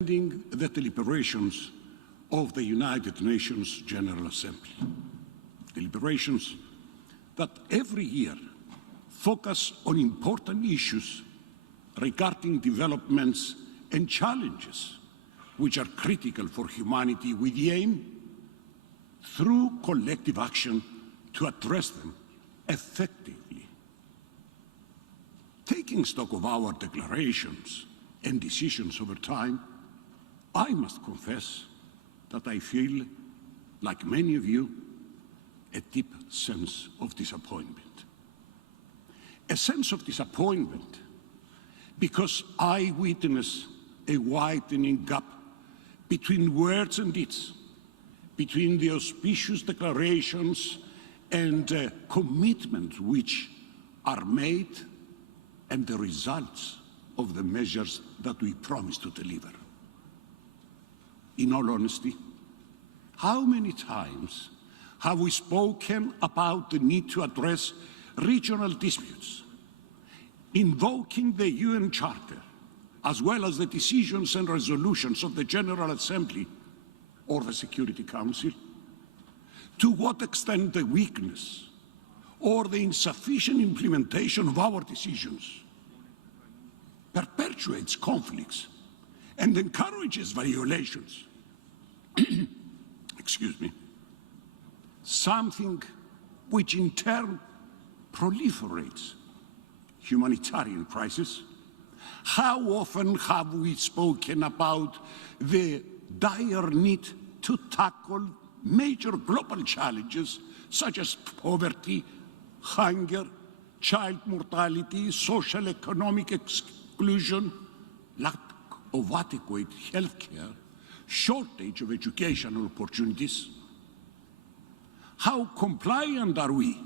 the deliberations of the United Nations General Assembly. Deliberations that every year focus on important issues regarding developments and challenges which are critical for humanity, with the aim, through collective action, to address them effectively. Taking stock of our declarations and decisions over time, I must confess that I feel, like many of you, a deep sense of disappointment. A sense of disappointment because I witness a widening gap between words and deeds, between the auspicious declarations and commitments which are made and the results of the measures that we promise to deliver. In all honesty, how many times have we spoken about the need to address regional disputes, invoking the UN Charter, as well as the decisions and resolutions of the General Assembly or the Security Council? To what extent the weakness or the insufficient implementation of our decisions perpetuates conflicts and encourages violations, excuse me, something which in turn proliferates humanitarian crisis? How often have we spoken about the dire need to tackle major global challenges such as poverty, hunger, child mortality, social economic exclusion, lack of adequate health care, shortage of educational opportunities? How compliant are we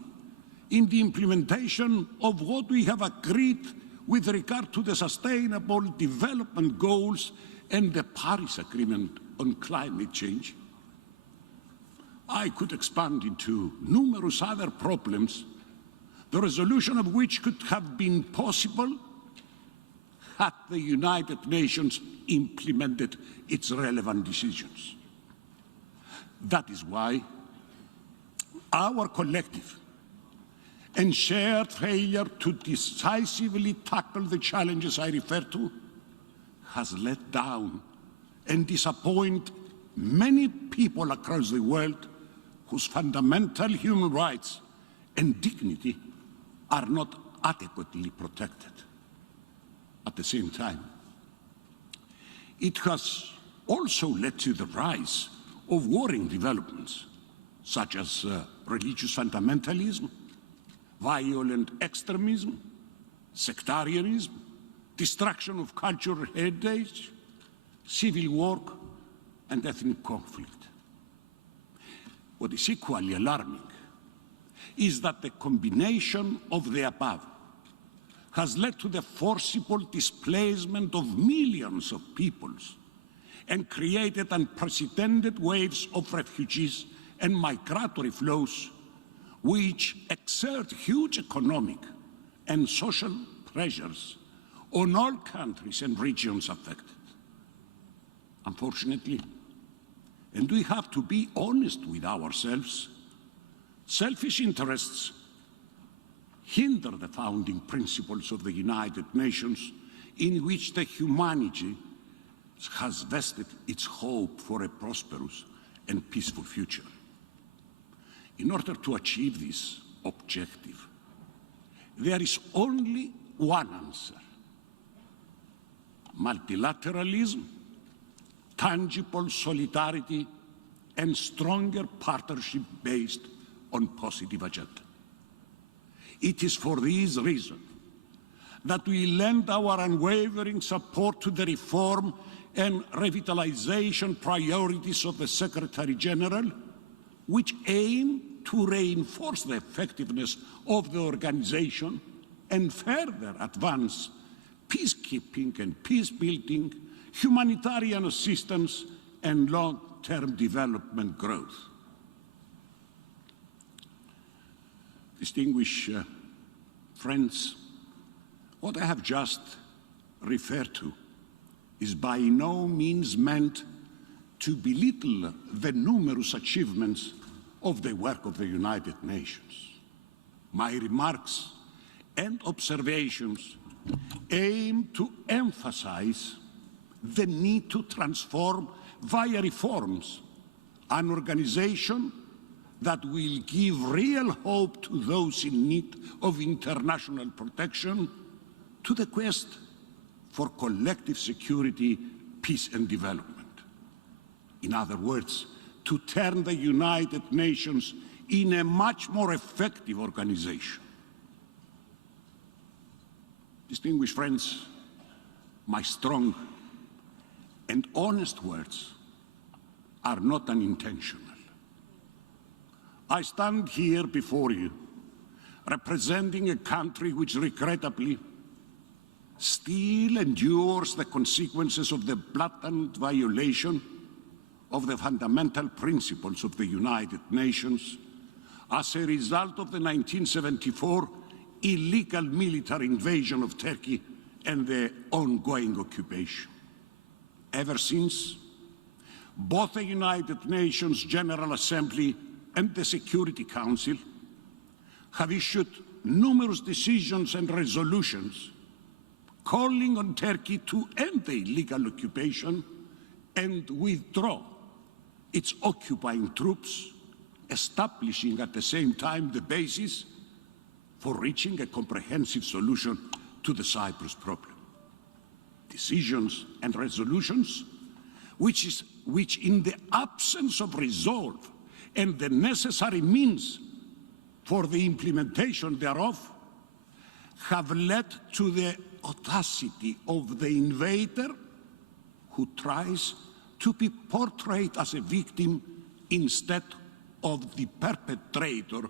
in the implementation of what we have agreed with regard to the Sustainable Development Goals and the Paris Agreement on climate change? I could expand into numerous other problems, the resolution of which could have been possible had the United Nations implemented its relevant decisions. That is why our collective and shared failure to decisively tackle the challenges I refer to has let down and disappointed many people across the world whose fundamental human rights and dignity are not adequately protected. At the same time, it has also led to the rise of worrying developments, such as religious fundamentalism, violent extremism, sectarianism, destruction of cultural heritage, civil war, and ethnic conflict. What is equally alarming is that the combination of the above has led to the forcible displacement of millions of peoples and created unprecedented waves of refugees and migratory flows, which exert huge economic and social pressures on all countries and regions affected. Unfortunately, and we have to be honest with ourselves, selfish interests hinder the founding principles of the United Nations, in which the humanity has vested its hope for a prosperous and peaceful future. In order to achieve this objective, there is only one answer: multilateralism, tangible solidarity, and stronger partnership based on positive agenda. It is for this reason that we lend our unwavering support to the reform and revitalization priorities of the Secretary General, which aim to reinforce the effectiveness of the organization and further advance peacekeeping and peace-building, humanitarian assistance, and long-term development growth. Distinguished friends, what I have just referred to is by no means meant to belittle the numerous achievements of the work of the United Nations. My remarks and observations aim to emphasize the need to transform via reforms an organization that will give real hope to those in need of international protection, to the quest for collective security, peace and development. In other words, to turn the United Nations in a much more effective organization. Distinguished friends, my strong and honest words are not unintentional. I stand here before you representing a country which regrettably still endures the consequences of the blatant violation of the fundamental principles of the United Nations as a result of the 1974 illegal military invasion of Turkey and the ongoing occupation. Ever since, both the United Nations General Assembly and the Security Council have issued numerous decisions and resolutions calling on Turkey to end the illegal occupation and withdraw its occupying troops, establishing at the same time the basis for reaching a comprehensive solution to the Cyprus problem. Decisions and resolutions which in the absence of resolve and the necessary means for the implementation thereof have led to the audacity of the invader who tries to be portrayed as a victim instead of the perpetrator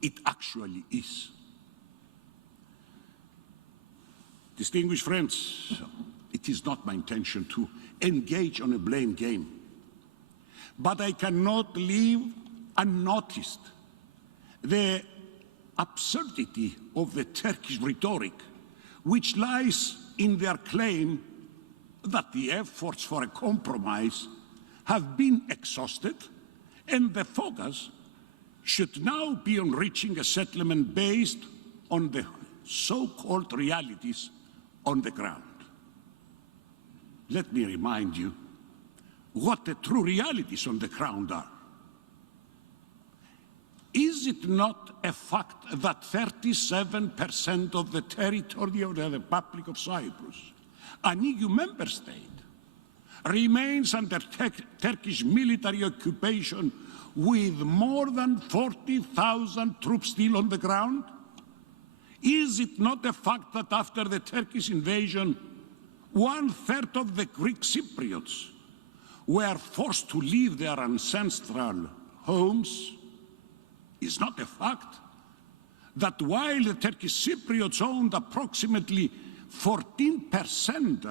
it actually is. Distinguished friends, it is not my intention to engage on a blame game, but I cannot leave unnoticed the absurdity of the Turkish rhetoric, which lies in their claim that the efforts for a compromise have been exhausted and the focus should now be on reaching a settlement based on the so-called realities on the ground. Let me remind you what the true realities on the ground are. Is it not a fact that 37% of the territory of the Republic of Cyprus, an EU member state, remains under Turkish military occupation with more than 40,000 troops still on the ground? Is it not a fact that after the Turkish invasion, 1/3 of the Greek Cypriots were forced to leave their ancestral homes? Is not a fact that while the Turkish Cypriots owned approximately 14%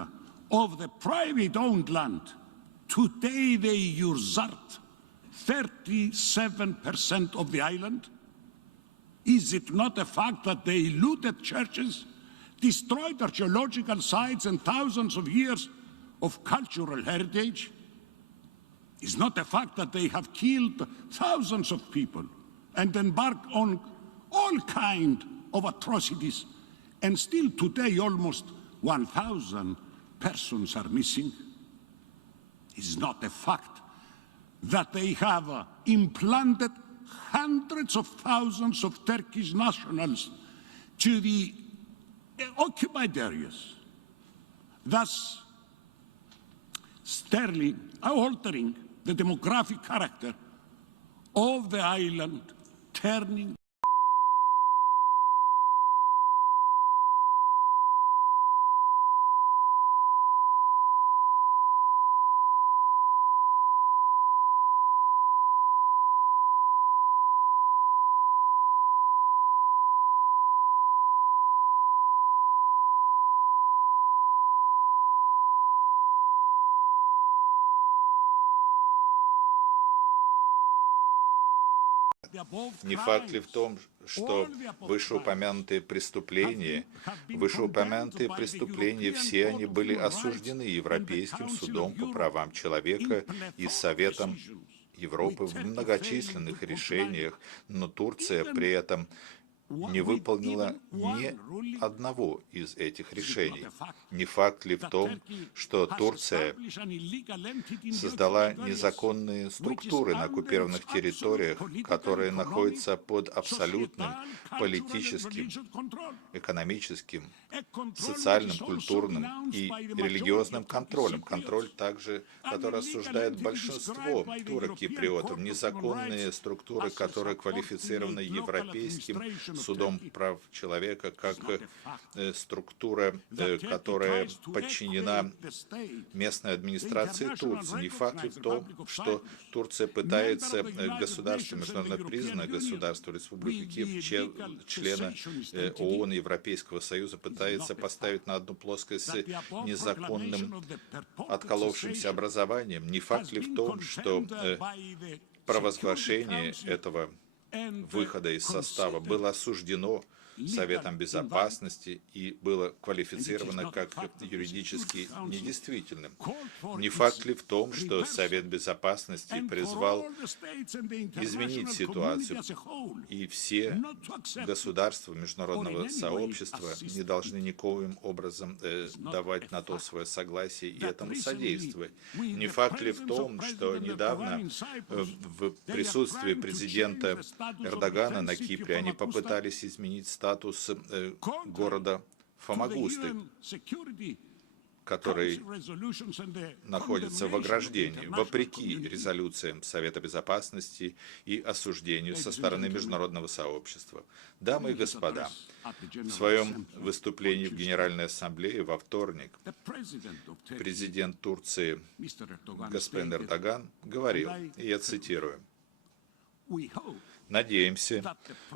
of the private-owned land, today they usurped 37% of the island? Is it not a fact that they looted churches, destroyed archaeological sites and thousands of years of cultural heritage? Is not a fact that they have killed thousands of people and embarked on all kinds of atrocities, and still today almost 1,000 persons are missing? Is not a fact that they have implanted hundreds of thousands of Turkish nationals to the occupied areas, thus sterling altering the demographic character of the island, turning Не факт ли в том, что вышеупомянутые преступления все они были осуждены Европейским судом по правам человека и Советом Европы в многочисленных решениях, но Турция при этом не выполнила ни одного из этих решений? Не факт ли в том, что Турция создала незаконные структуры на оккупированных территориях, которые находятся под абсолютным политическим, экономическим, социальным, культурным и религиозным контролем? Контроль также, который осуждает большинство турок-киприотов, незаконные структуры, которые квалифицированы Европейским судом прав человека как структура, которая подчинена местной администрации Турции. Не факт ли в том, что Турция пытается государство, международно признанное государство Республики Кипр, члена ООН и Европейского Союза, пытается поставить на одну плоскость с незаконным отколовшимся образованием? Не факт ли в том, что провозглашение этого выхода из состава было осуждено Советом Безопасности и было квалифицировано как юридически недействительным? Не факт ли в том, что Совет Безопасности призвал изменить ситуацию, и все государства международного сообщества не должны никоим образом давать на то свое согласие и этому содействовать? Не факт ли в том, что недавно в присутствии президента Эрдогана на Кипре они попытались изменить статус города Фамагусты, который находится в ограждении, вопреки резолюциям Совета Безопасности и осуждению со стороны международного сообщества? Дамы и господа, в своем выступлении в Генеральной Ассамблее во вторник президент Турции господин Эрдоган говорил, и я цитирую: «Надеемся,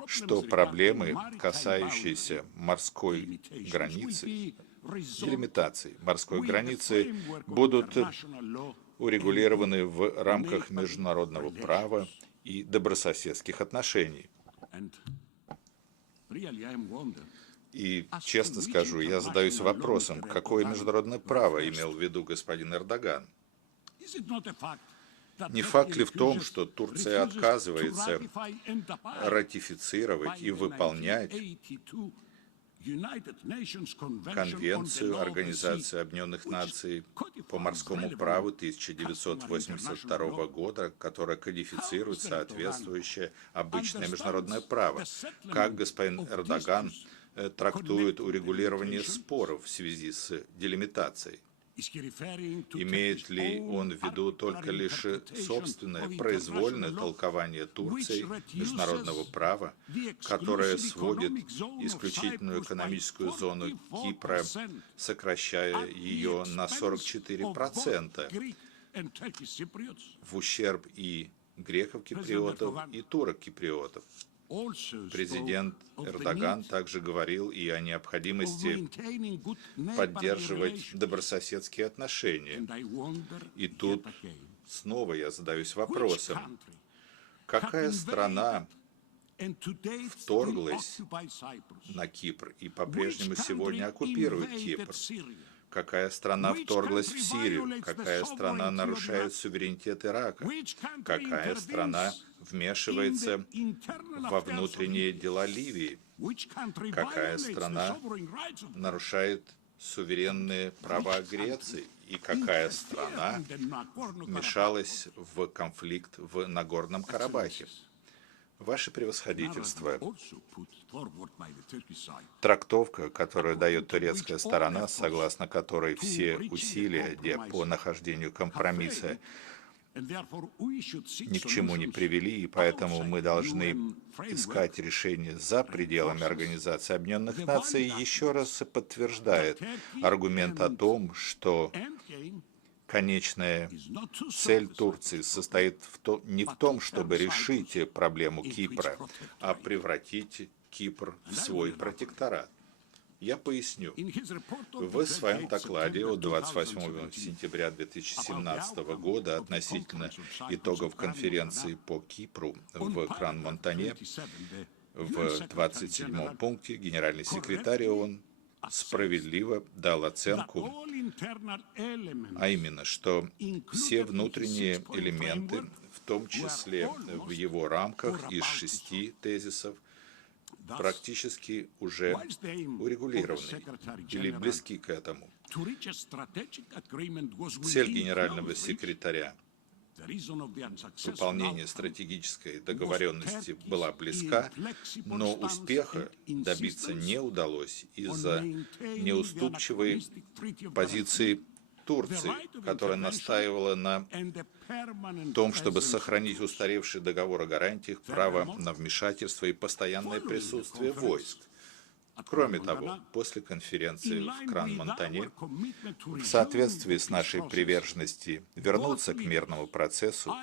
что проблемы, касающиеся морской границы, делимитации морской границы, будут урегулированы в рамках международного права и добрососедских отношений». И, честно скажу, я задаюсь вопросом, какое международное право имел в виду господин Эрдоган? Не факт ли в том, что Турция отказывается ратифицировать и выполнять Конвенцию Организации Объединенных Наций по морскому праву 1982 года, которая кодифицирует соответствующее обычное международное право? Как господин Эрдоган трактует урегулирование споров в связи с делимитацией? Имеет ли он в виду только лишь собственное произвольное толкование Турции международного права, которое сводит исключительную экономическую зону Кипра, сокращая ее на 44%, в ущерб и греков-киприотов, и турок-киприотов? Президент Эрдоган также говорил и о необходимости поддерживать добрососедские отношения. И тут снова я задаюсь вопросом, какая страна вторглась на Кипр и по-прежнему сегодня оккупирует Кипр? Какая страна вторглась в Сирию? Какая страна нарушает суверенитет Ирака? Какая страна вмешивается во внутренние дела Ливии? Какая страна нарушает суверенные права Греции? И какая страна вмешалась в конфликт в Нагорном Карабахе? Ваше превосходительство, трактовка, которую дает турецкая сторона, согласно которой все усилия по нахождению компромисса ни к чему не привели, и поэтому мы должны искать решение за пределами Организации Объединенных Наций, еще раз подтверждает аргумент о том, что конечная цель Турции состоит не в том, чтобы решить проблему Кипра, а превратить Кипр в свой протекторат. Я поясню. В своем докладе от 28 сентября 2017 года относительно итогов конференции по Кипру в Кран-Монтане в 27-м пункте генеральный секретарь ООН справедливо дал оценку, а именно, что все внутренние элементы, в том числе в его рамках из 6 тезисов, практически уже урегулированы или близки к этому. Цель генерального секретаря выполнения стратегической договоренности была близка, но успеха добиться не удалось из-за неуступчивой позиции Турции, которая настаивала на том, чтобы сохранить устаревший договор о гарантиях, право на вмешательство и постоянное присутствие войск. Кроме того, после конференции в Кран-Монтане, в соответствии с нашей приверженностью вернуться к мирному процессу,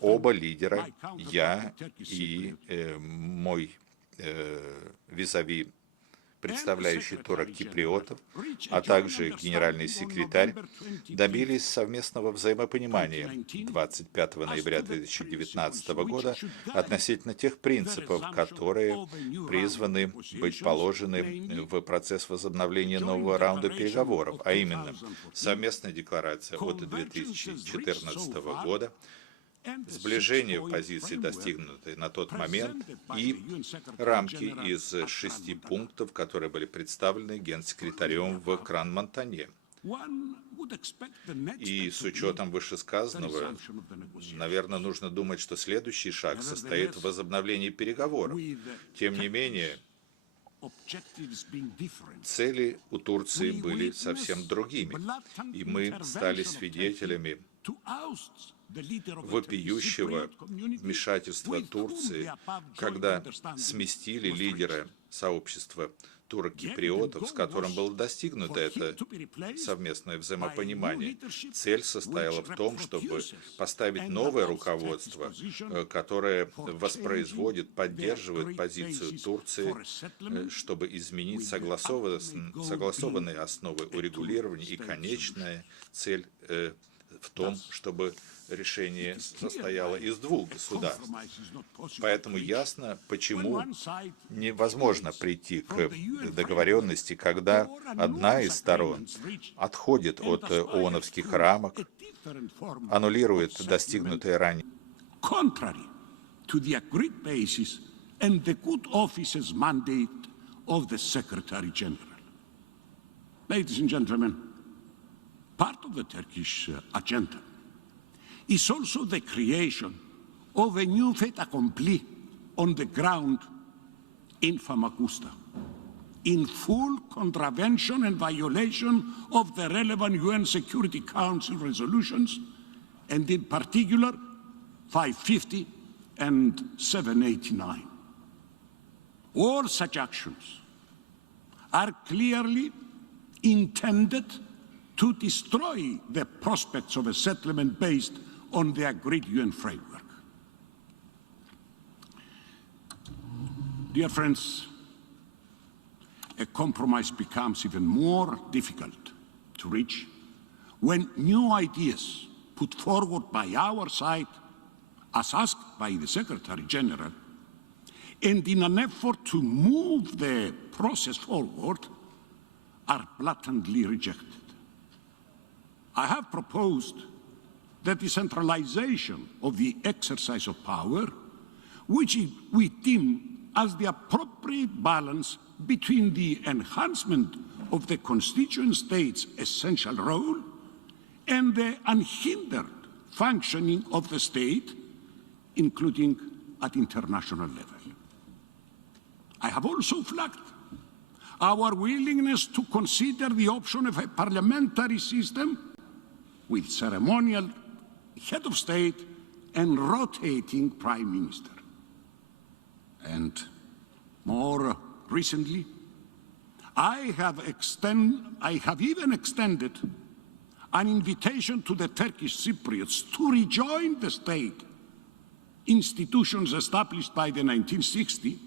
оба лидера, я и мой визави, представляющий турок-киприотов, а также генеральный секретарь, добились совместного взаимопонимания 25 ноября 2019 года относительно тех принципов, которые призваны быть положены в процесс возобновления нового раунда переговоров, а именно совместная декларация от 2014 года, сближение позиций, достигнутые на тот момент, и рамки из 6 пунктов, которые были представлены генсекретарем в Кран-Монтане. И с учетом вышесказанного, наверное, нужно думать, что следующий шаг состоит в возобновлении переговоров. Тем не менее, цели у Турции были совсем другими, и мы стали свидетелями вопиющего вмешательства Турции, когда сместили лидера сообщества турок-киприотов, с которым было достигнуто это совместное взаимопонимание. Цель состояла в том, чтобы поставить новое руководство, которое воспроизводит, поддерживает позицию Турции, чтобы изменить согласованные основы урегулирования, и конечная цель в том, чтобы решение состояло из 2 государств. Поэтому ясно, почему невозможно прийти к договоренности, когда одна из сторон отходит от ООНовских рамок, аннулирует достигнутые ранее. Part of the Turkish agenda is also the creation of a new fait accompli on the ground in Famagusta, in full contravention and violation of the relevant UN Security Council resolutions, and in particular 550 and 789. All such actions are clearly intended to destroy the prospects of a settlement based on the agreed UN framework. Dear friends, a compromise becomes even more difficult to reach when new ideas put forward by our side, as asked by the Secretary General, and in an effort to move the process forward, are blatantly rejected. I have proposed the decentralization of the exercise of power, which we deem as the appropriate balance between the enhancement of the constituent state's essential role and the unhindered functioning of the state, including at international level. I have also flagged our willingness to consider the option of a parliamentary system with ceremonial head of state and rotating prime minister. And more recently, I have even extended an invitation to the Turkish Cypriots to rejoin the state institutions established by the 1960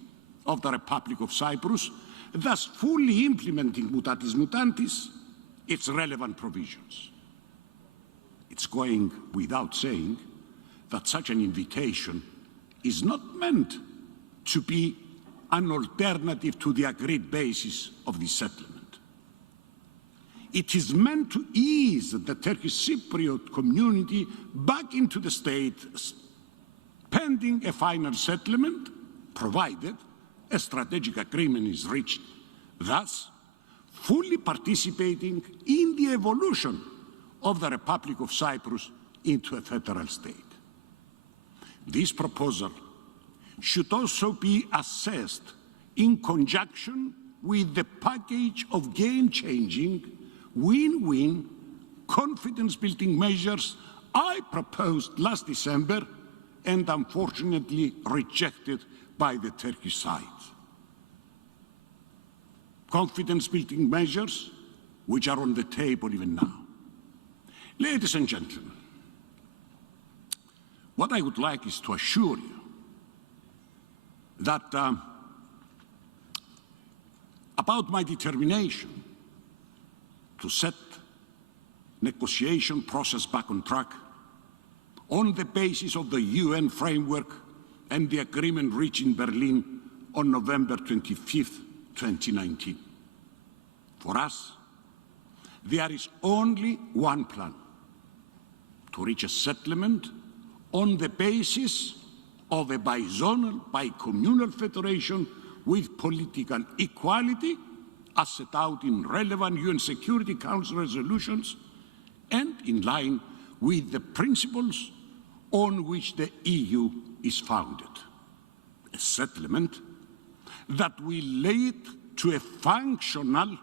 of the Republic of Cyprus, thus fully implementing mutatis mutandis its relevant provisions. It's going without saying that such an invitation is not meant to be an alternative to the agreed basis of the settlement. It is meant to ease the Turkish Cypriot community back into the state pending a final settlement, provided a strategic agreement is reached, thus fully participating in the evolution of the Republic of Cyprus into a federal state. This proposal should also be assessed in conjunction with the package of game-changing, win-win, confidence-building measures I proposed last December and unfortunately rejected by the Turkish side. Confidence-building measures which are on the table even now. Ladies and gentlemen, what I would like is to assure you that about my determination to set negotiation process back on track on the basis of the UN framework and the agreement reached in Berlin on November 25th, 2019. For us, there is only one plan: to reach a settlement on the basis of a bizonal, bicommunal federation with political equality, as set out in relevant UN Security Council resolutions and in line with the principles on which the EU is founded. A settlement that will lead to a functional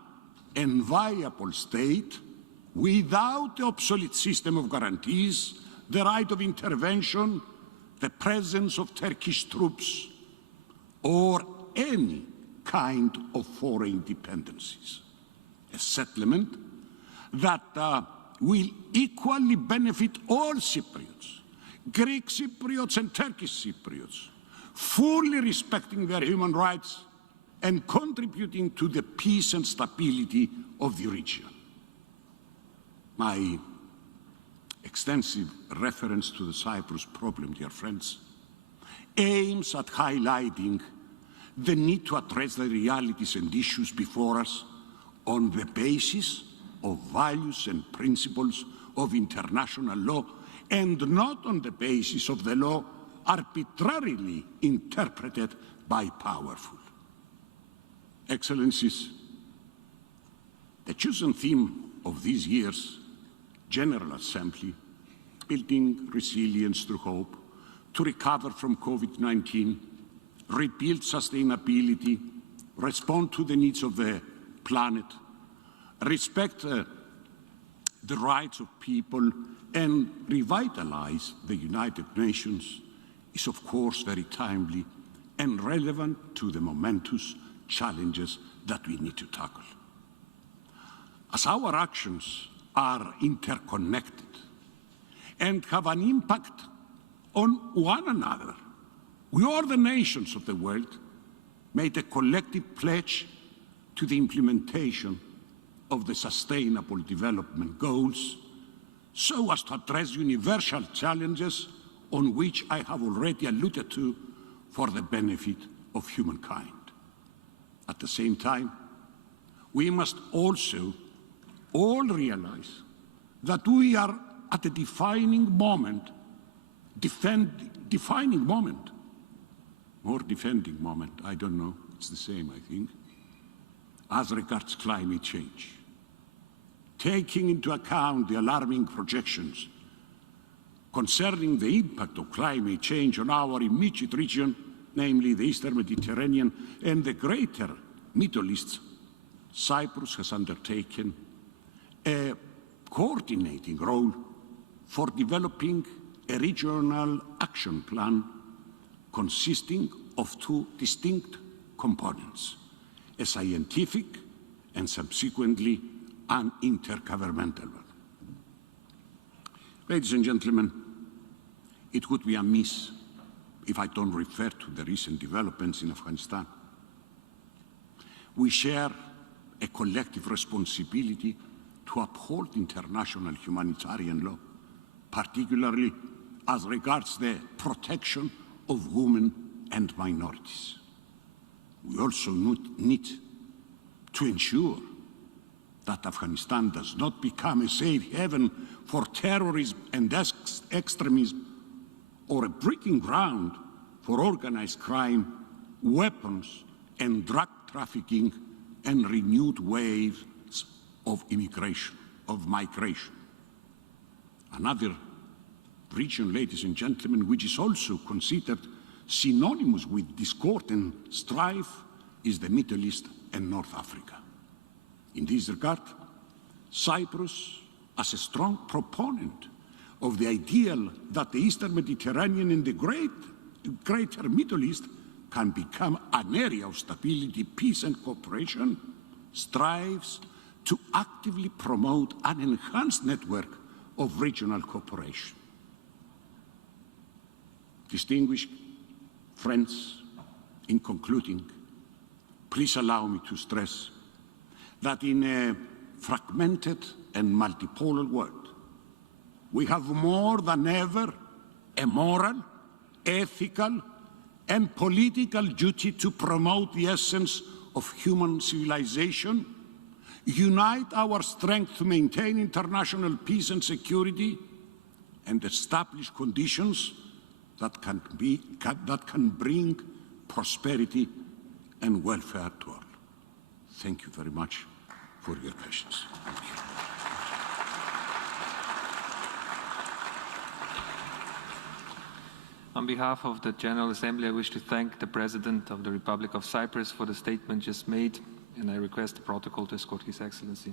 and viable state without the obsolete system of guarantees, the right of intervention, the presence of Turkish troops, or any kind of foreign dependencies. A settlement that will equally benefit all Cypriots, Greek Cypriots and Turkish Cypriots, fully respecting their human rights and contributing to the peace and stability of the region. My extensive reference to the Cyprus problem, dear friends, aims at highlighting the need to address the realities and issues before us on the basis of values and principles of international law, and not on the basis of the law arbitrarily interpreted by powerful. Excellencies, the chosen theme of this year's General Assembly, building resilience through hope, to recover from COVID-19, rebuild sustainability, respond to the needs of the planet, respect the rights of people, and revitalize the United Nations is, of course, very timely and relevant to the momentous challenges that we need to tackle. As our actions are interconnected and have an impact on one another, we, all the nations of the world, made a collective pledge to the implementation of the Sustainable Development Goals so as to address universal challenges on which I have already alluded to for the benefit of humankind. At the same time, we must also all realize that we are at a defining moment, or defending moment, I don't know, it's the same, I think, as regards climate change. Taking into account the alarming projections concerning the impact of climate change on our immediate region, namely the Eastern Mediterranean and the greater Middle East, Cyprus has undertaken a coordinating role for developing a regional action plan consisting of two distinct components: a scientific and subsequently an intergovernmental one. Ladies and gentlemen, it would be amiss if I don't refer to the recent developments in Afghanistan. We share a collective responsibility to uphold international humanitarian law, particularly as regards the protection of women and minorities. We also need to ensure that Afghanistan does not become a safe haven for terrorism and extremism, or a breeding ground for organized crime, weapons, and drug trafficking, and renewed waves of migration. Another region, ladies and gentlemen, which is also considered synonymous with discord and strife, is the Middle East and North Africa. In this regard, Cyprus, as a strong proponent of the ideal that the Eastern Mediterranean and the greater Middle East can become an area of stability, peace, and cooperation, strives to actively promote an enhanced network of regional cooperation. Distinguished friends, in concluding, please allow me to stress that in a fragmented and multipolar world, we have more than ever a moral, ethical, and political duty to promote the essence of human civilization, unite our strength to maintain international peace and security, and establish conditions that can bring prosperity and welfare to all. Thank you very much for your patience. Thank you. On behalf of the General Assembly, I wish to thank the President of the Republic of Cyprus for the statement just made, and I request the protocol to escort His Excellency.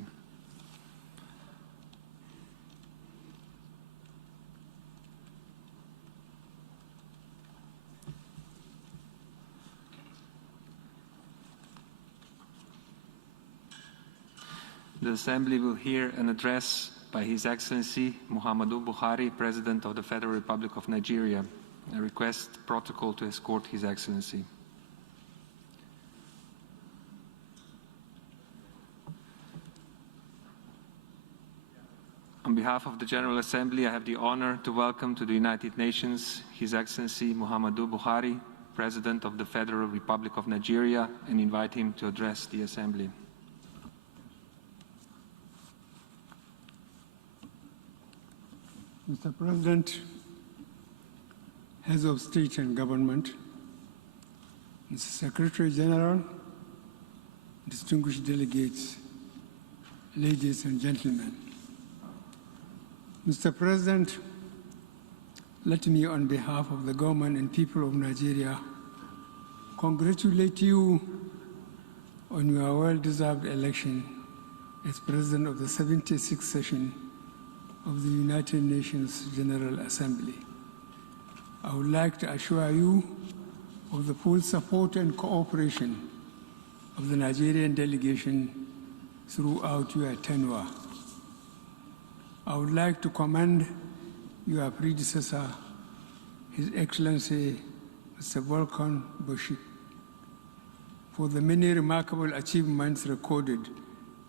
The Assembly will hear an address by His Excellency Muhammadu Buhari, President of the Federal Republic of Nigeria. I request protocol to escort His Excellency. On behalf of the General Assembly, I have the honor to welcome to the United Nations His Excellency Muhammadu Buhari, President of the Federal Republic of Nigeria, and invite him to address the Assembly. Mr. President, Heads of State and Government, Mr. Secretary General, distinguished delegates, ladies and gentlemen. Mr. President, let me, on behalf of the government and people of Nigeria, congratulate you on your well-deserved election as President of the 76th session of the United Nations General Assembly. I would like to assure you of the full support and cooperation of the Nigerian delegation throughout your tenure. I would like to commend your predecessor, His Excellency Mr. Volkan Bashir, for the many remarkable achievements recorded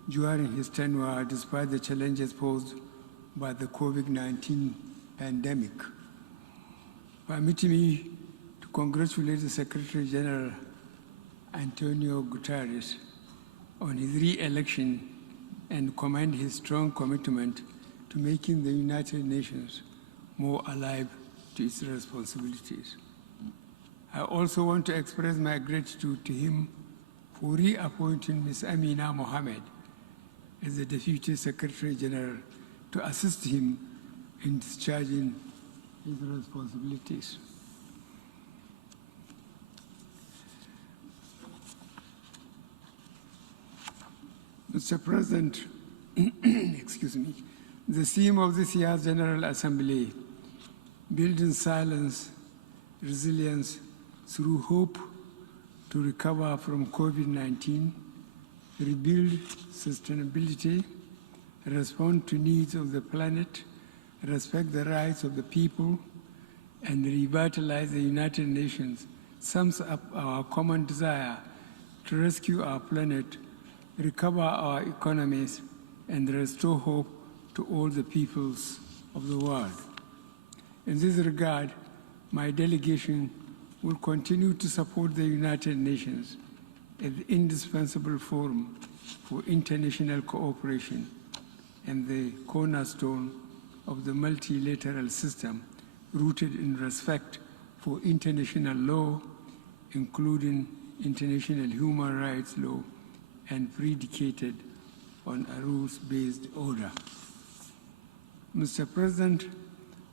during his tenure despite the challenges posed by the COVID-19 pandemic. Permit me to congratulate the Secretary General Antonio Guterres on his re-election and commend his strong commitment to making the United Nations more alive to its responsibilities. I also want to express my gratitude to him for reappointing Ms. Amina Mohammed as the Deputy Secretary General to assist him in discharging his responsibilities. Mr. President, excuse me, the theme of this year's General Assembly, Building Silence, Resilience through Hope to Recover from COVID-19, Rebuild Sustainability, Respond to Needs of the Planet, Respect the Rights of the People, and Revitalize the United Nations, sums up our common desire to rescue our planet, recover our economies, and restore hope to all the peoples of the world. In this regard, my delegation will continue to support the United Nations as the indispensable forum for international cooperation and the cornerstone of the multilateral system rooted in respect for international law, including international human rights law, and predicated on a rules-based order. Mr. President,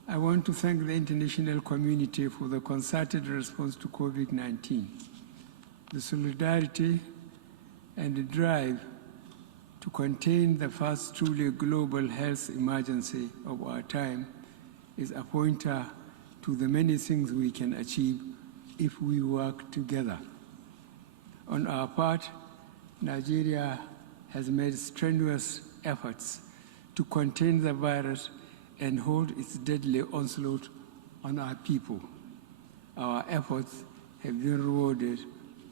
I want to thank the international community for the concerted response to COVID-19. The solidarity and the drive to contain the first truly global health emergency of our time is a pointer to the many things we can achieve if we work together. On our part, Nigeria has made strenuous efforts to contain the virus and hold its deadly onslaught on our people. Our efforts have been rewarded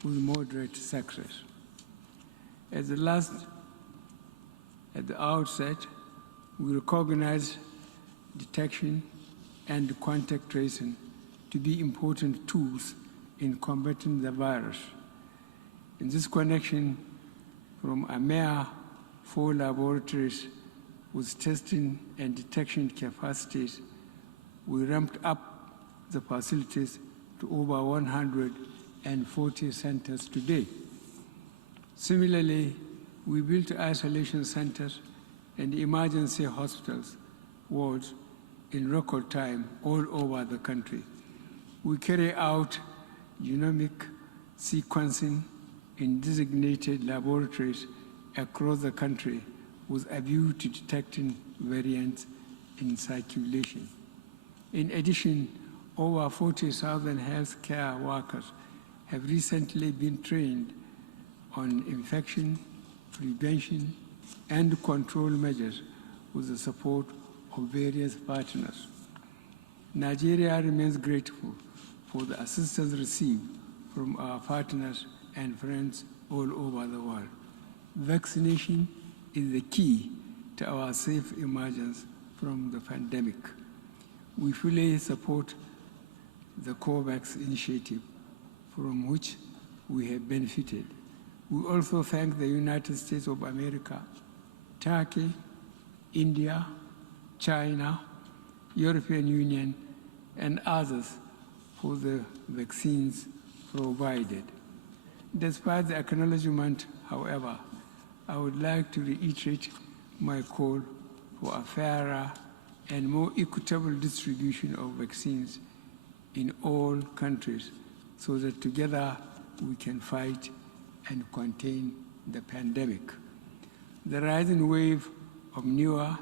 with moderate success. At the outset, we recognize detection and contact tracing to be important tools in combating the virus. In this connection, from a mere 4 laboratories with testing and detection capacities, we ramped up the facilities to over 140 centers today. Similarly, we built isolation centers and emergency hospitals wards in record time all over the country. We carry out genomic sequencing in designated laboratories across the country with a view to detecting variants in circulation. In addition, over 40,000 healthcare workers have recently been trained on infection prevention and control measures with the support of various partners. Nigeria remains grateful for the assistance received from our partners and friends all over the world. Vaccination is the key to our safe emergence from the pandemic. We fully support the COVAX initiative, from which we have benefited. We also thank the United States of America, Turkey, India, China, European Union, and others for the vaccines provided. Despite the acknowledgement, however, I would like to reiterate my call for a fairer and more equitable distribution of vaccines in all countries so that together we can fight and contain the pandemic. The rising wave of newer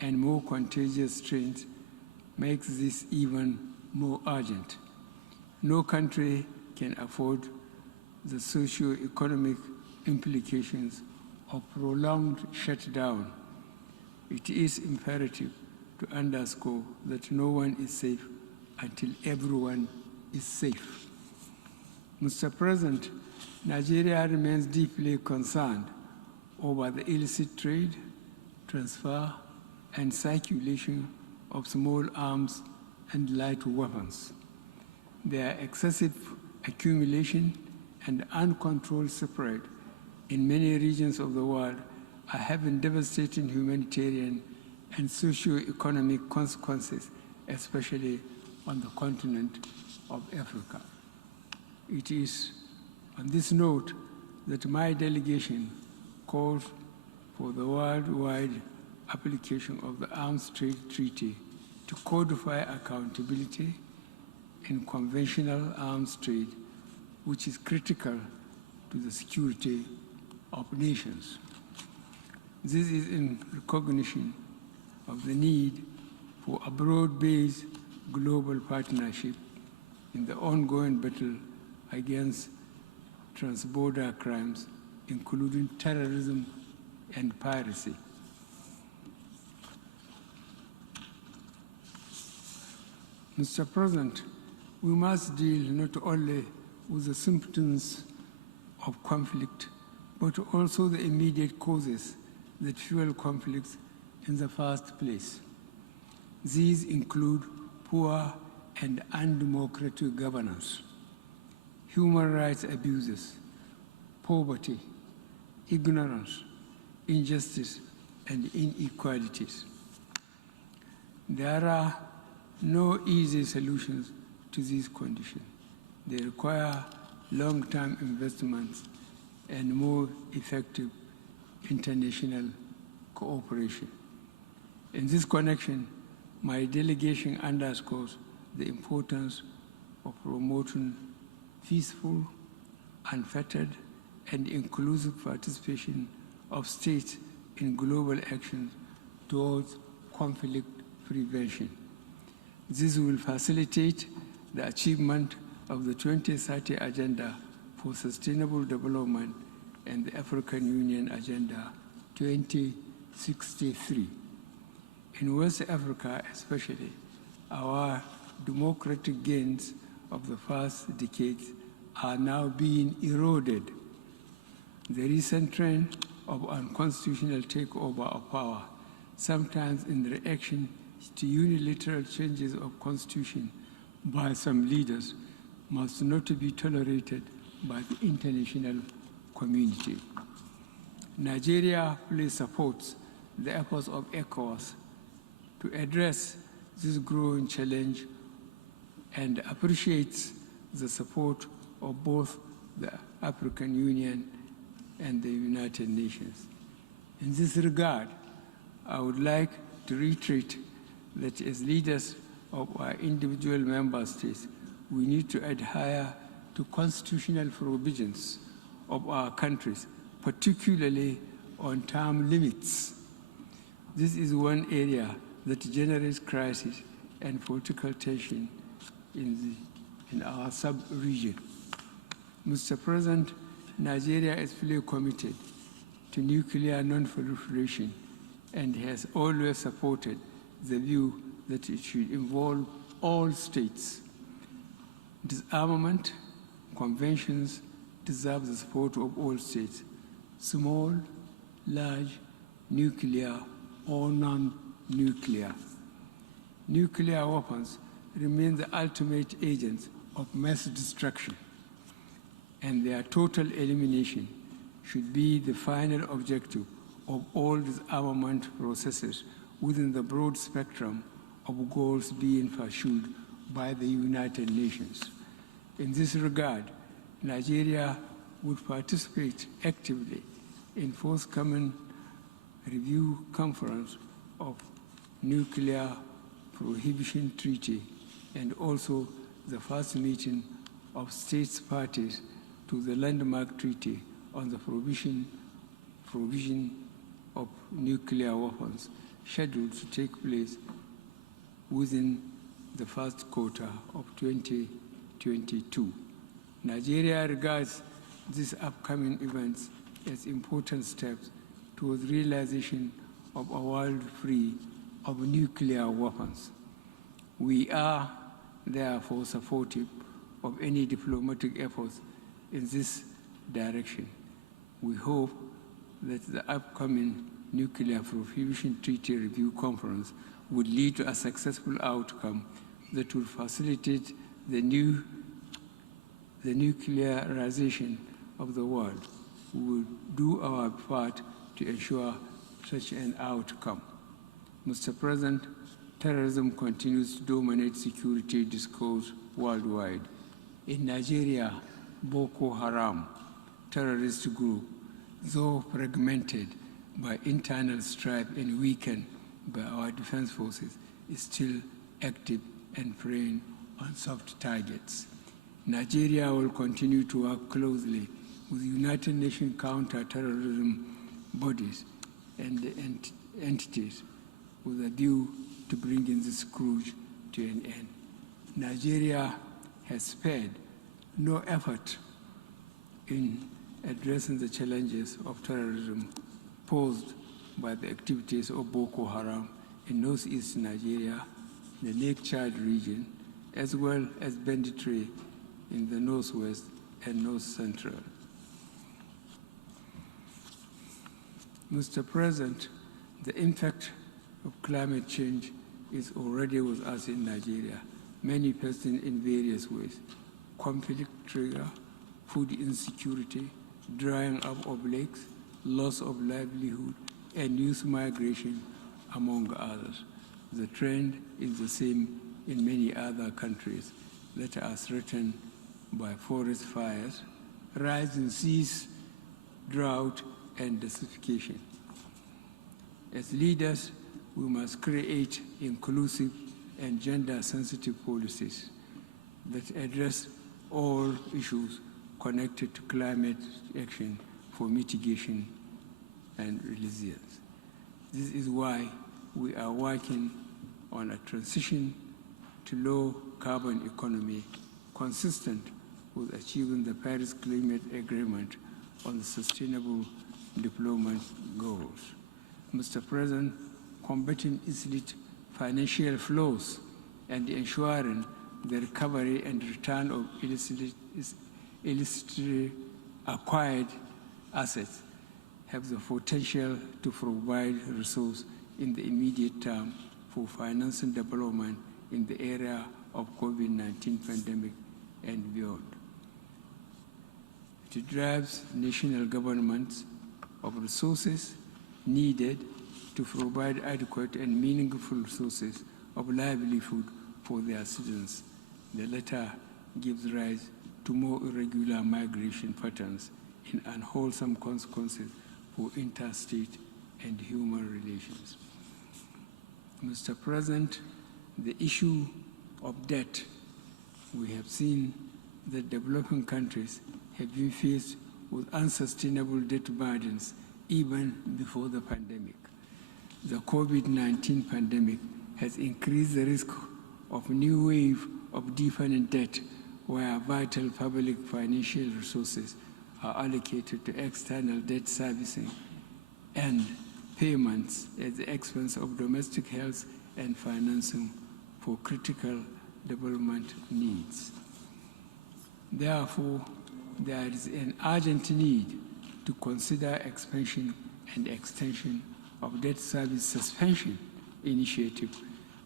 and more contagious strains makes this even more urgent. No country can afford the socio-economic implications of prolonged shutdown. It is imperative to underscore that no one is safe until everyone is safe. Mr. President, Nigeria remains deeply concerned over the illicit trade, transfer, and circulation of small arms and light weapons. Their excessive accumulation and uncontrolled spread in many regions of the world are having devastating humanitarian and socio-economic consequences, especially on the continent of Africa. It is on this note that my delegation calls for the worldwide application of the Arms Trade Treaty to codify accountability in conventional arms trade, which is critical to the security of nations. This is in recognition of the need for a broad-based global partnership in the ongoing battle against transborder crimes, including terrorism and piracy. Mr. President, we must deal not only with the symptoms of conflict, but also the immediate causes that fuel conflicts in the first place. These include poor and undemocratic governance, human rights abuses, poverty, ignorance, injustice, and inequalities. There are no easy solutions to these conditions. They require long-term investments and more effective international cooperation. In this connection, my delegation underscores the importance of promoting peaceful, unfettered, and inclusive participation of states in global actions towards conflict prevention. This will facilitate the achievement of the 2030 Agenda for Sustainable Development and the African Union Agenda 2063. In West Africa especially, our democratic gains of the past decades are now being eroded. The recent trend of unconstitutional takeover of power, sometimes in reaction to unilateral changes of constitution by some leaders, must not be tolerated by the international community. Nigeria fully supports the efforts of ECOWAS to address this growing challenge and appreciates the support of both the African Union and the United Nations. In this regard, I would like to reiterate that as leaders of our individual member states, we need to adhere to constitutional provisions of our countries, particularly on term limits. This is one area that generates crisis and political tension in our sub-region. Mr. President, Nigeria is fully committed to nuclear non-proliferation and has always supported the view that it should involve all states. Disarmament conventions deserve the support of all states, small, large, nuclear, or non-nuclear. Nuclear weapons remain the ultimate agents of mass destruction, and their total elimination should be the final objective of all disarmament processes within the broad spectrum of goals being pursued by the United Nations. In this regard, Nigeria would participate actively in forthcoming review conference of Nuclear Prohibition Treaty and also the first meeting of states parties to the landmark treaty on the provision of nuclear weapons, scheduled to take place within the first quarter of 2022. Nigeria regards these upcoming events as important steps towards realization of a world free of nuclear weapons. We are therefore supportive of any diplomatic efforts in this direction. We hope that the upcoming Nuclear Prohibition Treaty Review Conference would lead to a successful outcome that would facilitate the nuclearization of the world. We will do our part to ensure such an outcome. Mr. President, terrorism continues to dominate security discourse worldwide. In Nigeria, Boko Haram, terrorist group, though fragmented by internal strife and weakened by our defense forces, is still active and preying on soft targets. Nigeria will continue to work closely with United Nations counter-terrorism bodies and entities with a view to bringing this scourge to an end. Nigeria has spared no effort in addressing the challenges of terrorism posed by the activities of Boko Haram in northeast Nigeria, the Lake Chad region, as well as banditry in the northwest and north central. Mr. President, the impact of climate change is already with us in Nigeria, manifesting in various ways: conflict trigger, food insecurity, drying up of lakes, loss of livelihood, and youth migration, among others. The trend is the same in many other countries that are threatened by forest fires, rising seas, drought, and desertification. As leaders, we must create inclusive and gender-sensitive policies that address all issues connected to climate action for mitigation and resilience. This is why we are working on a transition to low-carbon economy consistent with achieving the Paris Climate Agreement on the Sustainable Development Goals. Mr. President, combating illicit financial flows and ensuring the recovery and return of illicitly acquired assets have the potential to provide resources in the immediate term for financing development in the area of COVID-19 pandemic and beyond. It drives national governments of resources needed to provide adequate and meaningful sources of livelihood for their citizens. The latter gives rise to more irregular migration patterns and unwholesome consequences for interstate and human relations. Mr. President, the issue of debt, we have seen that developing countries have been faced with unsustainable debt burdens even before the pandemic. The COVID-19 pandemic has increased the risk of a new wave of deepening debt where vital public financial resources are allocated to external debt servicing and payments at the expense of domestic health and financing for critical development needs. Therefore, there is an urgent need to consider expansion and extension of debt service suspension initiative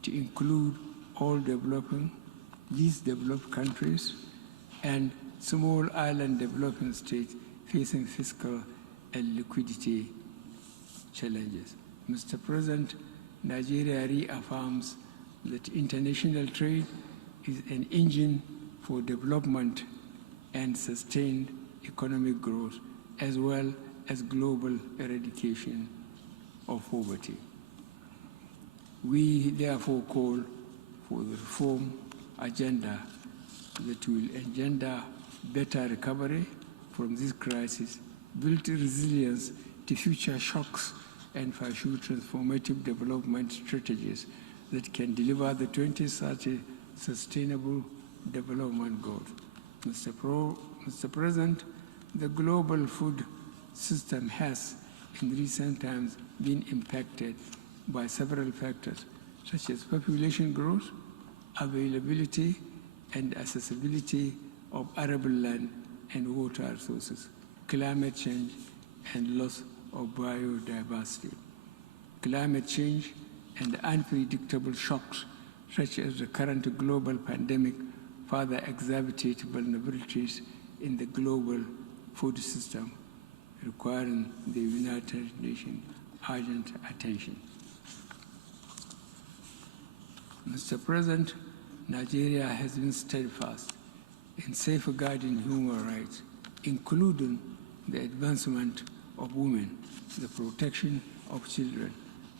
to include all least developed countries and small island developing states facing fiscal and liquidity challenges. Mr. President, Nigeria reaffirms that international trade is an engine for development and sustained economic growth, as well as global eradication of poverty. We therefore call for the reform agenda that will engender better recovery from this crisis, build resilience to future shocks, and pursue transformative development strategies that can deliver the 2030 Sustainable Development Goals. Mr. President, the global food system has, in recent times, been impacted by several factors, such as population growth, availability and accessibility of arable land and water resources, climate change, and loss of biodiversity. Climate change and unpredictable shocks, such as the current global pandemic, further exacerbate vulnerabilities in the global food system, requiring the United Nations urgent attention. Mr. President, Nigeria has been steadfast in safeguarding human rights, including the advancement of women, the protection of children,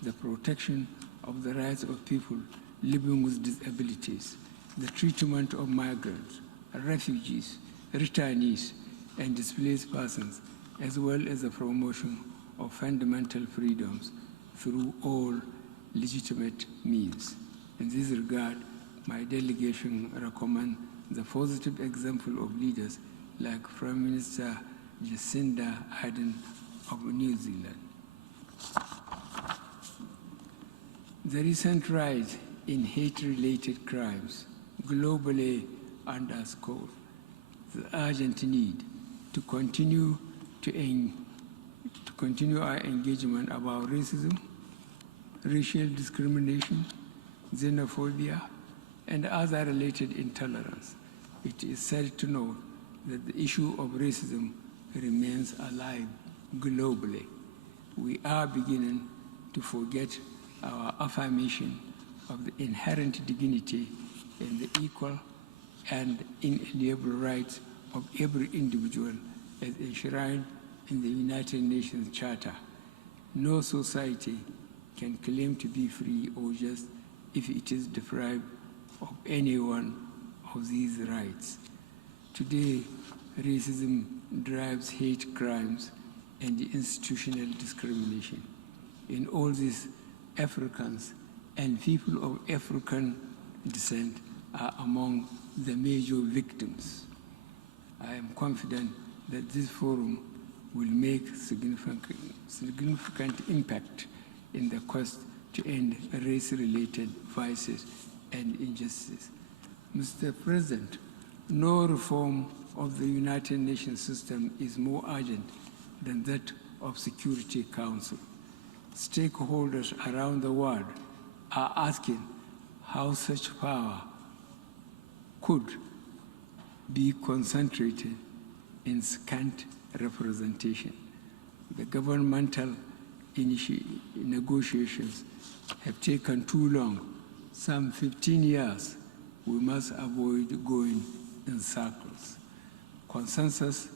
the protection of the rights of people living with disabilities, the treatment of migrants, refugees, returnees, and displaced persons, as well as the promotion of fundamental freedoms through all legitimate means. In this regard, my delegation recommends the positive example of leaders like Prime Minister Jacinda Ardern of New Zealand. The recent rise in hate-related crimes globally underscores the urgent need to continue to to continue our engagement about racism, racial discrimination, xenophobia, and other related intolerance. It is sad to note that the issue of racism remains alive globally. We are beginning to forget our affirmation of the inherent dignity and the equal and inalienable rights of every individual as enshrined in the United Nations Charter. No society can claim to be free or just if it is deprived of any one of these rights. Today, racism drives hate crimes and institutional discrimination. In all this, Africans and people of African descent are among the major victims. I am confident that this forum will make significant impact in the quest to end race-related vices and injustices. Mr. President, no reform of the United Nations system is more urgent than that of Security Council. Stakeholders around the world are asking how such power could be concentrated in scant representation. The governmental negotiations have taken too long, some 15 years. We must avoid going in circles. Consensus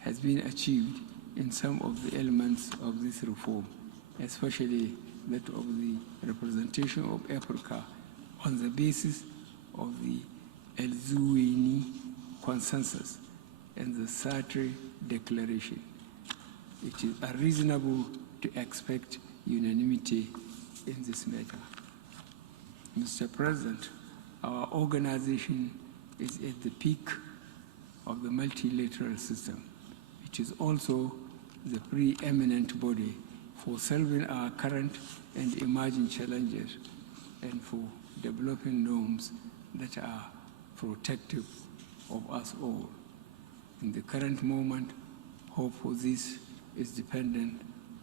has been achieved in some of the elements of this reform, especially that of the representation of Africa on the basis of the El-Zuwaini Consensus and the Sartre Declaration. It is unreasonable to expect unanimity in this matter. Mr. President, our organization is at the peak of the multilateral system. It is also the preeminent body for solving our current and emerging challenges and for developing norms that are protective of us all. In the current moment, hope for this is dependent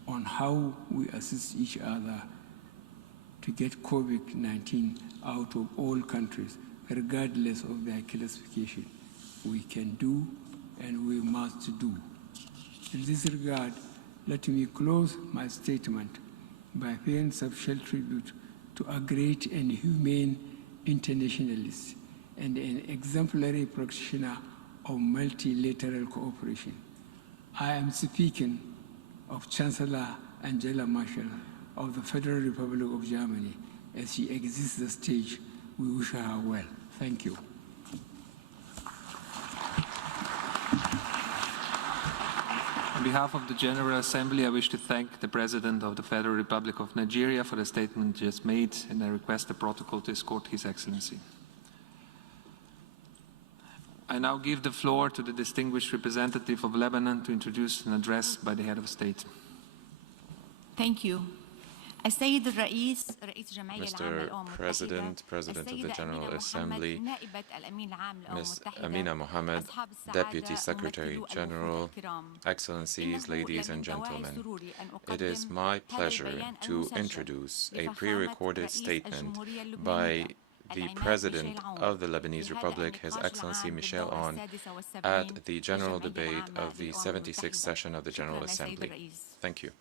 on how we assist each other to get COVID-19 out of all countries, regardless of their classification. We can do and we must do. In this regard, let me close my statement by paying special tribute to a great and humane internationalist and an exemplary practitioner of multilateral cooperation. I am speaking of Chancellor Angela Merkel of the Federal Republic of Germany. As she exits the stage, we wish her well. Thank you. On behalf of the General Assembly, I wish to thank the President of the Federal Republic of Nigeria for the statement just made, and I request the protocol to escort His Excellency. I now give the floor to the distinguished representative of Lebanon to introduce an address by the Head of State. Thank you. Mr. President, President of the General Assembly, Ms. Amina Mohammed, Deputy Secretary General, Excellencies, ladies and gentlemen, it is my pleasure to introduce a pre-recorded statement by the President of the Lebanese Republic, His Excellency Michel Aoun, at the general debate of the 76th session of the General Assembly. Thank you.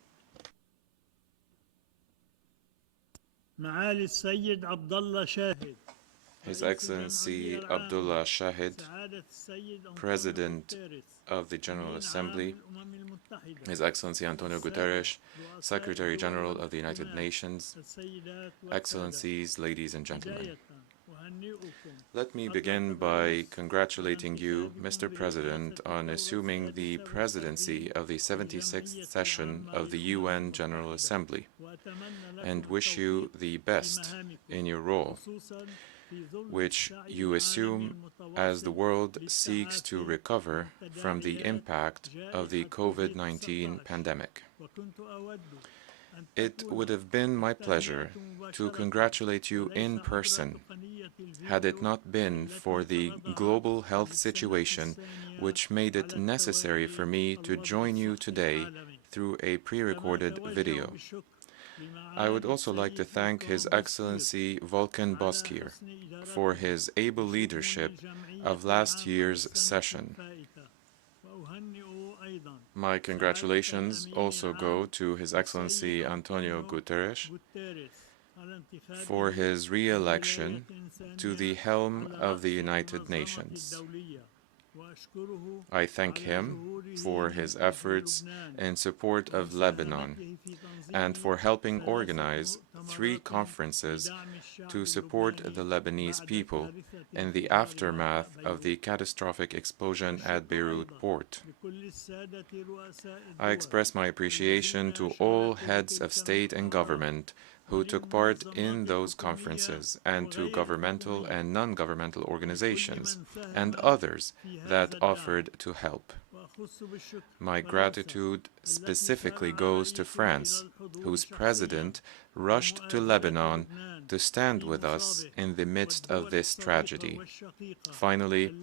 His Excellency Abdullah Shahid, President of the General Assembly, His Excellency Antonio Guterres, Secretary General of the United Nations, Excellencies, ladies and gentlemen. Let me begin by congratulating you, Mr. President, on assuming the presidency of the 76th session of the UN General Assembly, and wish you the best in your role, which you assume as the world seeks to recover from the impact of the COVID-19 pandemic. It would have been my pleasure to congratulate you in person had it not been for the global health situation which made it necessary for me to join you today through a pre-recorded video. I would also like to thank His Excellency Volkan Bozkir for his able leadership of last year's session. My congratulations also go to His Excellency Antonio Guterres for his re-election to the helm of the United Nations. I thank him for his efforts in support of Lebanon and for helping organize 3 conferences to support the Lebanese people in the aftermath of the catastrophic explosion at Beirut port. I express my appreciation to all heads of state and government who took part in those conferences, and to governmental and non-governmental organizations and others that offered to help. My gratitude specifically goes to France, whose president rushed to Lebanon to stand with us in the midst of this tragedy. Finally,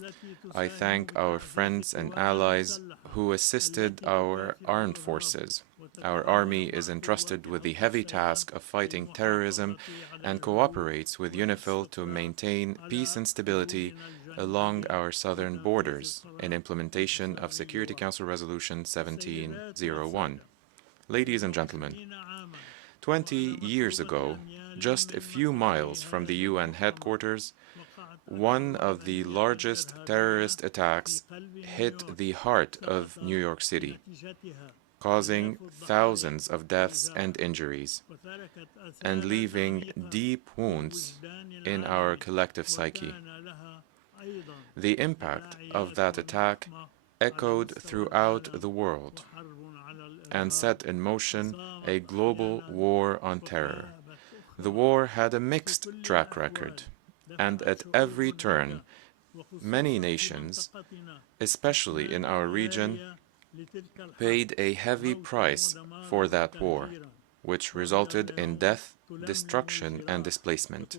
I thank our friends and allies who assisted our armed forces. Our army is entrusted with the heavy task of fighting terrorism and cooperates with UNIFIL to maintain peace and stability along our southern borders in implementation of Security Council Resolution 1701. Ladies and gentlemen, 20 years ago, just a few miles from the UN headquarters, one of the largest terrorist attacks hit the heart of New York City, causing thousands of deaths and injuries, and leaving deep wounds in our collective psyche. The impact of that attack echoed throughout the world and set in motion a global war on terror. The war had a mixed track record, and at every turn, many nations, especially in our region, paid a heavy price for that war, which resulted in death, destruction, and displacement.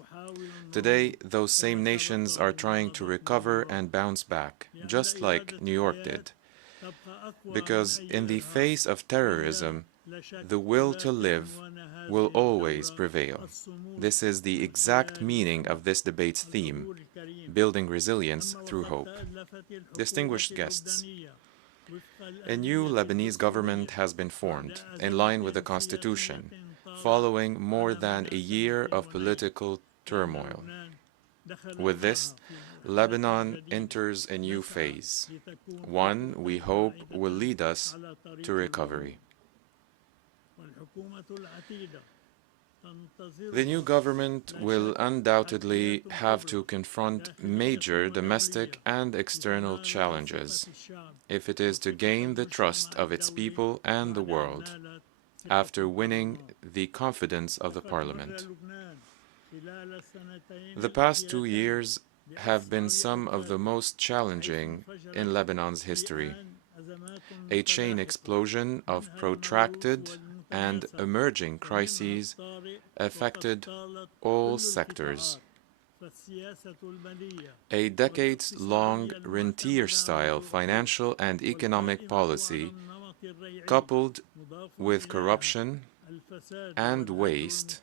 Today, those same nations are trying to recover and bounce back, just like New York did. Because in the face of terrorism, the will to live will always prevail. This is the exact meaning of this debate's theme, building resilience through hope. Distinguished guests, a new Lebanese government has been formed, in line with the Constitution, following more than a year of political turmoil. With this, Lebanon enters a new phase, one we hope will lead us to recovery. The new government will undoubtedly have to confront major domestic and external challenges if it is to gain the trust of its people and the world, after winning the confidence of the Parliament. The past 2 years have been some of the most challenging in Lebanon's history. A chain explosion of protracted and emerging crises affected all sectors. A decades-long rentier-style financial and economic policy, coupled with corruption and waste,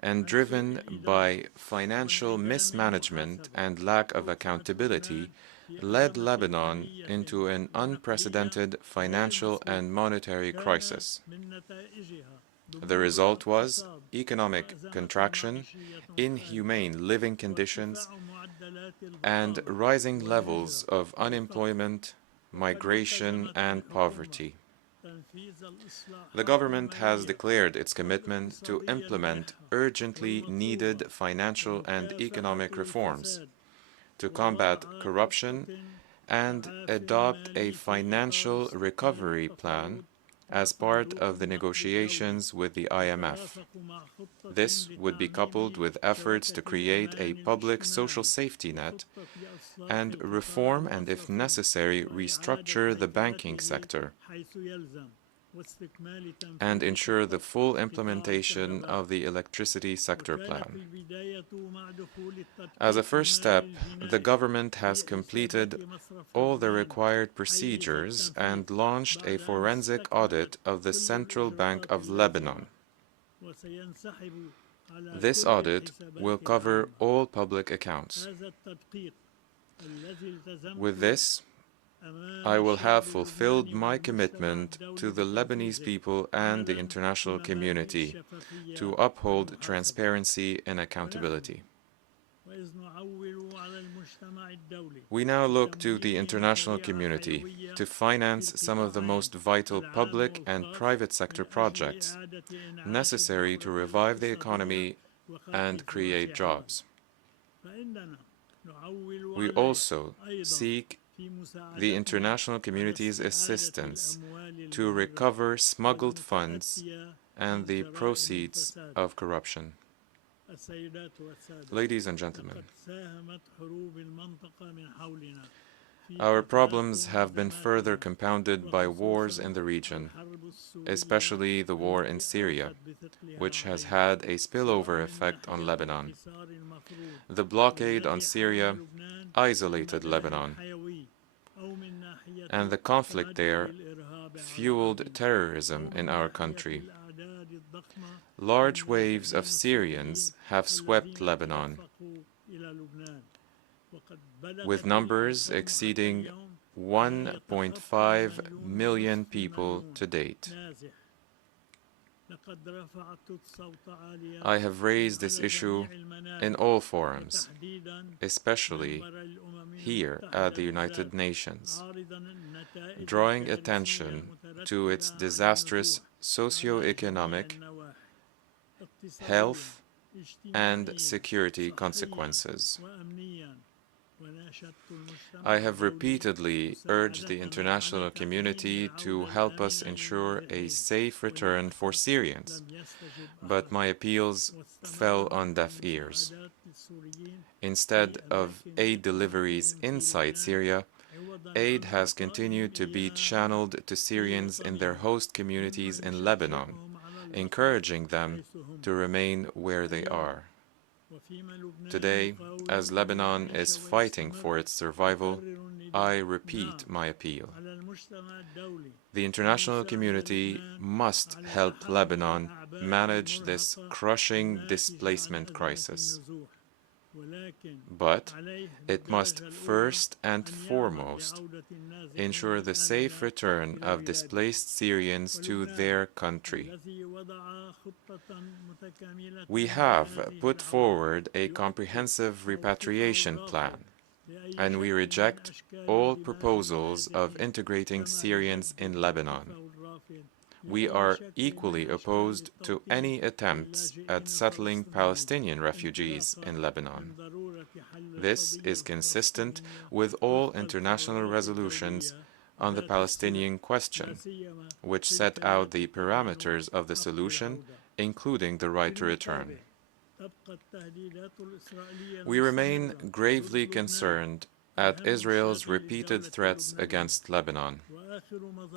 and driven by financial mismanagement and lack of accountability, led Lebanon into an unprecedented financial and monetary crisis. The result was economic contraction, inhumane living conditions, and rising levels of unemployment, migration, and poverty. The government has declared its commitment to implement urgently needed financial and economic reforms, to combat corruption, and adopt a financial recovery plan as part of the negotiations with the IMF. This would be coupled with efforts to create a public social safety net and reform and, if necessary, restructure the banking sector. and ensure the full implementation of the electricity sector plan. As a first step, the government has completed all the required procedures and launched a forensic audit of the Central Bank of Lebanon. This audit will cover all public accounts. With this, I will have fulfilled my commitment to the Lebanese people and the international community to uphold transparency and accountability. We now look to the international community to finance some of the most vital public and private sector projects necessary to revive the economy and create jobs. We also seek the international community's assistance to recover smuggled funds and the proceeds of corruption. Ladies and gentlemen, our problems have been further compounded by wars in the region, especially the war in Syria, which has had a spillover effect on Lebanon. The blockade on Syria isolated Lebanon, and the conflict there fueled terrorism in our country. Large waves of Syrians have swept Lebanon, with numbers exceeding 1.5 million people to date. I have raised this issue in all forums, especially here at the United Nations, drawing attention to its disastrous socio-economic, health, and security consequences. I have repeatedly urged the international community to help us ensure a safe return for Syrians, but my appeals fell on deaf ears. Instead of aid deliveries inside Syria, aid has continued to be channeled to Syrians in their host communities in Lebanon, encouraging them to remain where they are. Today, as Lebanon is fighting for its survival, I repeat my appeal. The international community must help Lebanon manage this crushing displacement crisis. But it must first and foremost ensure the safe return of displaced Syrians to their country. We have put forward a comprehensive repatriation plan, and we reject all proposals of integrating Syrians in Lebanon. We are equally opposed to any attempts at settling Palestinian refugees in Lebanon. This is consistent with all international resolutions on the Palestinian question, which set out the parameters of the solution, including the right to return. We remain gravely concerned at Israel's repeated threats against Lebanon,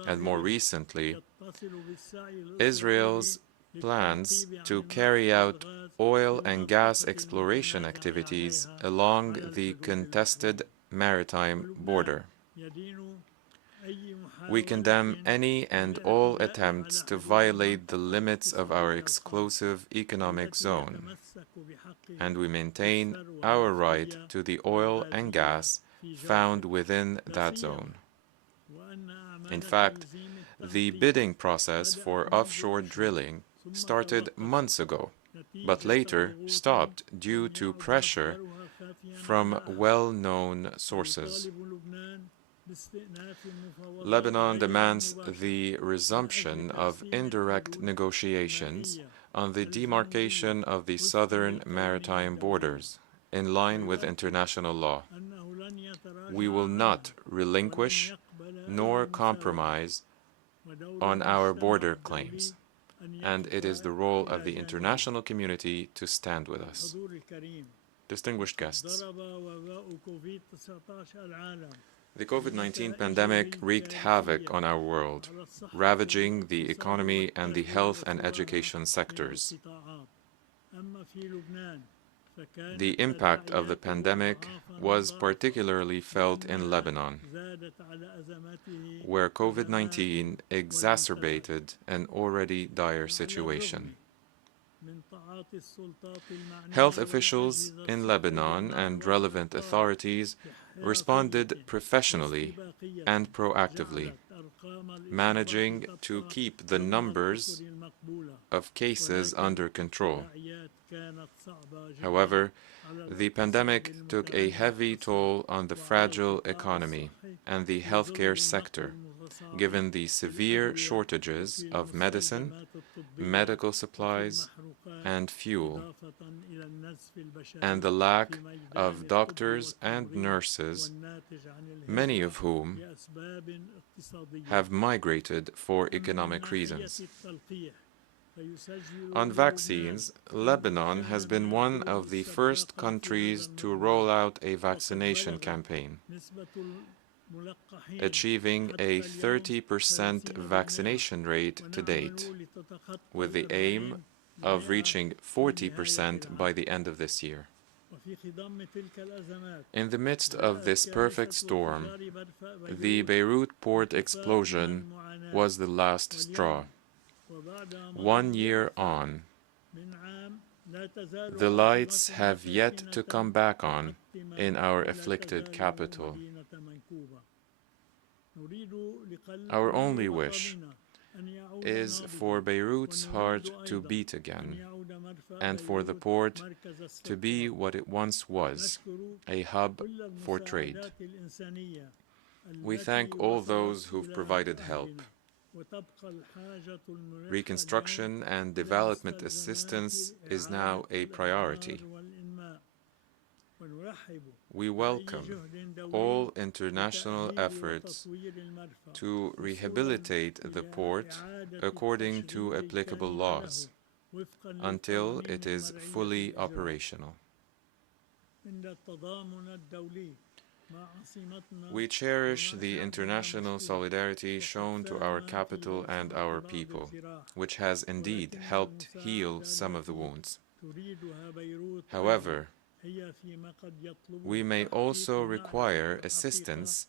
and more recently, Israel's plans to carry out oil and gas exploration activities along the contested maritime border. We condemn any and all attempts to violate the limits of our exclusive economic zone, and we maintain our right to the oil and gas found within that zone. In fact, the bidding process for offshore drilling started months ago, but later stopped due to pressure from well-known sources. Lebanon demands the resumption of indirect negotiations on the demarcation of the southern maritime borders, in line with international law. We will not relinquish nor compromise on our border claims, and it is the role of the international community to stand with us. Distinguished guests, The COVID-19 pandemic wreaked havoc on our world, ravaging the economy and the health and education sectors. The impact of the pandemic was particularly felt in Lebanon, where COVID-19 exacerbated an already dire situation. Health officials in Lebanon and relevant authorities responded professionally and proactively, managing to keep the numbers of cases under control. However, the pandemic took a heavy toll on the fragile economy and the healthcare sector, given the severe shortages of medicine, medical supplies, and fuel, and the lack of doctors and nurses, many of whom have migrated for economic reasons. On vaccines, Lebanon has been one of the first countries to roll out a vaccination campaign, achieving a 30% vaccination rate to date, with the aim of reaching 40% by the end of this year. In the midst of this perfect storm, the Beirut port explosion was the last straw. 1 year on, the lights have yet to come back on in our afflicted capital. Our only wish is for Beirut's heart to beat again, and for the port to be what it once was, a hub for trade. We thank all those who've provided help. Reconstruction and development assistance is now a priority. We welcome all international efforts to rehabilitate the port according to applicable laws until it is fully operational. We cherish the international solidarity shown to our capital and our people, which has indeed helped heal some of the wounds. However, we may also require assistance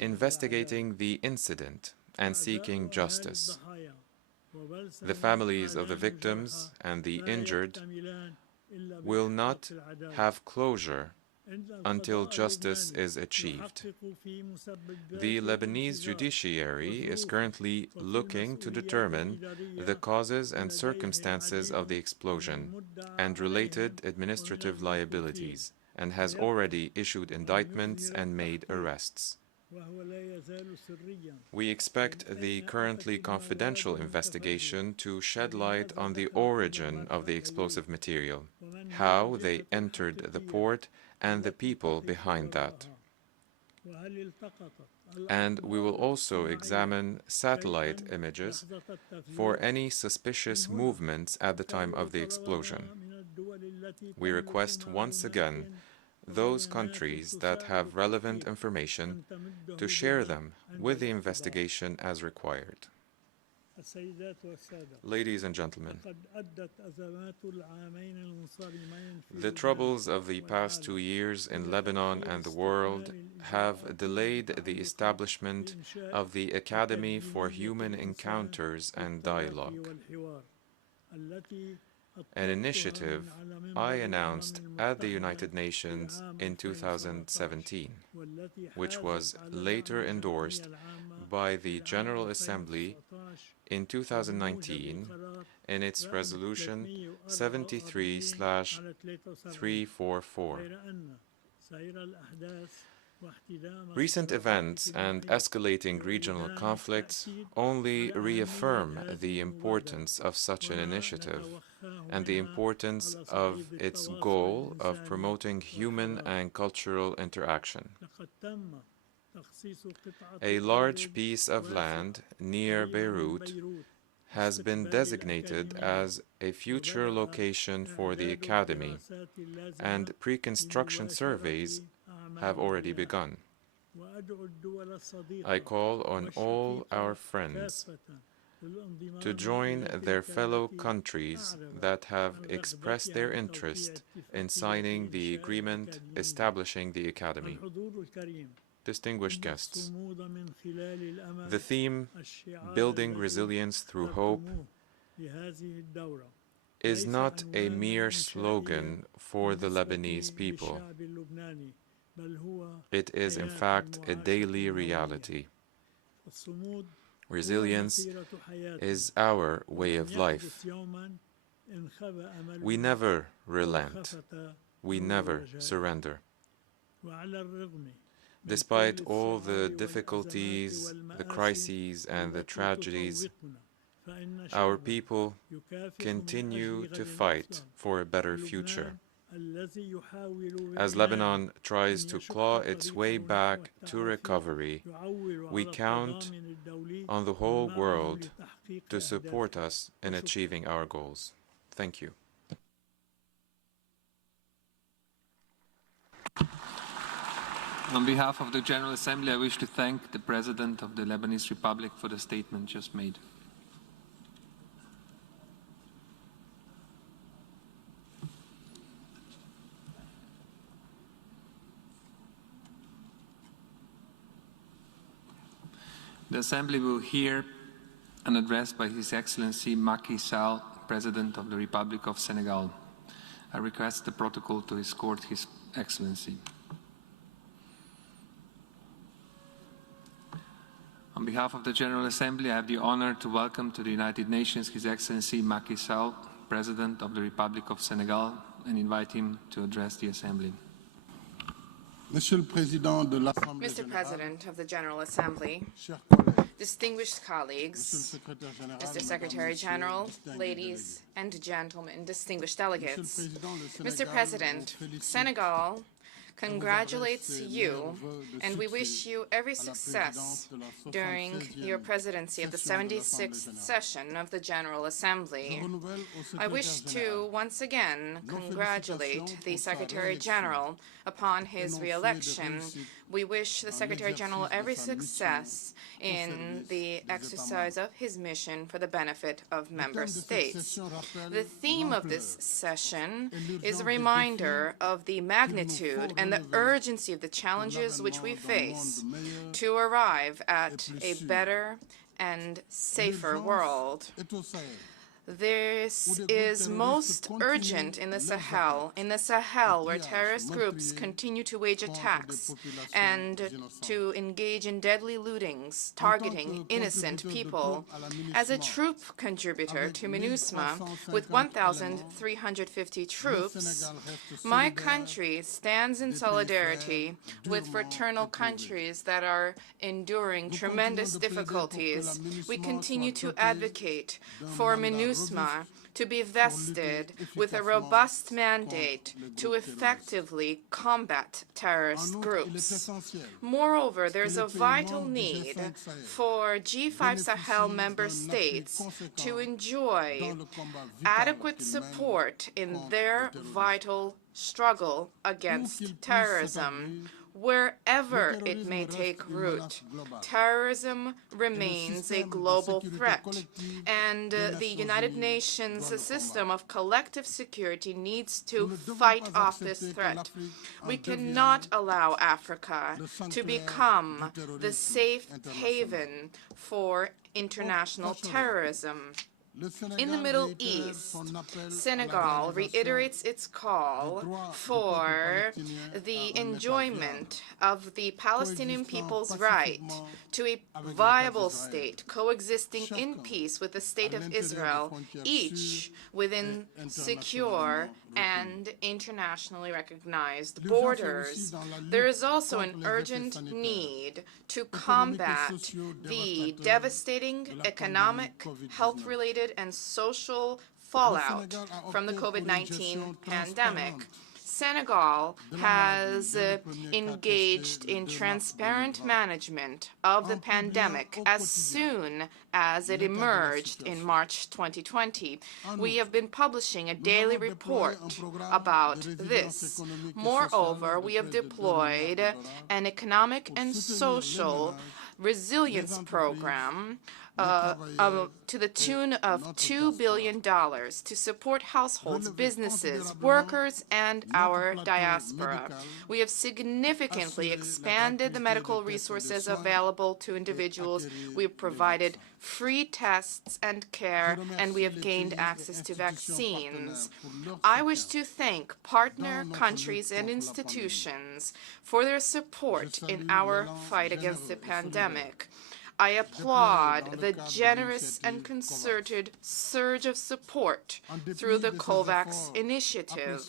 investigating the incident and seeking justice. The families of the victims and the injured will not have closure until justice is achieved. The Lebanese judiciary is currently looking to determine the causes and circumstances of the explosion and related administrative liabilities, and has already issued indictments and made arrests. We expect the currently confidential investigation to shed light on the origin of the explosive material, how they entered the port, and the people behind that. And we will also examine satellite images for any suspicious movements at the time of the explosion. We request once again those countries that have relevant information to share them with the investigation as required. Ladies and gentlemen, the troubles of the past 2 years in Lebanon and the world have delayed the establishment of the Academy for Human Encounters and Dialogue, an initiative I announced at the United Nations in 2017, which was later endorsed by the General Assembly in 2019 in its Resolution 73/344. Recent events and escalating regional conflicts only reaffirm the importance of such an initiative and the importance of its goal of promoting human and cultural interaction. A large piece of land near Beirut has been designated as a future location for the Academy, and pre-construction surveys have already begun. I call on all our friends to join their fellow countries that have expressed their interest in signing the agreement establishing the Academy. Distinguished guests, the theme, Building Resilience Through Hope, is not a mere slogan for the Lebanese people. It is, in fact, a daily reality. Resilience is our way of life. We never relent. We never surrender. Despite all the difficulties, the crises, and the tragedies, our people continue to fight for a better future. As Lebanon tries to claw its way back to recovery, we count on the whole world to support us in achieving our goals. Thank you. On behalf of the General Assembly, I wish to thank the President of the Lebanese Republic for the statement just made. The Assembly will hear an address by His Excellency Macky Sall, President of the Republic of Senegal. I request the protocol to escort His Excellency. On behalf of the General Assembly, I have the honor to welcome to the United Nations His Excellency Macky Sall, President of the Republic of Senegal, and invite him to address the Assembly. Mr. President of the General Assembly, distinguished colleagues, Mr. Secretary General, ladies and gentlemen, distinguished delegates. Mr. President, Senegal congratulates you, and we wish you every success during your presidency of the 76th session of the General Assembly. I wish to once again congratulate the Secretary General upon his re-election. We wish the Secretary General every success in the exercise of his mission for the benefit of member states. The theme of this session is a reminder of the magnitude and the urgency of the challenges which we face to arrive at a better and safer world. This is most urgent in the Sahel where terrorist groups continue to wage attacks and to engage in deadly lootings, targeting innocent people. As a troop contributor to MINUSMA with 1,350 troops, my country stands in solidarity with fraternal countries that are enduring tremendous difficulties. We continue to advocate for MINUSMA to be vested with a robust mandate to effectively combat terrorist groups. Moreover, there's a vital need for G5 Sahel member states to enjoy adequate support in their vital struggle against terrorism. Wherever it may take root, terrorism remains a global threat, and the United Nations system of collective security needs to fight off this threat. We cannot allow Africa to become the safe haven for international terrorism. In the Middle East, Senegal reiterates its call for the enjoyment of the Palestinian people's right to a viable state coexisting in peace with the State of Israel, each within secure and internationally recognized borders. There is also an urgent need to combat the devastating economic, health-related, and social fallout from the COVID-19 pandemic. Senegal has engaged in transparent management of the pandemic as soon as it emerged in March 2020. We have been publishing a daily report about this. Moreover, we have deployed an economic and social resilience program to the tune of $2 billion to support households, businesses, workers, and our diaspora. We have significantly expanded the medical resources available to individuals. We have provided free tests and care, and we have gained access to vaccines. I wish to thank partner countries and institutions for their support in our fight against the pandemic. I applaud the generous and concerted surge of support through the COVAX initiative.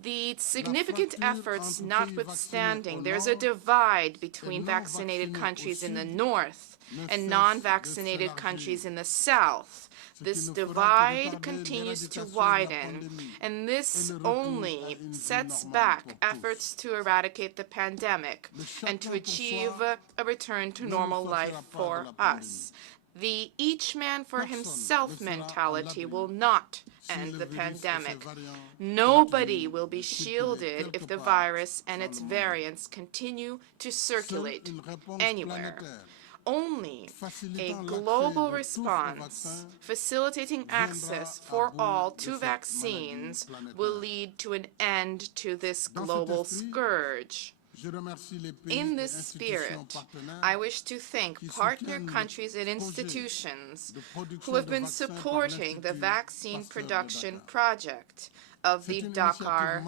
The significant efforts notwithstanding, there's a divide between vaccinated countries in the north and non-vaccinated countries in the south. This divide continues to widen, and this only sets back efforts to eradicate the pandemic and to achieve a return to normal life for us. The each man for himself mentality will not end the pandemic. Nobody will be shielded if the virus and its variants continue to circulate anywhere. Only a global response facilitating access for all to vaccines will lead to an end to this global scourge. In this spirit, I wish to thank partner countries and institutions who have been supporting the vaccine production project of the Dakar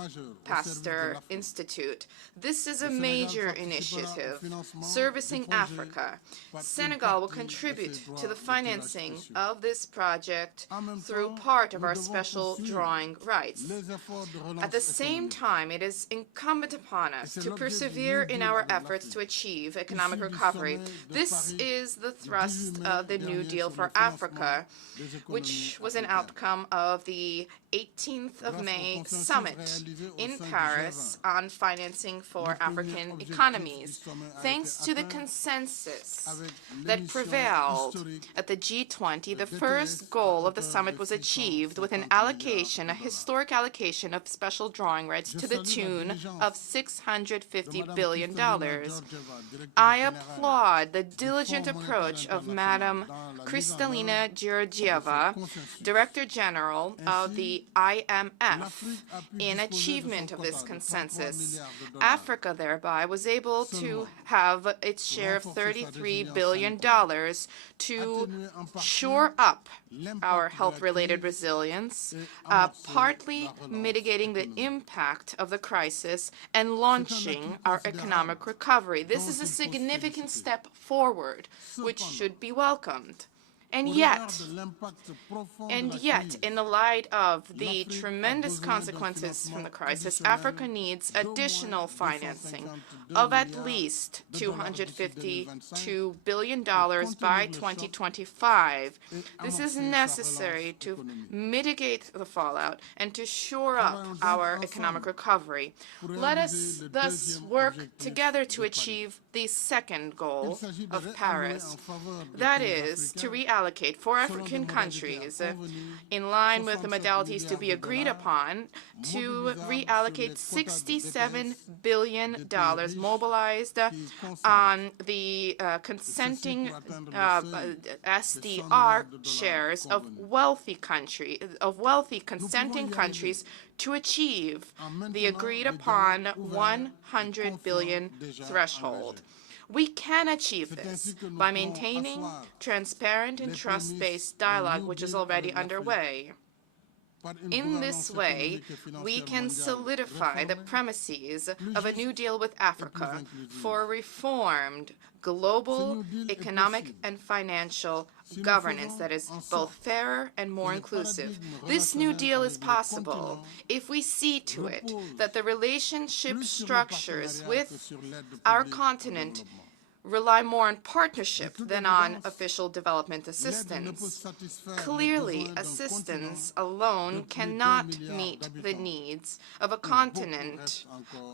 Pasteur Institute. This is a major initiative servicing Africa. Senegal will contribute to the financing of this project through part of our special drawing rights. At the same time, it is incumbent upon us to persevere in our efforts to achieve economic recovery. This is the thrust of the New Deal for Africa, which was an outcome of the 18th of May summit in Paris on financing for African economies. Thanks to the consensus that prevailed at the G20, the first goal of the summit was achieved with an allocation, a historic allocation of special drawing rights to the tune of $650 billion. I applaud the diligent approach of Madam Kristalina Georgieva, Director General of the IMF, in achievement of this consensus. Africa thereby was able to have its share of $33 billion to shore up our health-related resilience, partly mitigating the impact of the crisis and launching our economic recovery. This is a significant step forward, which should be welcomed. And yet, in the light of the tremendous consequences from the crisis, Africa needs additional financing of at least $252 billion by 2025. This is necessary to mitigate the fallout and to shore up our economic recovery. Let us thus work together to achieve the second goal of Paris, that is, to reallocate for African countries, in line with the modalities to be agreed upon, to reallocate $67 billion mobilized on the consenting SDR shares of wealthy consenting countries to achieve the agreed upon 100 billion threshold. We can achieve this by maintaining transparent and trust-based dialogue, which is already underway. In this way, we can solidify the premises of a new deal with Africa for reformed global economic and financial governance that is both fairer and more inclusive. This new deal is possible if we see to it that the relationship structures with our continent rely more on partnership than on official development assistance. Clearly, assistance alone cannot meet the needs of a continent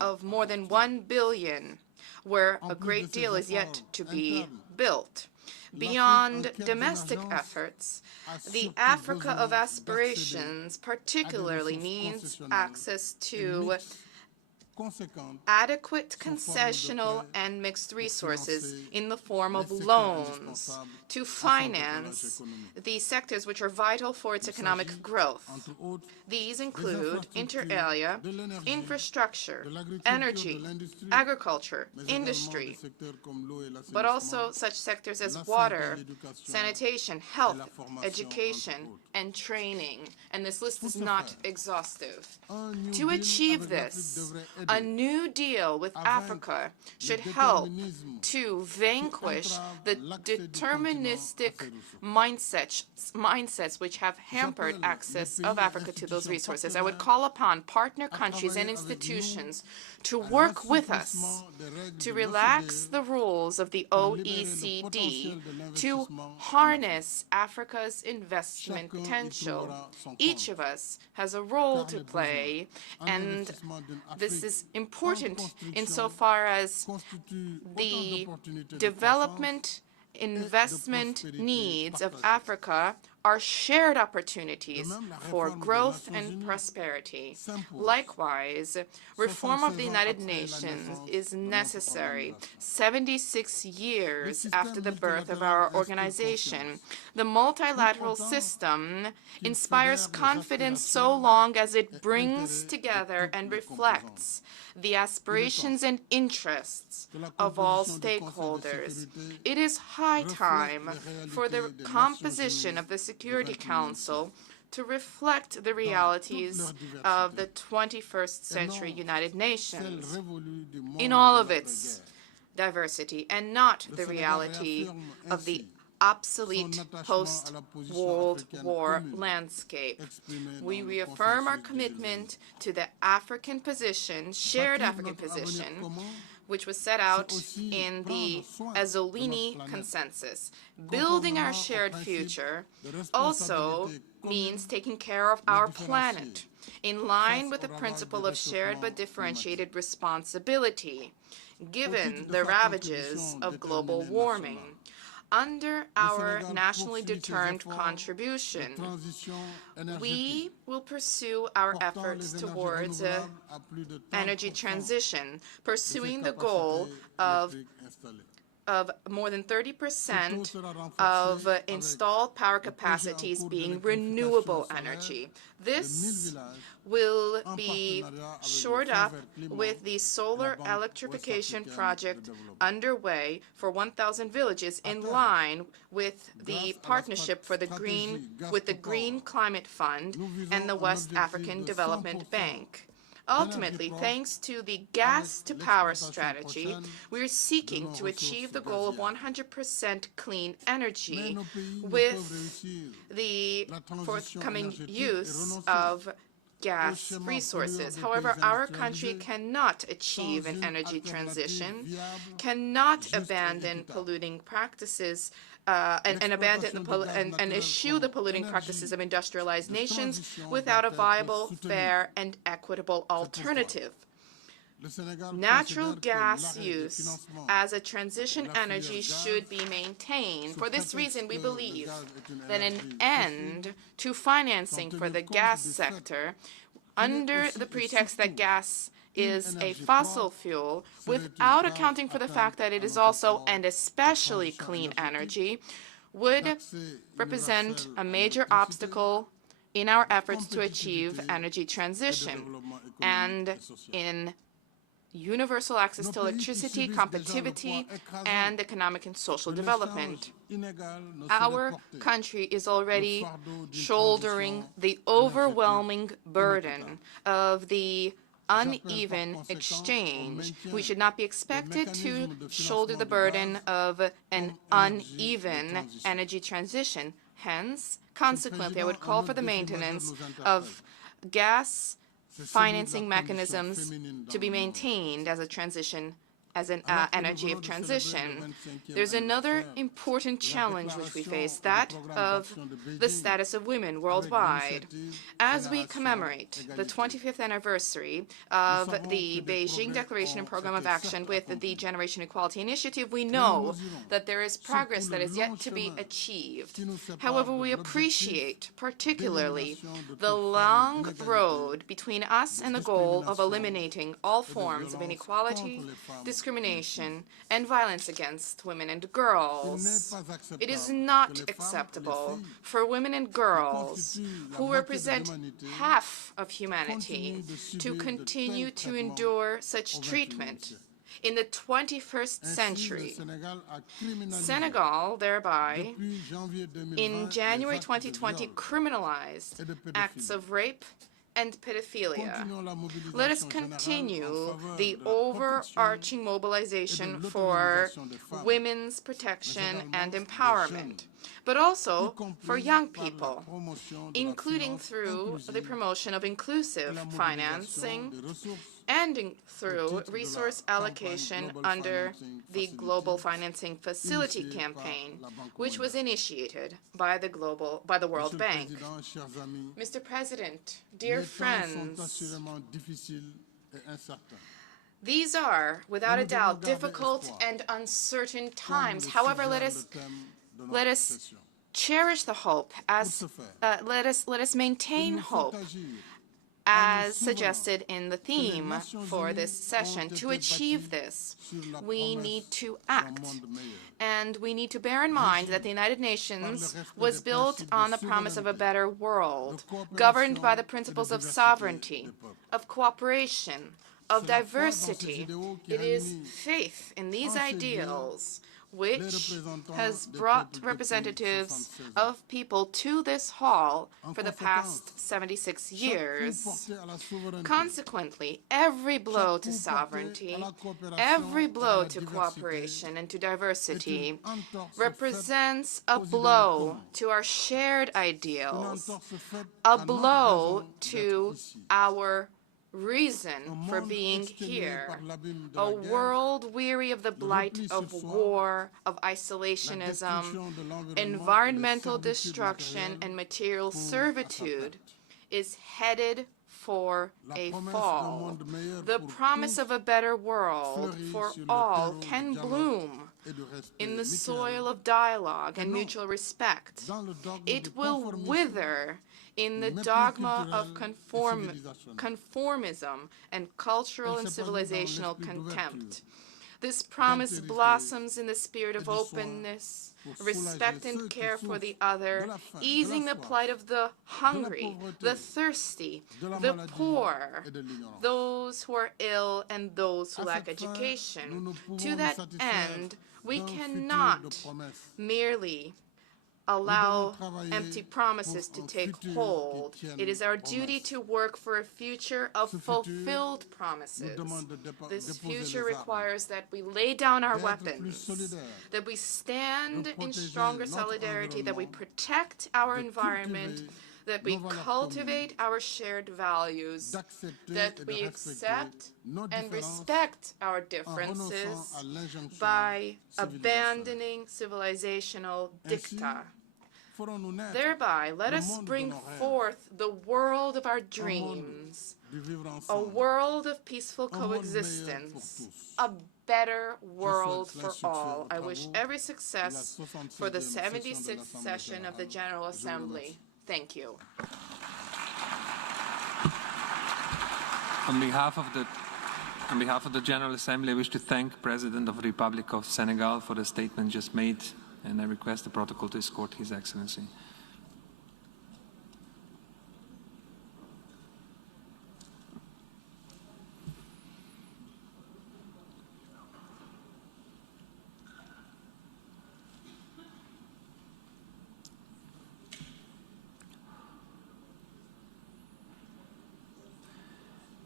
of more than 1 billion, where a great deal is yet to be built. Beyond domestic efforts, the Africa of aspirations particularly needs access to adequate concessional and mixed resources in the form of loans to finance the sectors which are vital for its economic growth. These include, inter alia, infrastructure, energy, agriculture, industry, but also such sectors as water, sanitation, health, education, and training. And this list is not exhaustive. To achieve this, a new deal with Africa should help to vanquish the deterministic mindsets which have hampered access of Africa to those resources. I would call upon partner countries and institutions to work with us to relax the rules of the OECD to harness Africa's investment potential. Each of us has a role to play, and this is important insofar as the development investment needs of Africa are shared opportunities for growth and prosperity. Likewise, reform of the United Nations is necessary 76 years after the birth of our organization. The multilateral system inspires confidence so long as it brings together and reflects the aspirations and interests of all stakeholders. It is high time for the composition of the Security Council to reflect the realities of the 21st century United Nations in all of its diversity, and not the reality of the obsolete post-World War landscape. We reaffirm our commitment to the African position, shared African position, which was set out in the Azzolini Consensus. Building our shared future also means taking care of our planet, in line with the principle of shared but differentiated responsibility, given the ravages of global warming. Under our nationally determined contribution, we will pursue our efforts towards energy transition, pursuing the goal of more than 30% of installed power capacities being renewable energy. This will be shored up with the solar electrification project underway for 1,000 villages, in line with the partnership for the Green Climate Fund and the West African Development Bank. Ultimately, thanks to the gas-to-power strategy, we are seeking to achieve the goal of 100% clean energy with the forthcoming use of gas resources. However, our country cannot achieve an energy transition, cannot abandon polluting practices, and eschew the polluting practices of industrialized nations without a viable, fair, and equitable alternative. Natural gas use as a transition energy should be maintained. For this reason, we believe that an end to financing for the gas sector, under the pretext that gas is a fossil fuel, without accounting for the fact that it is also and especially clean energy, would represent a major obstacle in our efforts to achieve energy transition and in universal access to electricity, competitivity, and economic and social development. Our country is already shouldering the overwhelming burden of the uneven exchange. We should not be expected to shoulder the burden of an uneven energy transition. Hence, consequently, I would call for the maintenance of gas financing mechanisms to be maintained as a transition as an energy of transition. There's another important challenge which we face, that of the status of women worldwide. As we commemorate the 25th anniversary of the Beijing Declaration and Program of Action with the Generation Equality Initiative, we know that there is progress that is yet to be achieved. However, we appreciate particularly the long road between us and the goal of eliminating all forms of inequality, discrimination, and violence against women and girls. It is not acceptable for women and girls who represent half of humanity to continue to endure such treatment in the 21st century. Senegal, thereby, in January 2020, criminalized acts of rape and pedophilia. Let us continue the overarching mobilization for women's protection and empowerment, but also for young people, including through the promotion of inclusive financing and through resource allocation under the Global Financing Facility campaign, which was initiated by the World Bank. Mr. President, dear friends, these are, without a doubt, difficult and uncertain times. However, let us cherish the hope, let us maintain hope, as suggested in the theme for this session. To achieve this, we need to act. And we need to bear in mind that the United Nations was built on the promise of a better world, governed by the principles of sovereignty, of cooperation, of diversity. It is faith in these ideals which has brought representatives of people to this hall for the past 76 years. Consequently, every blow to sovereignty, every blow to cooperation and to diversity represents a blow to our shared ideals, a blow to our reason for being here. A world weary of the blight of war, of isolationism, environmental destruction, and material servitude is headed for a fall. The promise of a better world for all can bloom in the soil of dialogue and mutual respect. It will wither in the dogma of conformism and cultural and civilizational contempt. This promise blossoms in the spirit of openness, respect and care for the other, easing the plight of the hungry, the thirsty, the poor, those who are ill and those who lack education. To that end, we cannot merely allow empty promises to take hold. It is our duty to work for a future of fulfilled promises. This future requires that we lay down our weapons, that we stand in stronger solidarity, that we protect our environment, that we cultivate our shared values, that we accept and respect our differences by abandoning civilizational dicta. Thereby, let us bring forth the world of our dreams, a world of peaceful coexistence, a better world for all. I wish every success for the 76th session of the General Assembly. Thank you. On behalf of the General Assembly, I wish to thank the President of the Republic of Senegal for the statement just made, and I request the protocol to escort His Excellency.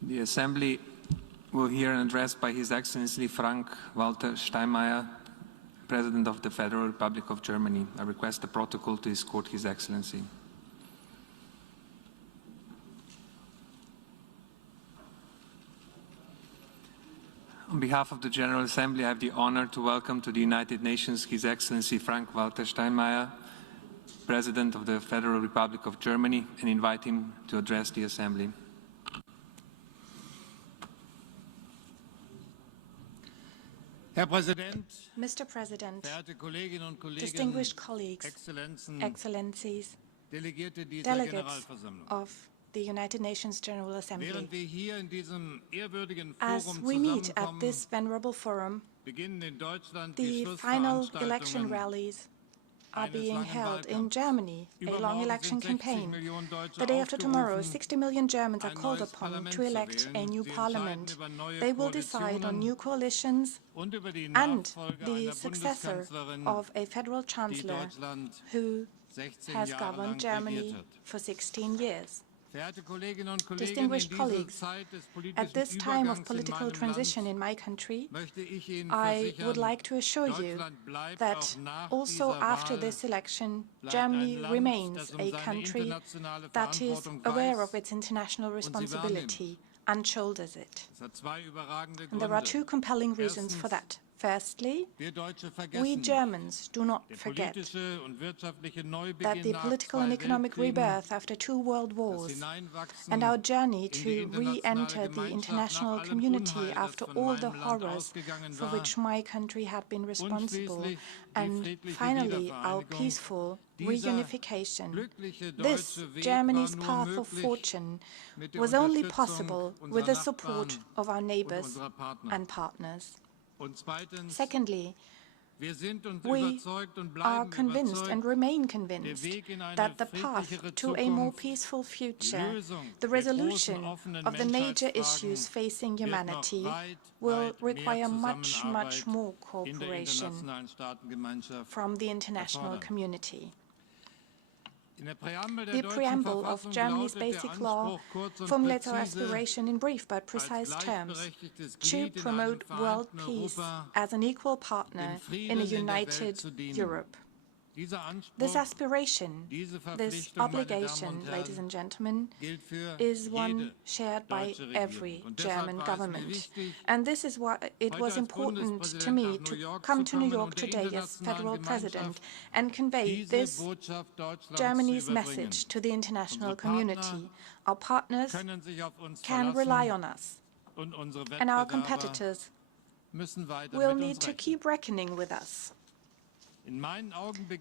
The Assembly will hear an address by His Excellency Frank-Walter Steinmeier, President of the Federal Republic of Germany. I request the protocol to escort His Excellency. On behalf of the General Assembly, I have the honor to welcome to the United Nations His Excellency Frank-Walter Steinmeier, President of the Federal Republic of Germany, and invite him to address the Assembly. Mr. President, distinguished colleagues, Excellencies, delegates of the United Nations General Assembly, as we meet at this venerable forum, the final election rallies are being held in Germany, a long election campaign. The day after tomorrow, 60 million Germans are called upon to elect a new parliament. They will decide on new coalitions and the successor of a federal chancellor who has governed Germany for 16 years. Distinguished colleagues, at this time of political transition in my country, I would like to assure you that also after this election, Germany remains a country that is aware of its international responsibility and shoulders it. And there are two compelling reasons for that. Firstly, we Germans do not forget that the political and economic rebirth after 2 world wars and our journey to re-enter the international community after all the horrors for which my country had been responsible, and finally our peaceful reunification, this Germany's path of fortune was only possible with the support of our neighbors and partners. Secondly, we are convinced and remain convinced that the path to a more peaceful future, the resolution of the major issues facing humanity, will require much, much more cooperation from the international community. The preamble of Germany's basic law formulates our aspiration in brief but precise terms to promote world peace as an equal partner in a united Europe. This aspiration, this obligation, ladies and gentlemen, is one shared by every German government. And this is why it was important to me to come to New York today as federal president and convey this Germany's message to the international community. Our partners can rely on us, and our competitors will need to keep reckoning with us.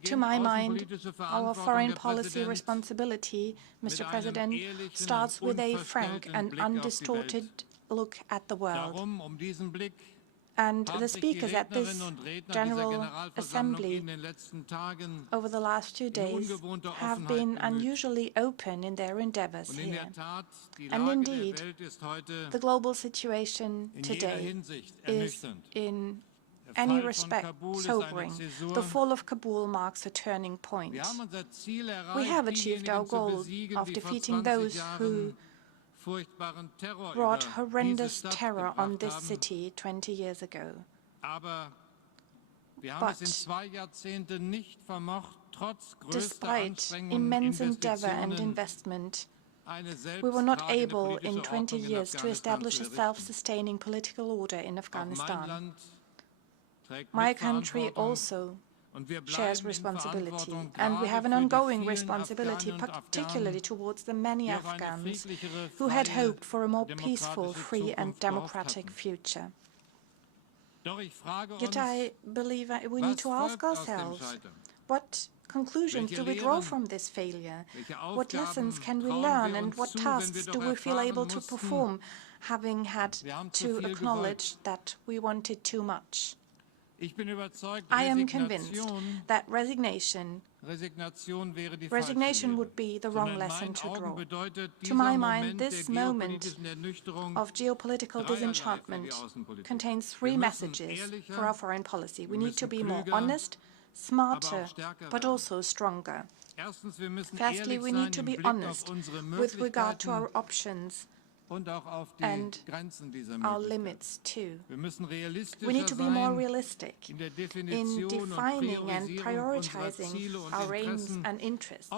To my mind, our foreign policy responsibility, Mr. President, starts with a frank and undistorted look at the world. And the speakers at this General Assembly over the last 2 days have been unusually open in their endeavors here. And indeed, the global situation today is in any respect sobering. The fall of Kabul marks a turning point. We have achieved our goal of defeating those who brought horrendous terror on this city 20 years ago. But despite immense endeavor and investment, we were not able in 20 years to establish a self-sustaining political order in Afghanistan. My country also shares responsibility, and we have an ongoing responsibility, particularly towards the many Afghans who had hoped for a more peaceful, free and democratic future. Yet I believe we need to ask ourselves, what conclusions do we draw from this failure? What lessons can we learn, and what tasks do we feel able to perform, having had to acknowledge that we wanted too much? I am convinced that resignation would be the wrong lesson to draw. To my mind, this moment of geopolitical disenchantment contains 3 messages for our foreign policy. We need to be more honest, smarter, but also stronger. Firstly, we need to be honest with regard to our options and our limits too. We need to be more realistic in defining and prioritizing our aims and interests.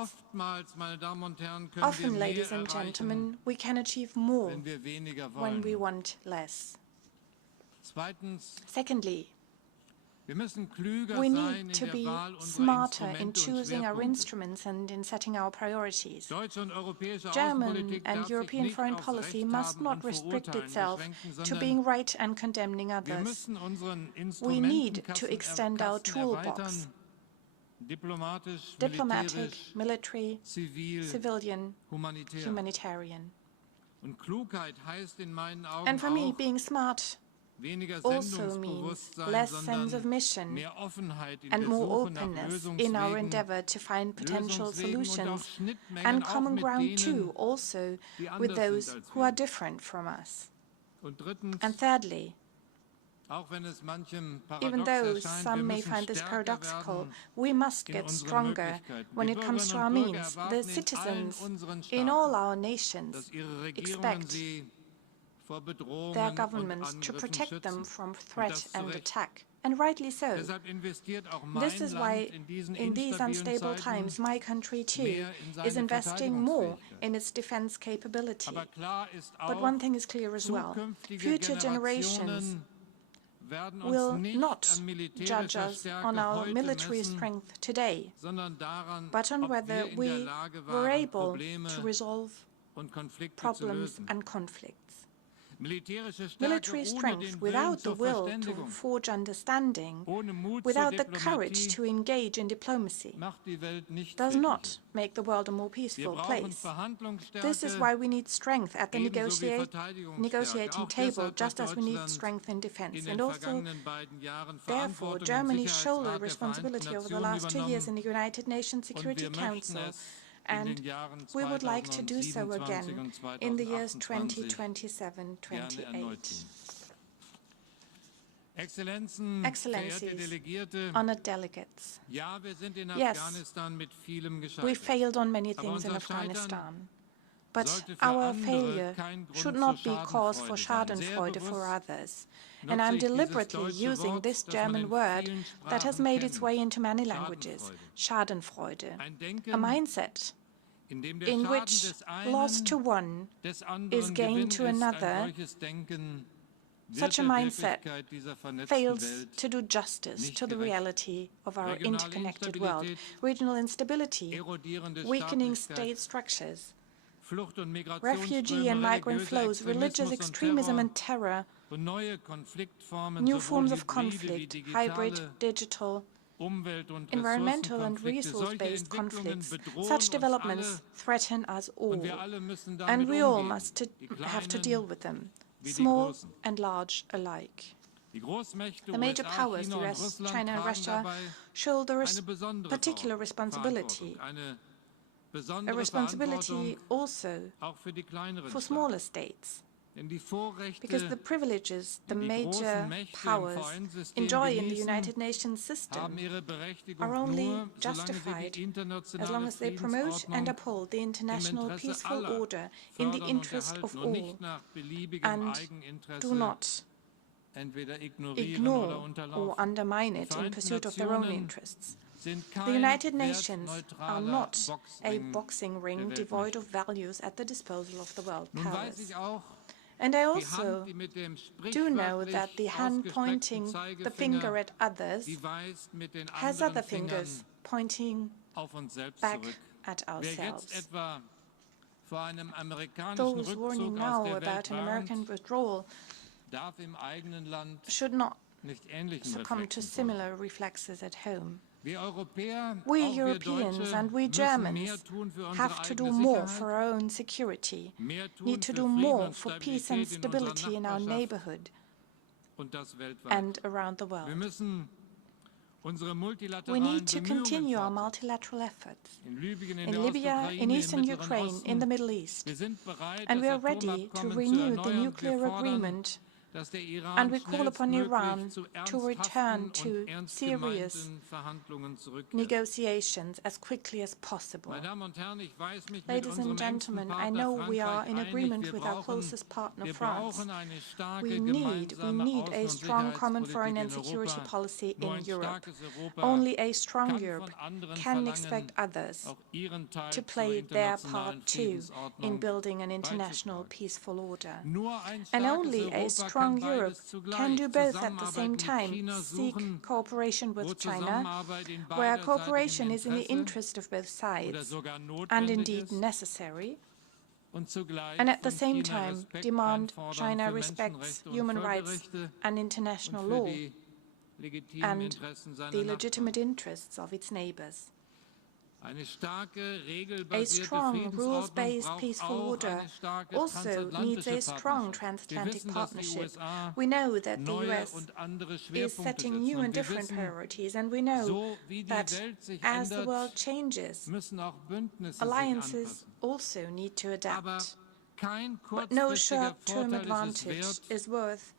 Often, ladies and gentlemen, we can achieve more when we want less. Secondly, we need to be smarter in choosing our instruments and in setting our priorities. German and European foreign policy must not restrict itself to being right and condemning others. We need to extend our toolbox: diplomatic, military, civilian, humanitarian. And for me, being smart also means less sense of mission and more openness in our endeavor to find potential solutions and common ground too, also with those who are different from us. And thirdly, even though some may find this paradoxical, we must get stronger when it comes to our means. The citizens in all our nations expect their governments to protect them from threat and attack, and rightly so. This is why, in these unstable times, my country too is investing more in its defense capability. But one thing is clear as well: future generations will not judge us on our military strength today, but on whether we were able to resolve problems and conflicts. Military strength without the will to forge understanding, without the courage to engage in diplomacy, does not make the world a more peaceful place. This is why we need strength at the negotiating table, just as we need strength in defense. And also, therefore, Germany shouldered responsibility over the last 2 years in the United Nations Security Council, and we would like to do so again in the years 2027-28. Excellencies, honored delegates, yes, we failed on many things in Afghanistan, but our failure should not be cause for Schadenfreude for others. And I'm deliberately using this German word that has made its way into many languages: Schadenfreude, a mindset in which loss to one is gain to another. Such a mindset fails to do justice to the reality of our interconnected world. Regional instability, weakening state structures, refugee and migrant flows, religious extremism and terror, new forms of conflict, hybrid, digital, environmental and resource-based conflicts. Such developments threaten us all, and we all must have to deal with them, small and large alike. The major powers, the US, China and Russia, shoulder a particular responsibility, a responsibility also for smaller states, because the privileges the major powers enjoy in the United Nations system are only justified as long as they promote and uphold the international peaceful order in the interest of all, and do not ignore or undermine it in pursuit of their own interests. The United Nations are not a boxing ring devoid of values at the disposal of the world powers. And I also do know that the hand pointing the finger at others has other fingers pointing back at ourselves. Those warning now about an American withdrawal should not succumb to similar reflexes at home. We Europeans and we Germans have to do more for our own security, need to do more for peace and stability in our neighborhood and around the world. We need to continue our multilateral efforts in Libya, in eastern Ukraine, in the Middle East. And we are ready to renew the nuclear agreement, and we call upon Iran to return to serious negotiations as quickly as possible. Ladies and gentlemen, I know we are in agreement with our closest partner, France. We need a strong common foreign and security policy in Europe. Only a strong Europe can expect others to play their part too in building an international peaceful order. And only a strong strong Europe can do both at the same time, seek cooperation with China, where cooperation is in the interest of both sides and indeed necessary, and at the same time demand China respects human rights and international law and the legitimate interests of its neighbors. A strong, rules-based peaceful order also needs a strong transatlantic partnership. We know that the US is setting new and different priorities, and we know that as the world changes, alliances also need to adapt. But no short-term advantage is worth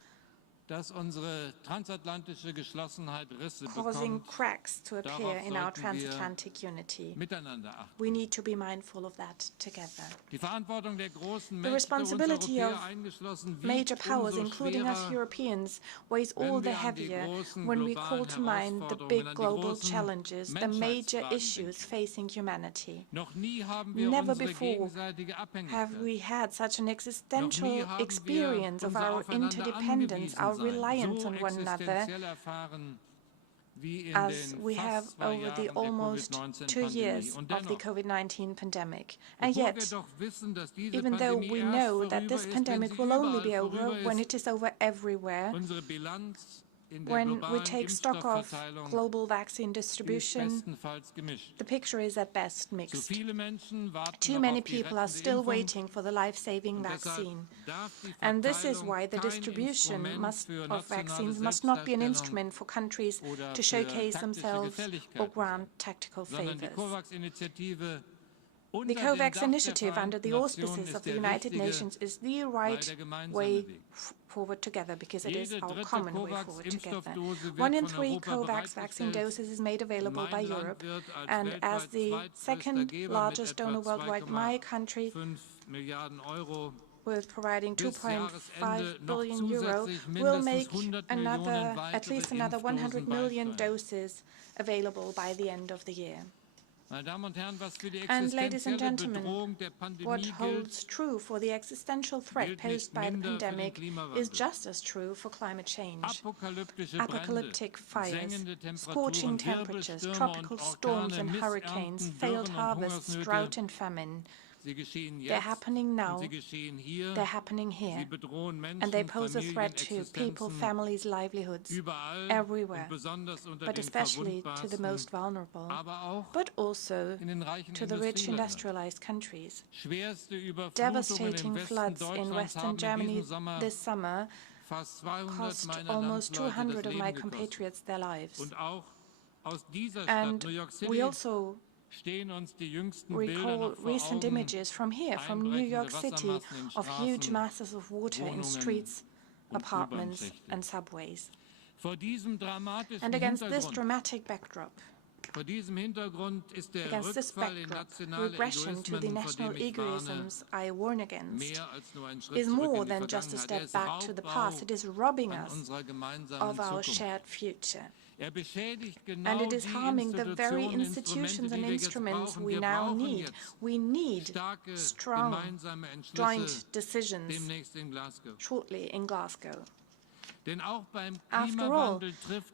causing cracks to appear in our transatlantic unity. We need to be mindful of that together. The responsibility of major powers, including us Europeans, weighs all the heavier when we call to mind the big global challenges, the major issues facing humanity. Never before have we had such an existential experience of our interdependence, our reliance on one another, as we have over the almost 2 years of the COVID-19 pandemic. And yet, even though we know that this pandemic will only be over when it is over everywhere, when we take stock of global vaccine distribution, the picture is at best mixed. Too many people are still waiting for the life-saving vaccine. And this is why the distribution of vaccines must not be an instrument for countries to showcase themselves or grant tactical favors. The COVAX initiative under the auspices of the United Nations is the right way forward together, because it is our common way forward together. 1 in 3 COVAX vaccine doses is made available by Europe, and as the second largest donor worldwide, my country, with providing 2.5 billion euro, will make at least another 100 million doses available by the end of the year. And ladies and gentlemen, what holds true for the existential threat posed by the pandemic is just as true for climate change. Apocalyptic fires, scorching temperatures, tropical storms and hurricanes, failed harvests, drought and famine. They're happening now, they're happening here, and they pose a threat to people, families, livelihoods, everywhere, but especially to the most vulnerable, but also to the rich industrialized countries. Devastating floods in Western Germany this summer cost almost 200 of my compatriots their lives. And we also recall recent images from here, from New York City, of huge masses of water in streets, apartments and subways. And against this dramatic backdrop, regression to the national egoisms I warn against is more than just a step back to the past. It is robbing us of our shared future. And it is harming the very institutions and instruments we now need. We need strong joint decisions shortly in Glasgow. After all,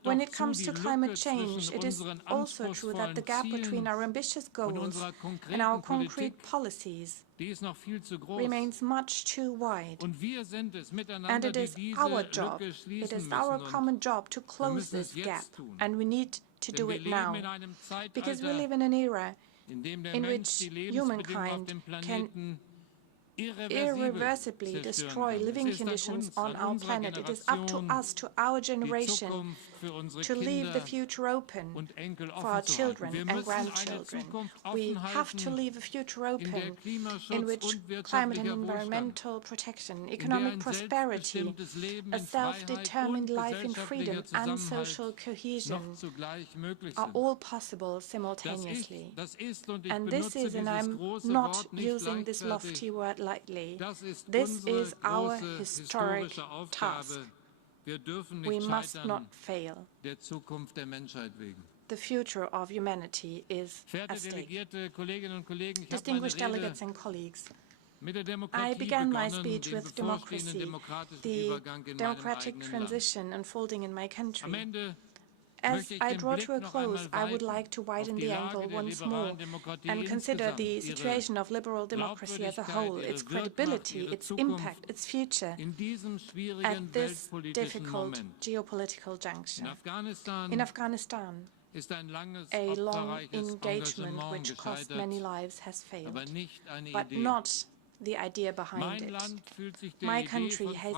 when it comes to climate change, it is also true that the gap between our ambitious goals and our concrete policies remains much too wide. And it is our job, it is our common job to close this gap, and we need to do it now. Because we live in an era in which humankind can irreversibly destroy living conditions on our planet. It is up to us, to our generation, to leave the future open for our children and grandchildren. We have to leave a future open in which climate and environmental protection, economic prosperity, a self-determined life in freedom and social cohesion are all possible simultaneously. And this is, and I'm not using this lofty word lightly, this is our historic task. We must not fail. The future of humanity is at stake. Distinguished delegates and colleagues, I began my speech with democracy, the democratic transition unfolding in my country. As I draw to a close, I would like to widen the angle once more and consider the situation of liberal democracy as a whole, its credibility, its impact, its future at this difficult geopolitical juncture. In Afghanistan, a long engagement which cost many lives has failed, but not the idea behind it. My country has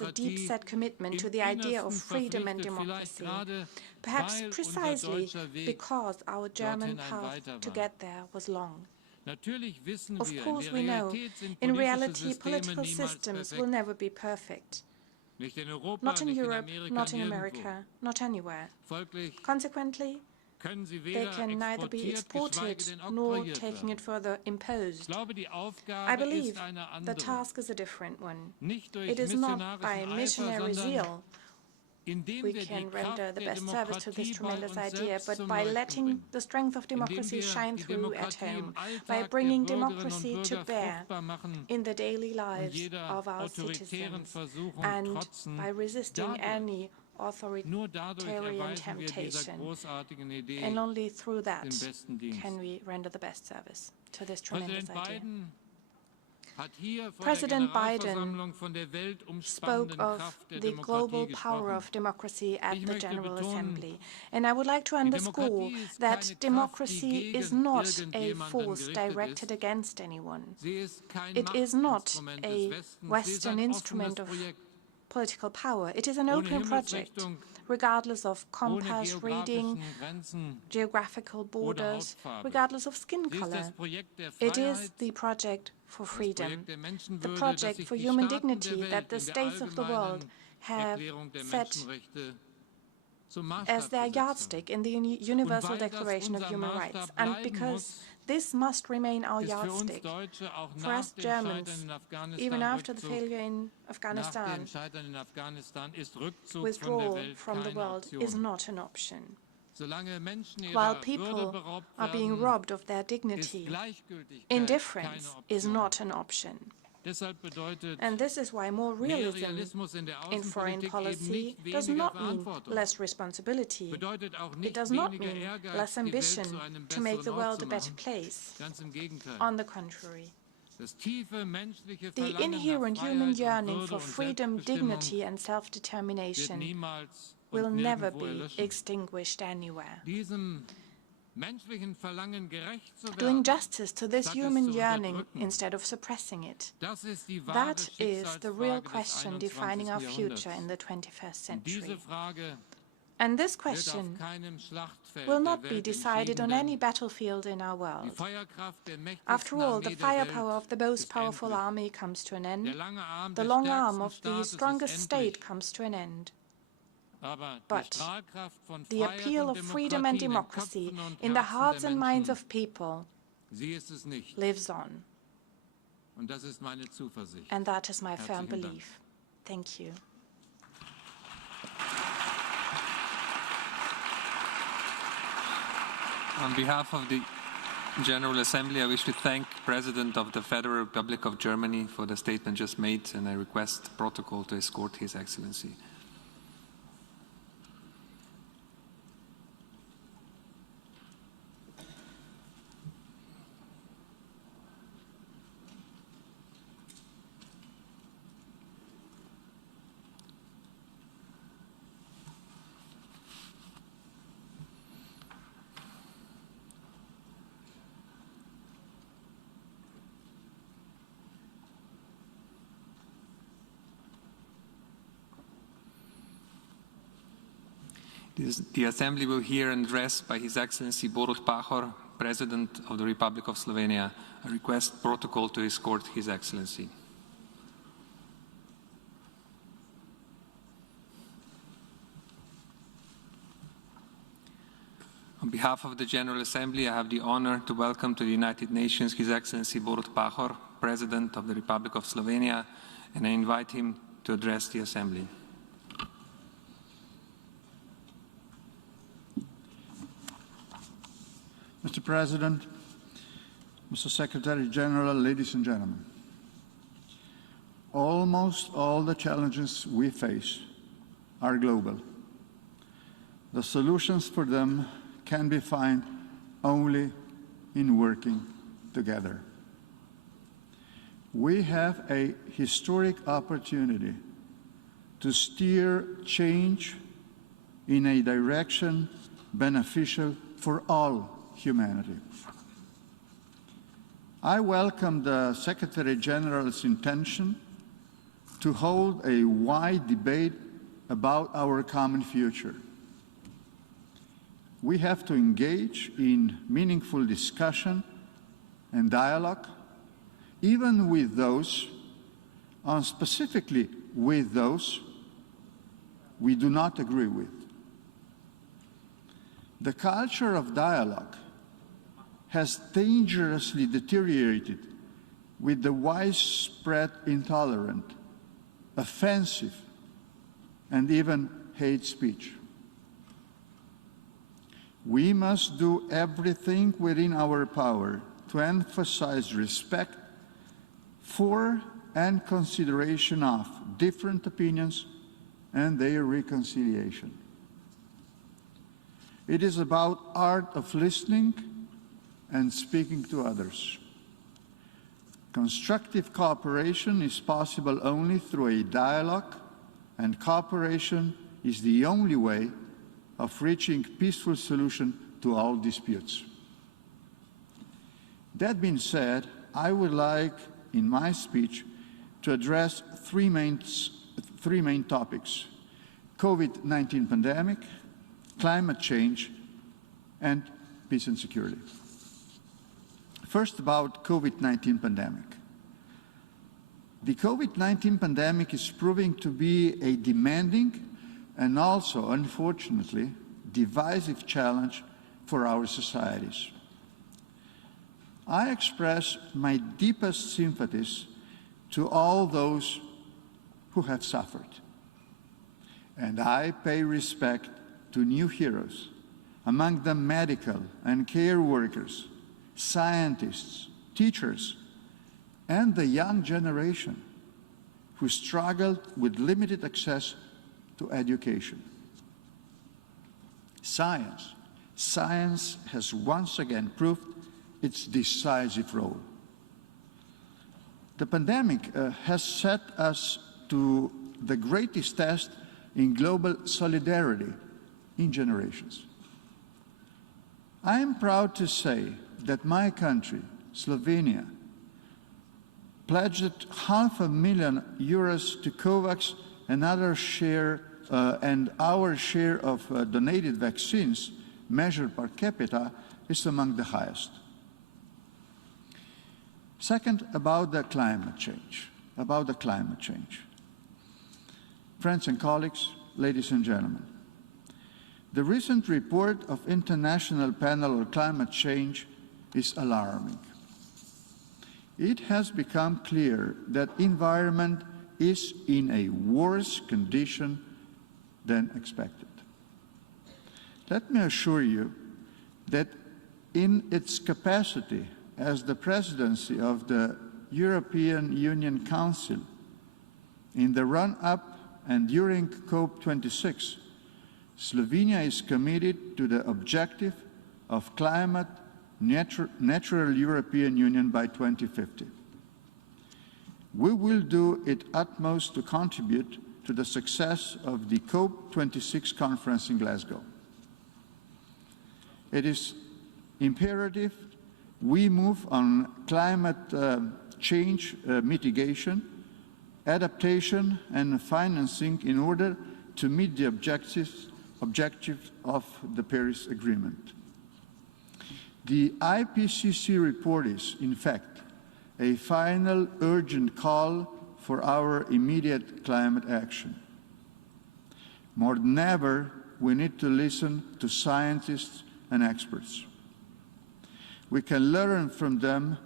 a deep-set commitment to the idea of freedom and democracy, perhaps precisely because our German path to get there was long. Of course, we know, in reality, political systems will never be perfect. Not in Europe, not in America, not anywhere. Consequently, they can neither be exported nor, taking it further, imposed. I believe the task is a different one. It is not by missionary zeal we can render the best service to this tremendous idea, but by letting the strength of democracy shine through at home, by bringing democracy to bear in the daily lives of our citizens, and by resisting any authoritarian temptation. And only through that can we render the best service to this tremendous idea. President Biden spoke of the global power of democracy at the General Assembly, and I would like to underscore that democracy is not a force directed against anyone. It is not a Western instrument of political power. It is an open project, regardless of compass reading, geographical borders, regardless of skin color. It is the project for freedom, the project for human dignity that the states of the world have set as their yardstick in the Universal Declaration of Human Rights. And because this must remain our yardstick, for us Germans, even after the failure in Afghanistan, withdrawal from the world is not an option. While people are being robbed of their dignity, indifference is not an option. And this is why more realism in foreign policy does not mean less responsibility. It does not mean less ambition to make the world a better place. On the contrary, the inherent human yearning for freedom, dignity, and self-determination will never be extinguished anywhere. Doing justice to this human yearning instead of suppressing it, that is the real question defining our future in the 21st century. And this question will not be decided on any battlefield in our world. After all, the firepower of the most powerful army comes to an end. The long arm of the strongest state comes to an end. But the appeal of freedom and democracy in the hearts and minds of people lives on. And that is my firm belief. Thank you. On behalf of the General Assembly, I wish to thank the President of the Federal Republic of Germany for the statement just made, and I request the protocol to escort His Excellency. The Assembly will hear an address by His Excellency Borut Pahor, President of the Republic of Slovenia. I request protocol to escort His Excellency. On behalf of the General Assembly, I have the honor to welcome to the United Nations His Excellency Borut Pahor, President of the Republic of Slovenia, and I invite him to address the Assembly. Mr. President, Mr. Secretary General, ladies and gentlemen, Almost all the challenges we face are global. The solutions for them can be found only in working together. We have a historic opportunity to steer change in a direction beneficial for all humanity. I welcome the Secretary General's intention to hold a wide debate about our common future. We have to engage in meaningful discussion and dialogue, even with those, and specifically with those we do not agree with. The culture of dialogue has dangerously deteriorated with the widespread intolerant, offensive, and even hate speech. We must do everything within our power to emphasize respect for and consideration of different opinions and their reconciliation. It is about art of listening and speaking to others. Constructive cooperation is possible only through a dialogue, and cooperation is the only way of reaching peaceful solution to all disputes. That being said, I would like, in my speech, to address three main topics: COVID-19 pandemic, climate change, and peace and security. First, about COVID-19 pandemic. The COVID-19 pandemic is proving to be a demanding and also, unfortunately, divisive challenge for our societies. I express my deepest sympathies to all those who have suffered, and I pay respect to new heroes, among them medical and care workers, scientists, teachers, and the young generation who struggled with limited access to education. Science has once again proved its decisive role. The pandemic has set us to the greatest test in global solidarity in generations. I am proud to say that my country, Slovenia, pledged €500,000 to COVAX, and our share of donated vaccines measured per capita is among the highest. Second, about the climate change. Friends and colleagues, ladies and gentlemen, the recent report of International Panel on Climate Change is alarming. It has become clear that the environment is in a worse condition than expected. Let me assure you that in its capacity as the presidency of the European Union Council, in the run-up and during COP26, Slovenia is committed to the objective of climate natural European Union by 2050. We will do its utmost to contribute to the success of the COP26 conference in Glasgow. It is imperative we move on climate change mitigation, adaptation, and financing in order to meet the objectives of the Paris Agreement. The IPCC report is, in fact, a final urgent call for our immediate climate action. More than ever, we need to listen to scientists and experts. We can learn from them,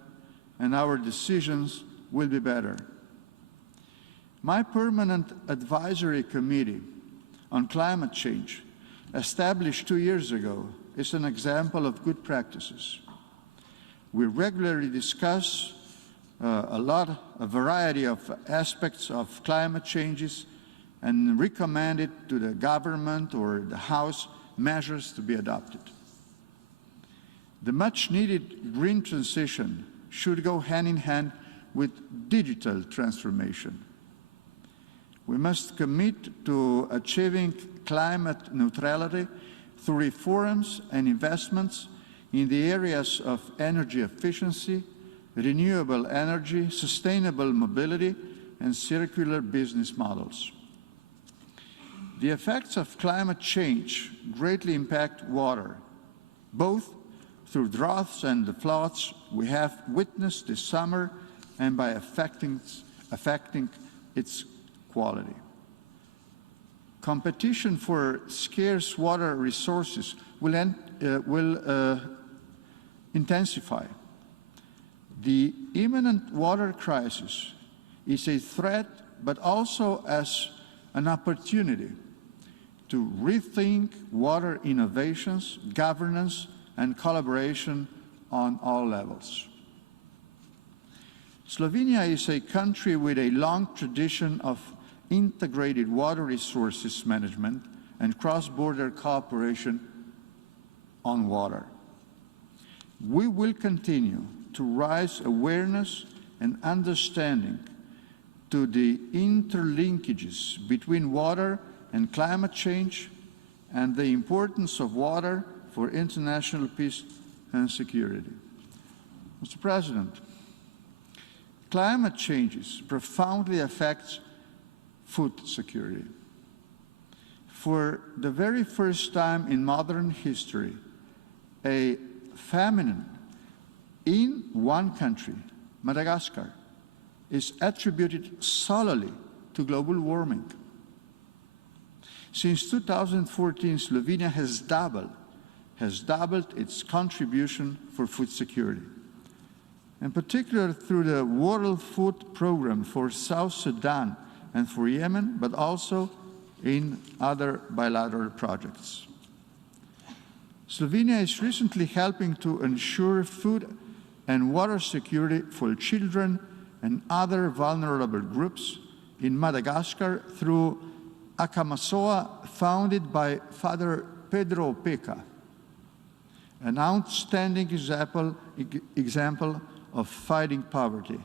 and our decisions will be better. My permanent advisory committee on climate change, established 2 years ago, is an example of good practices. We regularly discuss a variety of aspects of climate changes and recommended to the government or the House measures to be adopted. The much-needed green transition should go hand in hand with digital transformation. We must commit to achieving climate neutrality through reforms and investments in the areas of energy efficiency, renewable energy, sustainable mobility, and circular business models. The effects of climate change greatly impact water, both through droughts and the floods we have witnessed this summer and by affecting its quality. Competition for scarce water resources will intensify. The imminent water crisis is a threat, but also as an opportunity to rethink water innovations, governance, and collaboration on all levels. Slovenia is a country with a long tradition of integrated water resources management and cross-border cooperation on water. We will continue to raise awareness and understanding to the interlinkages between water and climate change and the importance of water for international peace and security. Mr. President, climate changes profoundly affect food security. For the very first time in modern history, a famine in one country, Madagascar, is attributed solely to global warming. Since 2014, Slovenia has doubled its contribution for food security, in particular through the World Food Programme for South Sudan and for Yemen, but also in other bilateral projects. Slovenia is recently helping to ensure food and water security for children and other vulnerable groups in Madagascar through Akamasoa, founded by Father Pedro Opeka, an outstanding example of fighting poverty,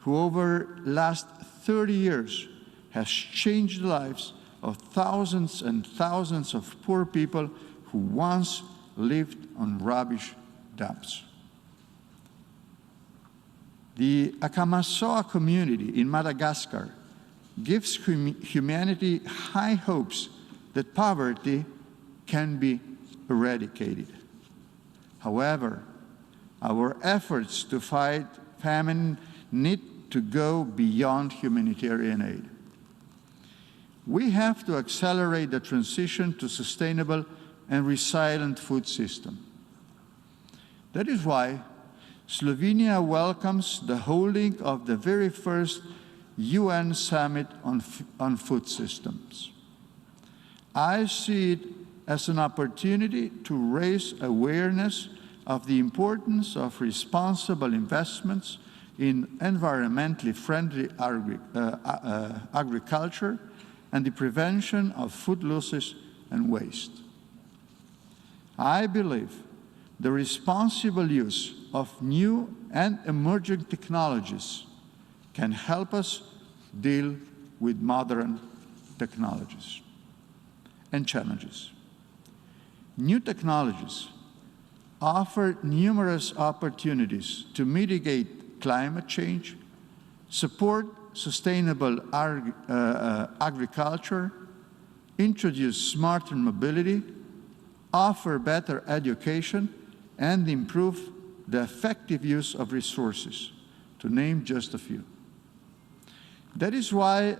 who over the last 30 years has changed the lives of thousands and thousands of poor people who once lived on rubbish dumps. The Akamasoa community in Madagascar gives humanity high hopes that poverty can be eradicated. However, our efforts to fight famine need to go beyond humanitarian aid. We have to accelerate the transition to sustainable and resilient food system. That is why Slovenia welcomes the holding of the very first UN Summit on Food Systems. I see it as an opportunity to raise awareness of the importance of responsible investments in environmentally friendly agriculture and the prevention of food losses and waste. I believe the responsible use of new and emerging technologies can help us deal with modern technologies and challenges. New technologies offer numerous opportunities to mitigate climate change, support sustainable agriculture, introduce smarter mobility, offer better education, and improve the effective use of resources, to name just a few. That is why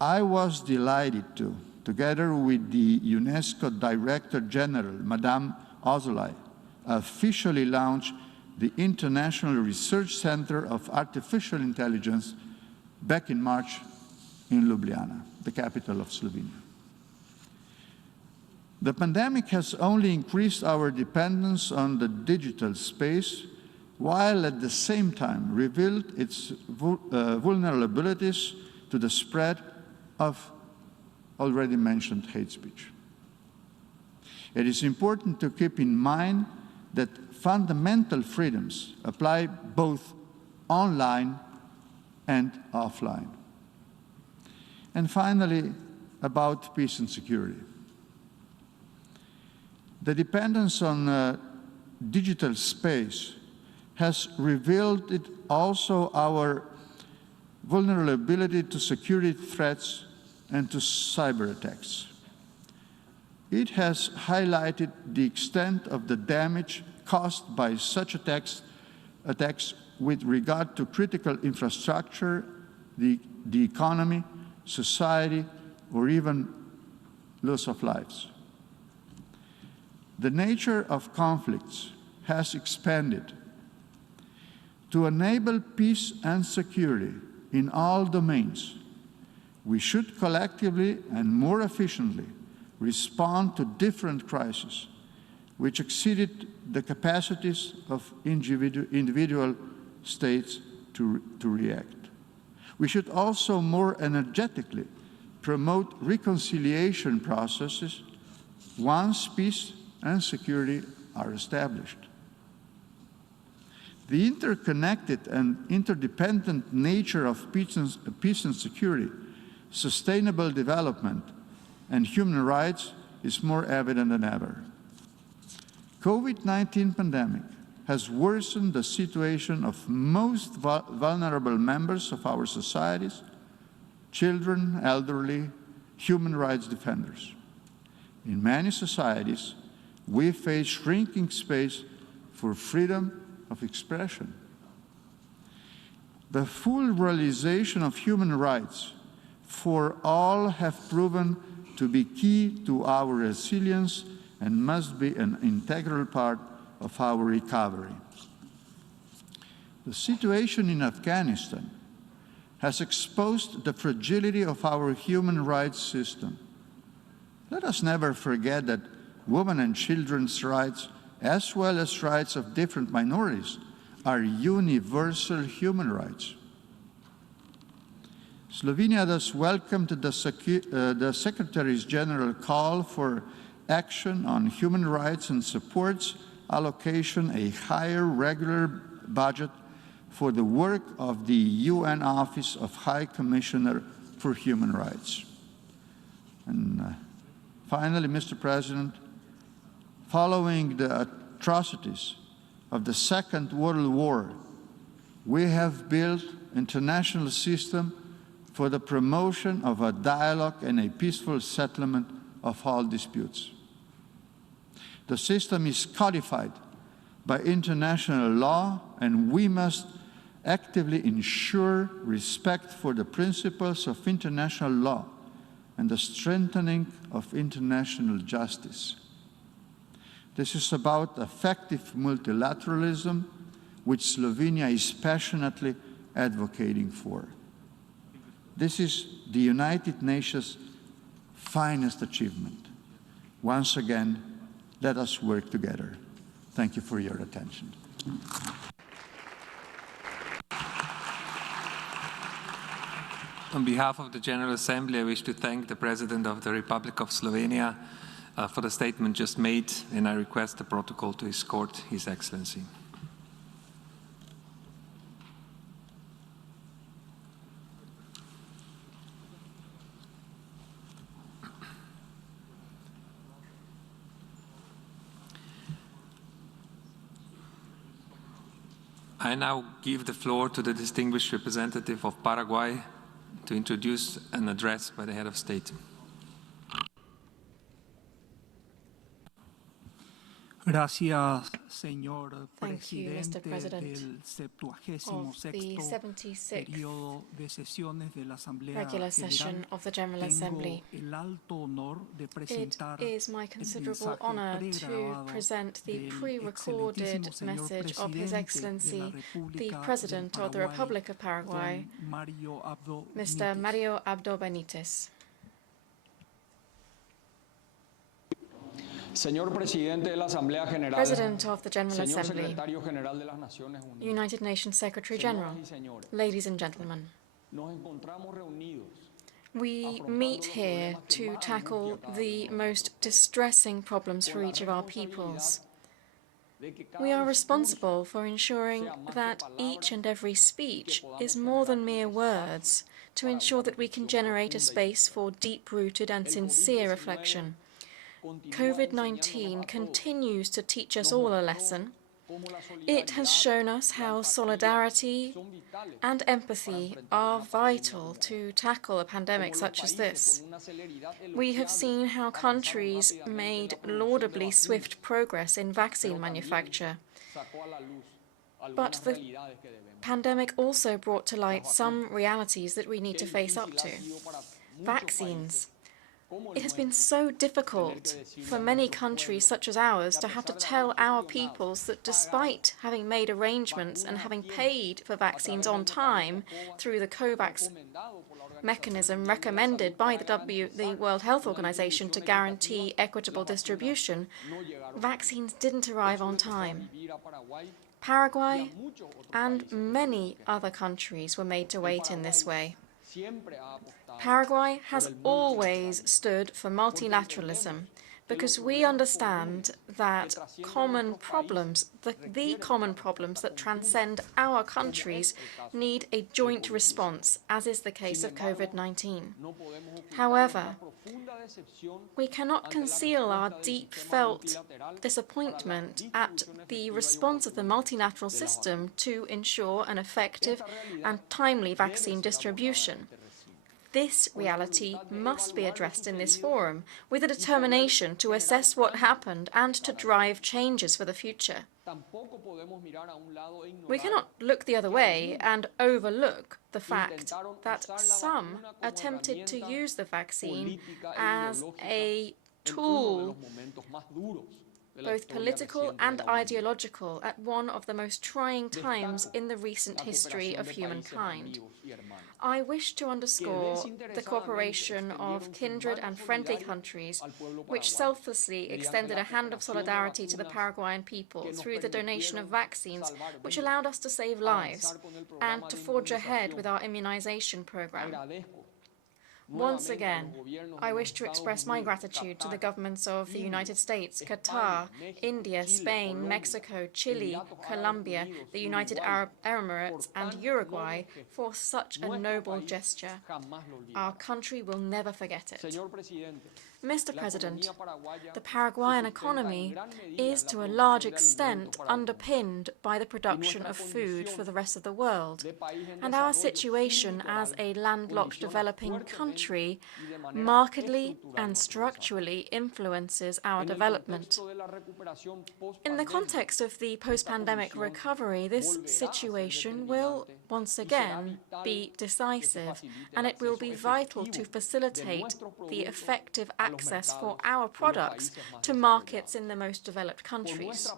I was delighted to, together with the UNESCO Director General, Madame Ozolai, officially launch the International Research Center of Artificial Intelligence back in March in Ljubljana, the capital of Slovenia. The pandemic has only increased our dependence on the digital space, while at the same time revealed its vulnerabilities to the spread of already mentioned hate speech. It is important to keep in mind that fundamental freedoms apply both online and offline. And finally, about peace and security. The dependence on digital space has revealed it also our vulnerability to security threats and to cyber attacks. It has highlighted the extent of the damage caused by such attacks with regard to critical infrastructure, the economy, society, or even loss of lives. The nature of conflicts has expanded. To enable peace and security in all domains, we should collectively and more efficiently respond to different crises which exceeded the capacities of individual states to react. We should also more energetically promote reconciliation processes once peace and security are established. The interconnected and interdependent nature of peace and security, sustainable development, and human rights is more evident than ever. COVID-19 pandemic has worsened the situation of most vulnerable members of our societies, children, elderly, human rights defenders. In many societies, we face shrinking space for freedom of expression. The full realization of human rights for all have proven to be key to our resilience and must be an integral part of our recovery. The situation in Afghanistan has exposed the fragility of our human rights system. Let us never forget that women and children's rights, as well as rights of different minorities, are universal human rights. Slovenia thus welcomed the Secretary General's call for action on human rights and supports allocation a higher regular budget for the work of the UN Office of High Commissioner for Human Rights. And finally, Mr. President, following the atrocities of the Second World War, we have built an international system for the promotion of a dialogue and a peaceful settlement of all disputes. The system is codified by international law, and we must actively ensure respect for the principles of international law and the strengthening of international justice. This is about effective multilateralism, which Slovenia is passionately advocating for. This is the United Nations' finest achievement. Once again, let us work together. Thank you for your attention. On behalf of the General Assembly, I wish to thank the President of the Republic of Slovenia for the statement just made, and I request the protocol to escort His Excellency. I now give the floor to the distinguished representative of Paraguay to introduce an address by the head of state. Thank you, Mr. President of the 76th regular session of the General Assembly. It is my considerable honor to present the pre-recorded message of His Excellency, the President of the Republic of Paraguay, Mr. Mario Abdo Benitez. President of the General Assembly, United Nations Secretary General, ladies and gentlemen, we meet here to tackle the most distressing problems for each of our peoples. We are responsible for ensuring that each and every speech is more than mere words, to ensure that we can generate a space for deep-rooted and sincere reflection. COVID-19 continues to teach us all a lesson. It has shown us how solidarity and empathy are vital to tackle a pandemic such as this. We have seen how countries made laudably swift progress in vaccine manufacture. But the pandemic also brought to light some realities that we need to face up to. Vaccines. It has been so difficult for many countries such as ours to have to tell our peoples that despite having made arrangements and having paid for vaccines on time through the COVAX mechanism recommended by the World Health Organization to guarantee equitable distribution, vaccines didn't arrive on time. Paraguay and many other countries were made to wait in this way. Paraguay has always stood for multilateralism because we understand that common problems, the common problems that transcend our countries, need a joint response, as is the case of COVID-19. However, we cannot conceal our deep-felt disappointment at the response of the multilateral system to ensure an effective and timely vaccine distribution. This reality must be addressed in this forum, with a determination to assess what happened and to drive changes for the future. We cannot look the other way and overlook the fact that some attempted to use the vaccine as a tool, both political and ideological, at one of the most trying times in the recent history of humankind. I wish to underscore the cooperation of kindred and friendly countries, which selflessly extended a hand of solidarity to the Paraguayan people through the donation of vaccines, which allowed us to save lives and to forge ahead with our immunization program. Once again, I wish to express my gratitude to the governments of the United States, Qatar, India, Spain, Mexico, Chile, Colombia, the United Arab Emirates, and Uruguay for such a noble gesture. Our country will never forget it. Mr. President, the Paraguayan economy is to a large extent underpinned by the production of food for the rest of the world, and our situation as a landlocked developing country markedly and structurally influences our development. In the context of the post-pandemic recovery, this situation will once again be decisive, and it will be vital to facilitate the effective access for our products to markets in the most developed countries.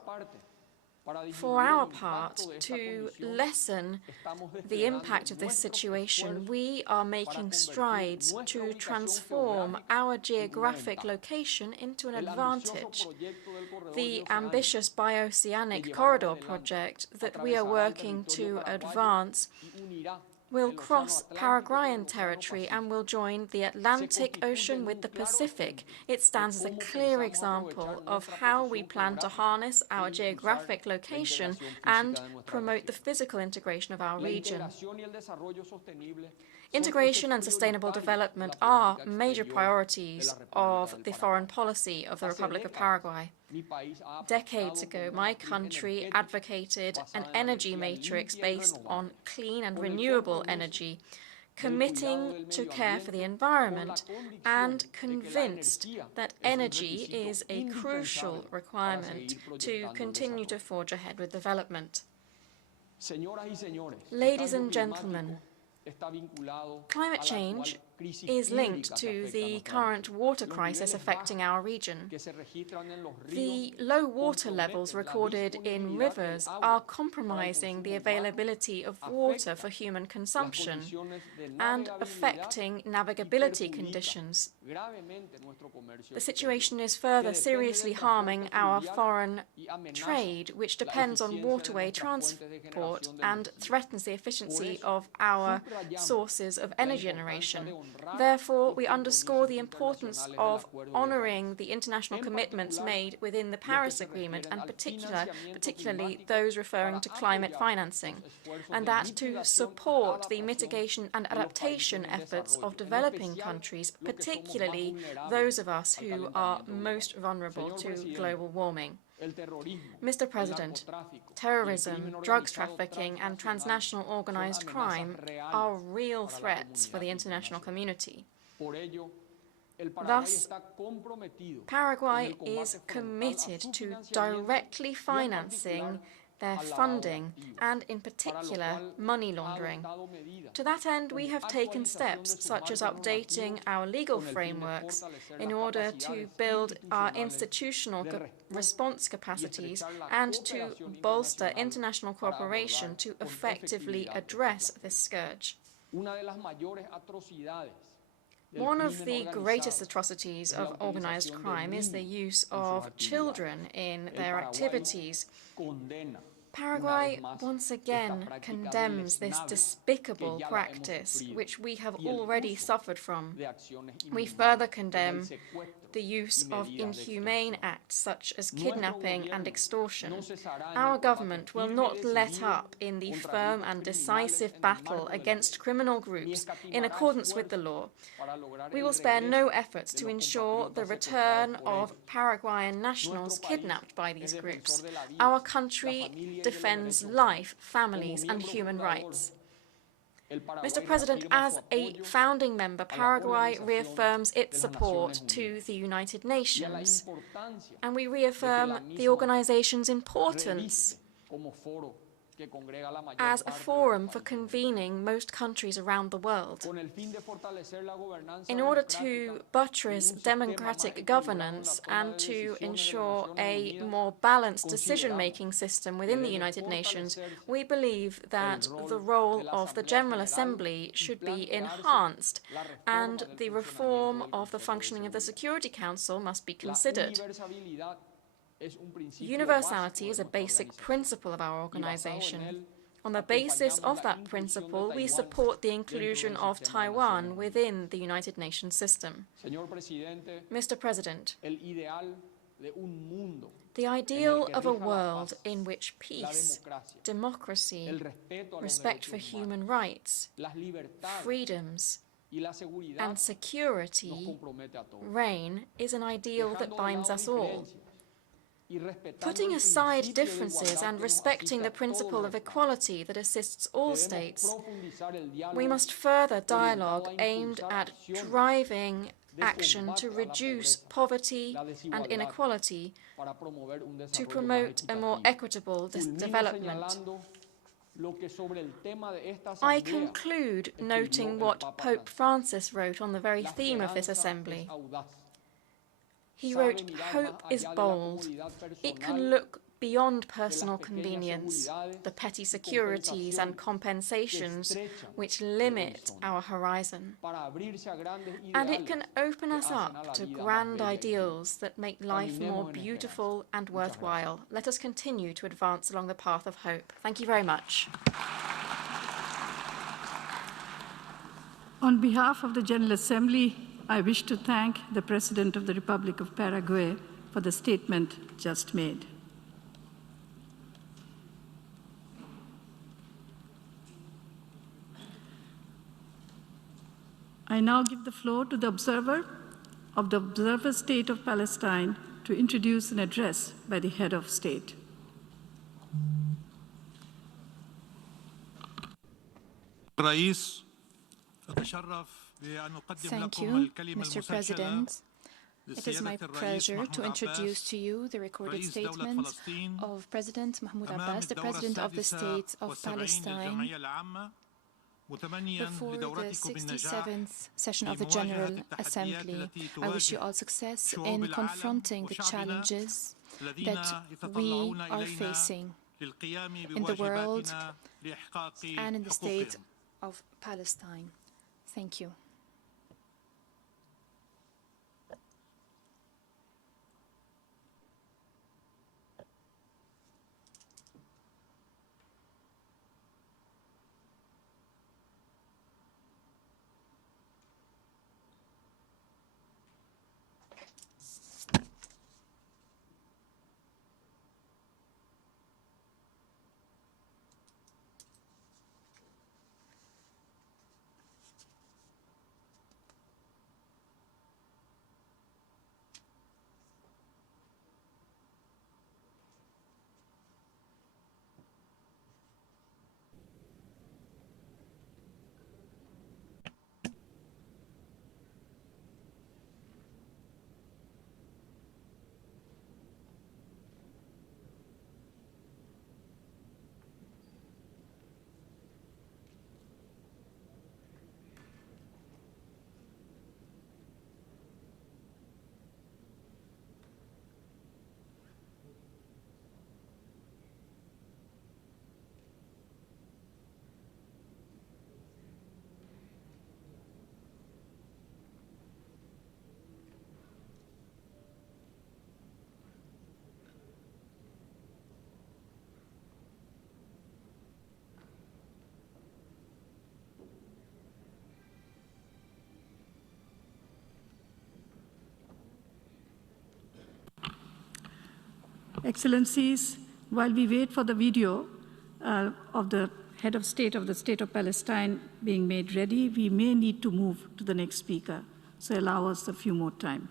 For our part, to lessen the impact of this situation, we are making strides to transform our geographic location into an advantage. The ambitious Bioceanic Corridor project that we are working to advance will cross Paraguayan territory and will join the Atlantic Ocean with the Pacific. It stands as a clear example of how we plan to harness our geographic location and promote the physical integration of our region. Integration and sustainable development are major priorities of the foreign policy of the Republic of Paraguay. Decades ago, my country advocated an energy matrix based on clean and renewable energy, committing to care for the environment and convinced that energy is a crucial requirement to continue to forge ahead with development. Ladies and gentlemen, climate change is linked to the current water crisis affecting our region. The low water levels recorded in rivers are compromising the availability of water for human consumption and affecting navigability conditions. The situation is further seriously harming our foreign trade, which depends on waterway transport and threatens the efficiency of our sources of energy generation. Therefore, we underscore the importance of honoring the international commitments made within the Paris Agreement, and particularly those referring to climate financing, and that to support the mitigation and adaptation efforts of developing countries, particularly those of us who are most vulnerable to global warming. Mr. President, terrorism, drugs trafficking, and transnational organized crime are real threats for the international community. Thus, Paraguay is committed to directly financing their funding and, in particular, money laundering. To that end, we have taken steps such as updating our legal frameworks in order to build our institutional response capacities and to bolster international cooperation to effectively address this scourge. One of the greatest atrocities of organized crime is the use of children in their activities. Paraguay once again condemns this despicable practice, which we have already suffered from. We further condemn the use of inhumane acts such as kidnapping and extortion. Our government will not let up in the firm and decisive battle against criminal groups in accordance with the law. We will spare no efforts to ensure the return of Paraguayan nationals kidnapped by these groups. Our country defends life, families, and human rights. Mr. President, as a founding member, Paraguay reaffirms its support to the United Nations, and we reaffirm the organization's importance as a forum for convening most countries around the world. In order to buttress democratic governance and to ensure a more balanced decision-making system within the United Nations, we believe that the role of the General Assembly should be enhanced and the reform of the functioning of the Security Council must be considered. Universality is a basic principle of our organization. On the basis of that principle, we support the inclusion of Taiwan within the United Nations system. Mr. President, the ideal of a world in which peace, democracy, respect for human rights, freedoms, and security reign is an ideal that binds us all. Putting aside differences and respecting the principle of equality that assists all states, we must further dialogue aimed at driving action to reduce poverty and inequality, to promote a more equitable development. I conclude noting what Pope Francis wrote on the very theme of this assembly. He wrote, "Hope is bold. It can look beyond personal convenience, the petty securities and compensations which limit our horizon. And it can open us up to grand ideals that make life more beautiful and worthwhile. Let us continue to advance along the path of hope." Thank you very much. On behalf of the General Assembly, I wish to thank the President of the Republic of Paraguay for the statement just made. I now give the floor to the observer of the Observer State of Palestine to introduce an address by the head of state. Thank you, Mr. President. It is my pleasure to introduce to you the recorded statement of President Mahmoud Abbas, the President of the State of Palestine, Before the 67th session of the General Assembly, I wish you all success in confronting the challenges that we are facing in the world and in the state of Palestine. Thank you. Excellencies, while we wait for the video of the head of state of the State of Palestine being made ready, we may need to move to the next speaker. So allow us a few more time.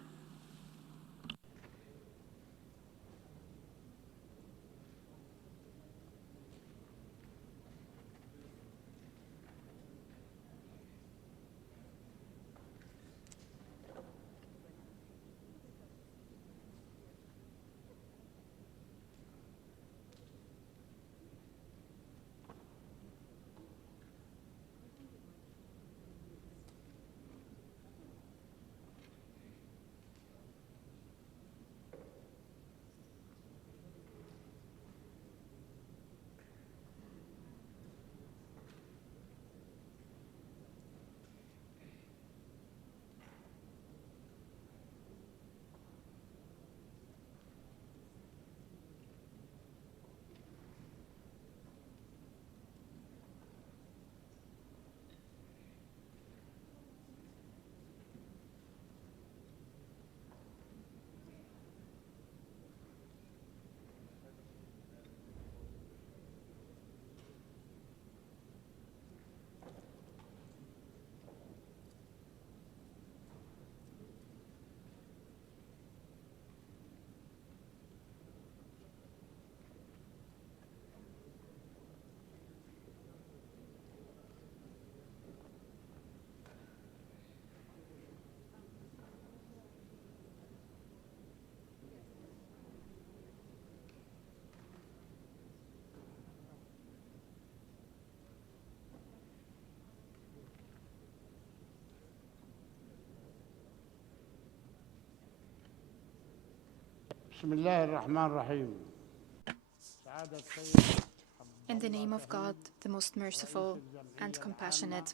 In the name of God, the most merciful and compassionate,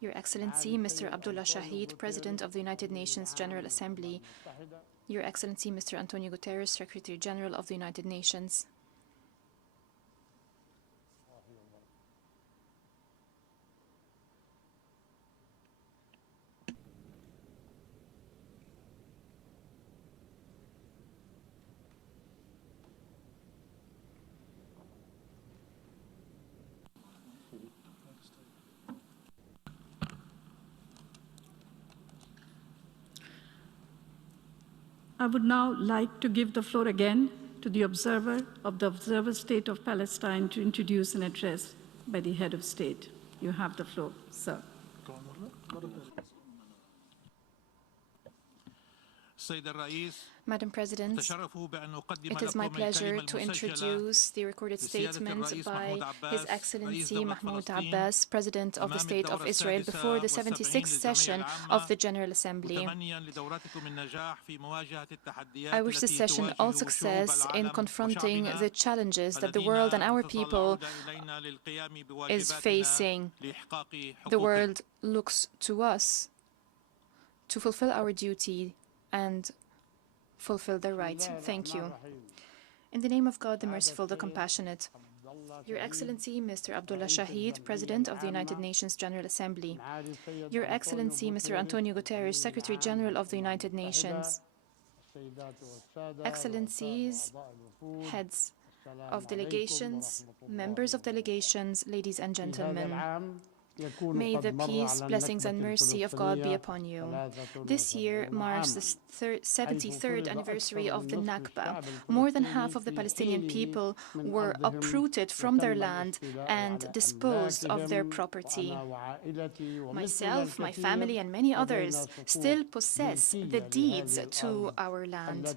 Your Excellency, Mr. Abdullah Shahid, President of the United Nations General Assembly, Your Excellency, Mr. Antonio Guterres, Secretary General of the United Nations, I would now like to give the floor again to the observer of the Observer State of Palestine to introduce an address by the head of state. You have the floor, sir. Madam President, it is my pleasure to introduce the recorded statement by His Excellency Mahmoud Abbas, President of the State of Israel, before the 76th session of the General Assembly. I wish this session all success in confronting the challenges that the world and our people is facing. The world looks to us to fulfill our duty and fulfill their rights. Thank you. In the name of God, the merciful, the compassionate, Your Excellency, Mr. Abdullah Shahid, President of the United Nations General Assembly, Your Excellency, Mr. Antonio Guterres, Secretary General of the United Nations, Excellencies, heads of delegations, members of delegations, ladies and gentlemen, may the peace, blessings, and mercy of God be upon you. This year marks the 73rd anniversary of the Nakba. More than half of the Palestinian people were uprooted from their land and disposed of their property. Myself, my family, and many others still possess the deeds to our land.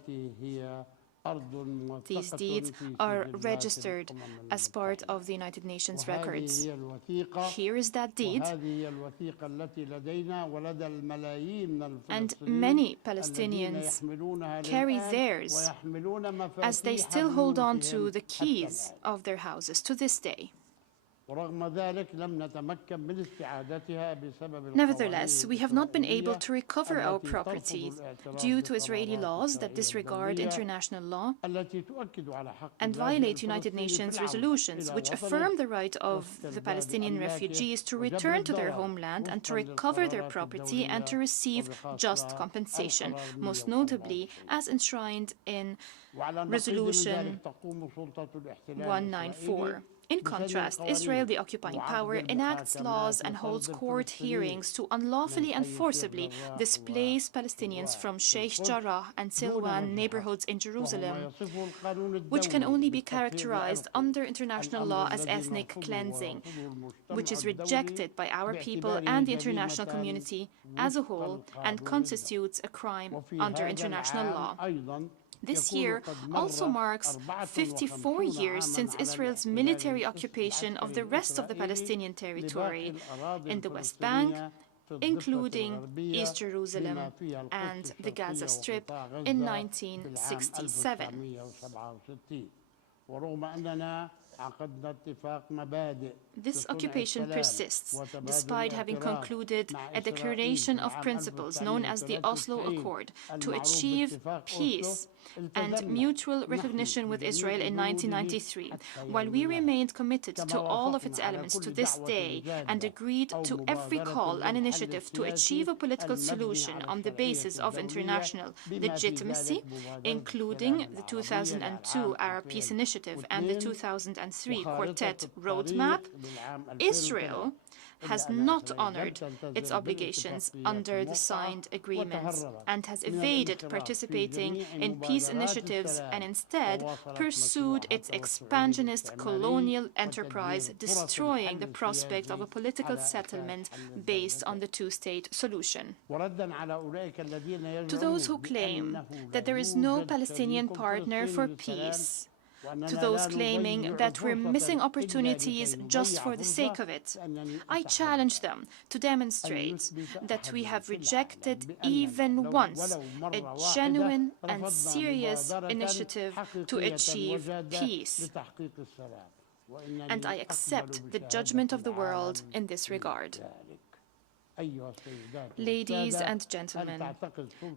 These deeds are registered as part of the United Nations records. Here is that deed, and many Palestinians carry theirs as they still hold on to the keys of their houses to this day. Nevertheless, we have not been able to recover our property due to Israeli laws that disregard international law and violate United Nations resolutions which affirm the right of the Palestinian refugees to return to their homeland and to recover their property and to receive just compensation, most notably as enshrined in Resolution 194. In contrast, Israel, the occupying power, enacts laws and holds court hearings to unlawfully and forcibly displace Palestinians from Sheikh Jarrah and Silwan neighborhoods in Jerusalem, which can only be characterized under international law as ethnic cleansing, which is rejected by our people and the international community as a whole and constitutes a crime under international law. This year also marks 54 years since Israel's military occupation of the rest of the Palestinian territory in the West Bank, including East Jerusalem and the Gaza Strip in 1967. This occupation persists, despite having concluded a declaration of principles known as the Oslo Accord to achieve peace and mutual recognition with Israel in 1993, while we remained committed to all of its elements to this day and agreed to every call and initiative to achieve a political solution on the basis of international legitimacy, including the 2002 Arab Peace Initiative and the 2003 Quartet Roadmap, Israel has not honored its obligations under the signed agreements and has evaded participating in peace initiatives and instead pursued its expansionist colonial enterprise, destroying the prospect of a political settlement based on the two-state solution. To those who claim that there is no Palestinian partner for peace, to those claiming that we're missing opportunities just for the sake of it, I challenge them to demonstrate that we have rejected even once a genuine and serious initiative to achieve peace. And I accept the judgment of the world in this regard. Ladies and gentlemen,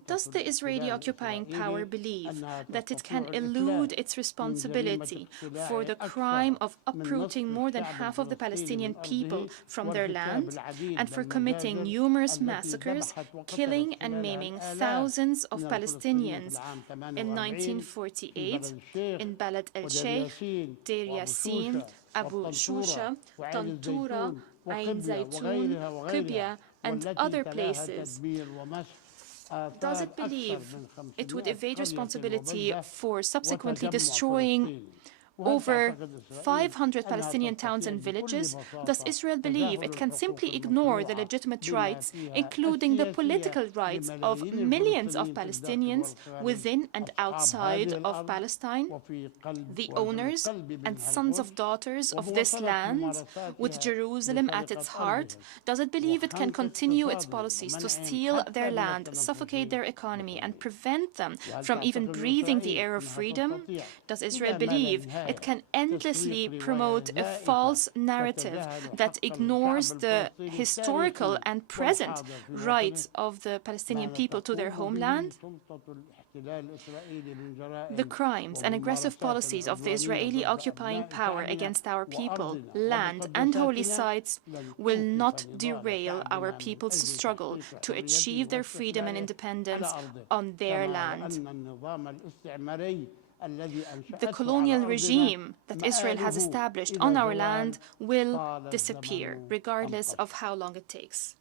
does the Israeli occupying power believe that it can elude its responsibility for the crime of uprooting more than half of the Palestinian people from their land and for committing numerous massacres, killing and maiming thousands of Palestinians in 1948 in Balad el-Sheikh, Deir Yassin, Abu Shusha, Tantura, Ain Zaytun, Qibya, and other places? Does it believe it would evade responsibility for subsequently destroying over 500 Palestinian towns and villages, does Israel believe it can simply ignore the legitimate rights, including the political rights of millions of Palestinians within and outside of Palestine, the owners and sons of daughters of this land, with Jerusalem at its heart? Does it believe it can continue its policies to steal their land, suffocate their economy, and prevent them from even breathing the air of freedom? Does Israel believe it can endlessly promote a false narrative that ignores the historical and present rights of the Palestinian people to their homeland? The crimes and aggressive policies of the Israeli occupying power against our people, land, and holy sites will not derail our people's struggle to achieve their freedom and independence on their land. The colonial regime that Israel has established on our land will disappear, regardless of how long it takes.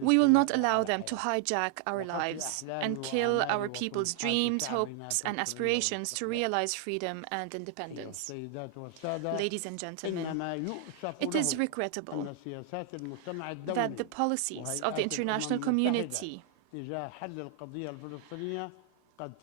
We will not allow them to hijack our lives and kill our people's dreams, hopes, and aspirations to realize freedom and independence. Ladies and gentlemen, it is regrettable that the policies of the international community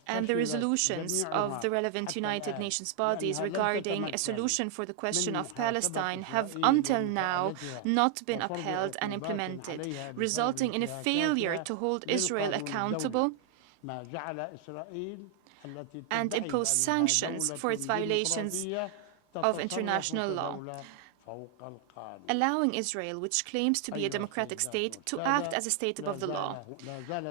and the resolutions of the relevant United Nations bodies regarding a solution for the question of Palestine have until now not been upheld and implemented, resulting in a failure to hold Israel accountable and impose sanctions for its violations of international law, allowing Israel, which claims to be a democratic state, to act as a state above the law.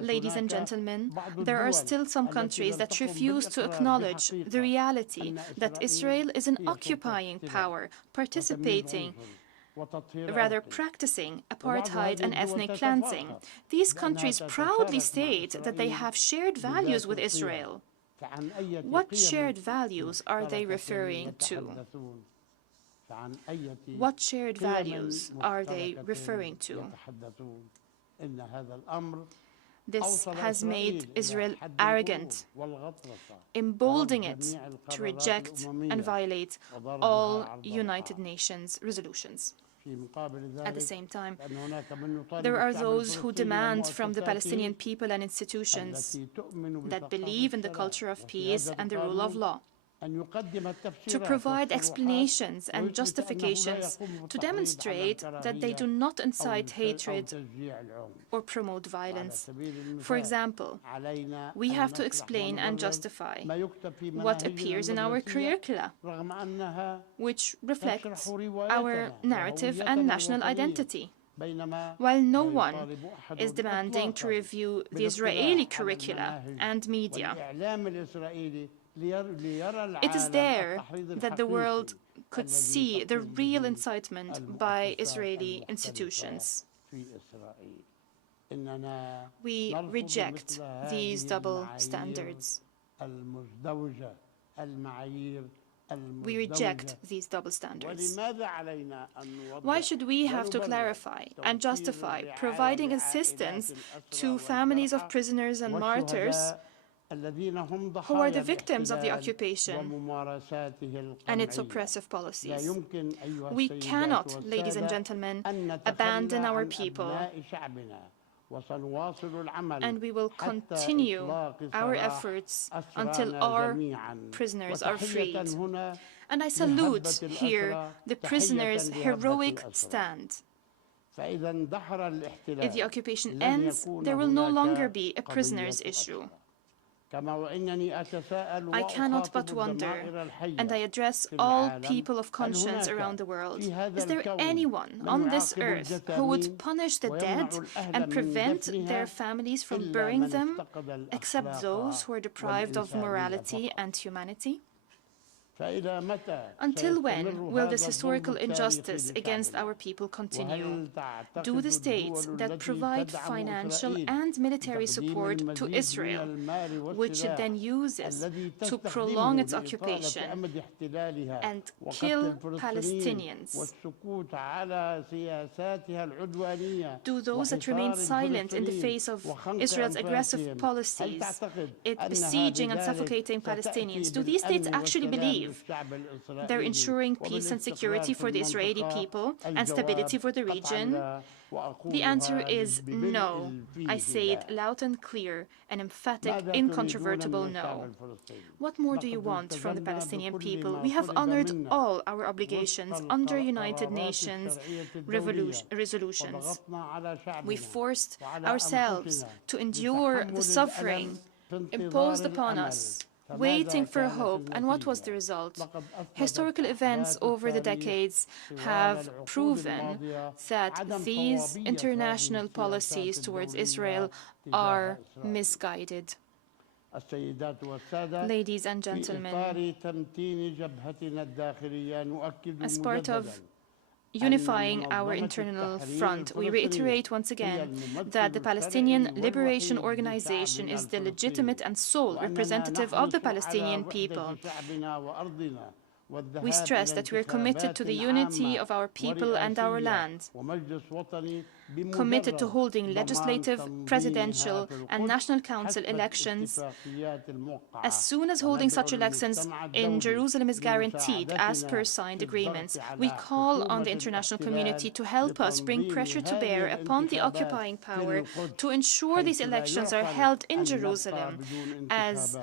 Ladies and gentlemen, there are still some countries that refuse to acknowledge the reality that Israel is an occupying power, practicing apartheid and ethnic cleansing. These countries proudly state that they have shared values with Israel. What shared values are they referring to? What shared values are they referring to? This has made Israel arrogant, emboldening it to reject and violate all United Nations resolutions. At the same time, there are those who demand from the Palestinian people and institutions that believe in the culture of peace and the rule of law to provide explanations and justifications to demonstrate that they do not incite hatred or promote violence. For example, we have to explain and justify what appears in our curricula, which reflects our narrative and national identity. While no one is demanding to review the Israeli curricula and media, it is there that the world could see the real incitement by Israeli institutions. We reject these double standards. We reject these double standards. Why should we have to clarify and justify providing assistance to families of prisoners and martyrs who are the victims of the occupation and its oppressive policies? We cannot, ladies and gentlemen, abandon our people, and we will continue our efforts until our prisoners are freed. And I salute here the prisoners' heroic stand. If the occupation ends, there will no longer be a prisoners' issue. I cannot but wonder, and I address all people of conscience around the world, is there anyone on this earth who would punish the dead and prevent their families from burying them, except those who are deprived of morality and humanity? Until when will this historical injustice against our people continue? Do the states that provide financial and military support to Israel, which it then uses to prolong its occupation and kill Palestinians, do those that remain silent in the face of Israel's aggressive policies, it besieging and suffocating Palestinians, do these states actually believe they're ensuring peace and security for the Israeli people and stability for the region? The answer is no. I say it loud and clear, an emphatic, incontrovertible no. What more do you want from the Palestinian people? We have honored all our obligations under United Nations resolutions. We forced ourselves to endure the suffering imposed upon us, waiting for hope. And what was the result? Historical events over the decades have proven that these international policies towards Israel are misguided. Ladies and gentlemen, as part of unifying our internal front, we reiterate once again that the Palestinian Liberation Organization is the legitimate and sole representative of the Palestinian people. We stress that we are committed to the unity of our people and our land, committed to holding legislative, presidential, and national council elections as soon as holding such elections in Jerusalem is guaranteed as per signed agreements. We call on the international community to help us bring pressure to bear upon the occupying power to ensure these elections are held in Jerusalem, as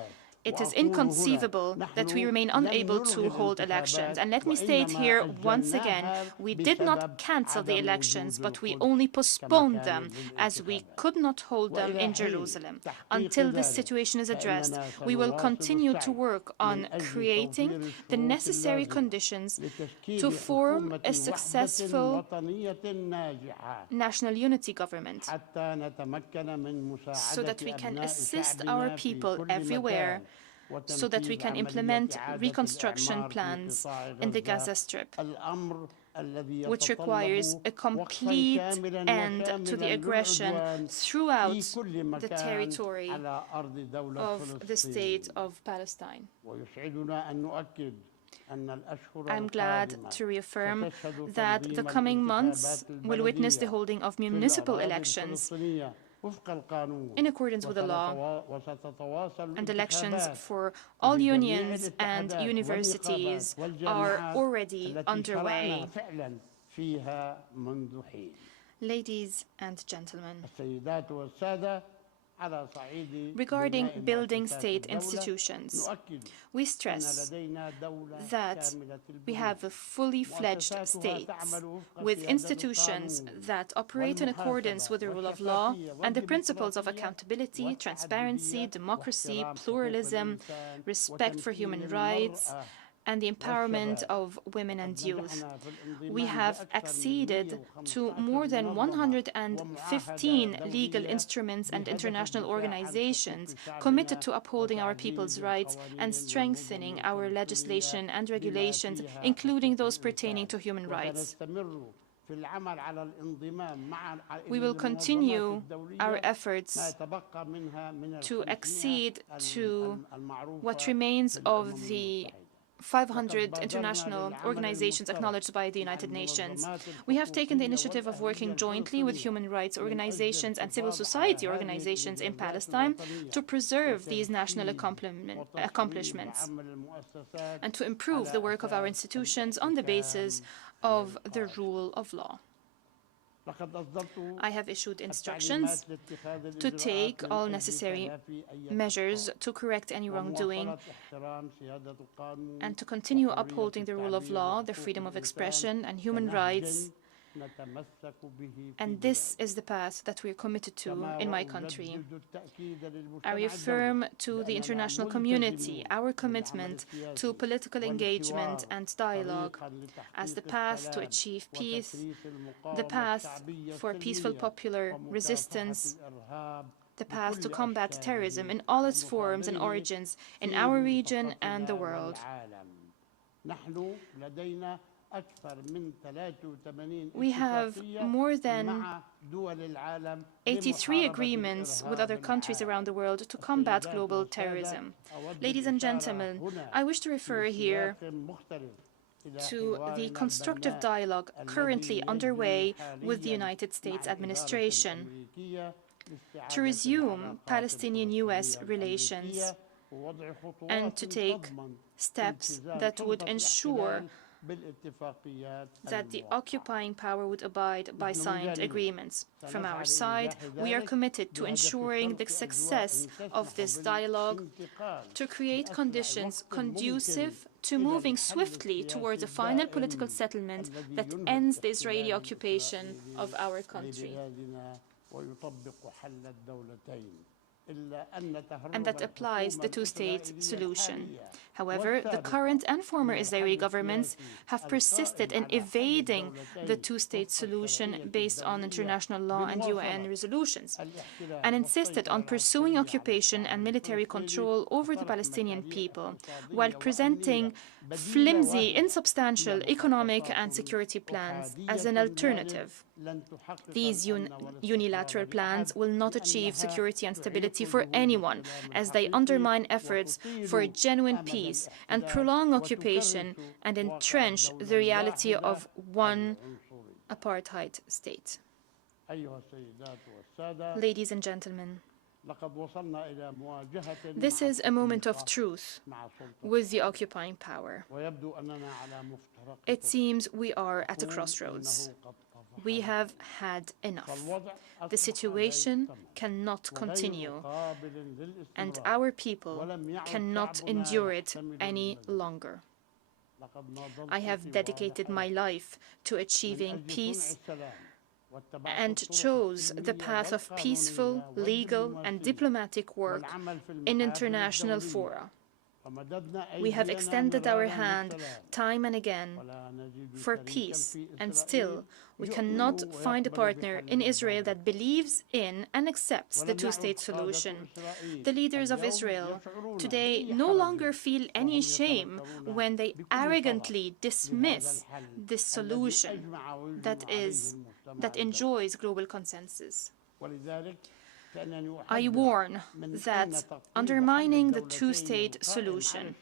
it is inconceivable that we remain unable to hold elections. And let me state here once again, we did not cancel the elections, but we only postponed them, as we could not hold them in Jerusalem. Until this situation is addressed, we will continue to work on creating the necessary conditions to form a successful national unity government, so that we can assist our people everywhere, so that we can implement reconstruction plans in the Gaza Strip, which requires a complete end to the aggression throughout the territory of the State of Palestine. I'm glad to reaffirm that the coming months will witness the holding of municipal elections in accordance with the law, and elections for all unions and universities are already underway. Ladies and gentlemen, regarding building state institutions, we stress that we have a fully fledged state with institutions that operate in accordance with the rule of law and the principles of accountability, transparency, democracy, pluralism, respect for human rights, and the empowerment of women and youth. We have acceded to more than 115 legal instruments and international organizations committed to upholding our people's rights and strengthening our legislation and regulations, including those pertaining to human rights. We will continue our efforts to accede to what remains of the 500 international organizations acknowledged by the United Nations. We have taken the initiative of working jointly with human rights organizations and civil society organizations in Palestine to preserve these national accomplishments and to improve the work of our institutions on the basis of the rule of law. I have issued instructions to take all necessary measures to correct any wrongdoing and to continue upholding the rule of law, the freedom of expression, and human rights. And this is the path that we are committed to in my country. I reaffirm to the international community our commitment to political engagement and dialogue as the path to achieve peace, the path for peaceful popular resistance, the path to combat terrorism in all its forms and origins in our region and the world. We have more than 83 agreements with other countries around the world to combat global terrorism. Ladies and gentlemen, I wish to refer here to the constructive dialogue currently underway with the United States administration to resume Palestinian-US relations and to take steps that would ensure that the occupying power would abide by signed agreements. From our side, we are committed to ensuring the success of this dialogue to create conditions conducive to moving swiftly towards a final political settlement that ends the Israeli occupation of our country, and that applies the two-state solution. However, the current and former Israeli governments have persisted in evading the two-state solution based on international law and UN resolutions, and insisted on pursuing occupation and military control over the Palestinian people, while presenting flimsy, insubstantial economic and security plans as an alternative. These unilateral plans will not achieve security and stability for anyone, as they undermine efforts for a genuine peace and prolong occupation and entrench the reality of one apartheid state. Ladies and gentlemen, this is a moment of truth with the occupying power. It seems we are at a crossroads. We have had enough. The situation cannot continue, and our people cannot endure it any longer. I have dedicated my life to achieving peace and chose the path of peaceful, legal, and diplomatic work in international fora. We have extended our hand time and again for peace, and still we cannot find a partner in Israel that believes in and accepts the two-state solution. The leaders of Israel today no longer feel any shame when they arrogantly dismiss this solution that enjoys global consensus. I warn that undermining the two-state solution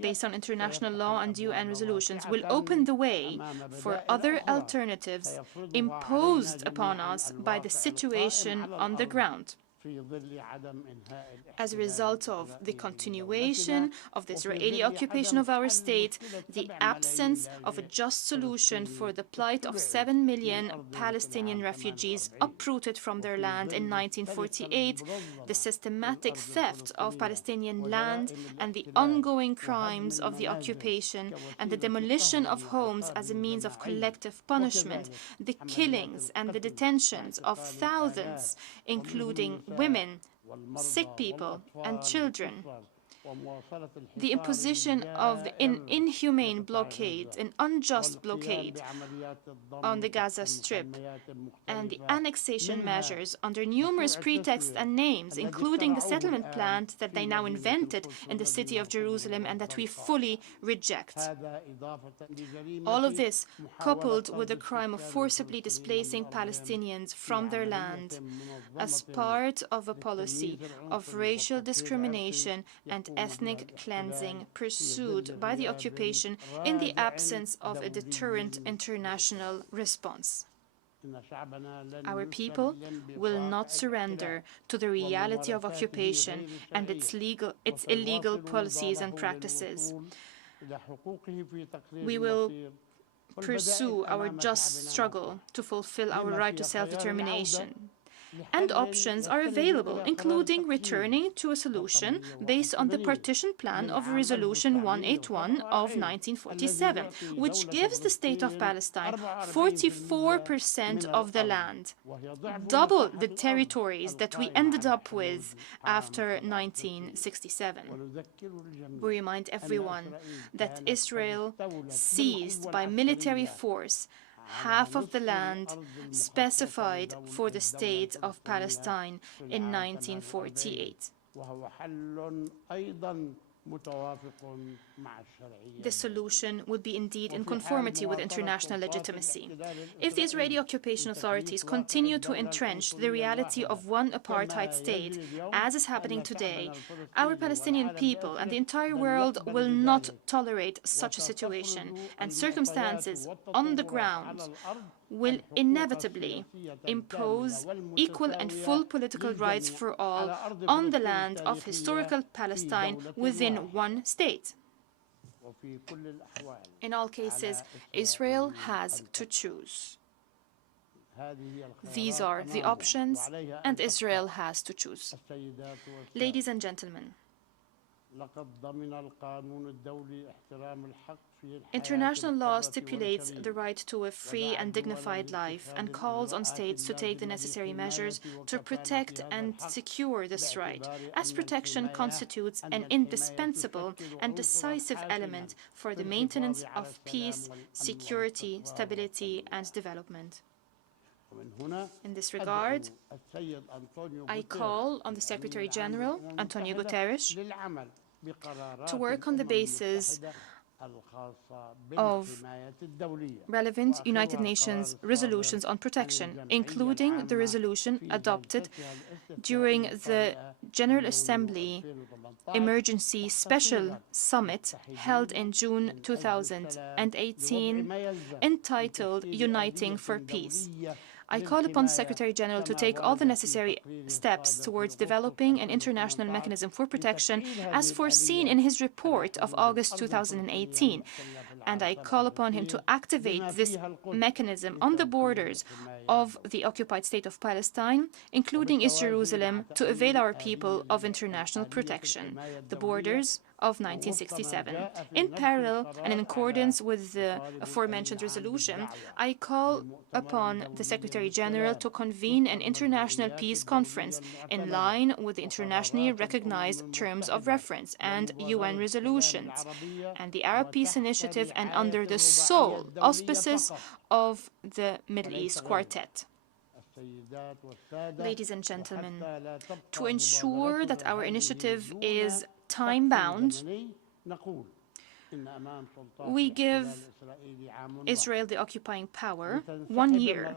based on international law and UN resolutions will open the way for other alternatives imposed upon us by the situation on the ground. As a result of the continuation of the Israeli occupation of our state, the absence of a just solution for the plight of 7 million Palestinian refugees uprooted from their land in 1948, the systematic theft of Palestinian land and the ongoing crimes of the occupation and the demolition of homes as a means of collective punishment, the killings and the detentions of thousands, including women, sick people, and children. The imposition of an inhumane blockade, an unjust blockade on the Gaza Strip, and the annexation measures under numerous pretexts and names, including the settlement plan that they now invented in the city of Jerusalem and that we fully reject. All of this, coupled with the crime of forcibly displacing Palestinians from their land as part of a policy of racial discrimination and ethnic cleansing pursued by the occupation in the absence of a deterrent international response. Our people will not surrender to the reality of occupation and its illegal policies and practices. We will pursue our just struggle to fulfill our right to self-determination. And options are available, including returning to a solution based on the partition plan of Resolution 181 of 1947, which gives the State of Palestine 44% of the land, double the territories that we ended up with after 1967. We remind everyone that Israel seized by military force half of the land specified for the State of Palestine in 1948. the solution would be indeed in conformity with international legitimacy. If the Israeli occupation authorities continue to entrench the reality of one apartheid state, as is happening today, our Palestinian people and the entire world will not tolerate such a situation, and circumstances on the ground will inevitably impose equal and full political rights for all on the land of historical Palestine within one state. In all cases, Israel has to choose. These are the options, and Israel has to choose. Ladies and gentlemen, international law stipulates the right to a free and dignified life and calls on states to take the necessary measures to protect and secure this right, as protection constitutes an indispensable and decisive element for the maintenance of peace, security, stability, and development. In this regard, I call on the Secretary General, Antonio Guterres, to work on the basis of relevant United Nations resolutions on protection, including the resolution adopted during the General Assembly Emergency Special Summit held in June 2018, entitled Uniting for Peace. I call upon the Secretary General to take all the necessary steps towards developing an international mechanism for protection as foreseen in his report of August 2018. And I call upon him to activate this mechanism on the borders of the occupied state of Palestine, including East Jerusalem, to avail our people of international protection, the borders of 1967. In parallel and in accordance with the aforementioned resolution, I call upon the Secretary General to convene an international peace conference in line with the internationally recognized terms of reference and UN resolutions and the Arab Peace Initiative, and under the sole auspices of the Middle East Quartet. Ladies and gentlemen, to ensure that our initiative is time-bound, we give Israel the occupying power 1 year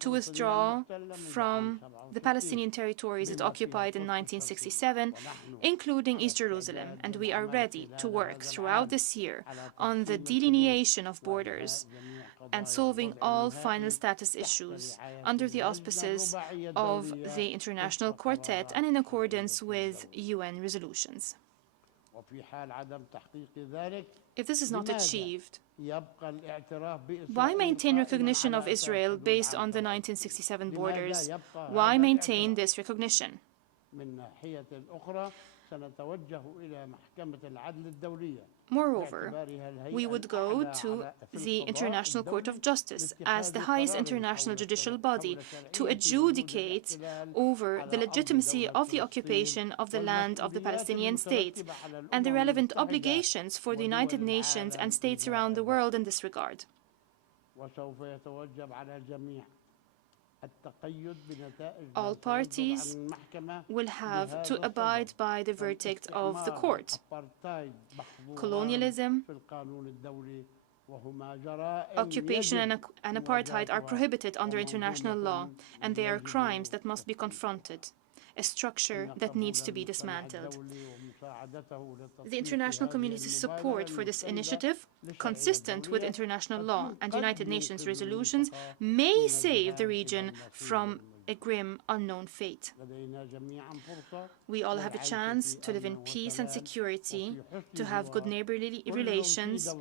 to withdraw from the Palestinian territories it occupied in 1967, including East Jerusalem, and we are ready to work throughout this year on the delineation of borders and solving all final status issues under the auspices of the International Quartet and in accordance with UN resolutions. If this is not achieved, why maintain recognition of Israel based on the 1967 borders? Why maintain this recognition? Moreover, we would go to the International Court of Justice as the highest international judicial body to adjudicate over the legitimacy of the occupation of the land of the Palestinian state and the relevant obligations for the United Nations and states around the world in this regard. All parties will have to abide by the verdict of the court. Colonialism, occupation, and apartheid are prohibited under international law, and they are crimes that must be confronted, a structure that needs to be dismantled. The international community's support for this initiative, consistent with international law and United Nations resolutions, may save the region from a grim, unknown fate. We all have a chance to live in peace and security, to have good neighborly relations,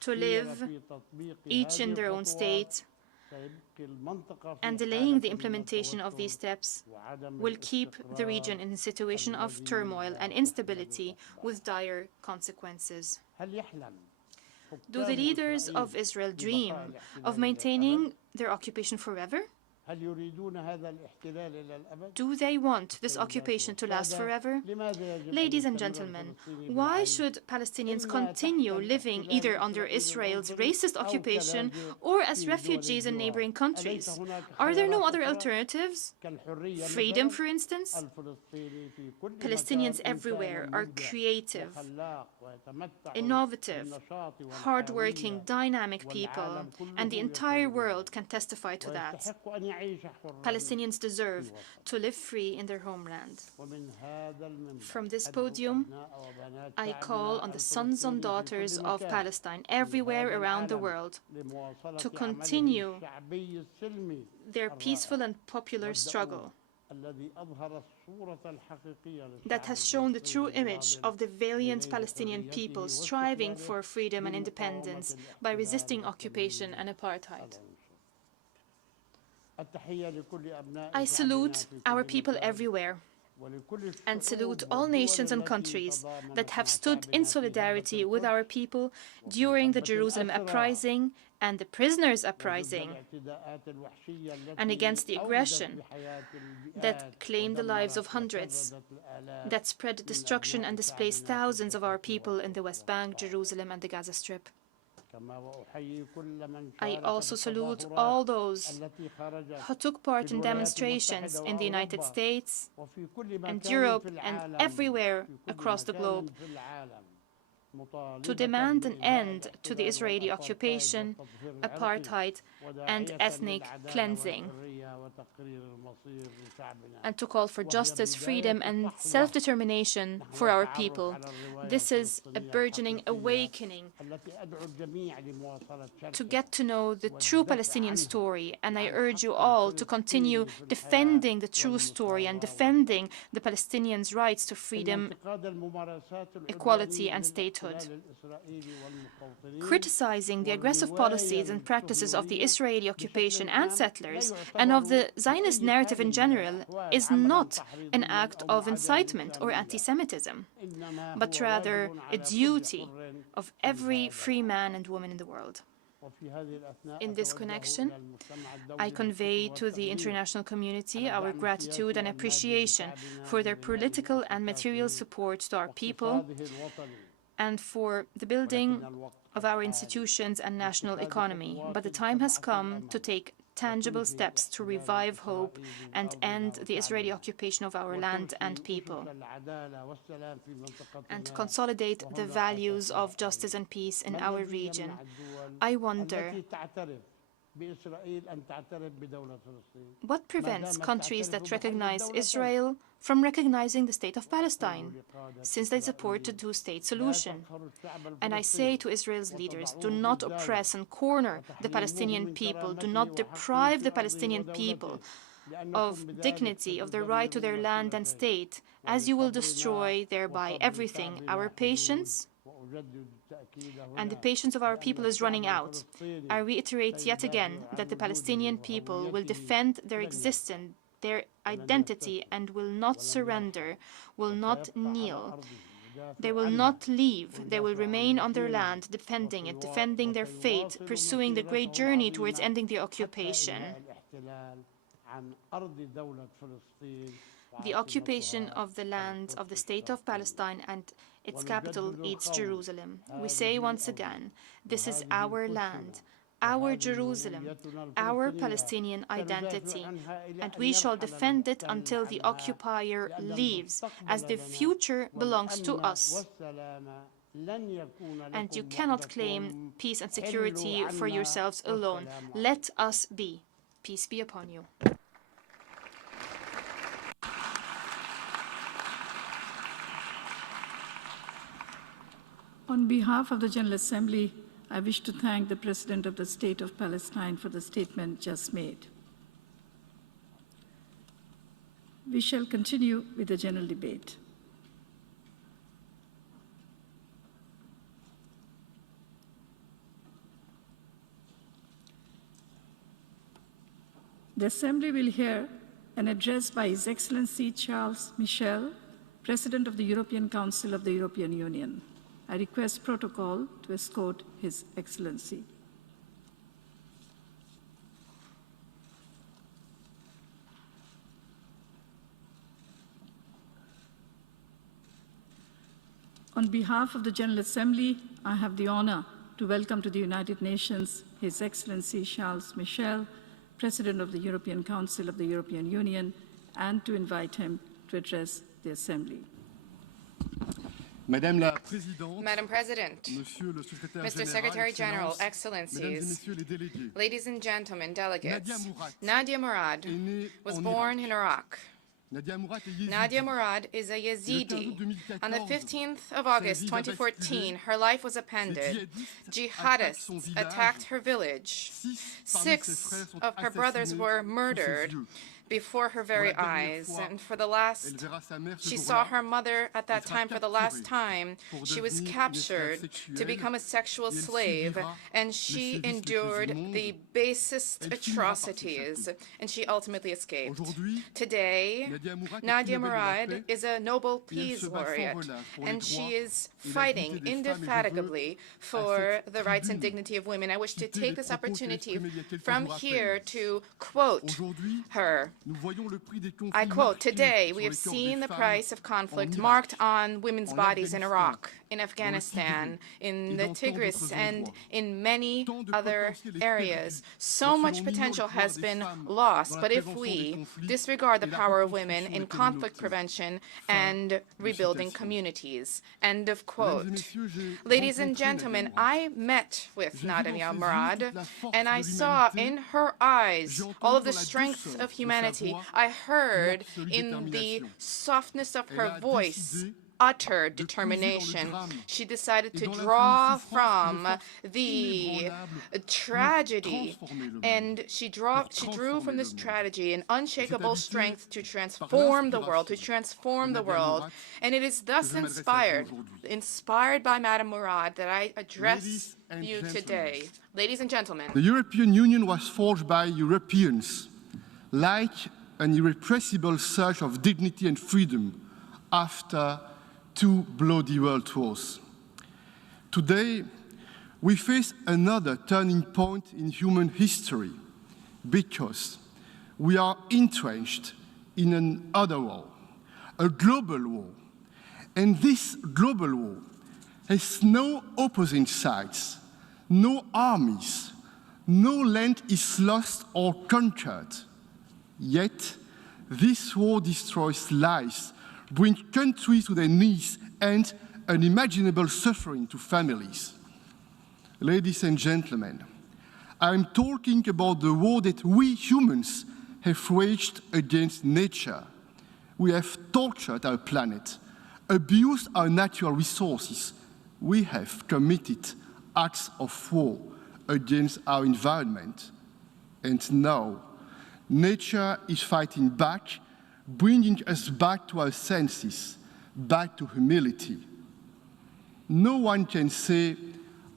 to live each in their own state, and delaying the implementation of these steps will keep the region in a situation of turmoil and instability with dire consequences. Do the leaders of Israel dream of maintaining their occupation forever? Do they want this occupation to last forever? Ladies and gentlemen, why should Palestinians continue living either under Israel's racist occupation or as refugees in neighboring countries? Are there no other alternatives? Freedom, for instance? Palestinians everywhere are creative, innovative, hardworking, dynamic people, and the entire world can testify to that. Palestinians deserve to live free in their homeland. From this podium, I call on the sons and daughters of Palestine everywhere around the world to continue their peaceful and popular struggle that has shown the true image of the valiant Palestinian people striving for freedom and independence by resisting occupation and apartheid. I salute our people everywhere and salute all nations and countries that have stood in solidarity with our people during the Jerusalem uprising and the prisoners' uprising, and against the aggression that claimed the lives of hundreds, that spread destruction and displaced thousands of our people in the West Bank, Jerusalem, and the Gaza Strip. I also salute all those who took part in demonstrations in the United States and Europe and everywhere across the globe to demand an end to the Israeli occupation, apartheid, and ethnic cleansing, and to call for justice, freedom, and self-determination for our people. This is a burgeoning awakening to get to know the true Palestinian story, and I urge you all to continue defending the true story and defending the Palestinians' rights to freedom, equality, and statehood. Criticizing the aggressive policies and practices of the Israeli occupation and settlers and of the Zionist narrative in general is not an act of incitement or anti-Semitism, but rather a duty of every free man and woman in the world. In this connection, I convey to the international community our gratitude and appreciation for their political and material support to our people and for the building of our institutions and national economy. But the time has come to take tangible steps to revive hope and end the Israeli occupation of our land and people, and to consolidate the values of justice and peace in our region. I wonder, what prevents countries that recognize Israel from recognizing the state of Palestine, since they support the two-state solution? And I say to Israel's leaders, do not oppress and corner the Palestinian people, do not deprive the Palestinian people of dignity, of the right to their land and state, as you will destroy thereby everything. Our patience and the patience of our people is running out. I reiterate yet again that the Palestinian people will defend their existence, their identity, and will not surrender, will not kneel. They will not leave. They will remain on their land, defending it, defending their faith, pursuing the great journey towards ending the occupation. The occupation of the land of the state of Palestine and its capital, East Jerusalem. We say once again, this is our land, our Jerusalem, our Palestinian identity, and we shall defend it until the occupier leaves, as the future belongs to us. And you cannot claim peace and security for yourselves alone. Let us be. Peace be upon you. On behalf of the General Assembly, I wish to thank the President of the State of Palestine for the statement just made. We shall continue with the general debate. The Assembly will hear an address by His Excellency Charles Michel, President of the European Council of the European Union. I request protocol to escort His Excellency. On behalf of the General Assembly, I have the honor to welcome to the United Nations His Excellency Charles Michel, President of the European Council of the European Union, and to invite him to address the Assembly. Madam President, Mr. Secretary General, Excellencies, ladies and gentlemen, delegates, Nadia Murad was born in Iraq. Nadia Murad is a Yazidi. On the 15th of August 2014, her life was appended. Jihadists attacked her village. 6 of her brothers were murdered before her very eyes, and she saw her mother at that time for the last time. She was captured to become a sexual slave, and she endured the basest atrocities, and she ultimately escaped. Today, Nadia Murad is a Nobel Peace Laureate, and she is fighting indefatigably for the rights and dignity of women. I wish to take this opportunity from here to quote her. I quote, "Today, we have seen the price of conflict marked on women's bodies in Iraq, in Afghanistan, in the Tigris, and in many other areas. So much potential has been lost, but if we disregard the power of women in conflict prevention and rebuilding communities." End of quote. Ladies and gentlemen, I met with Nadia Murad, and I saw in her eyes all of the strength of humanity. I heard in the softness of her voice utter determination. She decided to draw from the tragedy, and she drew from this tragedy an unshakable strength to transform the world, And it is thus inspired by Madame Murad, that I address you today. Ladies and gentlemen, the European Union was forged by Europeans, like an irrepressible surge of dignity and freedom after 2 bloody world wars. Today, we face another turning point in human history because we are entrenched in another war, a global war. And this global war has no opposing sides, no armies, no land is lost or conquered. Yet, this war destroys lives, brings countries to their knees, and unimaginable suffering to families. Ladies and gentlemen, I'm talking about the war that we humans have waged against nature. We have tortured our planet, abused our natural resources. We have committed acts of war against our environment. And now, nature is fighting back, bringing us back to our senses, back to humility. No one can say,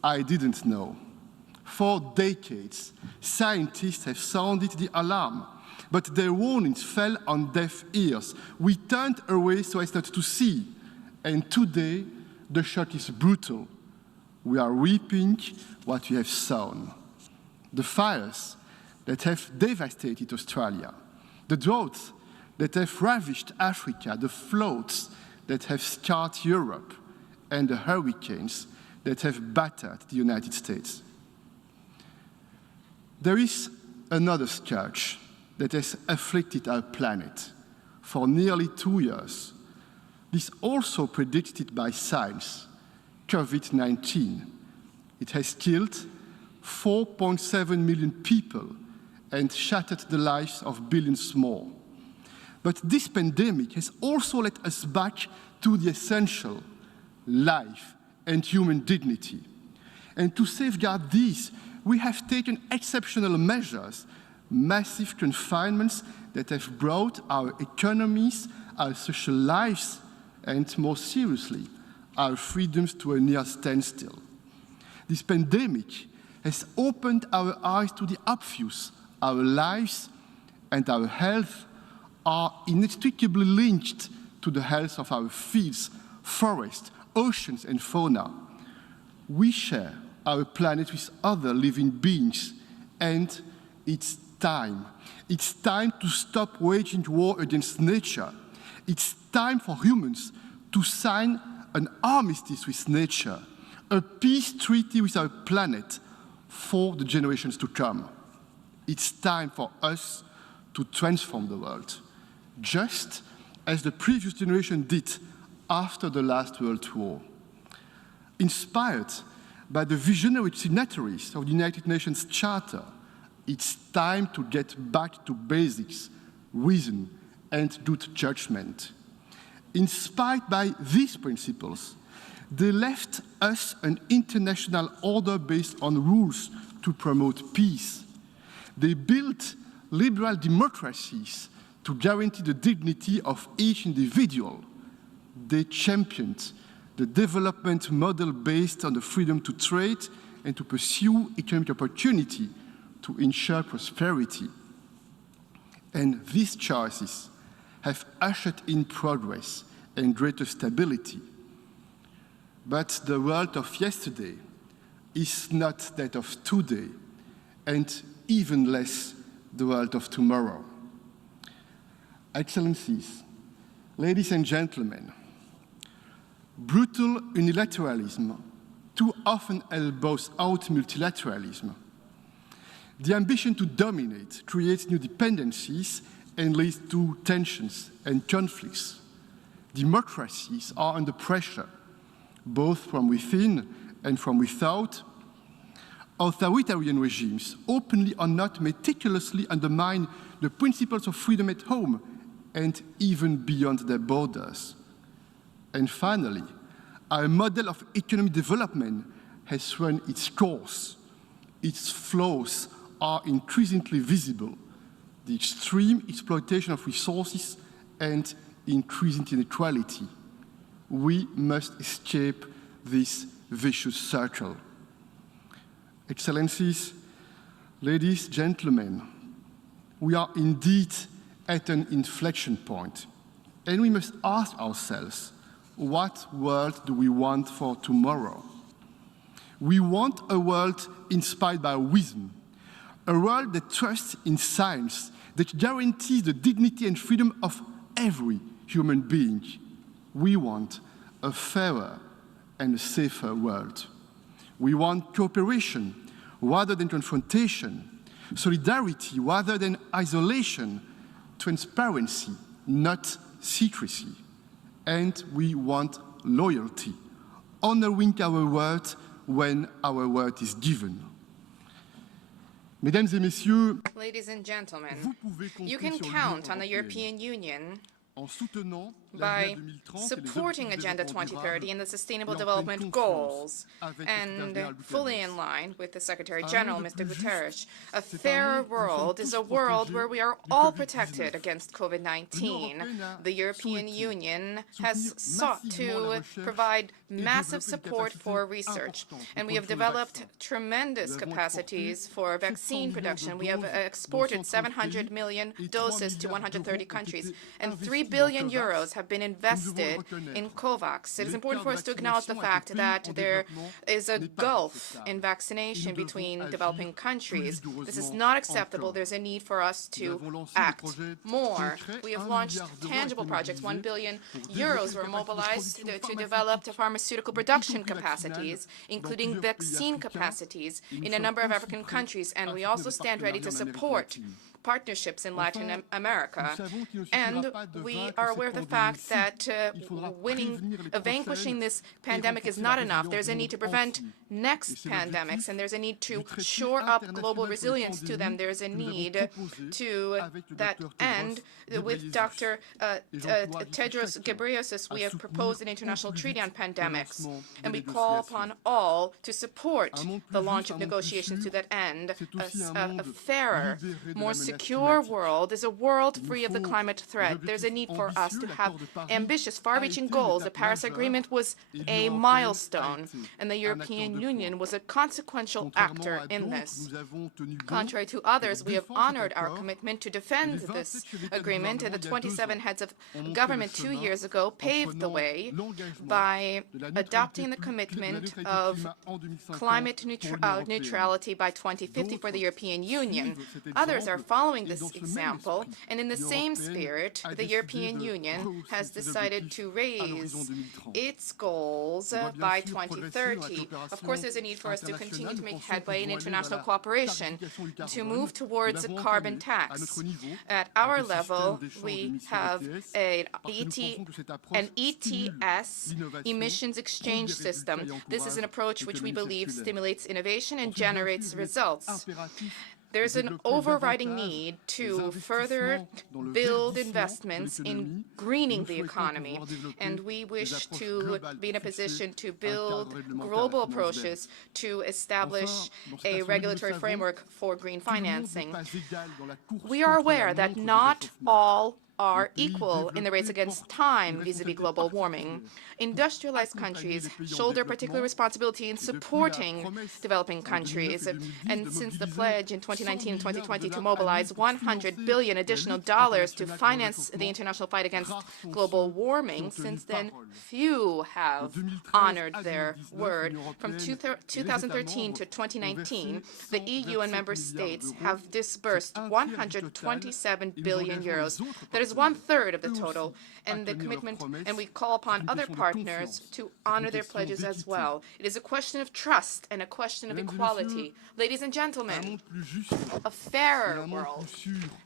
"I didn't know." For decades, scientists have sounded the alarm, but their warnings fell on deaf ears. We turned away so as not to see, and today the shock is brutal. We are reaping what we have sown. The fires that have devastated Australia, the droughts that have ravished Africa, the floods that have scarred Europe, and the hurricanes that have battered the United States. There is another scourge that has afflicted our planet for nearly 2 years. This also predicted by science, COVID-19. It has killed 4.7 million people and shattered the lives of billions more. But this pandemic has also led us back to the essential, life and human dignity. And to safeguard these, we have taken exceptional measures, massive confinements that have brought our economies, our social lives, and more seriously, our freedoms to a near standstill. This pandemic has opened our eyes to the obvious. Our lives and our health are inextricably linked to the health of our fields, forests, oceans, and fauna. We share our planet with other living beings, and it's time. It's time to stop waging war against nature. It's time for humans to sign an armistice with nature, a peace treaty with our planet for the generations to come. It's time for us to transform the world, just as the previous generation did after the last World War. Inspired by the visionary signatories of the United Nations Charter, it's time to get back to basics, reason, and good judgment. Inspired by these principles, they left us an international order based on rules to promote peace. They built liberal democracies to guarantee the dignity of each individual. They championed the development model based on the freedom to trade and to pursue economic opportunity to ensure prosperity. And these choices have ushered in progress and greater stability. But the world of yesterday is not that of today, and even less the world of tomorrow. Excellencies, ladies and gentlemen, brutal unilateralism too often elbows out multilateralism. The ambition to dominate creates new dependencies and leads to tensions and conflicts. Democracies are under pressure, both from within and from without. Authoritarian regimes, openly or not, meticulously undermine the principles of freedom at home and even beyond their borders. And finally, our model of economic development has run its course. Its flaws are increasingly visible: the extreme exploitation of resources and increasing inequality. We must escape this vicious circle. Excellencies, ladies, gentlemen, we are indeed at an inflection point, and we must ask ourselves, what world do we want for tomorrow? We want a world inspired by wisdom, a world that trusts in science, that guarantees the dignity and freedom of every human being. We want a fairer and a safer world. We want cooperation rather than confrontation, solidarity rather than isolation, transparency, not secrecy. And we want loyalty, honoring our word when our word is given. Mesdames et messieurs, ladies and gentlemen, you can count on the European Union by supporting Agenda 2030 and the Sustainable Development Goals, and fully in line with the Secretary General, Mr. Guterres. A fairer world is a world where we are all protected against COVID-19. The European Union has sought to provide massive support for research, and we have developed tremendous capacities for vaccine production. We have exported 700 million doses to 130 countries, and 3 billion euros have been invested in COVAX. It is important for us to acknowledge the fact that there is a gulf in vaccination between developing countries. This is not acceptable. There's a need for us to act more. We have launched tangible projects. 1 billion euros were mobilized to develop the pharmaceutical production capacities, including vaccine capacities in a number of African countries, and we also stand ready to support partnerships in Latin America. And we are aware of the fact that vanquishing this pandemic is not enough. There's a need to prevent next pandemics, and there's a need to shore up global resilience to them. There's a need to that end. With Dr. Tedros Ghebreyesus, we have proposed an international treaty on pandemics, and we call upon all to support the launch of negotiations to that end. A fairer, more secure world is a world free of the climate threat. There's a need for us to have ambitious, far-reaching goals. The Paris Agreement was a milestone, and the European Union was a consequential actor in this. Contrary to others, we have honored our commitment to defend this agreement, and the 27 heads of government 2 years ago paved the way by adopting the commitment of climate neutrality by 2050 for the European Union. Others are following following this example, and in the same spirit, the European Union has decided to raise its goals by 2030. Of course, there's a need for us to continue to make headway in international cooperation to move towards a carbon tax. At our level, we have an ETS, emissions exchange system. This is an approach which we believe stimulates innovation and generates results. There's an overriding need to further build investments in greening the economy, and we wish to be in a position to build global approaches to establish a regulatory framework for green financing. We are aware that not all are equal in the race against time vis-à-vis global warming. Industrialized countries shoulder particular responsibility in supporting developing countries. And since the pledge in 2019 and 2020 to mobilize $100 billion additional dollars to finance the international fight against global warming, since then, few have honored their word. From 2013 to 2019, the EU and member states have disbursed 127 billion euros. That is 1/3 of the total, and the commitment, and we call upon other partners to honor their pledges as well. It is a question of trust and a question of equality. Ladies and gentlemen, a fairer world,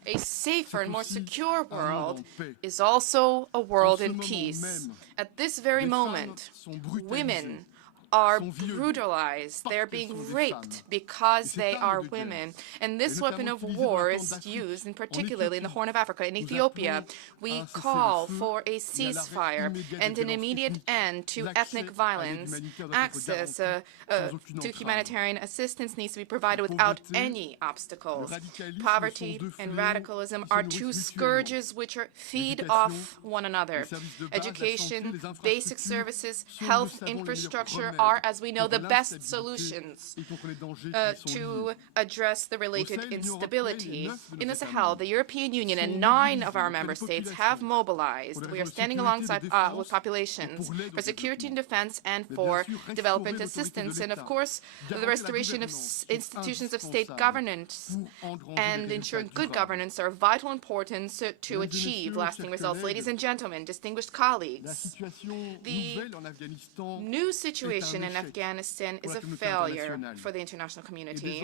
a safer and more secure world is also a world in peace. At this very moment, women are brutalized. They're being raped because they are women. And this weapon of war is used, in particularly in the Horn of Africa, in Ethiopia. We call for a ceasefire and an immediate end to ethnic violence. Access to humanitarian assistance needs to be provided without any obstacles. Poverty and radicalism are two scourges which feed off one another. Education, basic services, health infrastructure are, as we know, the best solutions to address the related instability. In the Sahel, the European Union and 9 of our member states have mobilized. We are standing alongside with populations for security and defense and for development assistance. And of course, the restoration of institutions of state governance and ensuring good governance are of vital importance to achieve lasting results. Ladies and gentlemen, distinguished colleagues, the new situation in Afghanistan is a failure for the international community,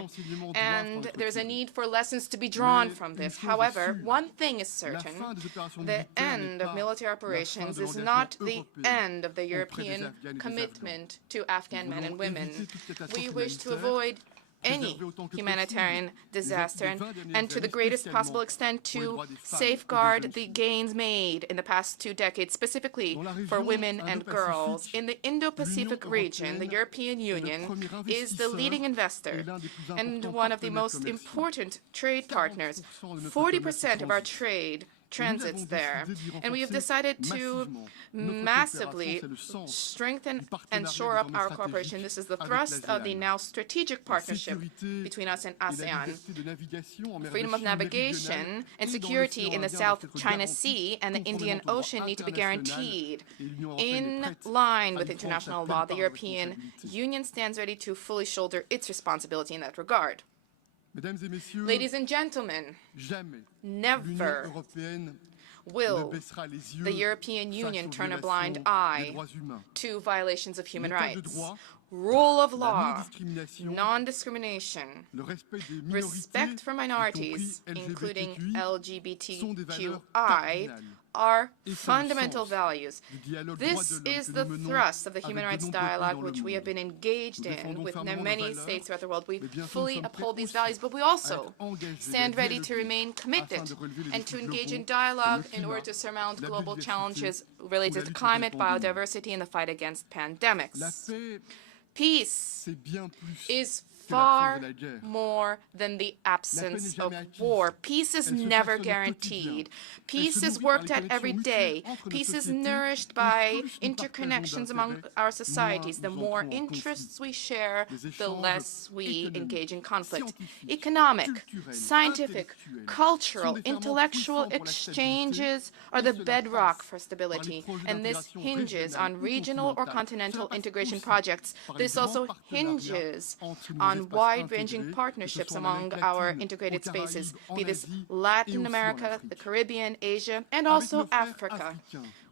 and there's a need for lessons to be drawn from this. However, one thing is certain: the end of military operations is not the end of the European commitment to Afghan men and women. We wish to avoid any humanitarian disaster and to the greatest possible extent to safeguard the gains made in the past 2 decades, specifically for women and girls. In the Indo-Pacific region, the European Union is the leading investor and one of the most important trade partners. 40% of our trade transits there, and we have decided to massively strengthen and shore up our cooperation. This is the thrust of the now strategic partnership between us and ASEAN. Freedom of navigation and security in the South China Sea and the Indian Ocean need to be guaranteed. In line with international law, the European Union stands ready to fully shoulder its responsibility in that regard. Ladies and gentlemen, never will the European Union turn a blind eye to violations of human rights. Rule of law, non-discrimination, respect for minorities, including LGBTQI, are fundamental values. This is the thrust of the human rights dialogue which we have been engaged in with many states throughout the world. We fully uphold these values, but we also stand ready to remain committed and to engage in dialogue in order to surmount global challenges related to climate, biodiversity, and the fight against pandemics. Peace is far more than the absence of war. Peace is never guaranteed. Peace is worked at every day. Peace is nourished by interconnections among our societies. The more interests we share, the less we engage in conflict. Economic, scientific, cultural, intellectual exchanges are the bedrock for stability, and this hinges on regional or continental integration projects. This also hinges on on wide-ranging partnerships among our integrated spaces, be this Latin America, the Caribbean, Asia, and also Africa.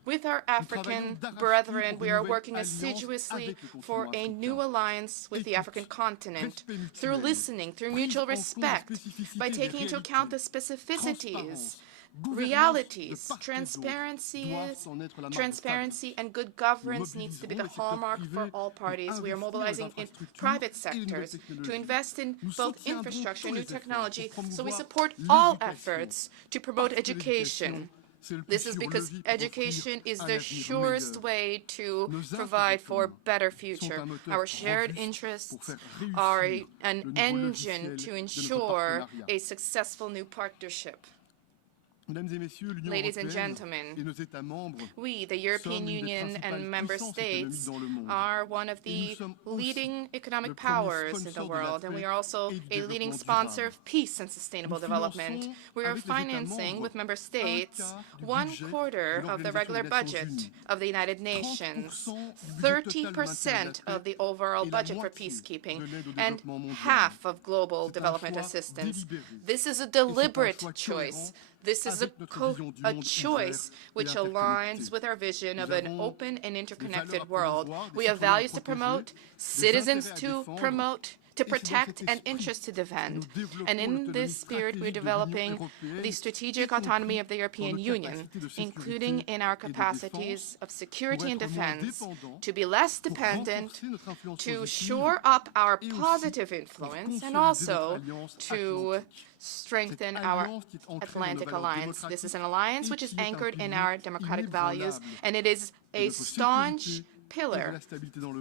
With our African brethren, we are working assiduously for a new alliance with the African continent, through listening, through mutual respect, by taking into account the specificities, realities, transparency and good governance needs to be the hallmark for all parties. We are mobilizing in private sectors to invest in both infrastructure and new technology, so we support all efforts to promote education. This is because education is the surest way to provide for a better future. Our shared interests are an engine to ensure a successful new partnership. Ladies and gentlemen, we, the European Union and member states, are one of the leading economic powers in the world, and we are also a leading sponsor of peace and sustainable development. We are financing, with member states, 1/4 of the regular budget of the United Nations, 30% of the overall budget for peacekeeping, and half of global development assistance. This is a deliberate choice. This is a choice which aligns with our vision of an open and interconnected world. We have values to promote, citizens to promote, to protect, and interests to defend. And in this spirit, we're developing the strategic autonomy of the European Union, including in our capacities of security and defense, to be less dependent, to shore up our positive influence, and also to strengthen our Atlantic alliance. This is an alliance which is anchored in our democratic values, and it is a staunch pillar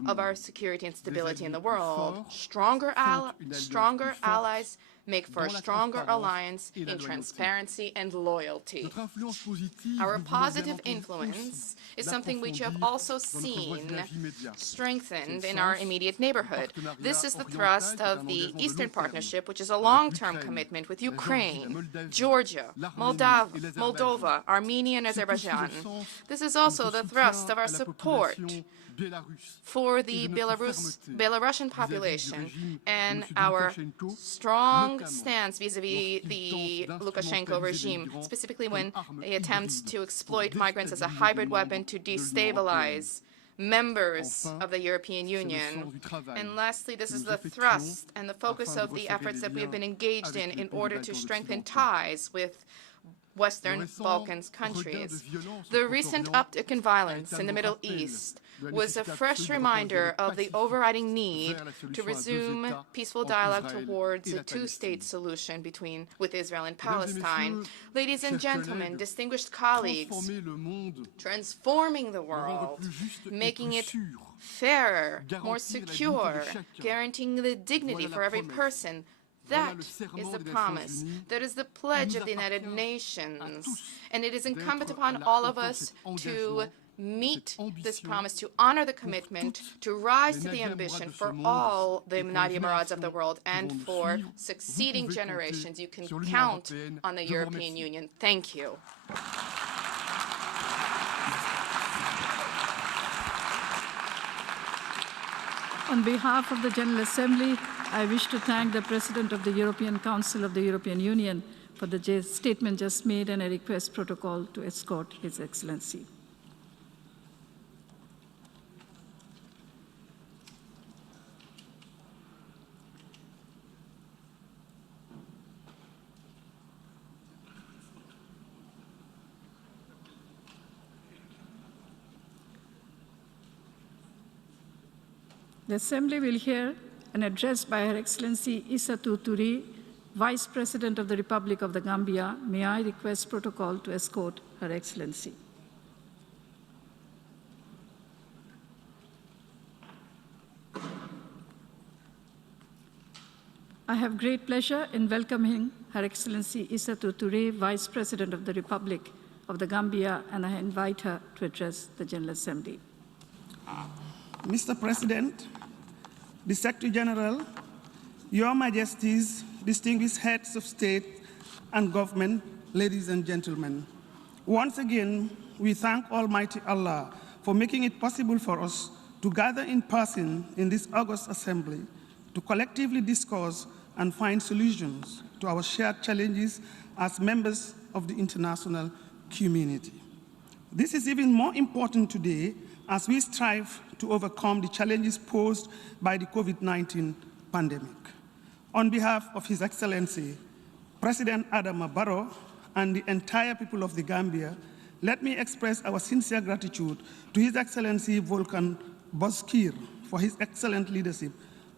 of our security and stability in the world. Stronger allies make for a stronger alliance in transparency and loyalty. Our positive influence is something which you have also seen strengthened in our immediate neighborhood. This is the thrust of the Eastern Partnership, which is a long-term commitment with Ukraine, Georgia, Moldova, Armenia, and Azerbaijan. This is also the thrust of our support for the Belarusian population and our strong stance vis-à-vis the Lukashenko regime, specifically when he attempts to exploit migrants as a hybrid weapon to destabilize members of the European Union. And lastly, this is the thrust and the focus of the efforts that we have been engaged in order to strengthen ties with Western Balkans countries. The recent uptick in violence in the Middle East was a fresh reminder of the overriding need to resume peaceful dialogue towards a two-state solution with Israel and Palestine. Ladies and gentlemen, distinguished colleagues, transforming the world, making it fairer, more secure, guaranteeing the dignity for every person, that is the promise. That is the pledge of the United Nations. And it is incumbent upon all of us to meet this promise, to honor the commitment, to rise to the ambition for all the United Emirates of the world and for succeeding generations. You can count on the European Union. Thank you. On behalf of the General Assembly, I wish to thank the President of the European Council of the European Union for the statement just made, and I request protocol to escort His Excellency. The Assembly will hear an address by Her Excellency Isatou Touré, Vice President of the Republic of the Gambia. May I request protocol to escort Her Excellency. I have great pleasure in welcoming Her Excellency Isatou Touré, Vice President of the Republic of the Gambia, and I invite her to address the General Assembly. Mr. President, the Secretary General, Your Majesties, distinguished heads of state and government, ladies and gentlemen. Once again, we thank Almighty Allah for making it possible for us to gather in person in this august assembly to collectively discuss and find solutions to our shared challenges as members of the international community. This is even more important today as we strive to overcome the challenges posed by the COVID-19 pandemic. On behalf of His Excellency, President Adama Barrow, and the entire people of the Gambia, let me express our sincere gratitude to His Excellency Volkan Bozkir for his excellent leadership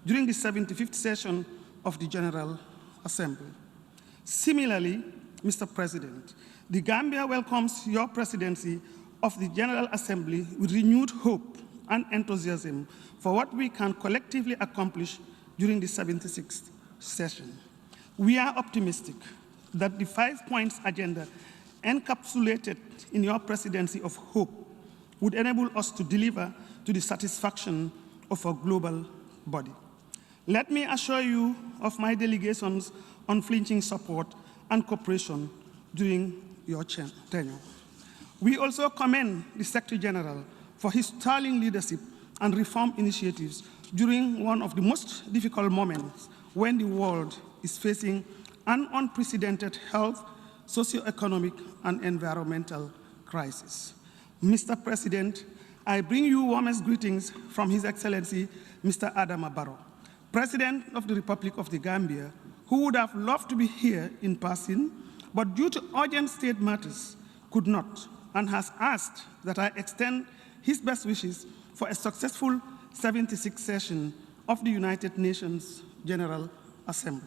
during the 75th session of the General Assembly. Similarly, Mr. President, the Gambia welcomes your presidency of the General Assembly with renewed hope and enthusiasm for what we can collectively accomplish during the 76th session. We are optimistic that the 5 points agenda encapsulated in your presidency of hope would enable us to deliver to the satisfaction of our global body. Let me assure you of my delegation's unflinching support and cooperation during your tenure. We also commend the Secretary General for his sterling leadership and reform initiatives during one of the most difficult moments when the world is facing an unprecedented health, socio-economic, and environmental crisis. Mr. President, I bring you warmest greetings from His Excellency, Mr. Adama Barrow, President of the Republic of the Gambia, who would have loved to be here in person, but due to urgent state matters, could not, and has asked that I extend his best wishes for a successful 76th session of the United Nations General Assembly.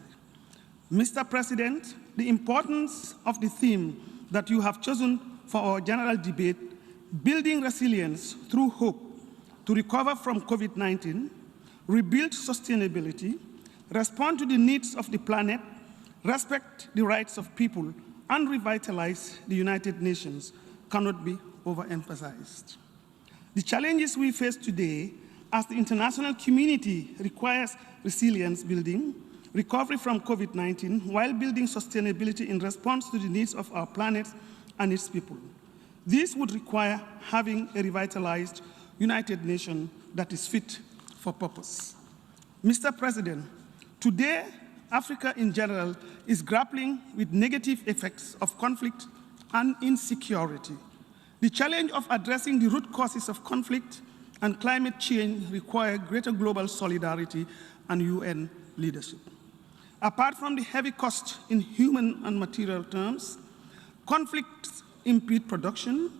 Mr. President, the importance of the theme that you have chosen for our general debate, building resilience through hope to recover from COVID-19, rebuild sustainability, respond to the needs of the planet, respect the rights of people, and revitalize the United Nations cannot be overemphasized. The challenges we face today as the international community requires resilience building, recovery from COVID-19, while building sustainability in response to the needs of our planet and its people. This would require having a revitalized United Nations that is fit for purpose. Mr. President, today, Africa in general is grappling with negative effects of conflict and insecurity. The challenge of addressing the root causes of conflict and climate change require greater global solidarity and UN leadership. Apart from the heavy cost in human and material terms, conflicts impede production,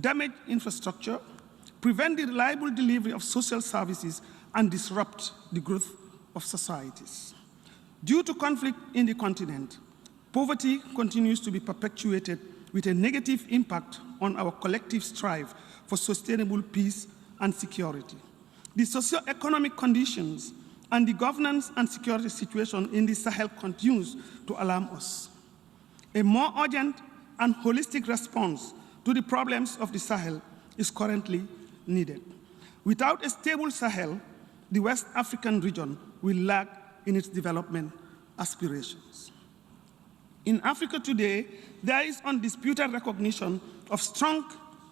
damage infrastructure, prevent the reliable delivery of social services, and disrupt the growth of societies. Due to conflict in the continent, poverty continues to be perpetuated with a negative impact on our collective strive for sustainable peace and security. The socio-economic conditions and the governance and security situation in the Sahel continues to alarm us. A more urgent and holistic response to the problems of the Sahel is currently needed. Without a stable Sahel, the West African region will lag in its development aspirations. In Africa today, there is undisputed recognition of strong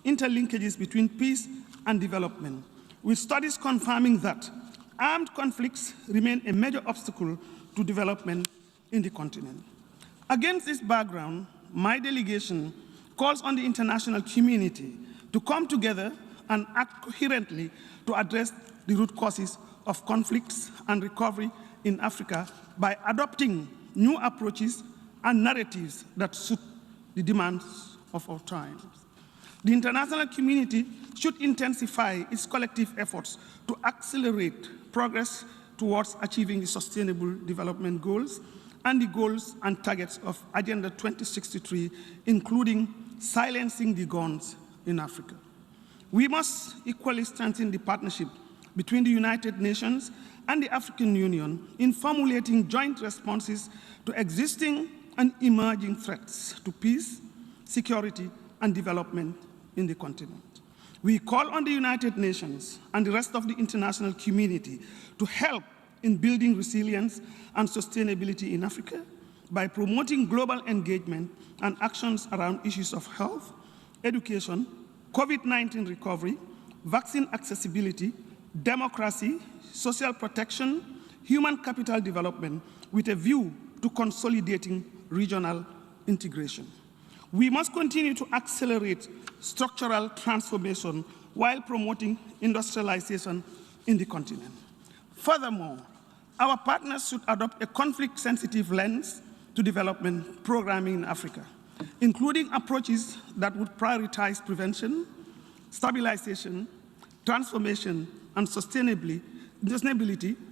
interlinkages between peace and development, with studies confirming that armed conflicts remain a major obstacle to development in the continent. Against this background, my delegation calls on the international community to come together and act coherently to address the root causes of conflicts and recovery in Africa by adopting new approaches and narratives that suit the demands of our times. The international community should intensify its collective efforts to accelerate progress towards achieving the Sustainable Development Goals and the goals and targets of Agenda 2063, including silencing the guns in Africa. We must equally strengthen the partnership between the United Nations and the African Union in formulating joint responses to existing and emerging threats to peace, security, and development in the continent. We call on the United Nations and the rest of the international community to help in building resilience and sustainability in Africa by promoting global engagement and actions around issues of health, education, COVID-19 recovery, vaccine accessibility, democracy, social protection, human capital development with a view to consolidating regional integration. We must continue to accelerate structural transformation while promoting industrialization in the continent. Furthermore, our partners should adopt a conflict-sensitive lens to development programming in Africa, including approaches that would prioritize prevention, stabilization, transformation, and sustainability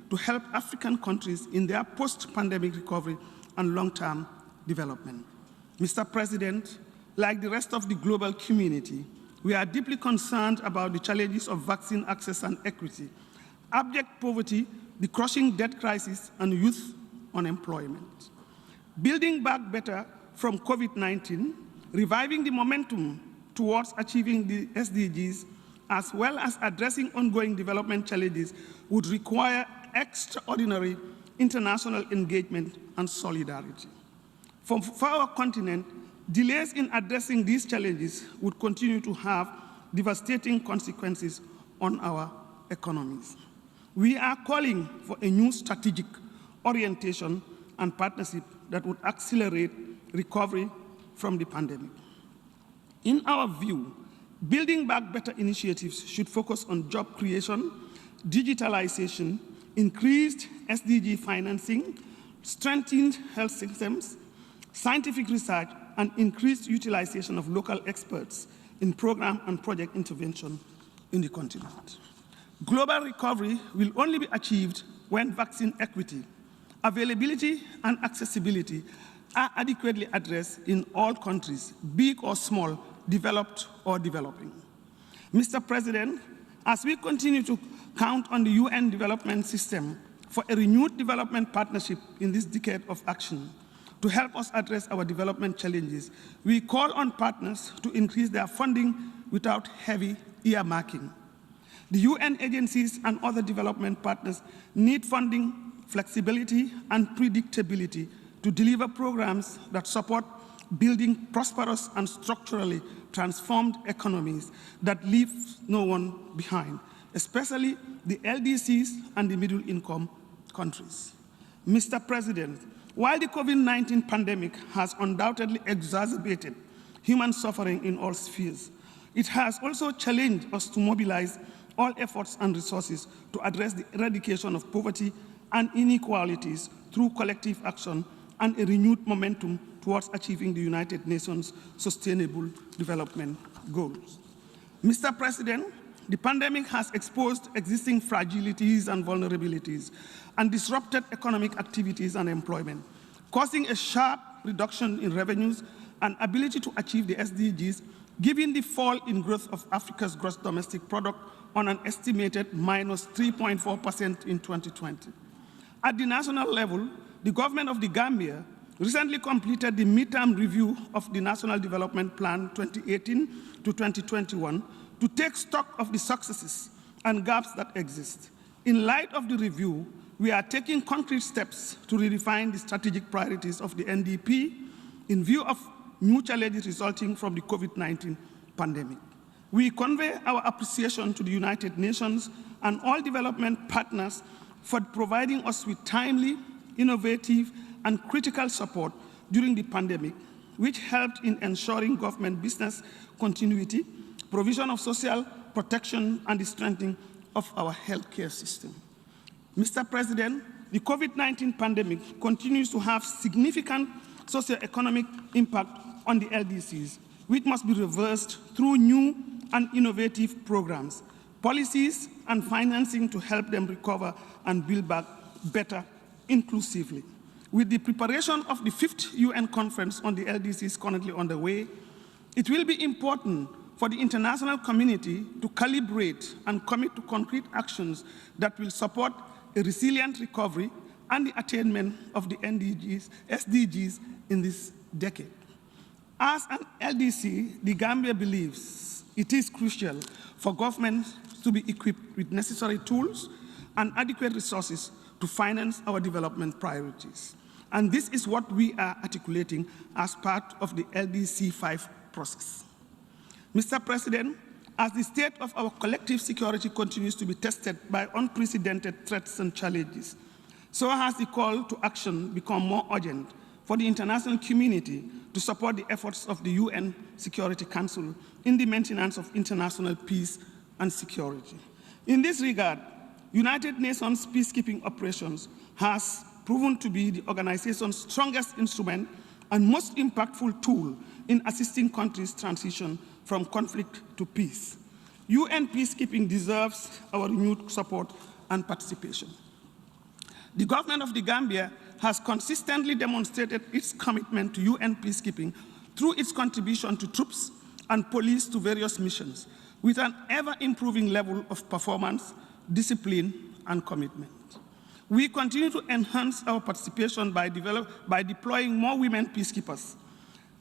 to help African countries in their post-pandemic recovery and long-term development. Mr. President, like the rest of the global community, we are deeply concerned about the challenges of vaccine access and equity, abject poverty, the crushing debt crisis, and youth unemployment. Building back better from COVID-19, reviving the momentum towards achieving the SDGs, as well as addressing ongoing development challenges, would require extraordinary international engagement and solidarity. For our continent, delays in addressing these challenges would continue to have devastating consequences on our economies. We are calling for a new strategic orientation and partnership that would accelerate recovery from the pandemic. In our view, Building Back Better initiatives should focus on job creation, digitalization, increased SDG financing, strengthened health systems, scientific research, and increased utilization of local experts in program and project intervention in the continent. Global recovery will only be achieved when vaccine equity, availability, and accessibility are adequately addressed in all countries, big or small, developed or developing. Mr. President, as we continue to count on the UN development system for a renewed development partnership in this decade of action to help us address our development challenges, we call on partners to increase their funding without heavy earmarking. The UN agencies and other development partners need funding, flexibility, and predictability to deliver programs that support building prosperous and structurally transformed economies that leave no one behind, especially the LDCs and the middle-income countries. Mr. President, while the COVID-19 pandemic has undoubtedly exacerbated human suffering in all spheres, it has also challenged us to mobilize all efforts and resources to address the eradication of poverty and inequalities through collective action and a renewed momentum towards achieving the United Nations Sustainable Development Goals. Mr. President, the pandemic has exposed existing fragilities and vulnerabilities and disrupted economic activities and employment, causing a sharp reduction in revenues and ability to achieve the SDGs, given the fall in growth of Africa's gross domestic product on an estimated minus 3.4% in 2020. At the national level, the government of the Gambia recently completed the midterm review of the National Development Plan 2018 to 2021 to take stock of the successes and gaps that exist. In light of the review, we are taking concrete steps to redefine the strategic priorities of the NDP in view of new challenges resulting from the COVID-19 pandemic. We convey our appreciation to the United Nations and all development partners for providing us with timely, innovative, and critical support during the pandemic, which helped in ensuring government business continuity, provision of social protection, and the strengthening of our healthcare system. Mr. President, the COVID-19 pandemic continues to have significant socioeconomic impact on the LDCs, which must be reversed through new and innovative programs, policies, and financing to help them recover and build back better inclusively. With the preparation of the 5th UN conference on the LDCs currently underway, it will be important for the international community to calibrate and commit to concrete actions that will support a resilient recovery and the attainment of the SDGs in this decade. As an LDC, the Gambia believes it is crucial for governments to be equipped with necessary tools and adequate resources to finance our development priorities. And this is what we are articulating as part of the LDC 5 process. Mr. President, as the state of our collective security continues to be tested by unprecedented threats and challenges, so has the call to action become more urgent for the international community to support the efforts of the UN Security Council in the maintenance of international peace and security. In this regard, United Nations peacekeeping operations has proven to be the organization's strongest instrument and most impactful tool in assisting countries' transition from conflict to peace. UN peacekeeping deserves our renewed support and participation. The government of the Gambia has consistently demonstrated its commitment to UN peacekeeping through its contribution to troops and police to various missions, with an ever-improving level of performance, discipline, and commitment. We continue to enhance our participation by deploying more women peacekeepers,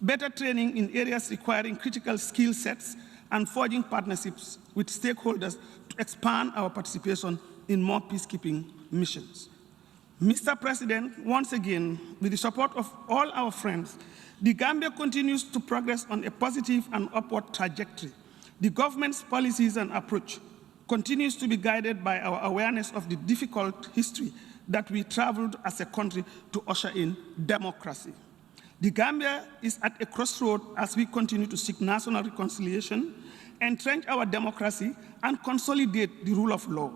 better training in areas requiring critical skill sets, and forging partnerships with stakeholders to expand our participation in more peacekeeping missions. Mr. President, once again, with the support of all our friends, the Gambia continues to progress on a positive and upward trajectory. The government's policies and approach continues to be guided by our awareness of the difficult history that we traveled as a country to usher in democracy. The Gambia is at a crossroad as we continue to seek national reconciliation, entrench our democracy, and consolidate the rule of law.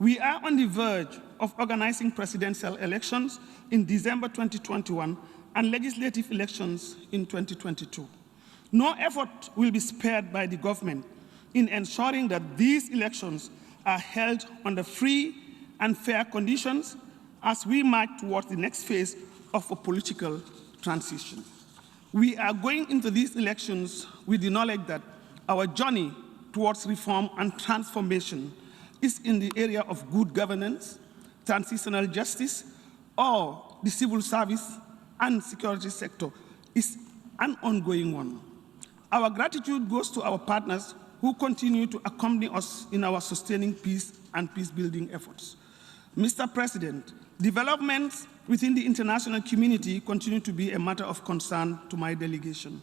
We are on the verge of organizing presidential elections in December 2021 and legislative elections in 2022. No effort will be spared by the government in ensuring that these elections are held under free and fair conditions as we march towards the next phase of a political transition. We are going into these elections with the knowledge that our journey towards reform and transformation is in the area of good governance, transitional justice, or the civil service and security sector is an ongoing one. Our gratitude goes to our partners who continue to accompany us in our sustaining peace and peace-building efforts. Mr. President, developments within the international community continue to be a matter of concern to my delegation.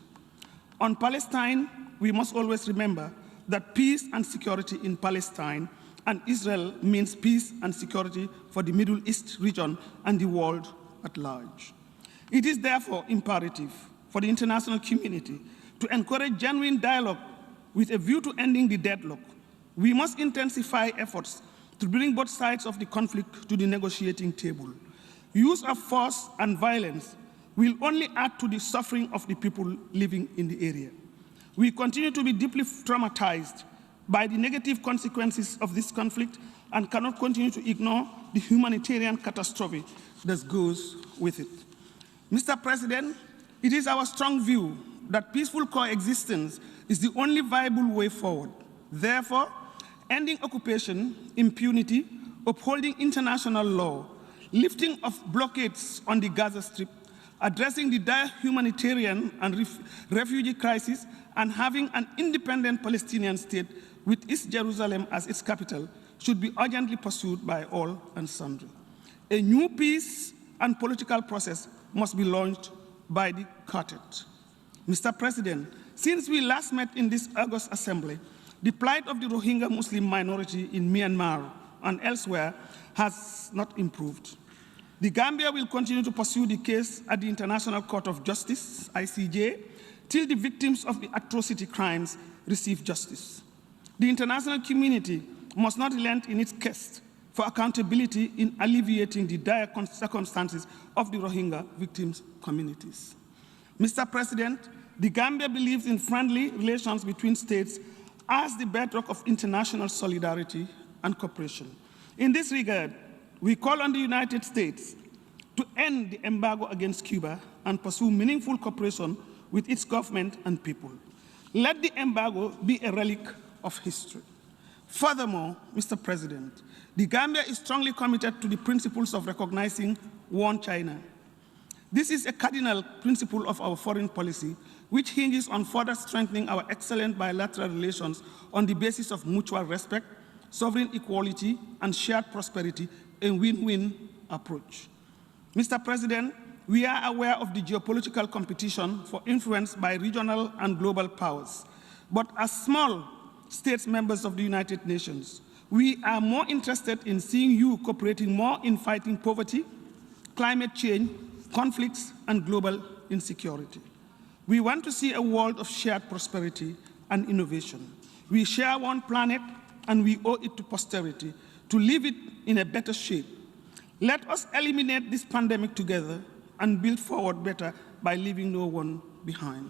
On Palestine, we must always remember that peace and security in Palestine and Israel means peace and security for the Middle East region and the world at large. It is therefore imperative for the international community to encourage genuine dialogue with a view to ending the deadlock. We must intensify efforts to bring both sides of the conflict to the negotiating table. Use of force and violence will only add to the suffering of the people living in the area. We continue to be deeply traumatized by the negative consequences of this conflict and cannot continue to ignore the humanitarian catastrophe that goes with it. Mr. President, it is our strong view that peaceful coexistence is the only viable way forward. Therefore, ending occupation, impunity, upholding international law, lifting of blockades on the Gaza Strip, addressing the dire humanitarian and refugee crisis, and having an independent Palestinian state with East Jerusalem as its capital should be urgently pursued by all and sundry. A new peace and political process must be launched by the quartet. Mr. President, since we last met in this August Assembly, the plight of the Rohingya Muslim minority in Myanmar and elsewhere has not improved. The Gambia will continue to pursue the case at the International Court of Justice, ICJ, till the victims of the atrocity crimes receive justice. The international community must not relent in its quest for accountability in alleviating the dire circumstances of the Rohingya victims' communities. Mr. President, the Gambia believes in friendly relations between states as the bedrock of international solidarity and cooperation. In this regard, we call on the United States to end the embargo against Cuba and pursue meaningful cooperation with its government and people. Let the embargo be a relic of history. Furthermore, Mr. President, the Gambia is strongly committed to the principles of recognizing one China. This is a cardinal principle of our foreign policy, which hinges on further strengthening our excellent bilateral relations on the basis of mutual respect, sovereign equality, and shared prosperity, a win-win approach. Mr. President, we are aware of the geopolitical competition for influence by regional and global powers. But as small states members of the United Nations, We are more interested in seeing you cooperating more in fighting poverty, climate change, conflicts, and global insecurity. We want to see a world of shared prosperity and innovation. We share one planet, and we owe it to posterity to leave it in a better shape. Let us eliminate this pandemic together and build forward better by leaving no one behind.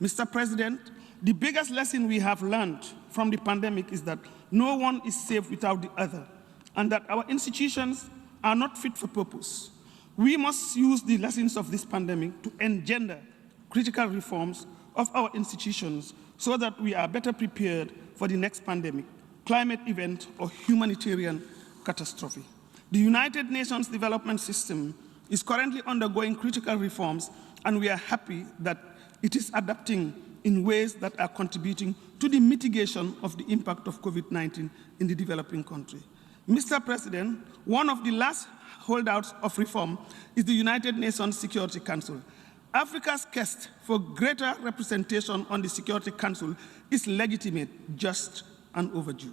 Mr. President, the biggest lesson we have learned from the pandemic is that no one is safe without the other, and that our institutions are not fit for purpose. We must use the lessons of this pandemic to engender critical reforms of our institutions so that we are better prepared for the next pandemic, climate event, or humanitarian catastrophe. The United Nations Development System is currently undergoing critical reforms, and we are happy that it is adapting in ways that are contributing to the mitigation of the impact of COVID-19 in the developing country. Mr. President, one of the last holdouts of reform is the United Nations Security Council. Africa's quest for greater representation on the Security Council is legitimate, just, and overdue.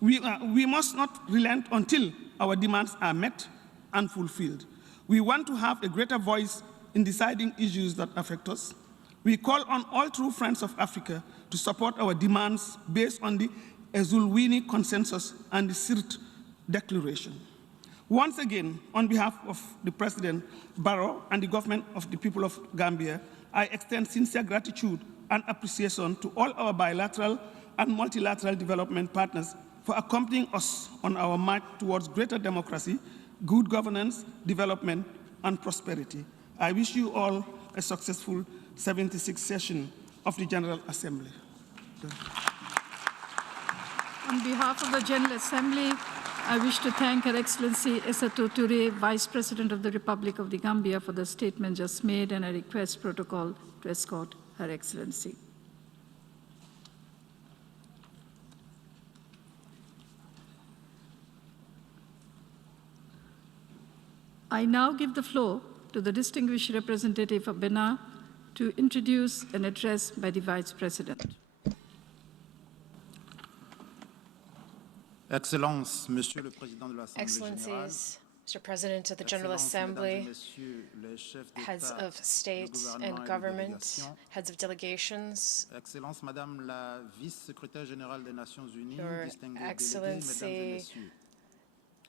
We must not relent until our demands are met and fulfilled. We want to have a greater voice in deciding issues that affect us. We call on all true friends of Africa to support our demands based on the Ezulwini Consensus and the SIRT Declaration. Once again, on behalf of the President Barrow and the government of the people of Gambia, I extend sincere gratitude and appreciation to all our bilateral and multilateral development partners for accompanying us on our march towards greater democracy, good governance, development, and prosperity. I wish you all a successful 76th session of the General Assembly. On behalf of the General Assembly, I wish to thank Her Excellency Isatou Touré, Vice President of the Republic of the Gambia, for the statement just made, and I request protocol to escort Her Excellency. I now give the floor to the distinguished representative of Benin to introduce an address by the Vice President. Excellences, Monsieur le Président de l'Assemblée Excellencies, Mr. President of the General Assembly, heads of state and government, heads of delegations, Excellences, Madame la Vice-Secrétaire Générale des Nations Unies, Your Excellency,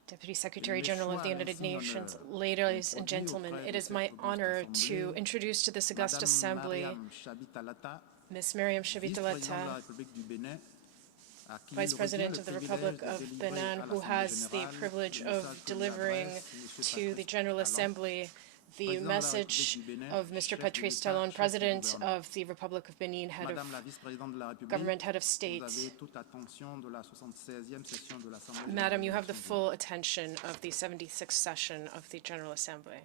Deputy Secretary General of the United Nations, ladies and gentlemen, it is my honor to introduce to this august assembly Ms. Miriam Chabitalata, Vice President of the Republic of Benin, who has the privilege of delivering to the General Assembly the message of Mr. Patrice Talon, President of the Republic of Benin, head of government, head of state. Madam, you have the full attention of the 76th session of the General Assembly.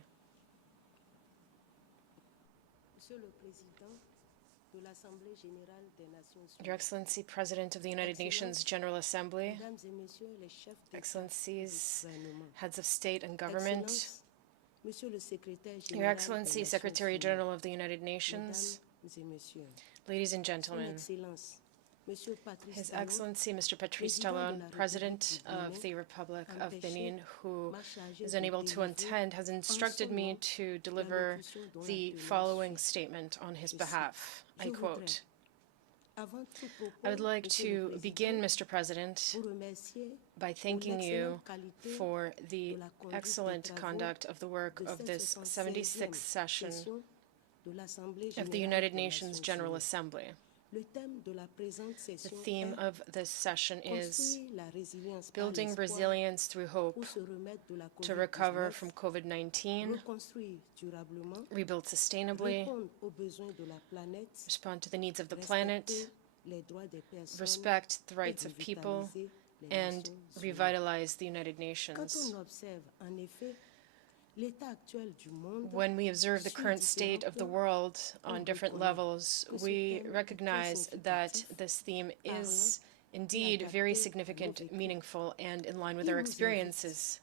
Your Excellency, President of the United Nations General Assembly, Excellencies, heads of state and government, Your Excellency, Secretary General of the United Nations, ladies and gentlemen, His Excellency Mr. Patrice Talon, President of the Republic of Benin, who is unable to attend, has instructed me to deliver the following statement on his behalf. I quote, I would like to begin, Mr. President, by thanking you for the excellent conduct of the work of this 76th session of the United Nations General Assembly. The theme of this session is building resilience through hope to recover from COVID-19, rebuild sustainably, respond to the needs of the planet, respect the rights of people, and revitalize the United Nations. When we observe the current state of the world on different levels, we recognize that this theme is indeed very significant, meaningful, and in line with our experiences.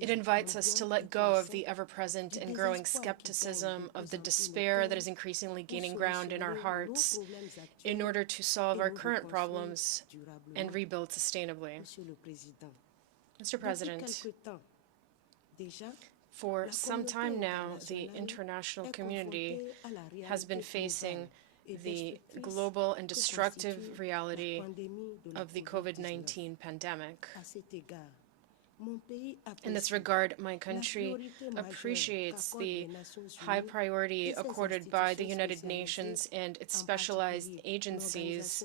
It invites us to let go of the ever-present and growing skepticism, of the despair that is increasingly gaining ground in our hearts, in order to solve our current problems and rebuild sustainably. Mr. President, for some time now, the international community has been facing the global and destructive reality of the COVID-19 pandemic. In this regard, my country appreciates the high priority accorded by the United Nations and its specialized agencies,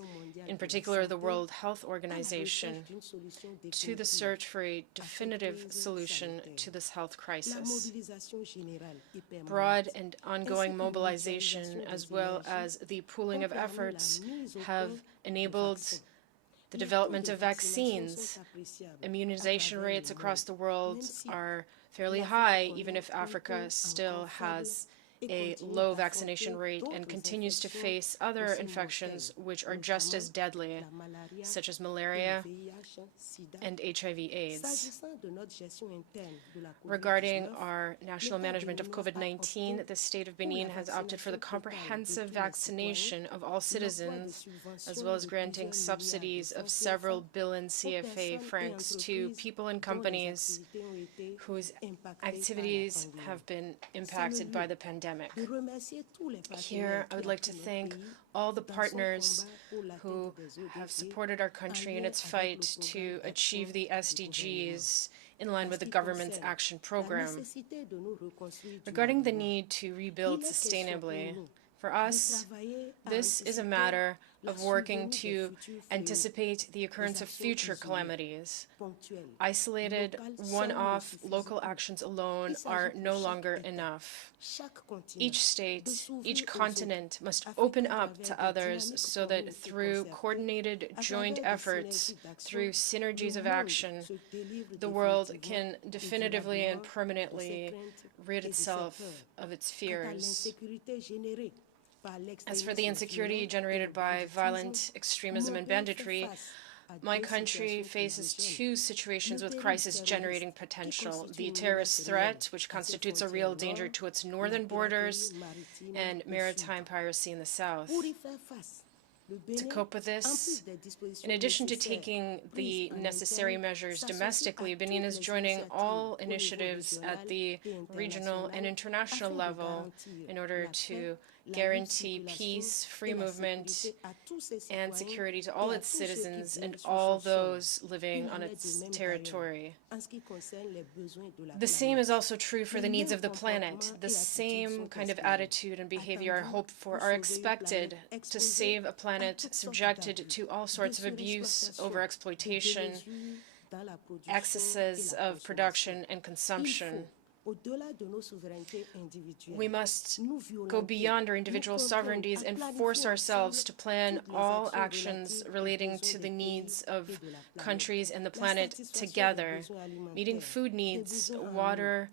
in particular the World Health Organization, to the search for a definitive solution to this health crisis. Broad and ongoing mobilization, as well as the pooling of efforts, have enabled the development of vaccines. Immunization rates across the world are fairly high, even if Africa still has a low vaccination rate and continues to face other infections which are just as deadly, such as malaria and HIV/AIDS. Regarding our national management of COVID-19, the state of Benin has opted for the comprehensive vaccination of all citizens, as well as granting subsidies of several billion CFA francs to people and companies whose activities have been impacted by the pandemic. Here, I would like to thank all the partners who have supported our country in its fight to achieve the SDGs in line with the government's action program. Regarding the need to rebuild sustainably, for us, this is a matter of working to anticipate the occurrence of future calamities. Isolated, one-off local actions alone are no longer enough. Each state, each continent must open up to others so that through coordinated joint efforts, through synergies of action, the world can definitively and permanently rid itself of its fears. As for the insecurity generated by violent extremism and banditry, my country faces two situations with crisis-generating potential: the terrorist threat, which constitutes a real danger to its northern borders, and maritime piracy in the south. To cope with this, in addition to taking the necessary measures domestically, Benin is joining all initiatives at the regional and international level in order to guarantee peace, free movement, and security to all its citizens and all those living on its territory. The same is also true for the needs of the planet. The same kind of attitude and behavior I hope for are expected to save a planet subjected to all sorts of abuse, overexploitation, excesses of production and consumption. We must go beyond our individual sovereignties and force ourselves to plan all actions relating to the needs of countries and the planet together. Meeting food needs, water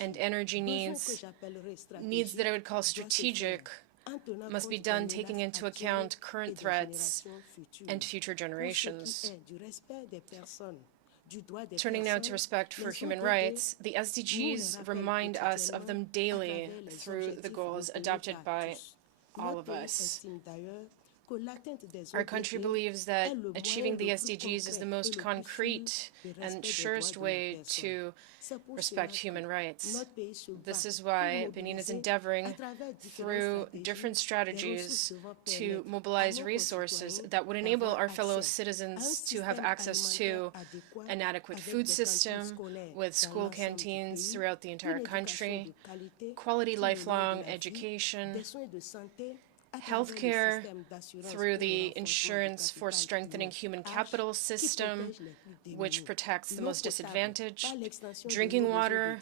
and energy needs, needs that I would call strategic, must be done taking into account current threats and future generations. Turning now to respect for human rights, the SDGs remind us of them daily through the goals adopted by all of us. Our country believes that achieving the SDGs is the most concrete and surest way to respect human rights. This is why Benin is endeavoring through different strategies to mobilize resources that would enable our fellow citizens to have access to an adequate food system with school canteens throughout the entire country, quality lifelong education, healthcare through the insurance for strengthening human capital system, which protects the most disadvantaged, drinking water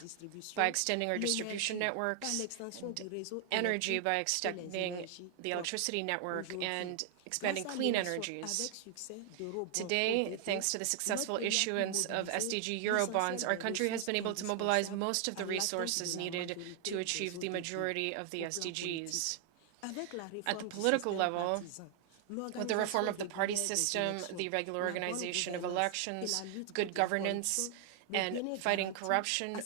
by extending our distribution networks, and energy by extending the electricity network and expanding clean energies. Today, thanks to the successful issuance of SDG Eurobonds, our country has been able to mobilize most of the resources needed to achieve the majority of the SDGs. At the political level, with the reform of the party system, the regular organization of elections, good governance, and fighting corruption,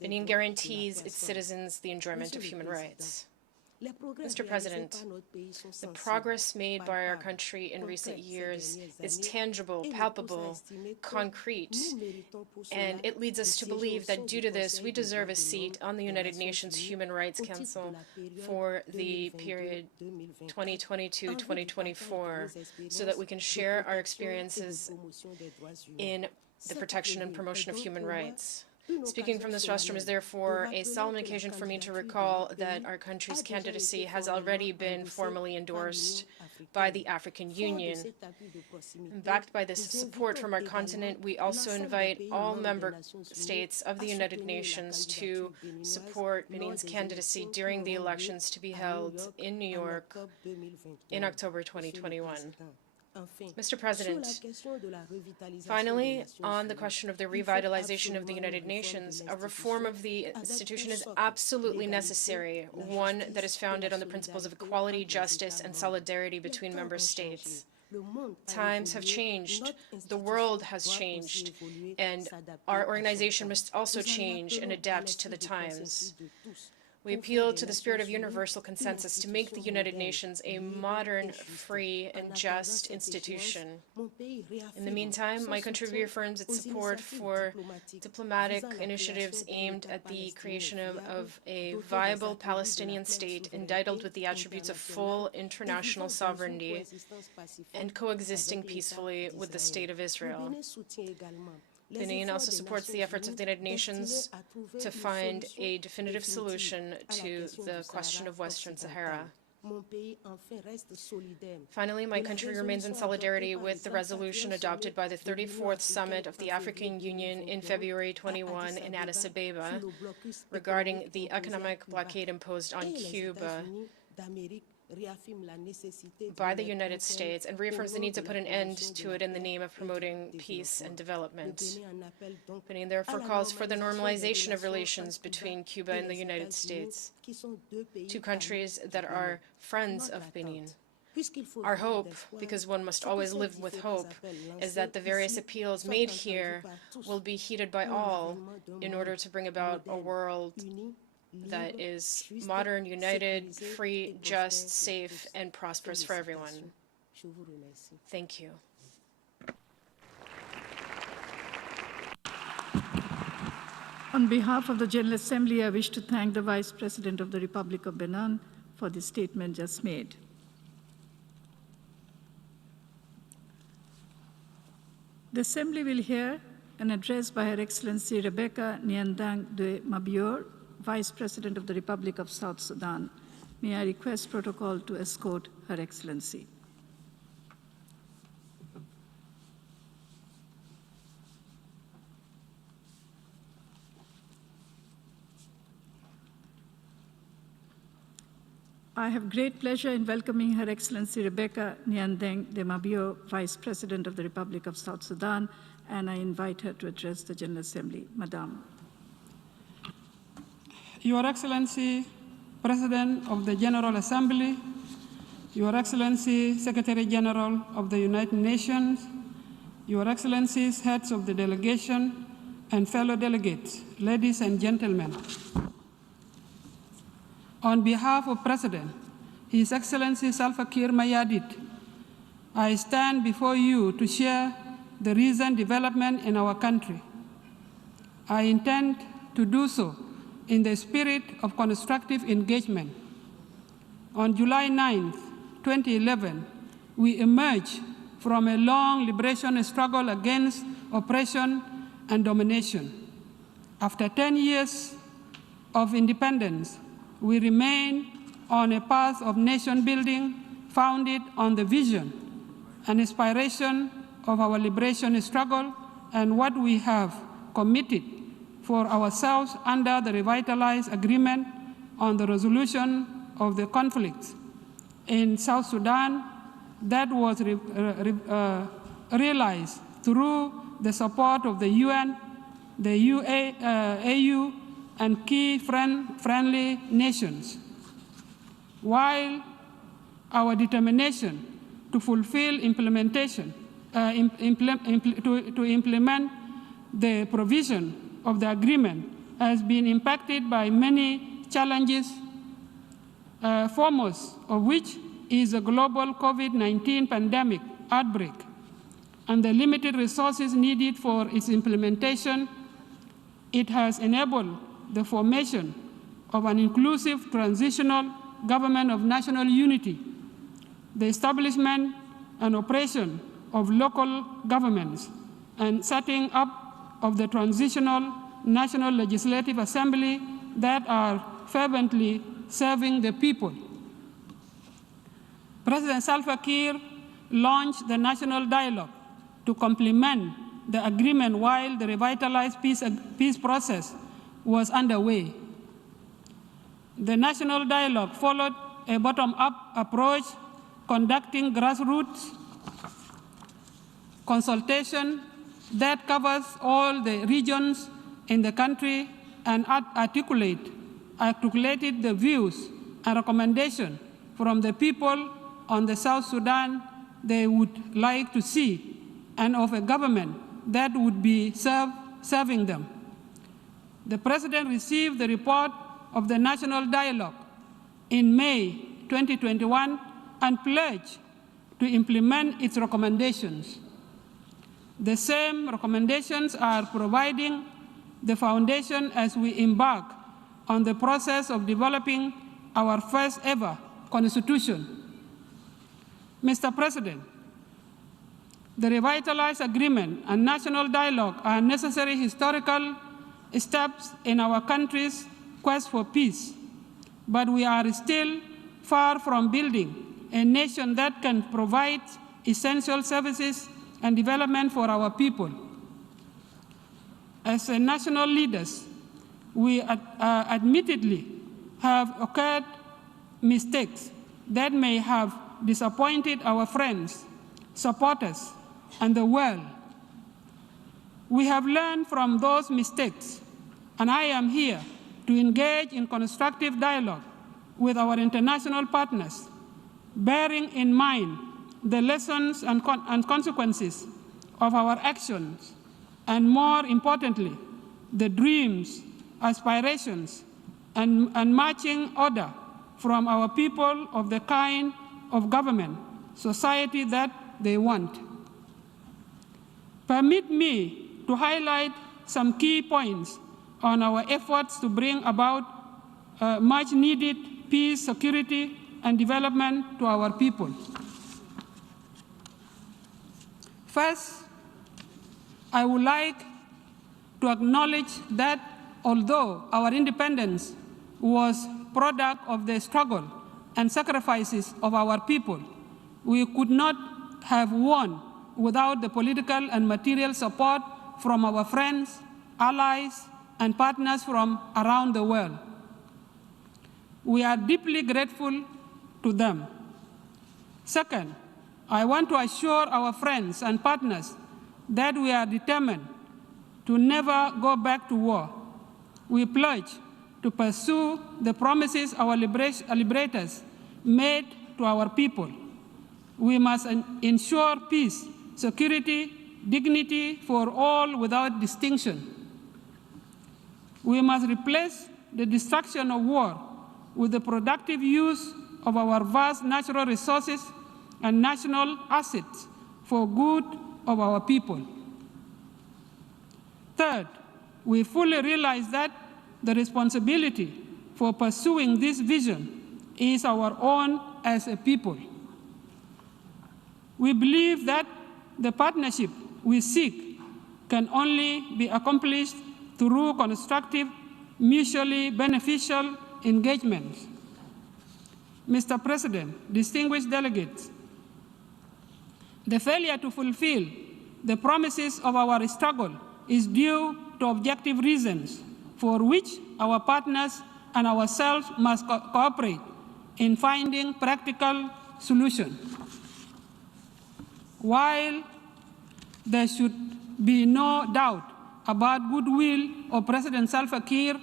Benin guarantees its citizens the enjoyment of human rights. Mr. President, the progress made by our country in recent years is tangible, palpable, concrete, and it leads us to believe that due to this, we deserve a seat on the United Nations Human Rights Council for the period 2022-2024, so that we can share our experiences in the protection and promotion of human rights. Speaking from this rostrum is therefore a solemn occasion for me to recall that our country's candidacy has already been formally endorsed by the African Union. Backed by this support from our continent, we also invite all member states of the United Nations to support Benin's candidacy during the elections to be held in New York in October 2021. Mr. President, finally, on the question of the revitalization of the United Nations, a reform of the institution is absolutely necessary, one that is founded on the principles of equality, justice, and solidarity between member states. Times have changed, the world has changed, and our organization must also change and adapt to the times. We appeal to the spirit of universal consensus to make the United Nations a modern, free, and just institution. In the meantime, my country reaffirms its support for diplomatic initiatives aimed at the creation of a viable Palestinian state entitled with the attributes of full international sovereignty and coexisting peacefully with the State of Israel. Benin also supports the efforts of the United Nations to find a definitive solution to the question of Western Sahara. Finally, my country remains in solidarity with the resolution adopted by the 34th Summit of the African Union in February 21 in Addis Ababa regarding the economic blockade imposed on Cuba by the United States and reaffirms the need to put an end to it in the name of promoting peace and development. Benin therefore calls for the normalization of relations between Cuba and the United States, two countries that are friends of Benin. Our hope, because one must always live with hope, is that the various appeals made here will be heeded by all in order to bring about a world that is modern, united, free, just, safe, and prosperous for everyone. Thank you. On behalf of the General Assembly, I wish to thank the Vice President of the Republic of Benin for the statement just made. The Assembly will hear an address by Her Excellency Rebecca Nyandang de Mabior, Vice President of the Republic of South Sudan. May I request protocol to escort Her Excellency. I have great pleasure in welcoming Her Excellency Rebecca Nyandeng de Mabior, Vice President of the Republic of South Sudan, and I invite her to address the General Assembly. Madam. Your Excellency, President of the General Assembly, Your Excellency, Secretary General of the United Nations, Your Excellencies, heads of the delegation, and fellow delegates, ladies and gentlemen. On behalf of President, His Excellency Salva Kiir Mayardit, I stand before you to share the recent development in our country. I intend to do so in the spirit of constructive engagement. On July 9, 2011, we emerged from a long liberation struggle against oppression and domination. After 10 years of independence, we remain on a path of nation building founded on the vision and inspiration of our liberation struggle and what we have committed for ourselves under the revitalized agreement on the resolution of the conflict in South Sudan that was realized through the support of the UN, the AU, and key friendly nations. While our determination to fulfill implementation, to implement the provision of the agreement has been impacted by many challenges, foremost of which is the global COVID-19 pandemic outbreak and the limited resources needed for its implementation. It has enabled the formation of an inclusive transitional government of national unity, the establishment and operation of local governments, and setting up of the transitional National Legislative Assembly that are fervently serving the people. President Salva Kiir launched the National Dialogue to complement the agreement while the revitalized peace process was underway. The National Dialogue followed a bottom-up approach, conducting grassroots consultation that covers all the regions in the country and articulated the views and recommendations from the people on the South Sudan they would like to see, and of a government that would be serving them. The President received the report of the National Dialogue in May 2021 and pledged to implement its recommendations. The same recommendations are providing the foundation as we embark on the process of developing our first ever Constitution. Mr. President, the revitalized agreement and national dialogue are necessary historical steps in our country's quest for peace, but we are still far from building a nation that can provide essential services and development for our people. As national leaders, we admittedly have occurred mistakes that may have disappointed our friends, supporters, and the world. We have learned from those mistakes, and I am here to engage in constructive dialogue with our international partners, bearing in mind the lessons and consequences of our actions, and more importantly, the dreams, aspirations, and marching order from our people of the kind of government, society that they want. Permit me to highlight some key points on our efforts to bring about much-needed peace, security, and development to our people. First, I would like to acknowledge that although our independence was a product of the struggle and sacrifices of our people, we could not have won without the political and material support from our friends, allies, and partners from around the world. We are deeply grateful to them. Second, I want to assure our friends and partners that we are determined to never go back to war. We pledge to pursue the promises our liberators made to our people. We must ensure peace, security, dignity for all without distinction. We must replace the destruction of war with the productive use of our vast natural resources and national assets for good of our people. Third, we fully realize that the responsibility for pursuing this vision is our own as a people. We believe that the partnership we seek can only be accomplished through constructive, mutually beneficial engagements. Mr. President, distinguished delegates, the failure to fulfill the promises of our struggle is due to objective reasons for which our partners and ourselves must cooperate in finding practical solutions. While there should be no doubt about goodwill of President Salva Kiir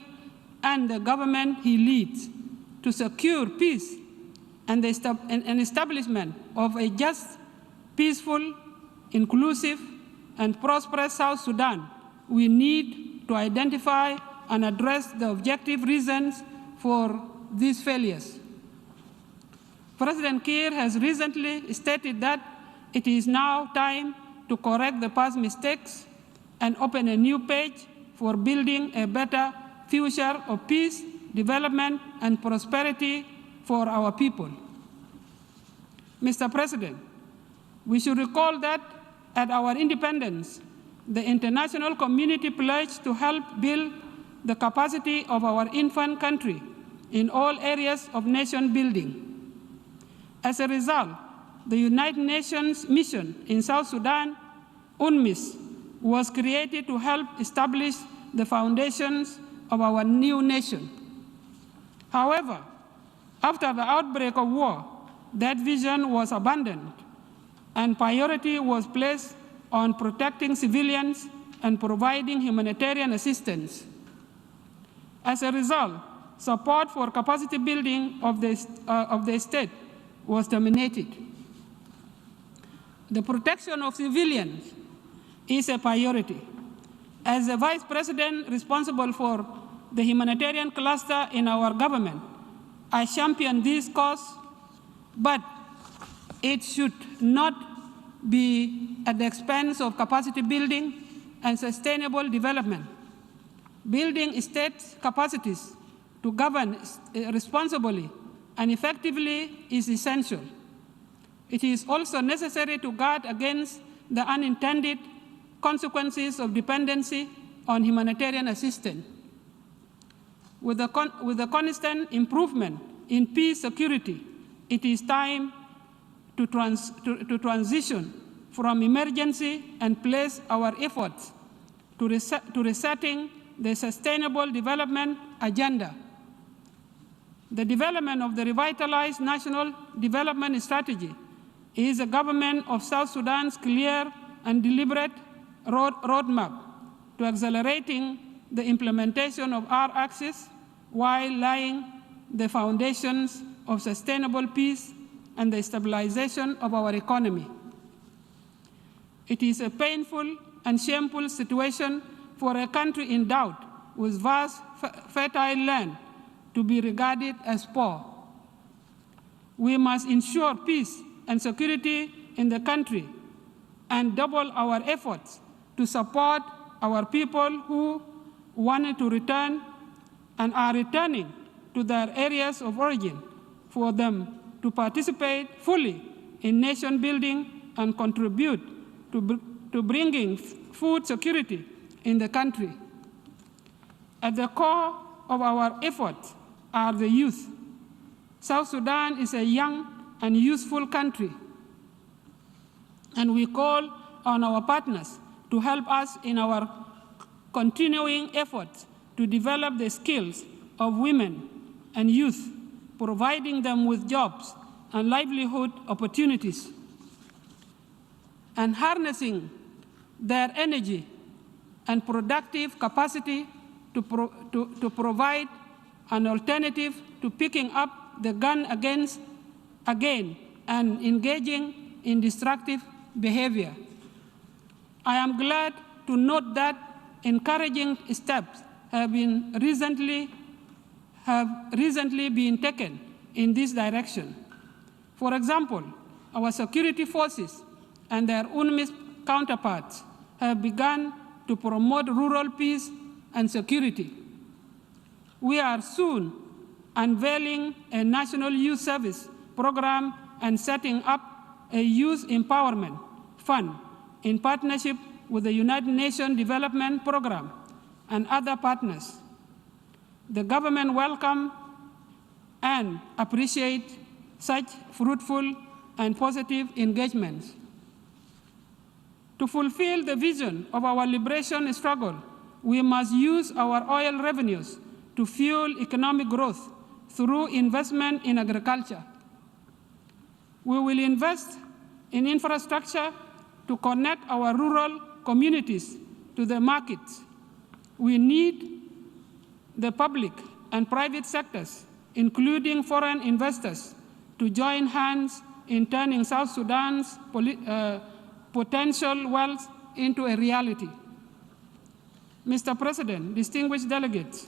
and the government he leads to secure peace and the establishment of a just, peaceful, inclusive, and prosperous South Sudan, we need to identify and address the objective reasons for these failures. President Kiir has recently stated that it is now time to correct the past mistakes and open a new page for building a better future of peace, development, and prosperity for our people. Mr. President, we should recall that at our independence, the international community pledged to help build the capacity of our infant country in all areas of nation building. As a result, the United Nations mission in South Sudan, UNMISS, was created to help establish the foundations of our new nation. However, after the outbreak of war, that vision was abandoned, and priority was placed on protecting civilians and providing humanitarian assistance. As a result, support for capacity building of the state was terminated. The protection of civilians is a priority. As the Vice President responsible for the humanitarian cluster in our government, I champion this cause, but it should not be at the expense of capacity building and sustainable development. Building state capacities to govern responsibly and effectively is essential. It is also necessary to guard against the unintended consequences of dependency on humanitarian assistance. With the constant improvement in peace security, it is time to transition from emergency and place our efforts to resetting the sustainable development agenda. The development of the revitalized national development strategy is the government of South Sudan's clear and deliberate roadmap to accelerating the implementation of our axis while laying the foundations of sustainable peace and the stabilization of our economy. It is a painful and shameful situation for a country endowed with vast, fertile land to be regarded as poor. We must ensure peace and security in the country and double our efforts to support our people who wanted to return and are returning to their areas of origin, for them to participate fully in nation building and contribute to bringing food security in the country. At the core of our efforts are the youth. South Sudan is a young and youthful country, and we call on our partners to help us in our continuing efforts to develop the skills of women and youth, providing them with jobs and livelihood opportunities, and harnessing their energy and productive capacity to provide an alternative to picking up the gun again and engaging in destructive behavior. I am glad to note that encouraging steps have recently been taken in this direction. For example, our security forces and their UNMISS counterparts have begun to promote rural peace and security. We are soon unveiling a national youth service program and setting up a youth empowerment fund in partnership with the United Nations Development Program and other partners. The government welcomes and appreciates such fruitful and positive engagements. To fulfill the vision of our liberation struggle, we must use our oil revenues to fuel economic growth through investment in agriculture. We will invest in infrastructure to connect our rural communities to the markets. We need the public and private sectors, including foreign investors, to join hands in turning South Sudan's potential wealth into a reality. Mr. President, distinguished delegates,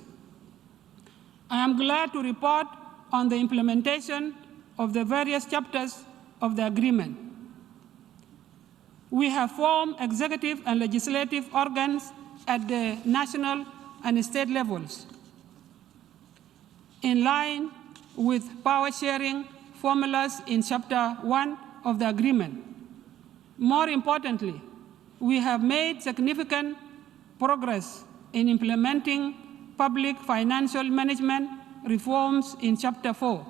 I am glad to report on the implementation of the various chapters of the agreement. We have formed executive and legislative organs at the national and state levels, in line with power sharing formulas in Chapter 1 of the agreement. More importantly, we have made significant progress in implementing public financial management reforms in Chapter 4.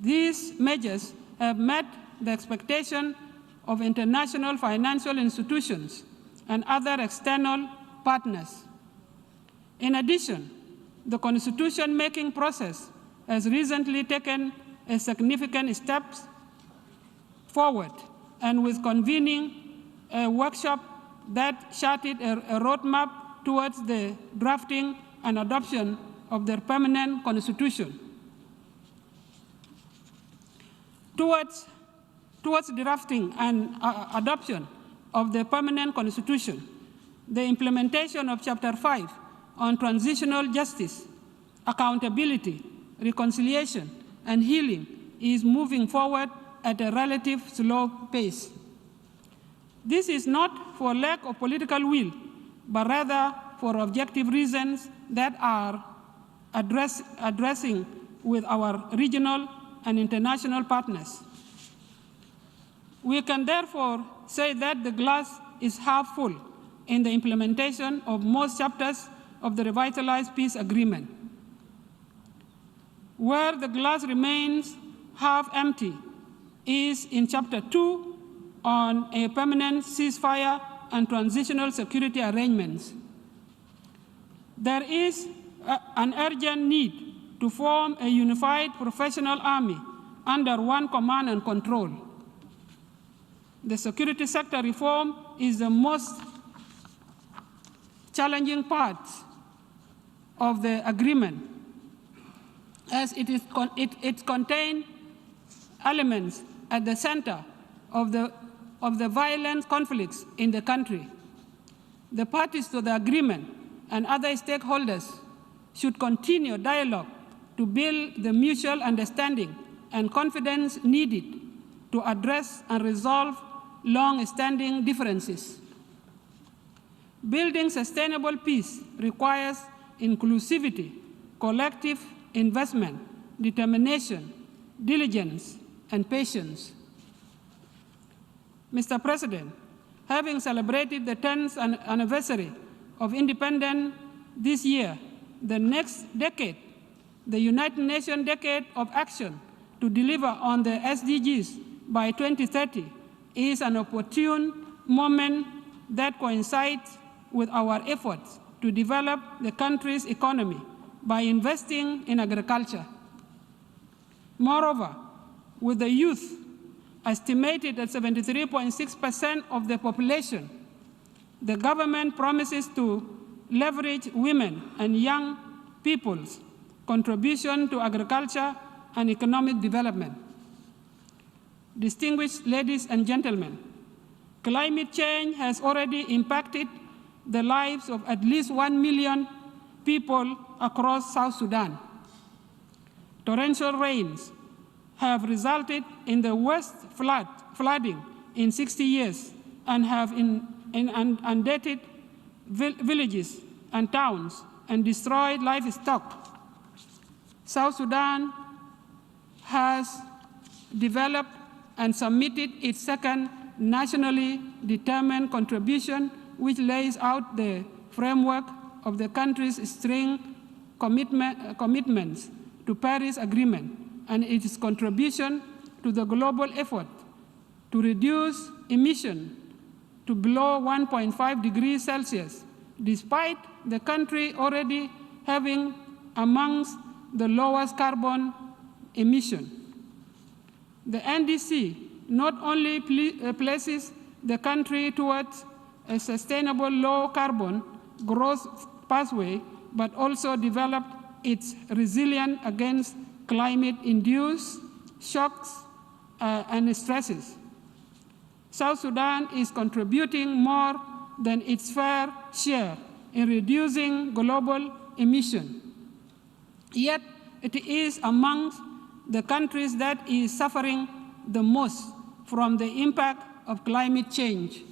These measures have met the expectation of international financial institutions and other external partners. In addition, the constitution-making process has recently taken a significant steps forward, and with convening a workshop that charted a roadmap towards the drafting and adoption of their permanent constitution. Towards drafting and adoption of the permanent constitution, the implementation of Chapter 5 on transitional justice, accountability, reconciliation, and healing is moving forward at a relative slow pace. This is not for lack of political will, but rather for objective reasons that are addressing with our regional and international partners. We can therefore say that the glass is half full in the implementation of most chapters of the revitalized peace agreement. Where the glass remains half empty is in Chapter 2 on a permanent ceasefire and transitional security arrangements. There is an urgent need to form a unified professional army under one command and control. The security sector reform is the most challenging part of the agreement, as it contains elements at the center of the violent conflicts in the country. The parties to the agreement and other stakeholders should continue dialogue to build the mutual understanding and confidence needed to address and resolve long-standing differences. Building sustainable peace requires inclusivity, collective investment, determination, diligence, and patience. Mr. President, having celebrated the 10th anniversary of independence this year, the next decade, the United Nations Decade of Action to deliver on the SDGs by 2030, is an opportune moment that coincides with our efforts to develop the country's economy by investing in agriculture. Moreover, with the youth estimated at 73.6% of the population, the government promises to leverage women and young people's contribution to agriculture and economic development. Distinguished ladies and gentlemen, climate change has already impacted the lives of at least 1 million people across South Sudan. Torrential rains have resulted in the worst flooding in 60 years and have inundated villages and towns and destroyed livestock. South Sudan has developed and submitted its second nationally determined contribution, which lays out the framework of the country's string commitments to Paris Agreement and its contribution to the global effort to reduce emission to below 1.5 degrees Celsius, despite the country already having amongst the lowest carbon emission. The NDC not only places the country towards a sustainable low-carbon growth pathway, but also developed its resilience against climate-induced shocks, and stresses. South Sudan is contributing more than its fair share in reducing global emissions. Yet, it is among the countries that is suffering the most from the impact of climate change.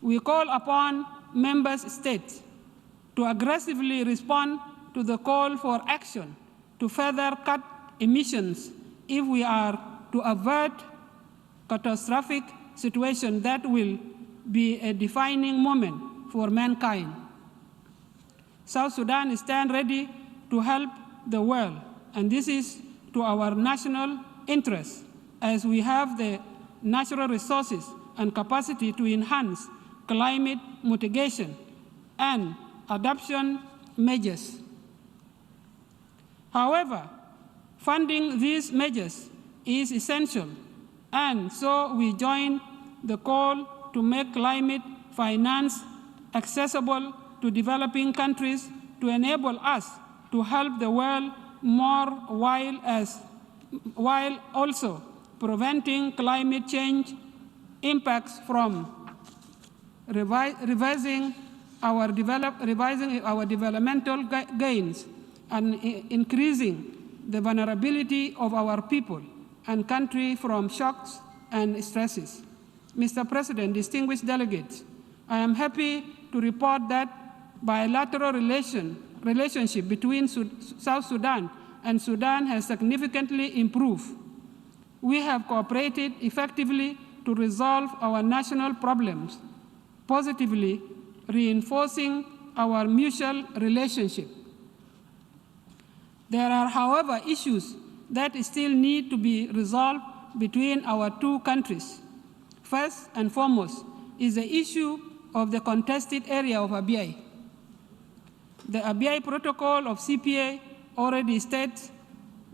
We call upon member states to aggressively respond to the call for action to further cut emissions if we are to avert catastrophic situation that will be a defining moment for mankind. South Sudan stands ready to help the world, and this is to our national interest, as we have the natural resources and capacity to enhance climate mitigation and adaptation measures. However, funding these measures is essential, and so we join the call to make climate finance accessible to developing countries to enable us to help the world more while also preventing climate change impacts from revising our developmental gains and increasing the vulnerability of our people and country from shocks and stresses. Mr. President, distinguished delegates, I am happy to report that bilateral relationship between South Sudan and Sudan has significantly improved. We have cooperated effectively to resolve our national problems, positively reinforcing our mutual relationship. There are, however, issues that still need to be resolved between our two countries. First and foremost is the issue of the contested area of Abyei. The Abyei Protocol of CPA already states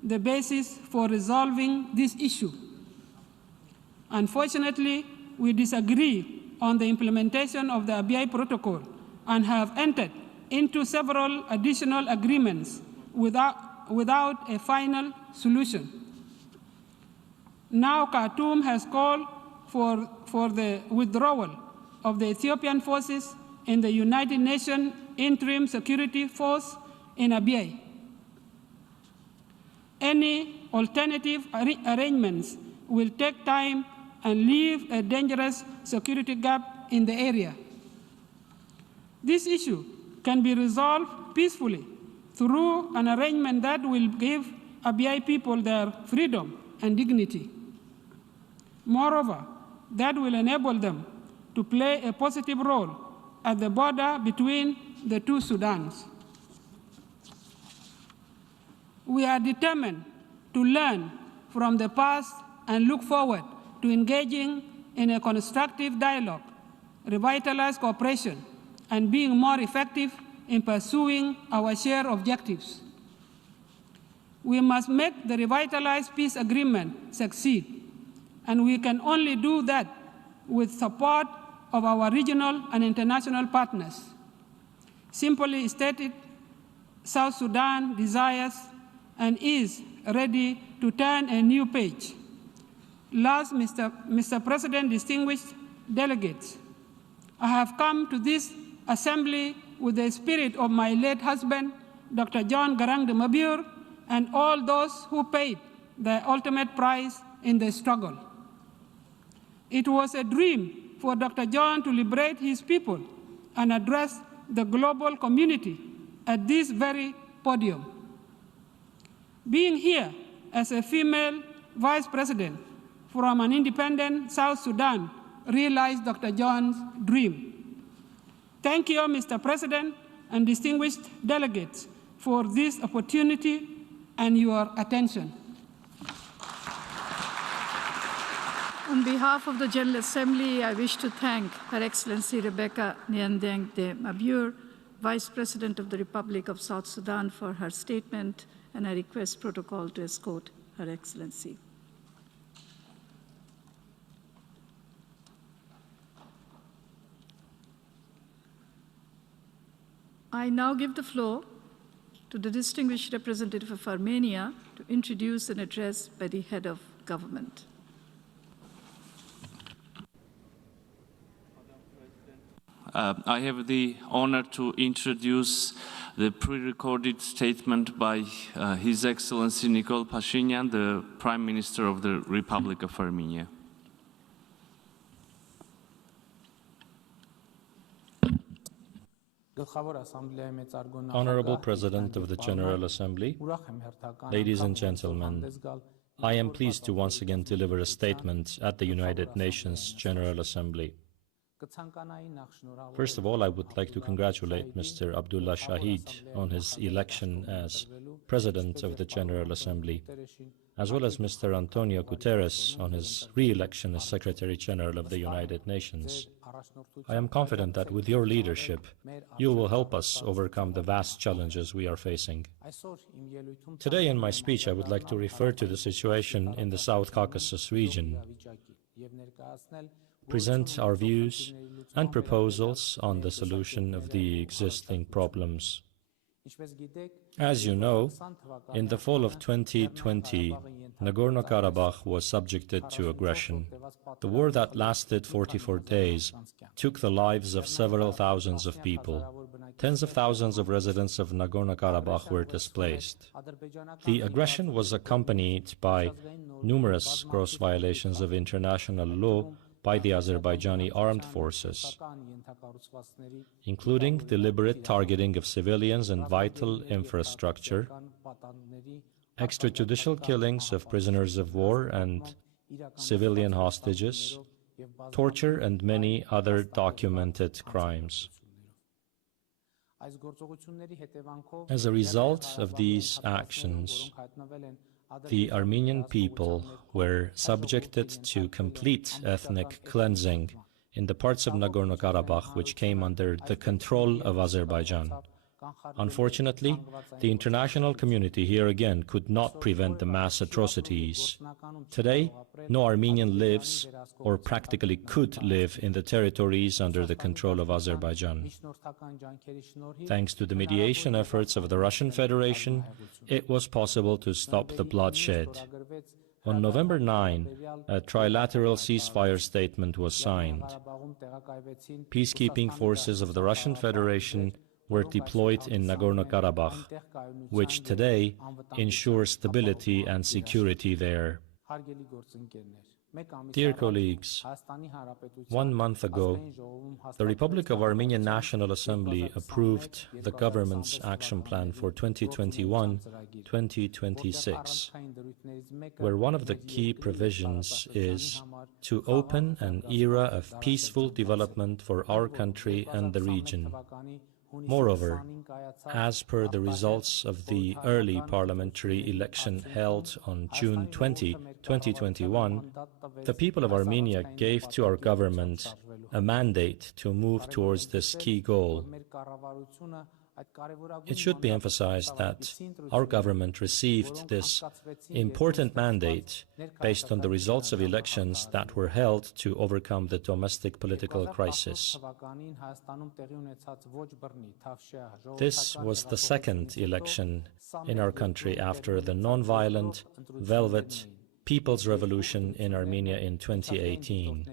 the basis for resolving this issue. Unfortunately, we disagree on the implementation of the Abyei Protocol and have entered into several additional agreements without a final solution. Now Khartoum has called for the withdrawal of the Ethiopian forces in the United Nations Interim Security Force in Abyei. Any alternative arrangements will take time and leave a dangerous security gap in the area. This issue can be resolved peacefully through an arrangement that will give Abyei people their freedom and dignity. Moreover, that will enable them to play a positive role at the border between the two Sudans. We are determined to learn from the past and look forward to engaging in a constructive dialogue, revitalize cooperation, and being more effective in pursuing our shared objectives. We must make the revitalized peace agreement succeed, and we can only do that with support of our regional and international partners. Simply stated, South Sudan desires and is ready to turn a new page. Last, Mr. President, distinguished delegates, I have come to this assembly with the spirit of my late husband, Dr. John Garang de Mabur, and all those who paid the ultimate price in the struggle. It was a dream for Dr. John to liberate his people and address the global community at this very podium. Being here as a female vice president from an independent South Sudan realized Dr. John's dream. Thank you, Mr. President and distinguished delegates, for this opportunity and your attention. On behalf of the General Assembly, I wish to thank Her Excellency Rebecca Nyandeng de Mabur, Vice President of the Republic of South Sudan, for her statement, and I request protocol to escort Her Excellency. I now give the floor to the distinguished representative of Armenia to introduce an address by the head of government. I have the honor to introduce the pre-recorded statement by His Excellency Nikol Pashinyan, the Prime Minister of the Republic of Armenia. Honorable President of the General Assembly, ladies and gentlemen, I am pleased to once again deliver a statement at the United Nations General Assembly. First of all, I would like to congratulate Mr. Abdullah Shahid on his election as President of the General Assembly, as well as Mr. Antonio Guterres on his re-election as Secretary General of the United Nations. I am confident that with your leadership, you will help us overcome the vast challenges we are facing. Today in my speech, I would like to refer to the situation in the South Caucasus region, present our views and proposals on the solution of the existing problems. As you know, in the fall of 2020, Nagorno-Karabakh was subjected to aggression. The war that lasted 44 days took the lives of several thousands of people. Tens of thousands of residents of Nagorno-Karabakh were displaced. The aggression was accompanied by numerous gross violations of international law by the Azerbaijani armed forces, including deliberate targeting of civilians and vital infrastructure, extrajudicial killings of prisoners of war and civilian hostages, torture, and many other documented crimes. As a result of these actions, the Armenian people were subjected to complete ethnic cleansing in the parts of Nagorno-Karabakh which came under the control of Azerbaijan. Unfortunately, the international community here again could not prevent the mass atrocities. Today, no Armenian lives or practically could live in the territories under the control of Azerbaijan. Thanks to the mediation efforts of the Russian Federation, it was possible to stop the bloodshed. On November 9, a trilateral ceasefire statement was signed. Peacekeeping forces of the Russian Federation were deployed in Nagorno-Karabakh, which today ensures stability and security there. Dear colleagues, 1 month ago, the Republic of Armenia National Assembly approved the government's action plan for 2021-2026, where one of the key provisions is to open an era of peaceful development for our country and the region. Moreover, as per the results of the early parliamentary election held on June 20, 2021, the people of Armenia gave to our government a mandate to move towards this key goal. It should be emphasized that our government received this important mandate based on the results of elections that were held to overcome the domestic political crisis. This was the second election in our country after the non-violent Velvet People's Revolution in Armenia in 2018.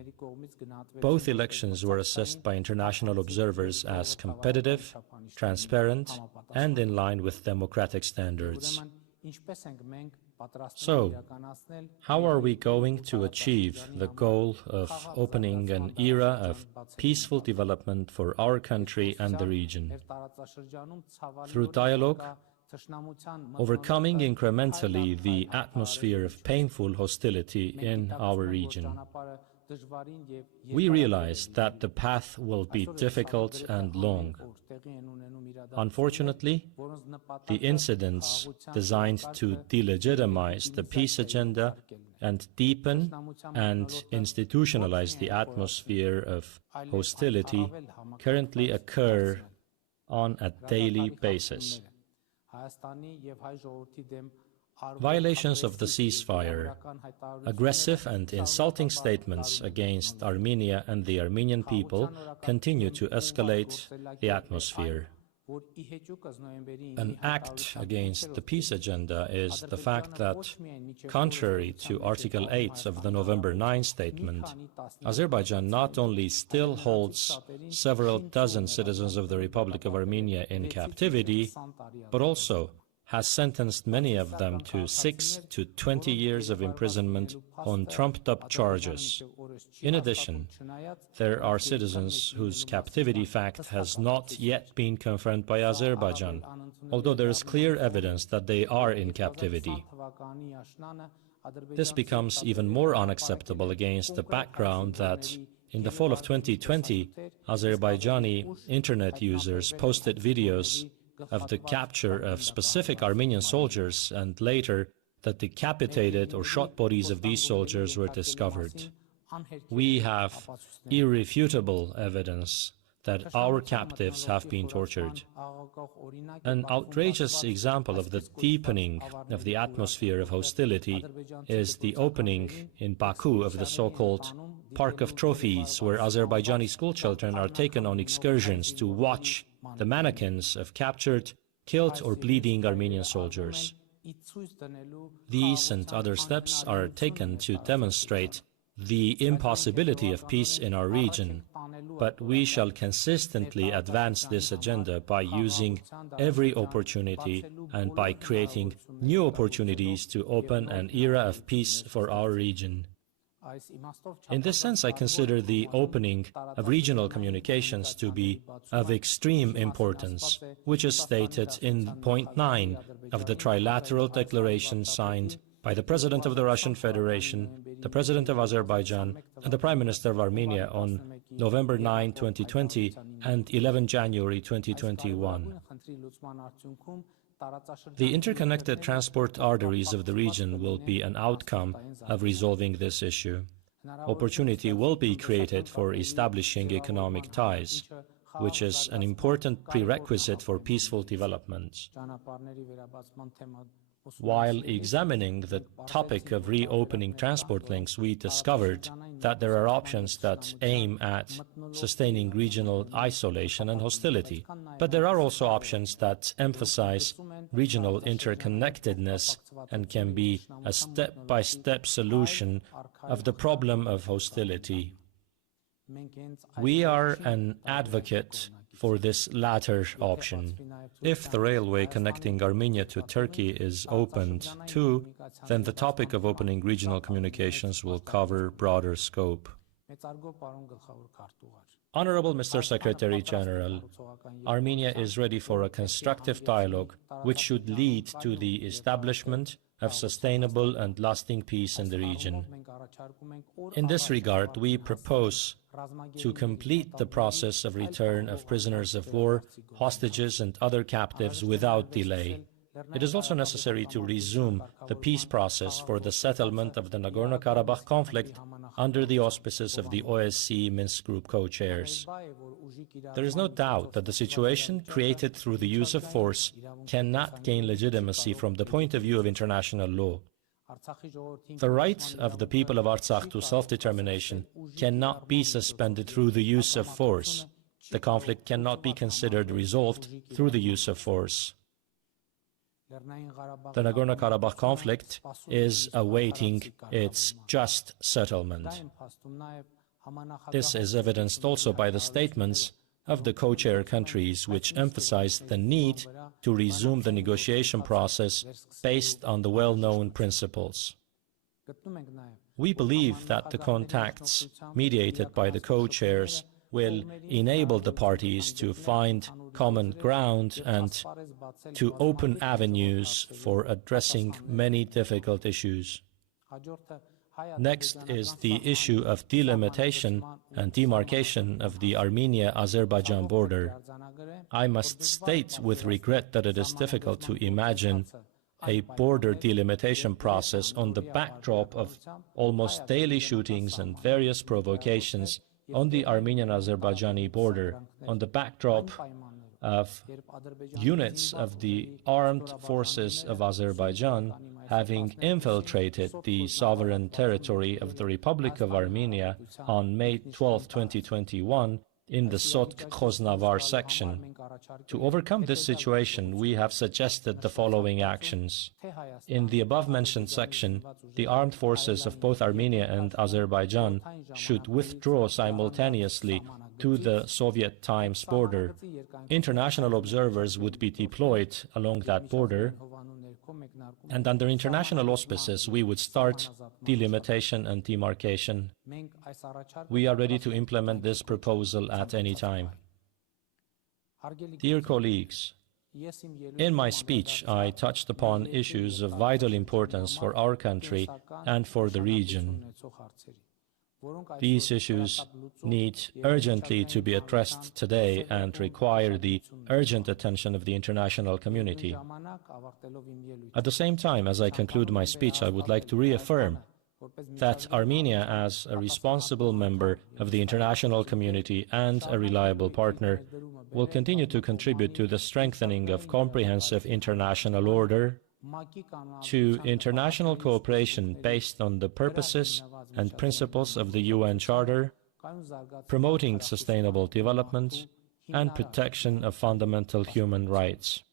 Both elections were assessed by international observers as competitive, transparent, and in line with democratic standards. So, how are we going to achieve the goal of opening an era of peaceful development for our country and the region? Through dialogue, overcoming incrementally the atmosphere of painful hostility in our region. We realize that the path will be difficult and long. Unfortunately, the incidents designed to delegitimize the peace agenda and deepen and institutionalize the atmosphere of hostility currently occur on a daily basis. Violations of the ceasefire, aggressive and insulting statements against Armenia and the Armenian people continue to escalate the atmosphere. An act against the peace agenda is the fact that, contrary to Article 8 of the November 9 statement, Azerbaijan not only still holds several dozen citizens of the Republic of Armenia in captivity, but also has sentenced many of them to 6 to 20 years of imprisonment on trumped-up charges. In addition, there are citizens whose captivity fact has not yet been confirmed by Azerbaijan, although there is clear evidence that they are in captivity. This becomes even more unacceptable against the background that, in the fall of 2020, Azerbaijani internet users posted videos of the capture of specific Armenian soldiers and later that decapitated or shot bodies of these soldiers were discovered. We have irrefutable evidence that our captives have been tortured. An outrageous example of the deepening of the atmosphere of hostility is the opening in Baku of the so-called Park of Trophies, where Azerbaijani schoolchildren are taken on excursions to watch the mannequins of captured, killed or bleeding Armenian soldiers. These and other steps are taken to demonstrate the impossibility of peace in our region, but we shall consistently advance this agenda by using every opportunity and by creating new opportunities to open an era of peace for our region. In this sense, I consider the opening of regional communications to be of extreme importance, which is stated in point 9 of the trilateral declaration signed by the President of the Russian Federation, the President of Azerbaijan, and the Prime Minister of Armenia on November 9, 2020 and 11 January 2021. The interconnected transport arteries of the region will be an outcome of resolving this issue. Opportunity will be created for establishing economic ties, which is an important prerequisite for peaceful development. While examining the topic of reopening transport links, we discovered that there are options that aim at sustaining regional isolation and hostility. But there are also options that emphasize regional interconnectedness and can be a step-by-step solution of the problem of hostility. We are an advocate for this latter option. If the railway connecting Armenia to Turkey is opened too, then the topic of opening regional communications will cover broader scope. Honorable Mr. Secretary General, Armenia is ready for a constructive dialogue which should lead to the establishment of sustainable and lasting peace in the region. In this regard, we propose to complete the process of return of prisoners of war, hostages and other captives without delay. It is also necessary to resume the peace process for the settlement of the Nagorno-Karabakh conflict under the auspices of the OSCE Minsk Group co-chairs. There is no doubt that the situation created through the use of force cannot gain legitimacy from the point of view of international law. The right of the people of Artsakh to self-determination cannot be suspended through the use of force. The conflict cannot be considered resolved through the use of force. The Nagorno-Karabakh conflict is awaiting its just settlement. This is evidenced also by the statements of the co-chair countries, which emphasized the need to resume the negotiation process based on the well-known principles. We believe that the contacts mediated by the co-chairs will enable the parties to find common ground and to open avenues for addressing many difficult issues. Next is the issue of delimitation and demarcation of the Armenia-Azerbaijan border. I must state with regret that it is difficult to imagine a border delimitation process on the backdrop of almost daily shootings and various provocations on the Armenian-Azerbaijani border, on the backdrop of units of the armed forces of Azerbaijan having infiltrated the sovereign territory of the Republic of Armenia on May 12, 2021, in the Sotk-Khoznavar section. To overcome this situation, we have suggested the following actions. In the above-mentioned section, the armed forces of both Armenia and Azerbaijan should withdraw simultaneously to the Soviet times border. International observers would be deployed along that border, and under international auspices, we would start delimitation and demarcation. We are ready to implement this proposal at any time. Dear colleagues, in my speech, I touched upon issues of vital importance for our country and for the region. These issues need urgently to be addressed today and require the urgent attention of the international community. At the same time, as I conclude my speech, I would like to reaffirm that Armenia, as a responsible member of the international community and a reliable partner, will continue to contribute to the strengthening of comprehensive international order, to international cooperation based on the purposes and principles of the UN Charter, promoting sustainable development and protection of fundamental human rights.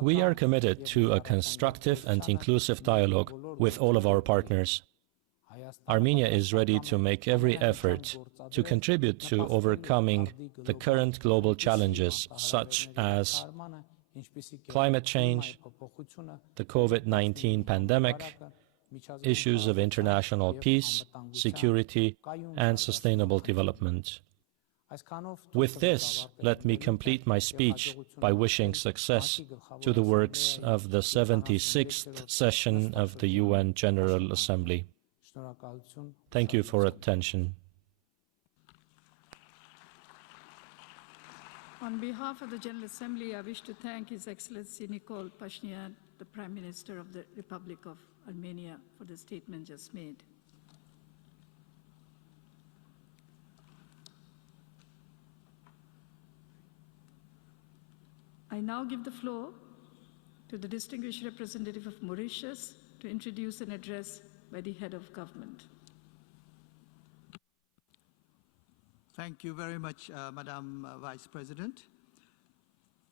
We are committed to a constructive and inclusive dialogue with all of our partners. Armenia is ready to make every effort to contribute to overcoming the current global challenges such as climate change, the COVID-19 pandemic, issues of international peace, security, and sustainable development. With this, let me complete my speech by wishing success to the works of the 76th session of the UN General Assembly. Thank you for attention. On behalf of the General Assembly, I wish to thank His Excellency Nikol Pashinyan, the Prime Minister of the Republic of Armenia, for the statement just made. I now give the floor to the distinguished representative of Mauritius to introduce an address by the head of government. Thank you very much, Madam Vice President.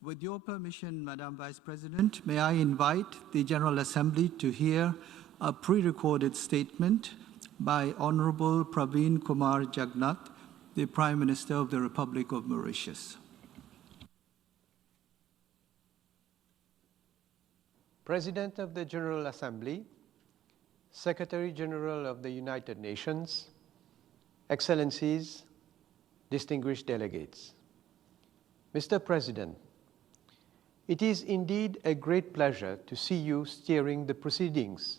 With your permission, Madam Vice President, may I invite the General Assembly to hear a pre-recorded statement by Honorable Praveen Kumar Jagannath, the Prime Minister of the Republic of Mauritius. President of the General Assembly, Secretary General of the United Nations, Excellencies, distinguished delegates. Mr. President, it is indeed a great pleasure to see you steering the proceedings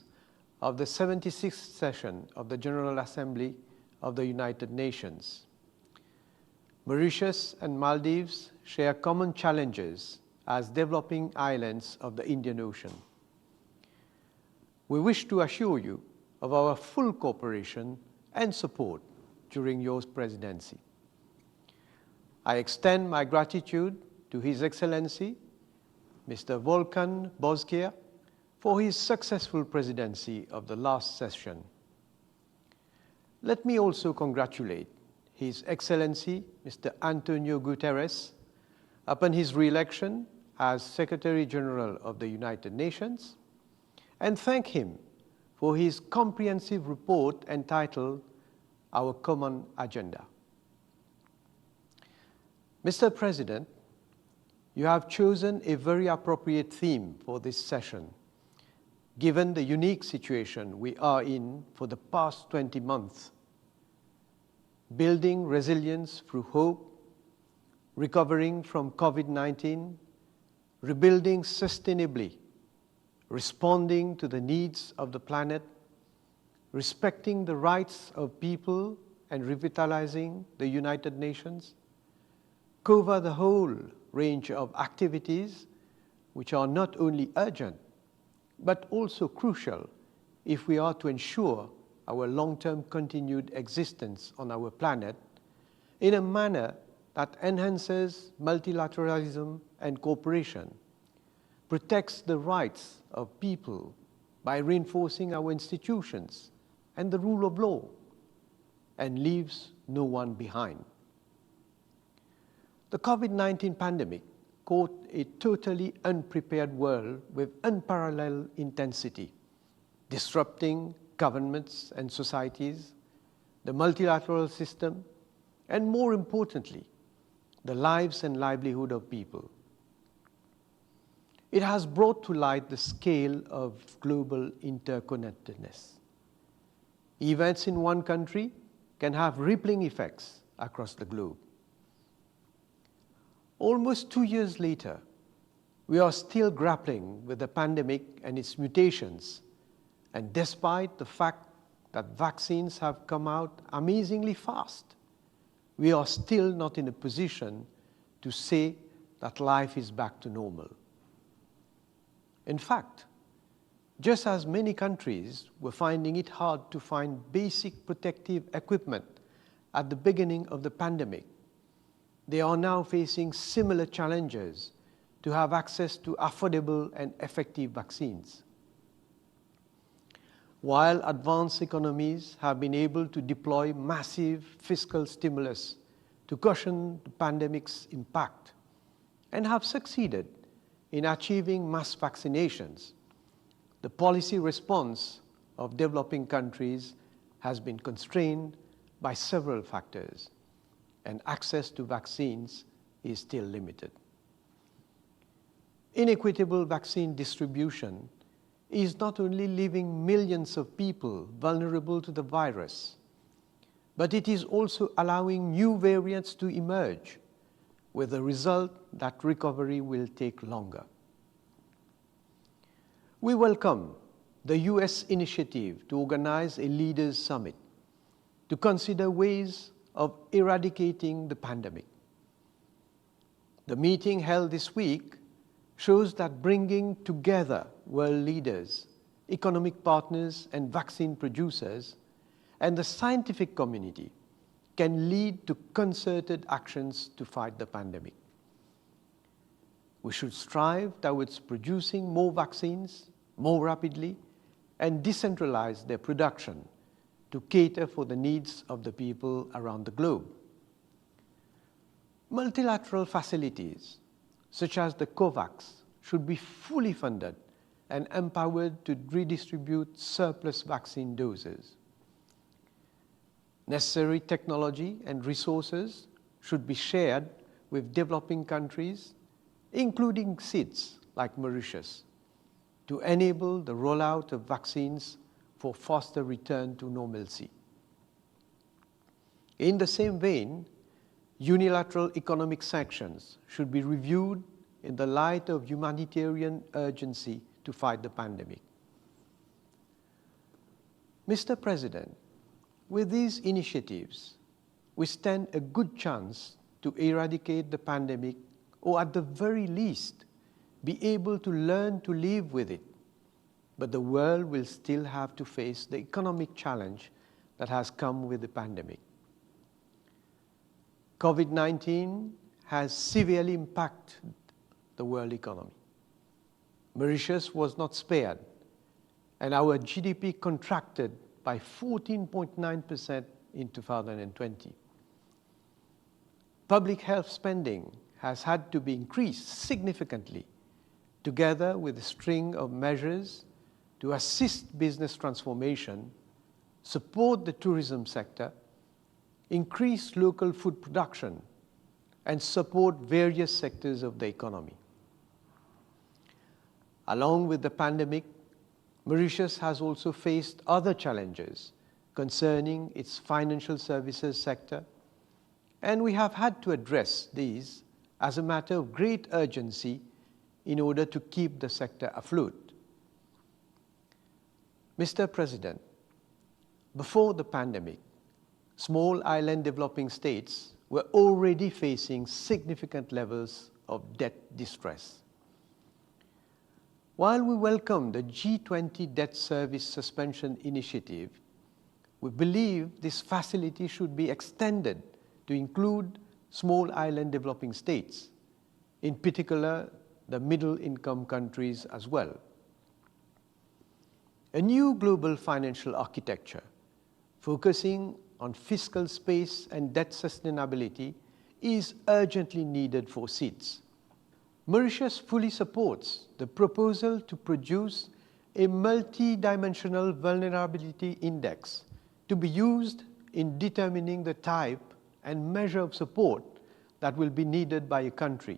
of the 76th session of the General Assembly of the United Nations. Mauritius and Maldives share common challenges as developing islands of the Indian Ocean. We wish to assure you of our full cooperation and support during your presidency. I extend my gratitude to His Excellency, Mr. Volkan Bozkır, for his successful presidency of the last session. Let me also congratulate His Excellency, Mr. Antonio Guterres, upon his re-election as Secretary General of the United Nations, and thank him for his comprehensive report entitled Our Common Agenda. Mr. President, you have chosen a very appropriate theme for this session, given the unique situation we are in for the past 20 months. Building resilience through hope, recovering from COVID-19, rebuilding sustainably, responding to the needs of the planet, respecting the rights of people and revitalizing the United Nations, cover the whole range of activities which are not only urgent, but also crucial if we are to ensure our long-term continued existence on our planet in a manner that enhances multilateralism and cooperation, protects the rights of people by reinforcing our institutions and the rule of law, and leaves no one behind. The COVID-19 pandemic caught a totally unprepared world with unparalleled intensity, disrupting governments and societies, the multilateral system, and more importantly, the lives and livelihood of people. It has brought to light the scale of global interconnectedness. Events in one country can have rippling effects across the globe. Almost 2 years later, we are still grappling with the pandemic and its mutations, and despite the fact that vaccines have come out amazingly fast, we are still not in a position to say that life is back to normal. In fact, just as many countries were finding it hard to find basic protective equipment at the beginning of the pandemic, they are now facing similar challenges to have access to affordable and effective vaccines. While advanced economies have been able to deploy massive fiscal stimulus to cushion the pandemic's impact and have succeeded in achieving mass vaccinations, the policy response of developing countries has been constrained by several factors, and access to vaccines is still limited. Inequitable vaccine distribution is not only leaving millions of people vulnerable to the virus, but it is also allowing new variants to emerge, with the result that recovery will take longer. We welcome the US initiative to organize a leaders' summit to consider ways of eradicating the pandemic. The meeting held this week shows that bringing together world leaders, economic partners, and vaccine producers, and the scientific community can lead to concerted actions to fight the pandemic. We should strive towards producing more vaccines more rapidly and decentralize their production to cater for the needs of the people around the globe. Multilateral facilities, such as the COVAX, should be fully funded and empowered to redistribute surplus vaccine doses. Necessary technology and resources should be shared with developing countries, including SIDS like Mauritius, to enable the rollout of vaccines for faster return to normalcy. In the same vein, unilateral economic sanctions should be reviewed in the light of humanitarian urgency to fight the pandemic. Mr. President, with these initiatives, we stand a good chance to eradicate the pandemic, or at the very least, be able to learn to live with it. But the world will still have to face the economic challenge that has come with the pandemic. COVID-19 has severely impacted the world economy. Mauritius was not spared, and our GDP contracted by 14.9% in 2020. Public health spending has had to be increased significantly, together with a string of measures to assist business transformation, support the tourism sector, increase local food production, and support various sectors of the economy. Along with the pandemic, Mauritius has also faced other challenges concerning its financial services sector, and we have had to address these as a matter of great urgency in order to keep the sector afloat. Mr. President, before the pandemic, small island developing states were already facing significant levels of debt distress. While we welcome the G20 debt service suspension initiative, we believe this facility should be extended to include small island developing states, in particular the middle-income countries as well. A new global financial architecture focusing on fiscal space and debt sustainability is urgently needed for SIDS. Mauritius fully supports the proposal to produce a multi-dimensional vulnerability index to be used in determining the type and measure of support that will be needed by a country,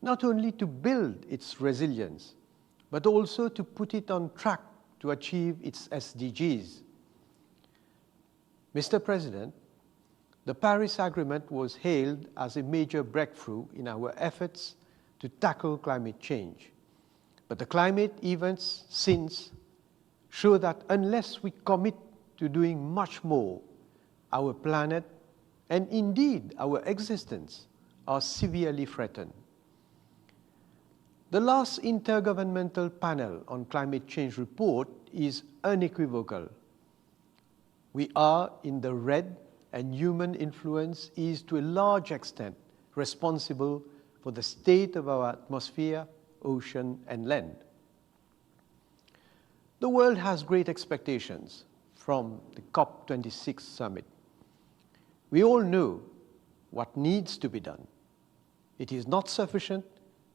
not only to build its resilience, but also to put it on track to achieve its SDGs. Mr. President, the Paris Agreement was hailed as a major breakthrough in our efforts to tackle climate change. But the climate events since show that unless we commit to doing much more, our planet and indeed our existence are severely threatened. The last Intergovernmental Panel on Climate Change report is unequivocal. We are in the red, and human influence is to a large extent responsible for the state of our atmosphere, ocean, and land. The world has great expectations from the COP26 summit. We all know what needs to be done. It is not sufficient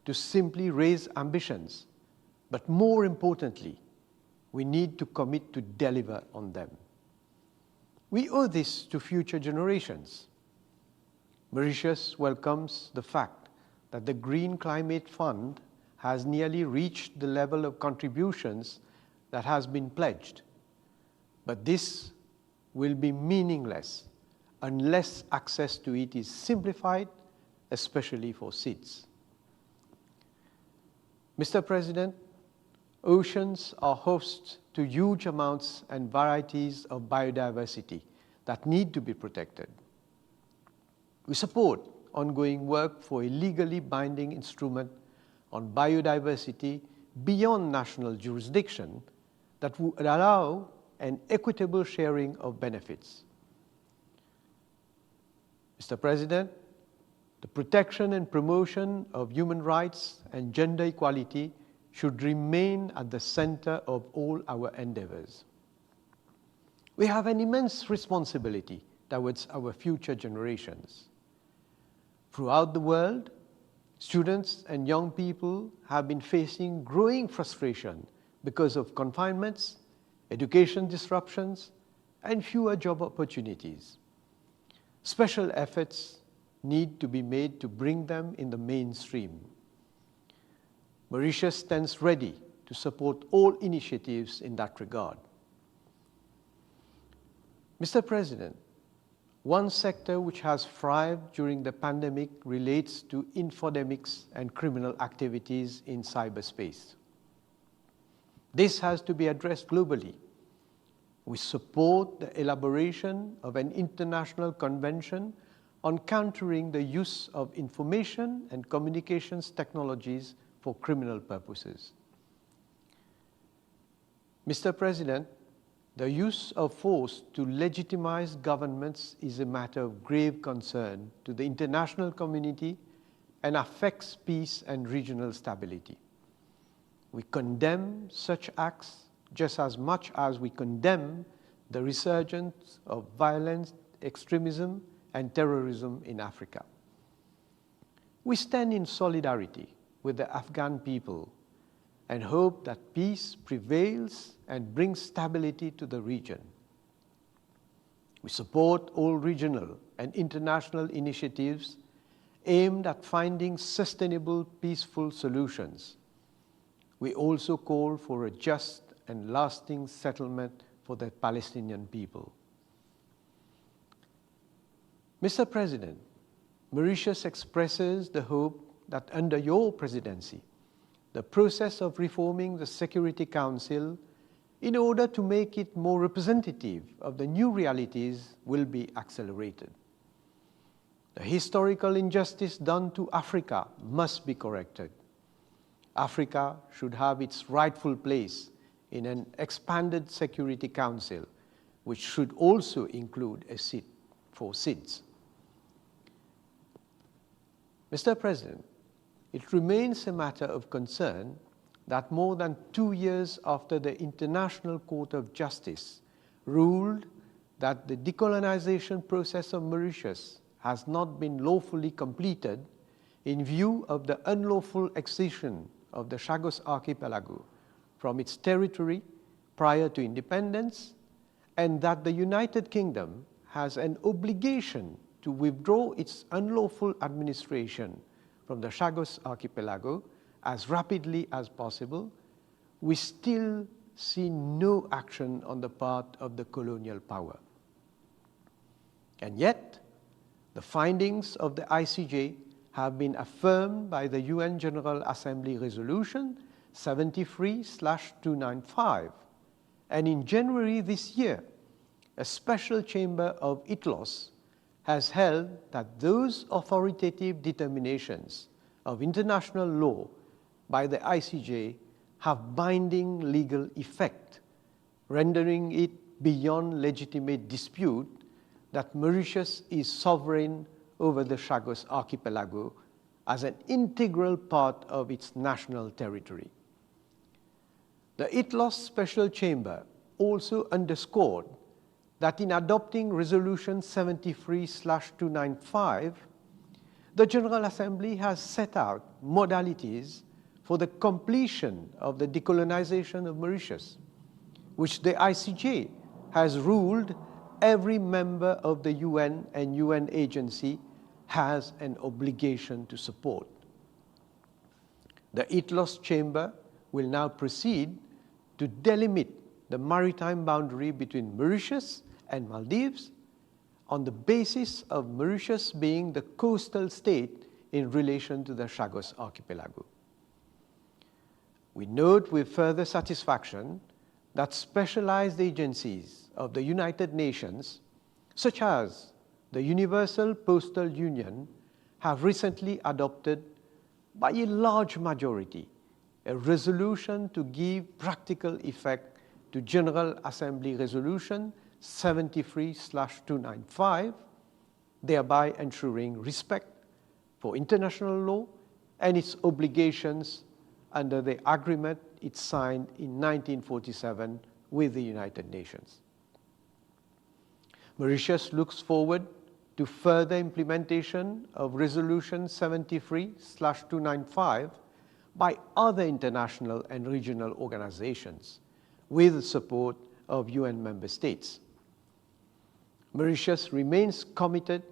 to simply raise ambitions, but more importantly, we need to commit to deliver on them. We owe this to future generations. Mauritius welcomes the fact that the Green Climate Fund has nearly reached the level of contributions that has been pledged. But this will be meaningless unless access to it is simplified, especially for SIDS. Mr. President, oceans are hosts to huge amounts and varieties of biodiversity that need to be protected. We support ongoing work for a legally binding instrument on biodiversity beyond national jurisdiction that would allow an equitable sharing of benefits. Mr. President, the protection and promotion of human rights and gender equality should remain at the center of all our endeavors. We have an immense responsibility towards our future generations. Throughout the world, students and young people have been facing growing frustration because of confinements, education disruptions, and fewer job opportunities. Special efforts need to be made to bring them in the mainstream. Mauritius stands ready to support all initiatives in that regard. Mr. President, one sector which has thrived during the pandemic relates to infodemics and criminal activities in cyberspace. This has to be addressed globally. We support the elaboration of an international convention on countering the use of information and communications technologies for criminal purposes. Mr. President, the use of force to legitimize governments is a matter of grave concern to the international community and affects peace and regional stability. We condemn such acts just as much as we condemn the resurgence of violence, extremism, and terrorism in Africa. We stand in solidarity with the Afghan people and hope that peace prevails and brings stability to the region. We support all regional and international initiatives aimed at finding sustainable, peaceful solutions. We also call for a just and lasting settlement for the Palestinian people. Mr. President, Mauritius expresses the hope that under your presidency, the process of reforming the Security Council in order to make it more representative of the new realities will be accelerated. The historical injustice done to Africa must be corrected. Africa should have its rightful place in an expanded Security Council, which should also include a seat for SIDS. Mr. President, it remains a matter of concern that more than 2 years after the International Court of Justice ruled that the decolonization process of Mauritius has not been lawfully completed in view of the unlawful accession of the Chagos Archipelago from its territory prior to independence, and that the United Kingdom has an obligation to withdraw its unlawful administration from the Chagos Archipelago as rapidly as possible, we still see no action on the part of the colonial power. And yet, the findings of the ICJ have been affirmed by the UN General Assembly Resolution 73/295, and in January this year, a special chamber of ITLOS has held that those authoritative determinations of international law by the ICJ have binding legal effect, rendering it beyond legitimate dispute that Mauritius is sovereign over the Chagos Archipelago as an integral part of its national territory. The ITLOS Special Chamber also underscored that in adopting Resolution 73/295, the General Assembly has set out modalities for the completion of the decolonization of Mauritius, which the ICJ has ruled every member of the UN and UN agency has an obligation to support. The ITLOS Chamber will now proceed to delimit the maritime boundary between Mauritius and Maldives on the basis of Mauritius being the coastal state in relation to the Chagos Archipelago. We note with further satisfaction that specialized agencies of the United Nations, such as the Universal Postal Union, have recently adopted by a large majority a resolution to give practical effect to General Assembly Resolution 73/295, thereby ensuring respect for international law and its obligations under the agreement it signed in 1947 with the United Nations. Mauritius looks forward to further implementation of Resolution 73/295 by other international and regional organizations with the support of UN member states. Mauritius remains committed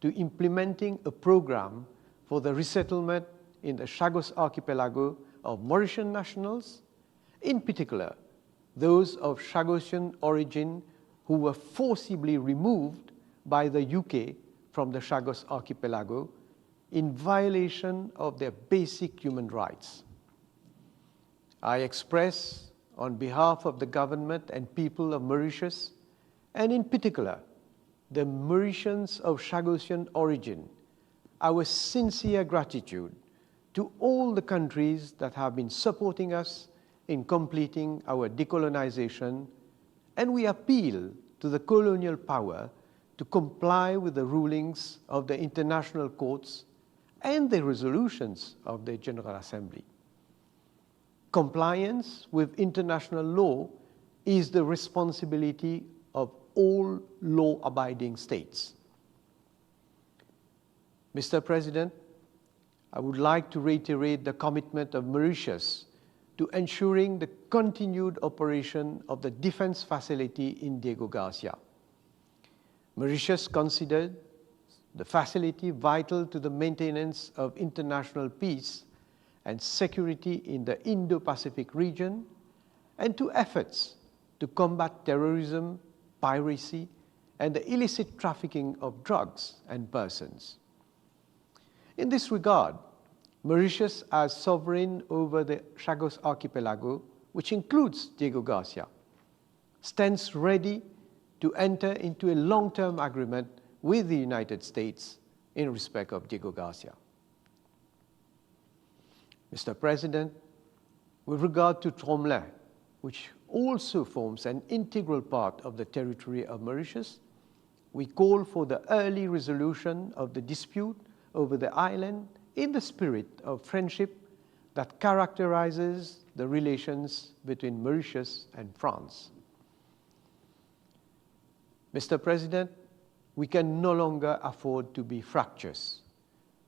to implementing a program for the resettlement in the Chagos Archipelago of Mauritian nationals, in particular those of Chagosian origin who were forcibly removed by the UK from the Chagos Archipelago in violation of their basic human rights. I express, on behalf of the government and people of Mauritius, and in particular the Mauritians of Chagosian origin, our sincere gratitude to all the countries that have been supporting us in completing our decolonization, and we appeal to the colonial power to comply with the rulings of the international courts and the resolutions of the General Assembly. Compliance with international law is the responsibility of all law-abiding states. Mr. President, I would like to reiterate the commitment of Mauritius to ensuring the continued operation of the defense facility in Diego Garcia. Mauritius considered the facility vital to the maintenance of international peace and security in the Indo-Pacific region and to efforts to combat terrorism, piracy, and the illicit trafficking of drugs and persons. In this regard, Mauritius, as sovereign over the Chagos Archipelago, which includes Diego Garcia, stands ready to enter into a long-term agreement with the United States in respect of Diego Garcia. Mr. President, with regard to Tromlin, which also forms an integral part of the territory of Mauritius, we call for the early resolution of the dispute over the island in the spirit of friendship that characterizes the relations between Mauritius and France. Mr. President, we can no longer afford to be fractious.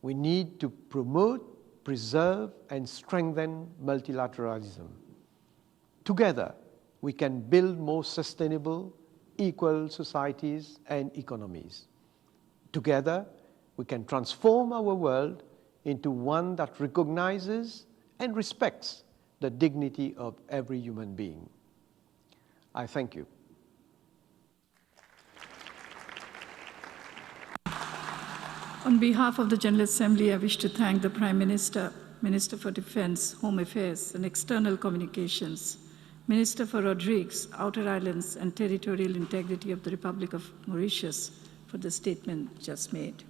We need to promote, preserve, and strengthen multilateralism. Together, we can build more sustainable, equal societies and economies. Together, we can transform our world into one that recognizes and respects the dignity of every human being. I thank you. On behalf of the General Assembly, I wish to thank the Prime Minister, Minister for Defense, Home Affairs and External Communications, Minister for Rodrigues, Outer Islands and Territorial Integrity of the Republic of Mauritius for the statement just made.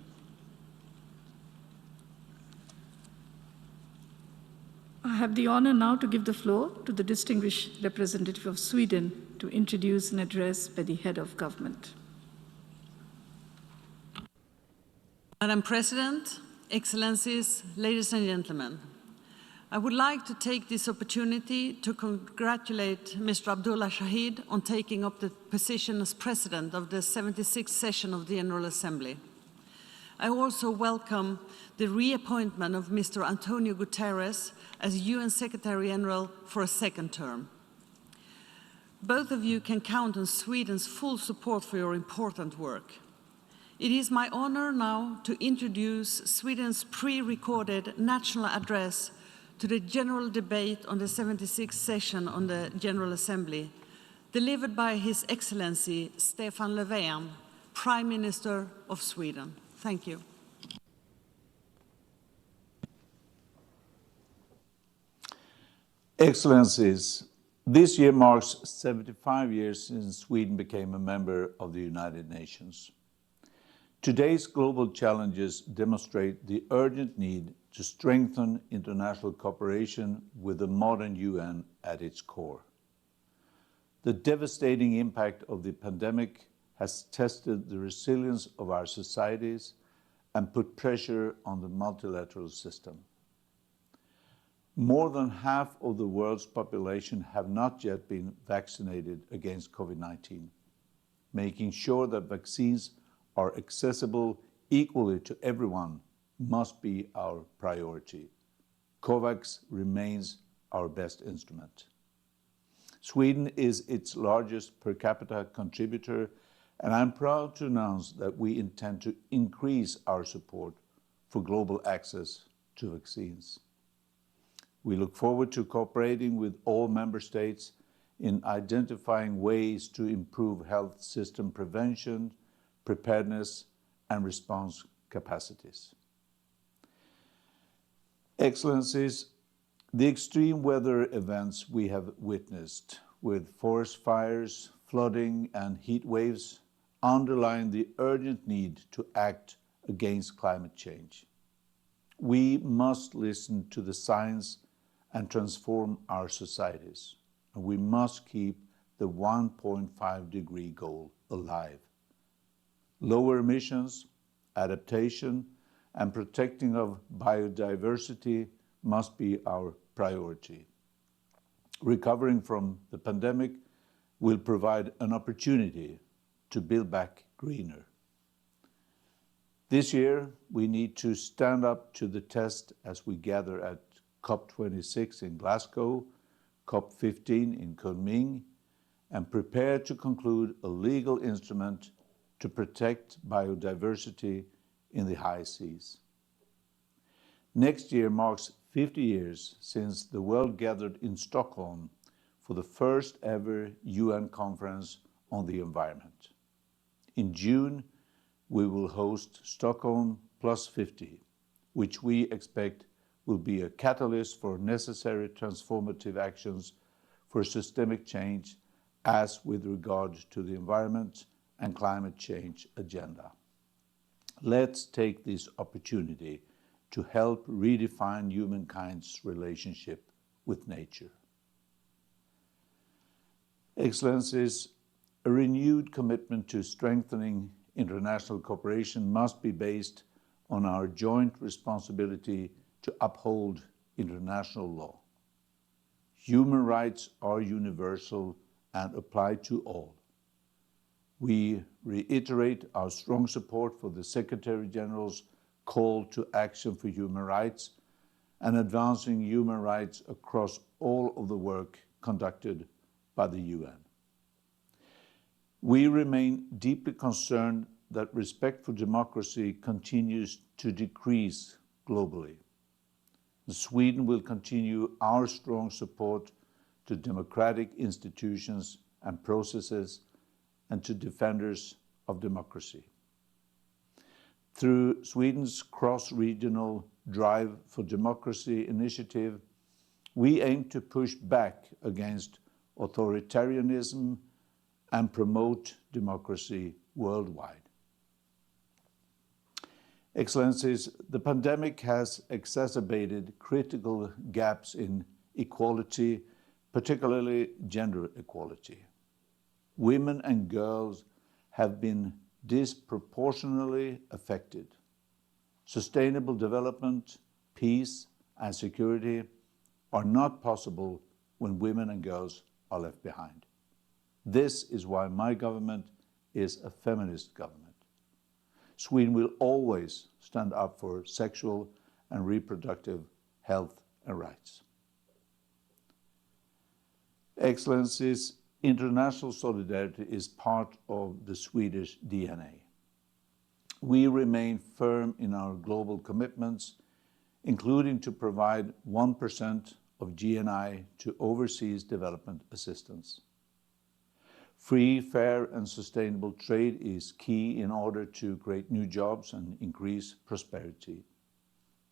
I have the honor now to give the floor to the distinguished representative of Sweden to introduce an address by the head of government. Madam President, Excellencies, ladies and gentlemen, I would like to take this opportunity to congratulate Mr. Abdullah Shahid on taking up the position as President of the 76th session of the General Assembly. I also welcome the reappointment of Mr. Antonio Guterres as UN Secretary General for a second term. Both of you can count on Sweden's full support for your important work. It is my honor now to introduce Sweden's pre-recorded national address to the general debate on the 76th session of the General Assembly, delivered by His Excellency Stefan Löfven, Prime Minister of Sweden. Thank you. Excellencies, this year marks 75 years since Sweden became a member of the United Nations. Today's global challenges demonstrate the urgent need to strengthen international cooperation with the modern UN at its core. The devastating impact of the pandemic has tested the resilience of our societies and put pressure on the multilateral system. More than half of the world's population have not yet been vaccinated against COVID-19. Making sure that vaccines are accessible equally to everyone must be our priority. COVAX remains our best instrument. Sweden is its largest per capita contributor, and I'm proud to announce that we intend to increase our support for global access to vaccines. We look forward to cooperating with all member states in identifying ways to improve health system prevention, preparedness, and response capacities. Excellencies, the extreme weather events we have witnessed with forest fires, flooding, and heat waves underline the urgent need to act against climate change. We must listen to the science and transform our societies, and we must keep the 1.5-degree goal alive. Lower emissions, adaptation, and protecting of biodiversity must be our priority. Recovering from the pandemic will provide an opportunity to build back greener. This year, we need to stand up to the test as we gather at COP26 in Glasgow, COP15 in Kunming, and prepare to conclude a legal instrument to protect biodiversity in the high seas. Next year marks 50 years since the world gathered in Stockholm for the first ever UN conference on the environment. In June, we will host Stockholm Plus 50, which we expect will be a catalyst for necessary transformative actions for systemic change as with regard to the environment and climate change agenda. Let's take this opportunity to help redefine humankind's relationship with nature. Excellencies, a renewed commitment to strengthening international cooperation must be based on our joint responsibility to uphold international law. Human rights are universal and apply to all. We reiterate our strong support for the Secretary General's call to action for human rights and advancing human rights across all of the work conducted by the UN. We remain deeply concerned that respect for democracy continues to decrease globally. Sweden will continue our strong support to democratic institutions and processes and to defenders of democracy. Through Sweden's cross-regional Drive for Democracy initiative, we aim to push back against authoritarianism and promote democracy worldwide. Excellencies, the pandemic has exacerbated critical gaps in equality, particularly gender equality. Women and girls have been disproportionately affected. Sustainable development, peace, and security are not possible when women and girls are left behind. This is why my government is a feminist government. Sweden will always stand up for sexual and reproductive health and rights. Excellencies, international solidarity is part of the Swedish DNA. We remain firm in our global commitments, including to provide 1% of GNI to overseas development assistance. Free, fair, and sustainable trade is key in order to create new jobs and increase prosperity.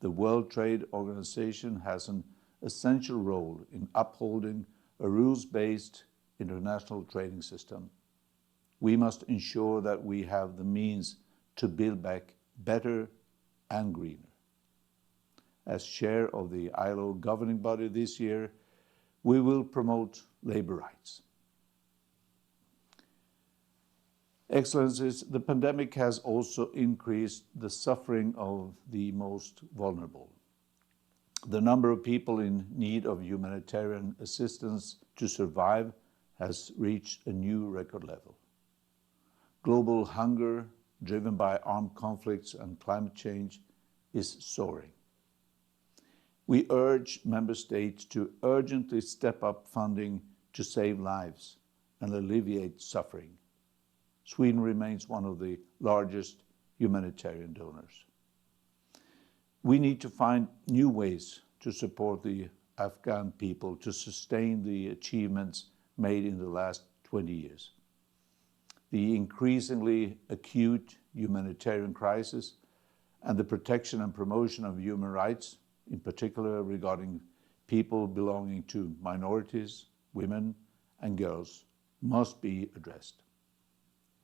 The World Trade Organization has an essential role in upholding a rules-based international trading system. We must ensure that we have the means to build back better and greener. As chair of the ILO governing body this year, we will promote labor rights. Excellencies, the pandemic has also increased the suffering of the most vulnerable. The number of people in need of humanitarian assistance to survive has reached a new record level. Global hunger, driven by armed conflicts and climate change, is soaring. We urge member states to urgently step up funding to save lives and alleviate suffering. Sweden remains one of the largest humanitarian donors. We need to find new ways to support the Afghan people to sustain the achievements made in the last 20 years. The increasingly acute humanitarian crisis and the protection and promotion of human rights, in particular regarding people belonging to minorities, women, and girls, must be addressed.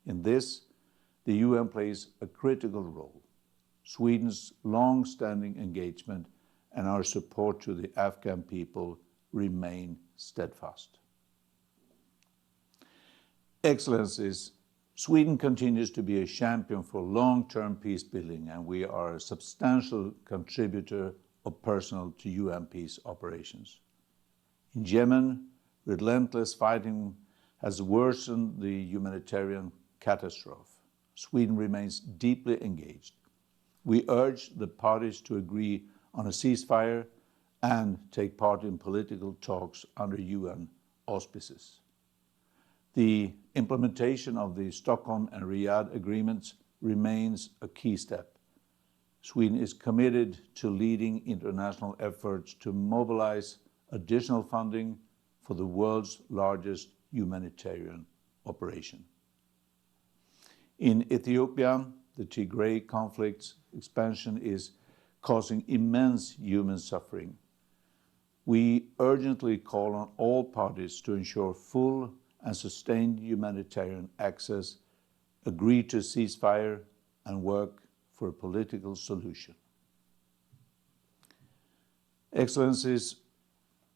In this, the UN plays a critical role. Sweden's long-standing engagement and our support to the Afghan people remain steadfast. Excellencies, Sweden continues to be a champion for long-term peace building, and we are a substantial contributor of personnel to UN peace operations. In Yemen, relentless fighting has worsened the humanitarian catastrophe. Sweden remains deeply engaged. We urge the parties to agree on a ceasefire and take part in political talks under UN auspices. The implementation of the Stockholm and Riyadh agreements remains a key step. Sweden is committed to leading international efforts to mobilize additional funding for the world's largest humanitarian operation. In Ethiopia, the Tigray conflict's expansion is causing immense human suffering. We urgently call on all parties to ensure full and sustained humanitarian access, agree to ceasefire, and work for a political solution. Excellencies,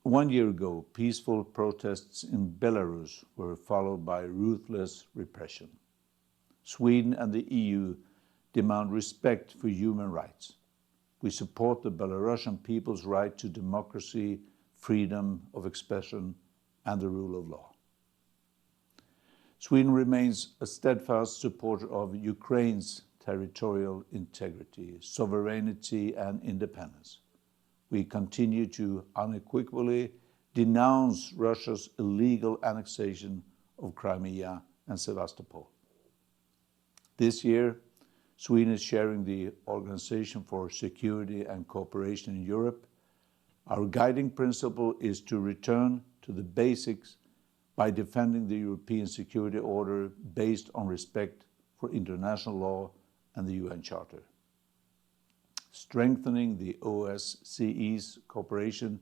1 year ago, peaceful protests in Belarus were followed by ruthless repression. Sweden and the EU demand respect for human rights. We support the Belarusian people's right to democracy, freedom of expression, and the rule of law. Sweden remains a steadfast supporter of Ukraine's territorial integrity, sovereignty, and independence. We continue to unequivocally denounce Russia's illegal annexation of Crimea and Sevastopol. This year, Sweden is chairing the Organization for Security and Cooperation in Europe. Our guiding principle is to return to the basics by defending the European security order based on respect for international law and the UN Charter. Strengthening the OSCE's cooperation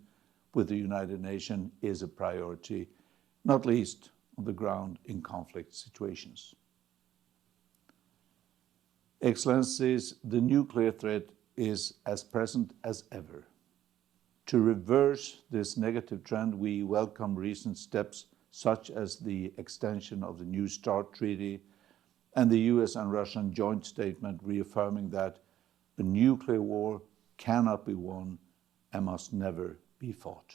with the United Nations is a priority, not least on the ground in conflict situations. Excellencies, the nuclear threat is as present as ever. To reverse this negative trend, we welcome recent steps such as the extension of the New START Treaty and the US and Russian joint statement reaffirming that a nuclear war cannot be won and must never be fought.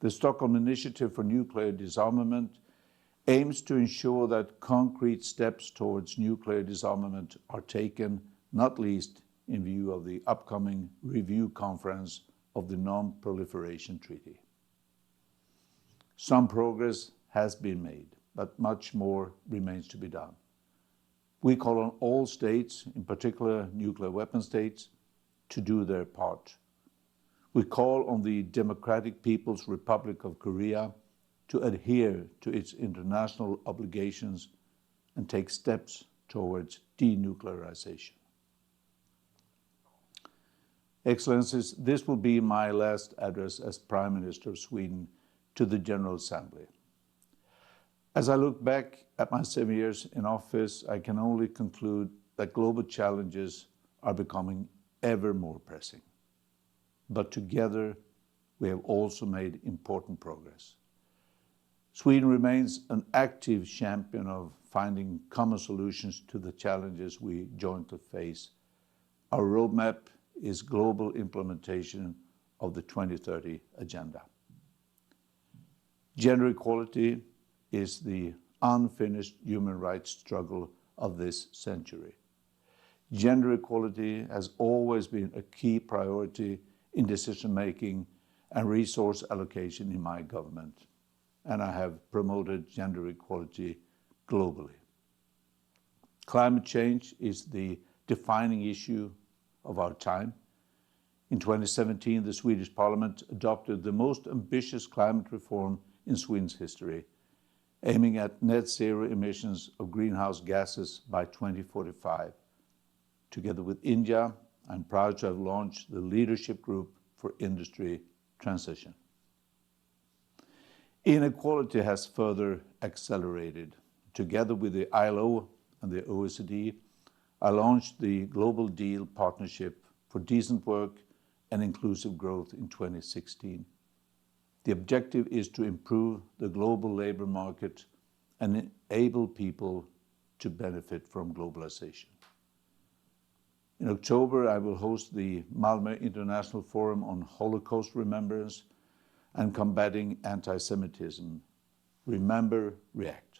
The Stockholm Initiative for Nuclear Disarmament aims to ensure that concrete steps towards nuclear disarmament are taken, not least in view of the upcoming review conference of the Non-Proliferation Treaty. Some progress has been made, but much more remains to be done. We call on all states, in particular nuclear weapon states, to do their part. We call on the Democratic People's Republic of Korea to adhere to its international obligations and take steps towards denuclearization. Excellencies, this will be my last address as Prime Minister of Sweden to the General Assembly. As I look back at my 7 years in office, I can only conclude that global challenges are becoming ever more pressing. But together, we have also made important progress. Sweden remains an active champion of finding common solutions to the challenges we jointly face. Our roadmap is global implementation of the 2030 Agenda. Gender equality is the unfinished human rights struggle of this century. Gender equality has always been a key priority in decision-making and resource allocation in my government, and I have promoted gender equality globally. Climate change is the defining issue of our time. In 2017, the Swedish Parliament adopted the most ambitious climate reform in Sweden's history, aiming at net zero emissions of greenhouse gases by 2045. Together with India, I'm proud to have launched the Leadership Group for Industry Transition. Inequality has further accelerated. Together with the ILO and the OECD, I launched the Global Deal Partnership for Decent Work and Inclusive Growth in 2016. The objective is to improve the global labor market and enable people to benefit from globalization. In October, I will host the Malmö International Forum on Holocaust Remembrance and Combating Anti-Semitism. Remember, react.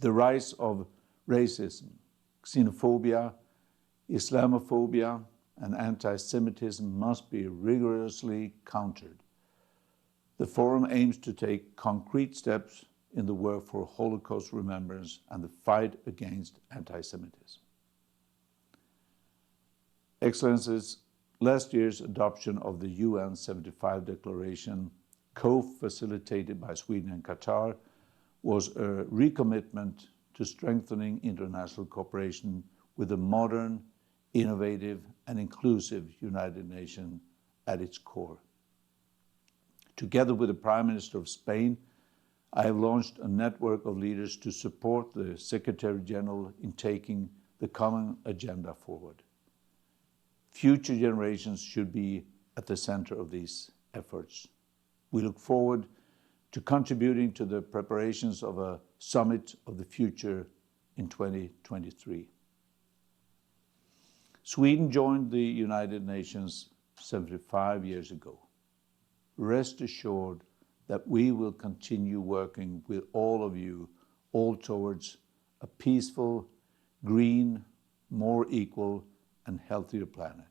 The rise of racism, xenophobia, Islamophobia, and anti-Semitism must be rigorously countered. The Forum aims to take concrete steps in the work for Holocaust remembrance and the fight against anti-Semitism. Excellencies, last year's adoption of the UN 75 Declaration, co-facilitated by Sweden and Qatar, was a recommitment to strengthening international cooperation with a modern, innovative, and inclusive United Nations at its core. Together with the Prime Minister of Spain, I have launched a network of leaders to support the Secretary General in taking the common agenda forward. Future generations should be at the center of these efforts. We look forward to contributing to the preparations of a Summit of the Future in 2023. Sweden joined the United Nations 75 years ago. Rest assured that we will continue working with all of you, all towards a peaceful, green, more equal, and healthier planet.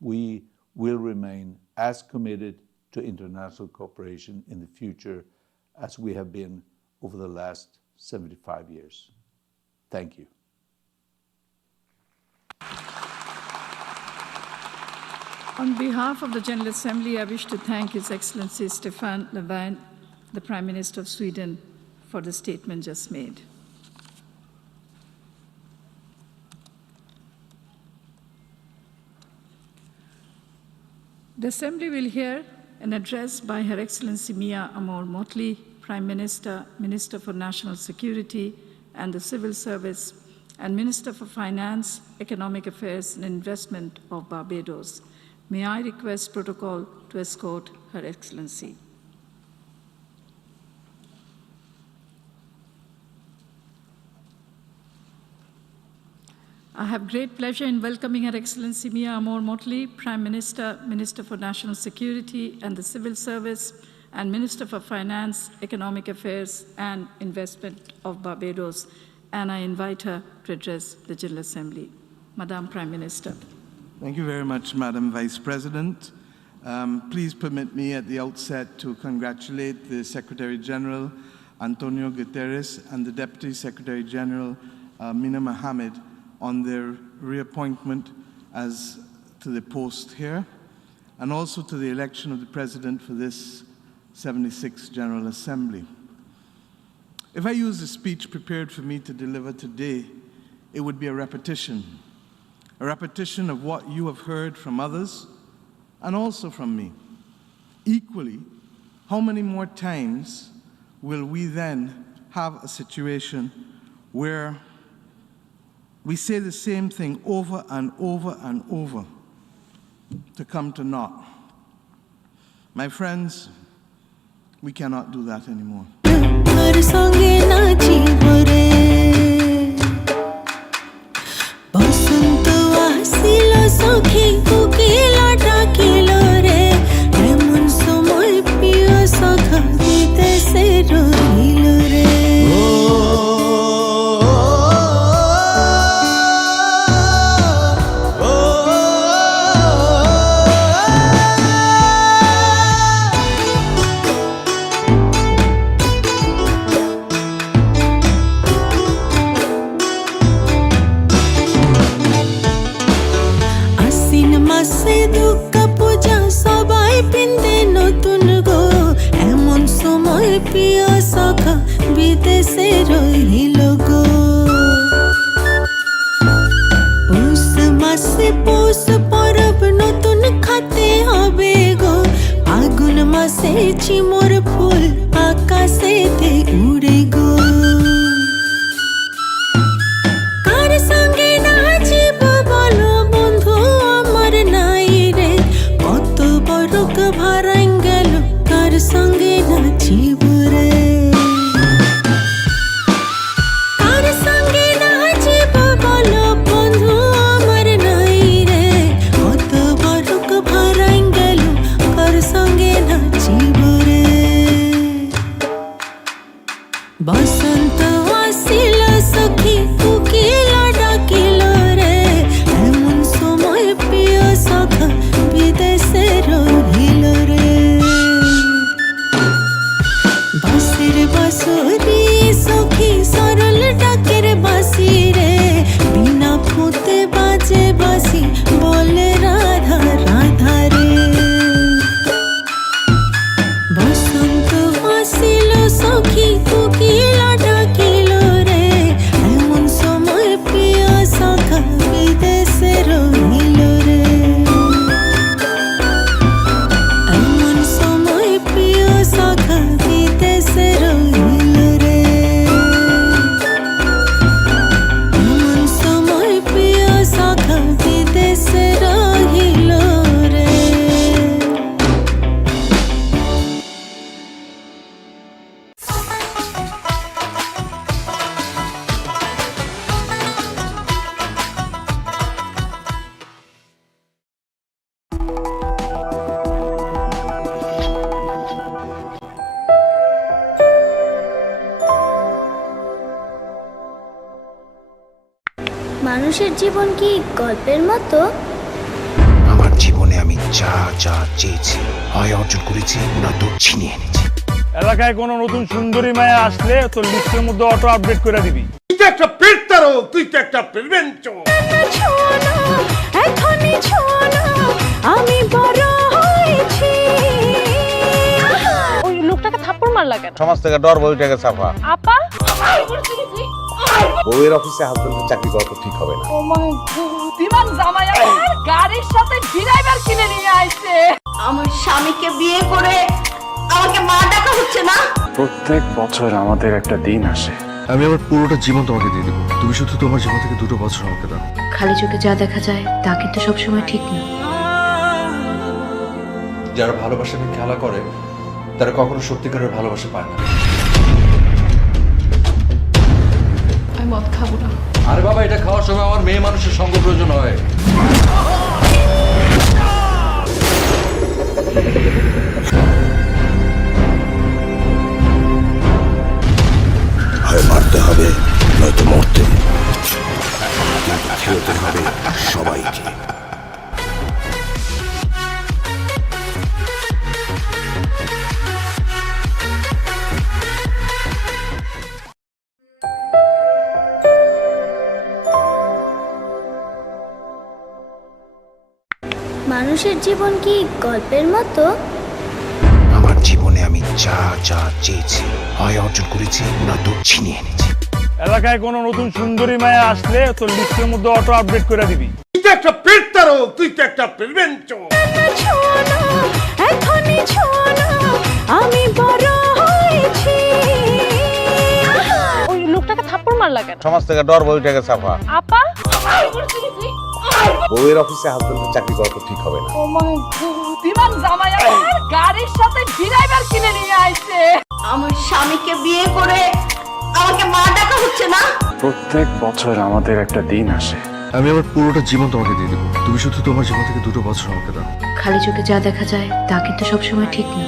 We will remain as committed to international cooperation in the future as we have been over the last 75 years. Thank you. On behalf of the General Assembly, I wish to thank His Excellency Stefan Löfven, the Prime Minister of Sweden, for the statement just made. The Assembly will hear an address by Her Excellency Mia Amor Motley, Prime Minister, Minister for National Security and the Civil Service, and Minister for Finance, Economic Affairs and Investment of Barbados. May I request protocol to escort Her Excellency. I have great pleasure in welcoming Her Excellency Mia Amor Motley, Prime Minister, Minister for National Security and the Civil Service, and Minister for Finance, Economic Affairs and Investment of Barbados, and I invite her to address the General Assembly. Madam Prime Minister. Thank you very much, Madam Vice President. Please permit me at the outset to congratulate the Secretary General, Antonio Guterres, and the Deputy Secretary General, Mina Mohammed, on their reappointment as to the post here, and also to the election of the President for this 76th General Assembly. If I use a speech prepared for me to deliver today, it would be a repetition of what you have heard from others and also from me. Equally, how many more times will we then have a situation where we say the same thing over and over and over to come to naught? My friends, we cannot do that anymore. মানুষের জীবন কি গল্পের মতো? আমার জীবনে আমি যা যা চেয়েছি হয় অর্জন করেছি নয়তো ছিনিয়ে এনেছি। এলাকায় কোনো নতুন সুন্দরী মায়া আসলে তোর লিস্টের মধ্যে অটো আপডেট করে দিবি। তুই তো একটা পেটতারো, তুই তো একটা প্রেমেন্ট। এখনই শোনো আমি বড় হয়েছি। ওই লোকটাকে থাপ্পড় মারলা কেন? সমাজ থেকে ডর বই উঠে গেছে আপা। আপা বউয়ের অফিসে হাজবেন্ডের চাকরি করা তো ঠিক হবে না। ও মাই গড, বিমান জামাই আমার গাড়ির সাথে ড্রাইভার কিনে নিয়ে আইছে। আমার স্বামীকে বিয়ে করে আমাকে মা ডাকা হচ্ছে না? প্রত্যেক বছর আমাদের একটা দিন আসে, আমি আমার পুরোটা জীবন তোমাকে দিয়ে দেবো, তুমি শুধু তোমার জীবন থেকে 2 বছর আমাকে দাও। খালি চোখে যা দেখা যায় তা কিন্তু সবসময় ঠিক না। যারা ভালোবাসা নিয়ে খেলা করে তারা কখনো সত্যিকারের ভালোবাসা পায় না। আমি মদ খাবো না। আরে বাবা, এটা খাওয়ার সময় আমার মেয়ে মানুষের সঙ্গ প্রয়োজন হয়। হয় মারতে হবে নয়তো মরতে, খেলতে হবে সবাইকে। মানুষের জীবন কি গল্পের মতো? আমার জীবনে আমি যা যা চেয়েছি হয় অর্জন করেছি নয়তো ছিনিয়ে এনেছি। এলাকায় কোনো নতুন সুন্দরী মায়া আসলে তোর লিস্টের মধ্যে অটো আপডেট করে দিবি। তুই তো একটা পেটতারো, তুই তো একটা প্রেমেন্ট। এখনই শোনো আমি বড় হয়েছি। ওই লোকটাকে থাপ্পড় মারলা কেন? সমাজ থেকে ডর বই উঠে গেছে আপা। আপা বউয়ের অফিসে হাজবেন্ডের চাকরি করা তো ঠিক হবে না। ও মাই গড, বিমান জামাই আমার গাড়ির সাথে ড্রাইভার কিনে নিয়ে আইছে। আমার স্বামীকে বিয়ে করে আমাকে মা ডাকা হচ্ছে না? প্রত্যেক বছর আমাদের একটা দিন আসে, আমি আমার পুরোটা জীবন তোমাকে দিয়ে দেবো, তুমি শুধু তোমার জীবন থেকে 2 বছর আমাকে দাও। খালি চোখে যা দেখা যায় তা কিন্তু সবসময় ঠিক না।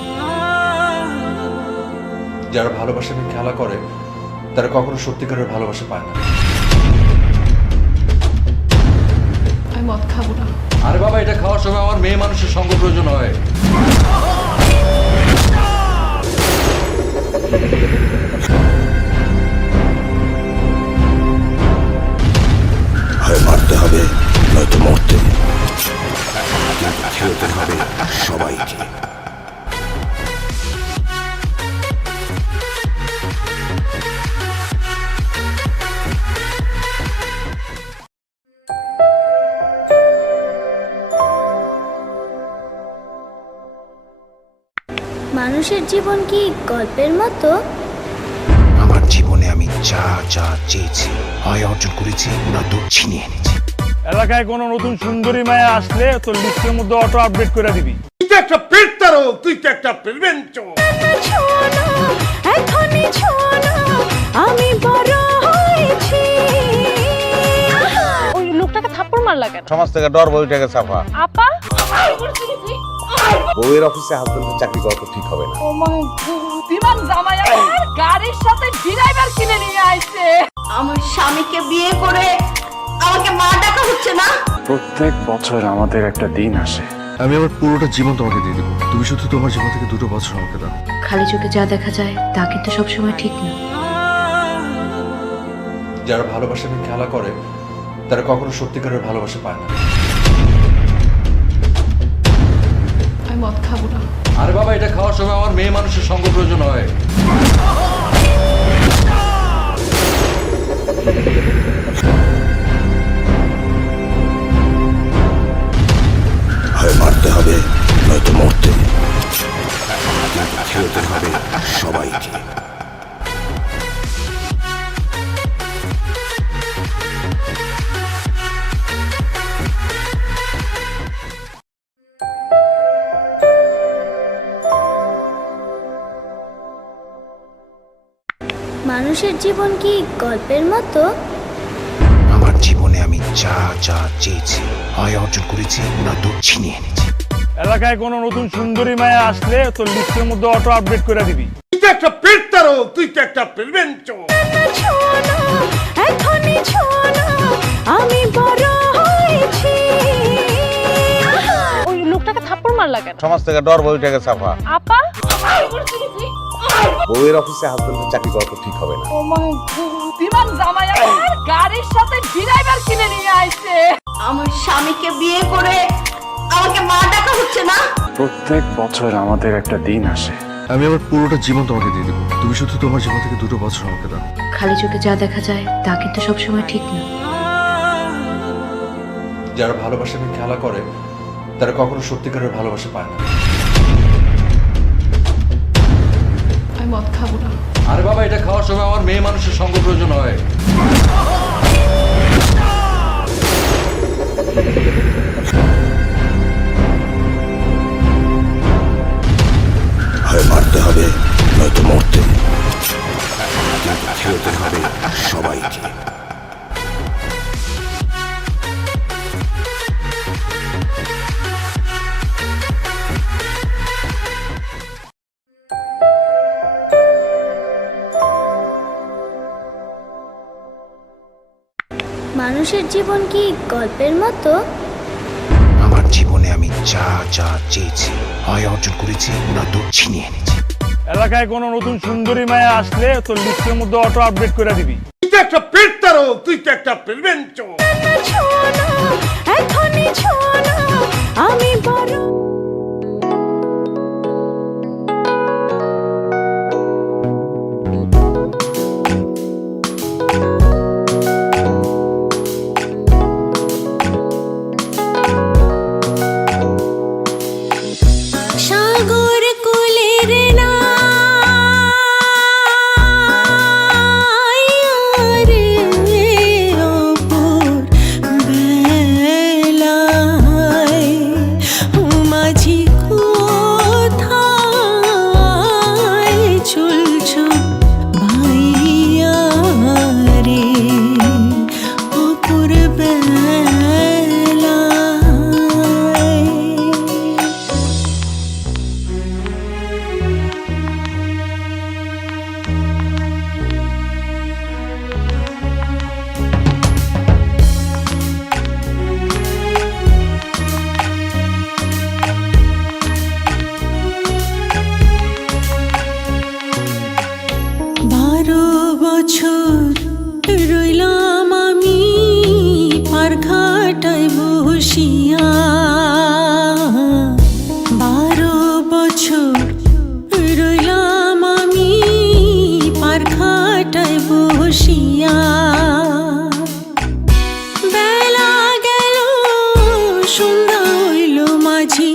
যারা ভালোবাসা নিয়ে খেলা করে তারা কখনো সত্যিকারের ভালোবাসা পায় না। আমি মদ খাবো না। আরে বাবা, এটা খাওয়ার সময় আমার মেয়ে মানুষের সঙ্গ প্রয়োজন হয়। হয় মারতে হবে নয়তো মরতে, খেলতে হবে সবাইকে। মানুষের জীবন কি গল্পের মতো? আমার জীবনে আমি যা যা চেয়েছি হয় অর্জন করেছি নয়তো ছিনিয়ে এনেছি। এলাকায় কোনো নতুন সুন্দরী মায়া আসলে তোর লিস্টের মধ্যে অটো আপডেট করে দিবি। তুই তো একটা পেটতারো, তুই তো একটা প্রেমেন্ট। এখনই শোনো আমি বড় হয়েছি। ওই লোকটাকে থাপ্পড় মারলা কেন? সমাজ থেকে ডর বই উঠে গেছে আপা। আপা বউয়ের অফিসে হাজবেন্ডের চাকরি করা তো ঠিক হবে না। ও মাই গড, বিমান জামাই আমার গাড়ির সাথে ড্রাইভার কিনে নিয়ে আইছে। আমার স্বামীকে বিয়ে করে আমাকে মা ডাকা হচ্ছে না? প্রত্যেক বছর আমাদের একটা দিন আসে, আমি আমার পুরোটা জীবন তোমাকে দিয়ে দেবো, তুমি শুধু তোমার জীবন থেকে 2 বছর আমাকে দাও। খালি চোখে যা দেখা যায় তা কিন্তু সবসময় ঠিক না। যারা ভালোবাসা নিয়ে খেলা করে তারা কখনো সত্যিকারের ভালোবাসা পায় না। আমি মদ খাবো না। আরে বাবা, এটা খাওয়ার সময় আমার মেয়ে মানুষের সঙ্গ প্রয়োজন হয়। হয় মারতে হবে নয়তো মরতে, খেলতে হবে সবাইকে। মানুষের জীবন কি গল্পের মতো? আমার জীবনে আমি যা যা চেয়েছি হয় অর্জন করেছি নয়তো ছিনিয়ে এনেছি। এলাকায় কোনো নতুন সুন্দরী মায়া আসলে তোর লিস্টের মধ্যে অটো আপডেট করে দিবি। তুই তো একটা পেটতারো, তুই তো একটা প্রেমেন্ট। এখনই শোনো আমি বড় হয়েছি। ওই লোকটাকে থাপ্পড় মারলা কেন? সমাজ থেকে ডর বইটাকে সাফা। আপা বউয়ের অফিসে হাজবেন্ডের চাকরি করা তো ঠিক হবে না। ও মাই গড, বিমান জামাই আমার গাড়ির সাথে ড্রাইভার কিনে নিয়ে আইছে। আমার স্বামীকে বিয়ে করে আমাকে মা ডাকা হচ্ছে না। প্রত্যেক বছর আমাদের একটা দিন আসে, আমি আমার পুরোটা জীবন তোমাকে দিয়ে দেবো, তুমি শুধু তোমার জীবন থেকে 2 বছর আমাকে দাও। খালি চোখে যা দেখা যায় তা কিন্তু সবসময় ঠিক না। যারা ভালোবাসাকে খেলা করে তারা কখনো সত্যিকারের ভালোবাসা পায় না। আমি মদ খাবো না। আরে বাবা, এটা খাওয়ার সময় আমার মেয়ে মানুষের সঙ্গ প্রয়োজন হয়। হয় মারতে হবে নয়তো মরতে, খেলতে হবে সবাইকে। মানুষের জীবন কি গল্পের মতো? আমার জীবনে আমি যা যা চেয়েছি হয় অর্জন করেছি না তো ছিনিয়ে এনেছি। এলাকায় কোনো নতুন সুন্দরী মায়া আসলে তোর লিস্টের মধ্যে অটো আপডেট করে দিবি। তুই তো একটা পেটতারো, তুই তো একটা প্রেমেন্ট। এখনই ছোনা আমি বড়। সাগর কুলের নারে অপর বেলায় মাঝি কোথায় চলছ ভাইয়া রে অপর বেলায়। বছর রইলাম আমি পারঘাটায় বসিয়া। 12 বছর রইলাম আমি পারঘাটায় বসিয়া। বেলা গেল সন্ধ্যা হইল মাঝি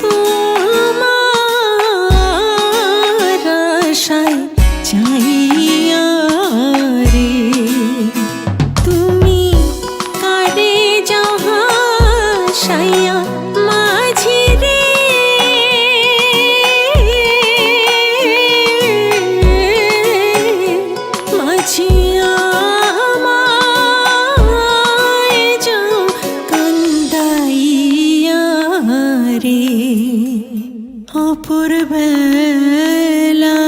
তোমার আশায় চাহিয়া রে। তুমি কারে যাও হাসাইয়া মাঝি রে। মাঝি আমায় যাও কান্দাইয়া রে অপর বেলায়।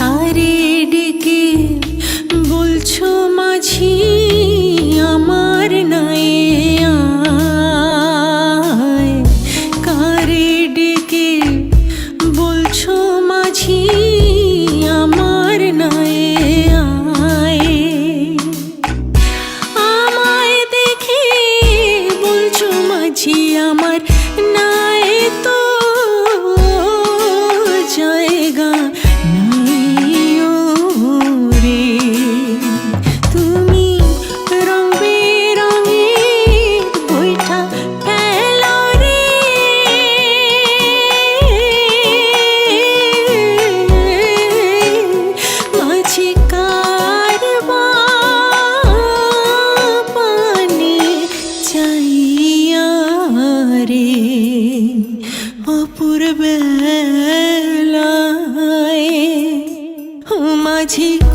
কারে ডেকে মাঝি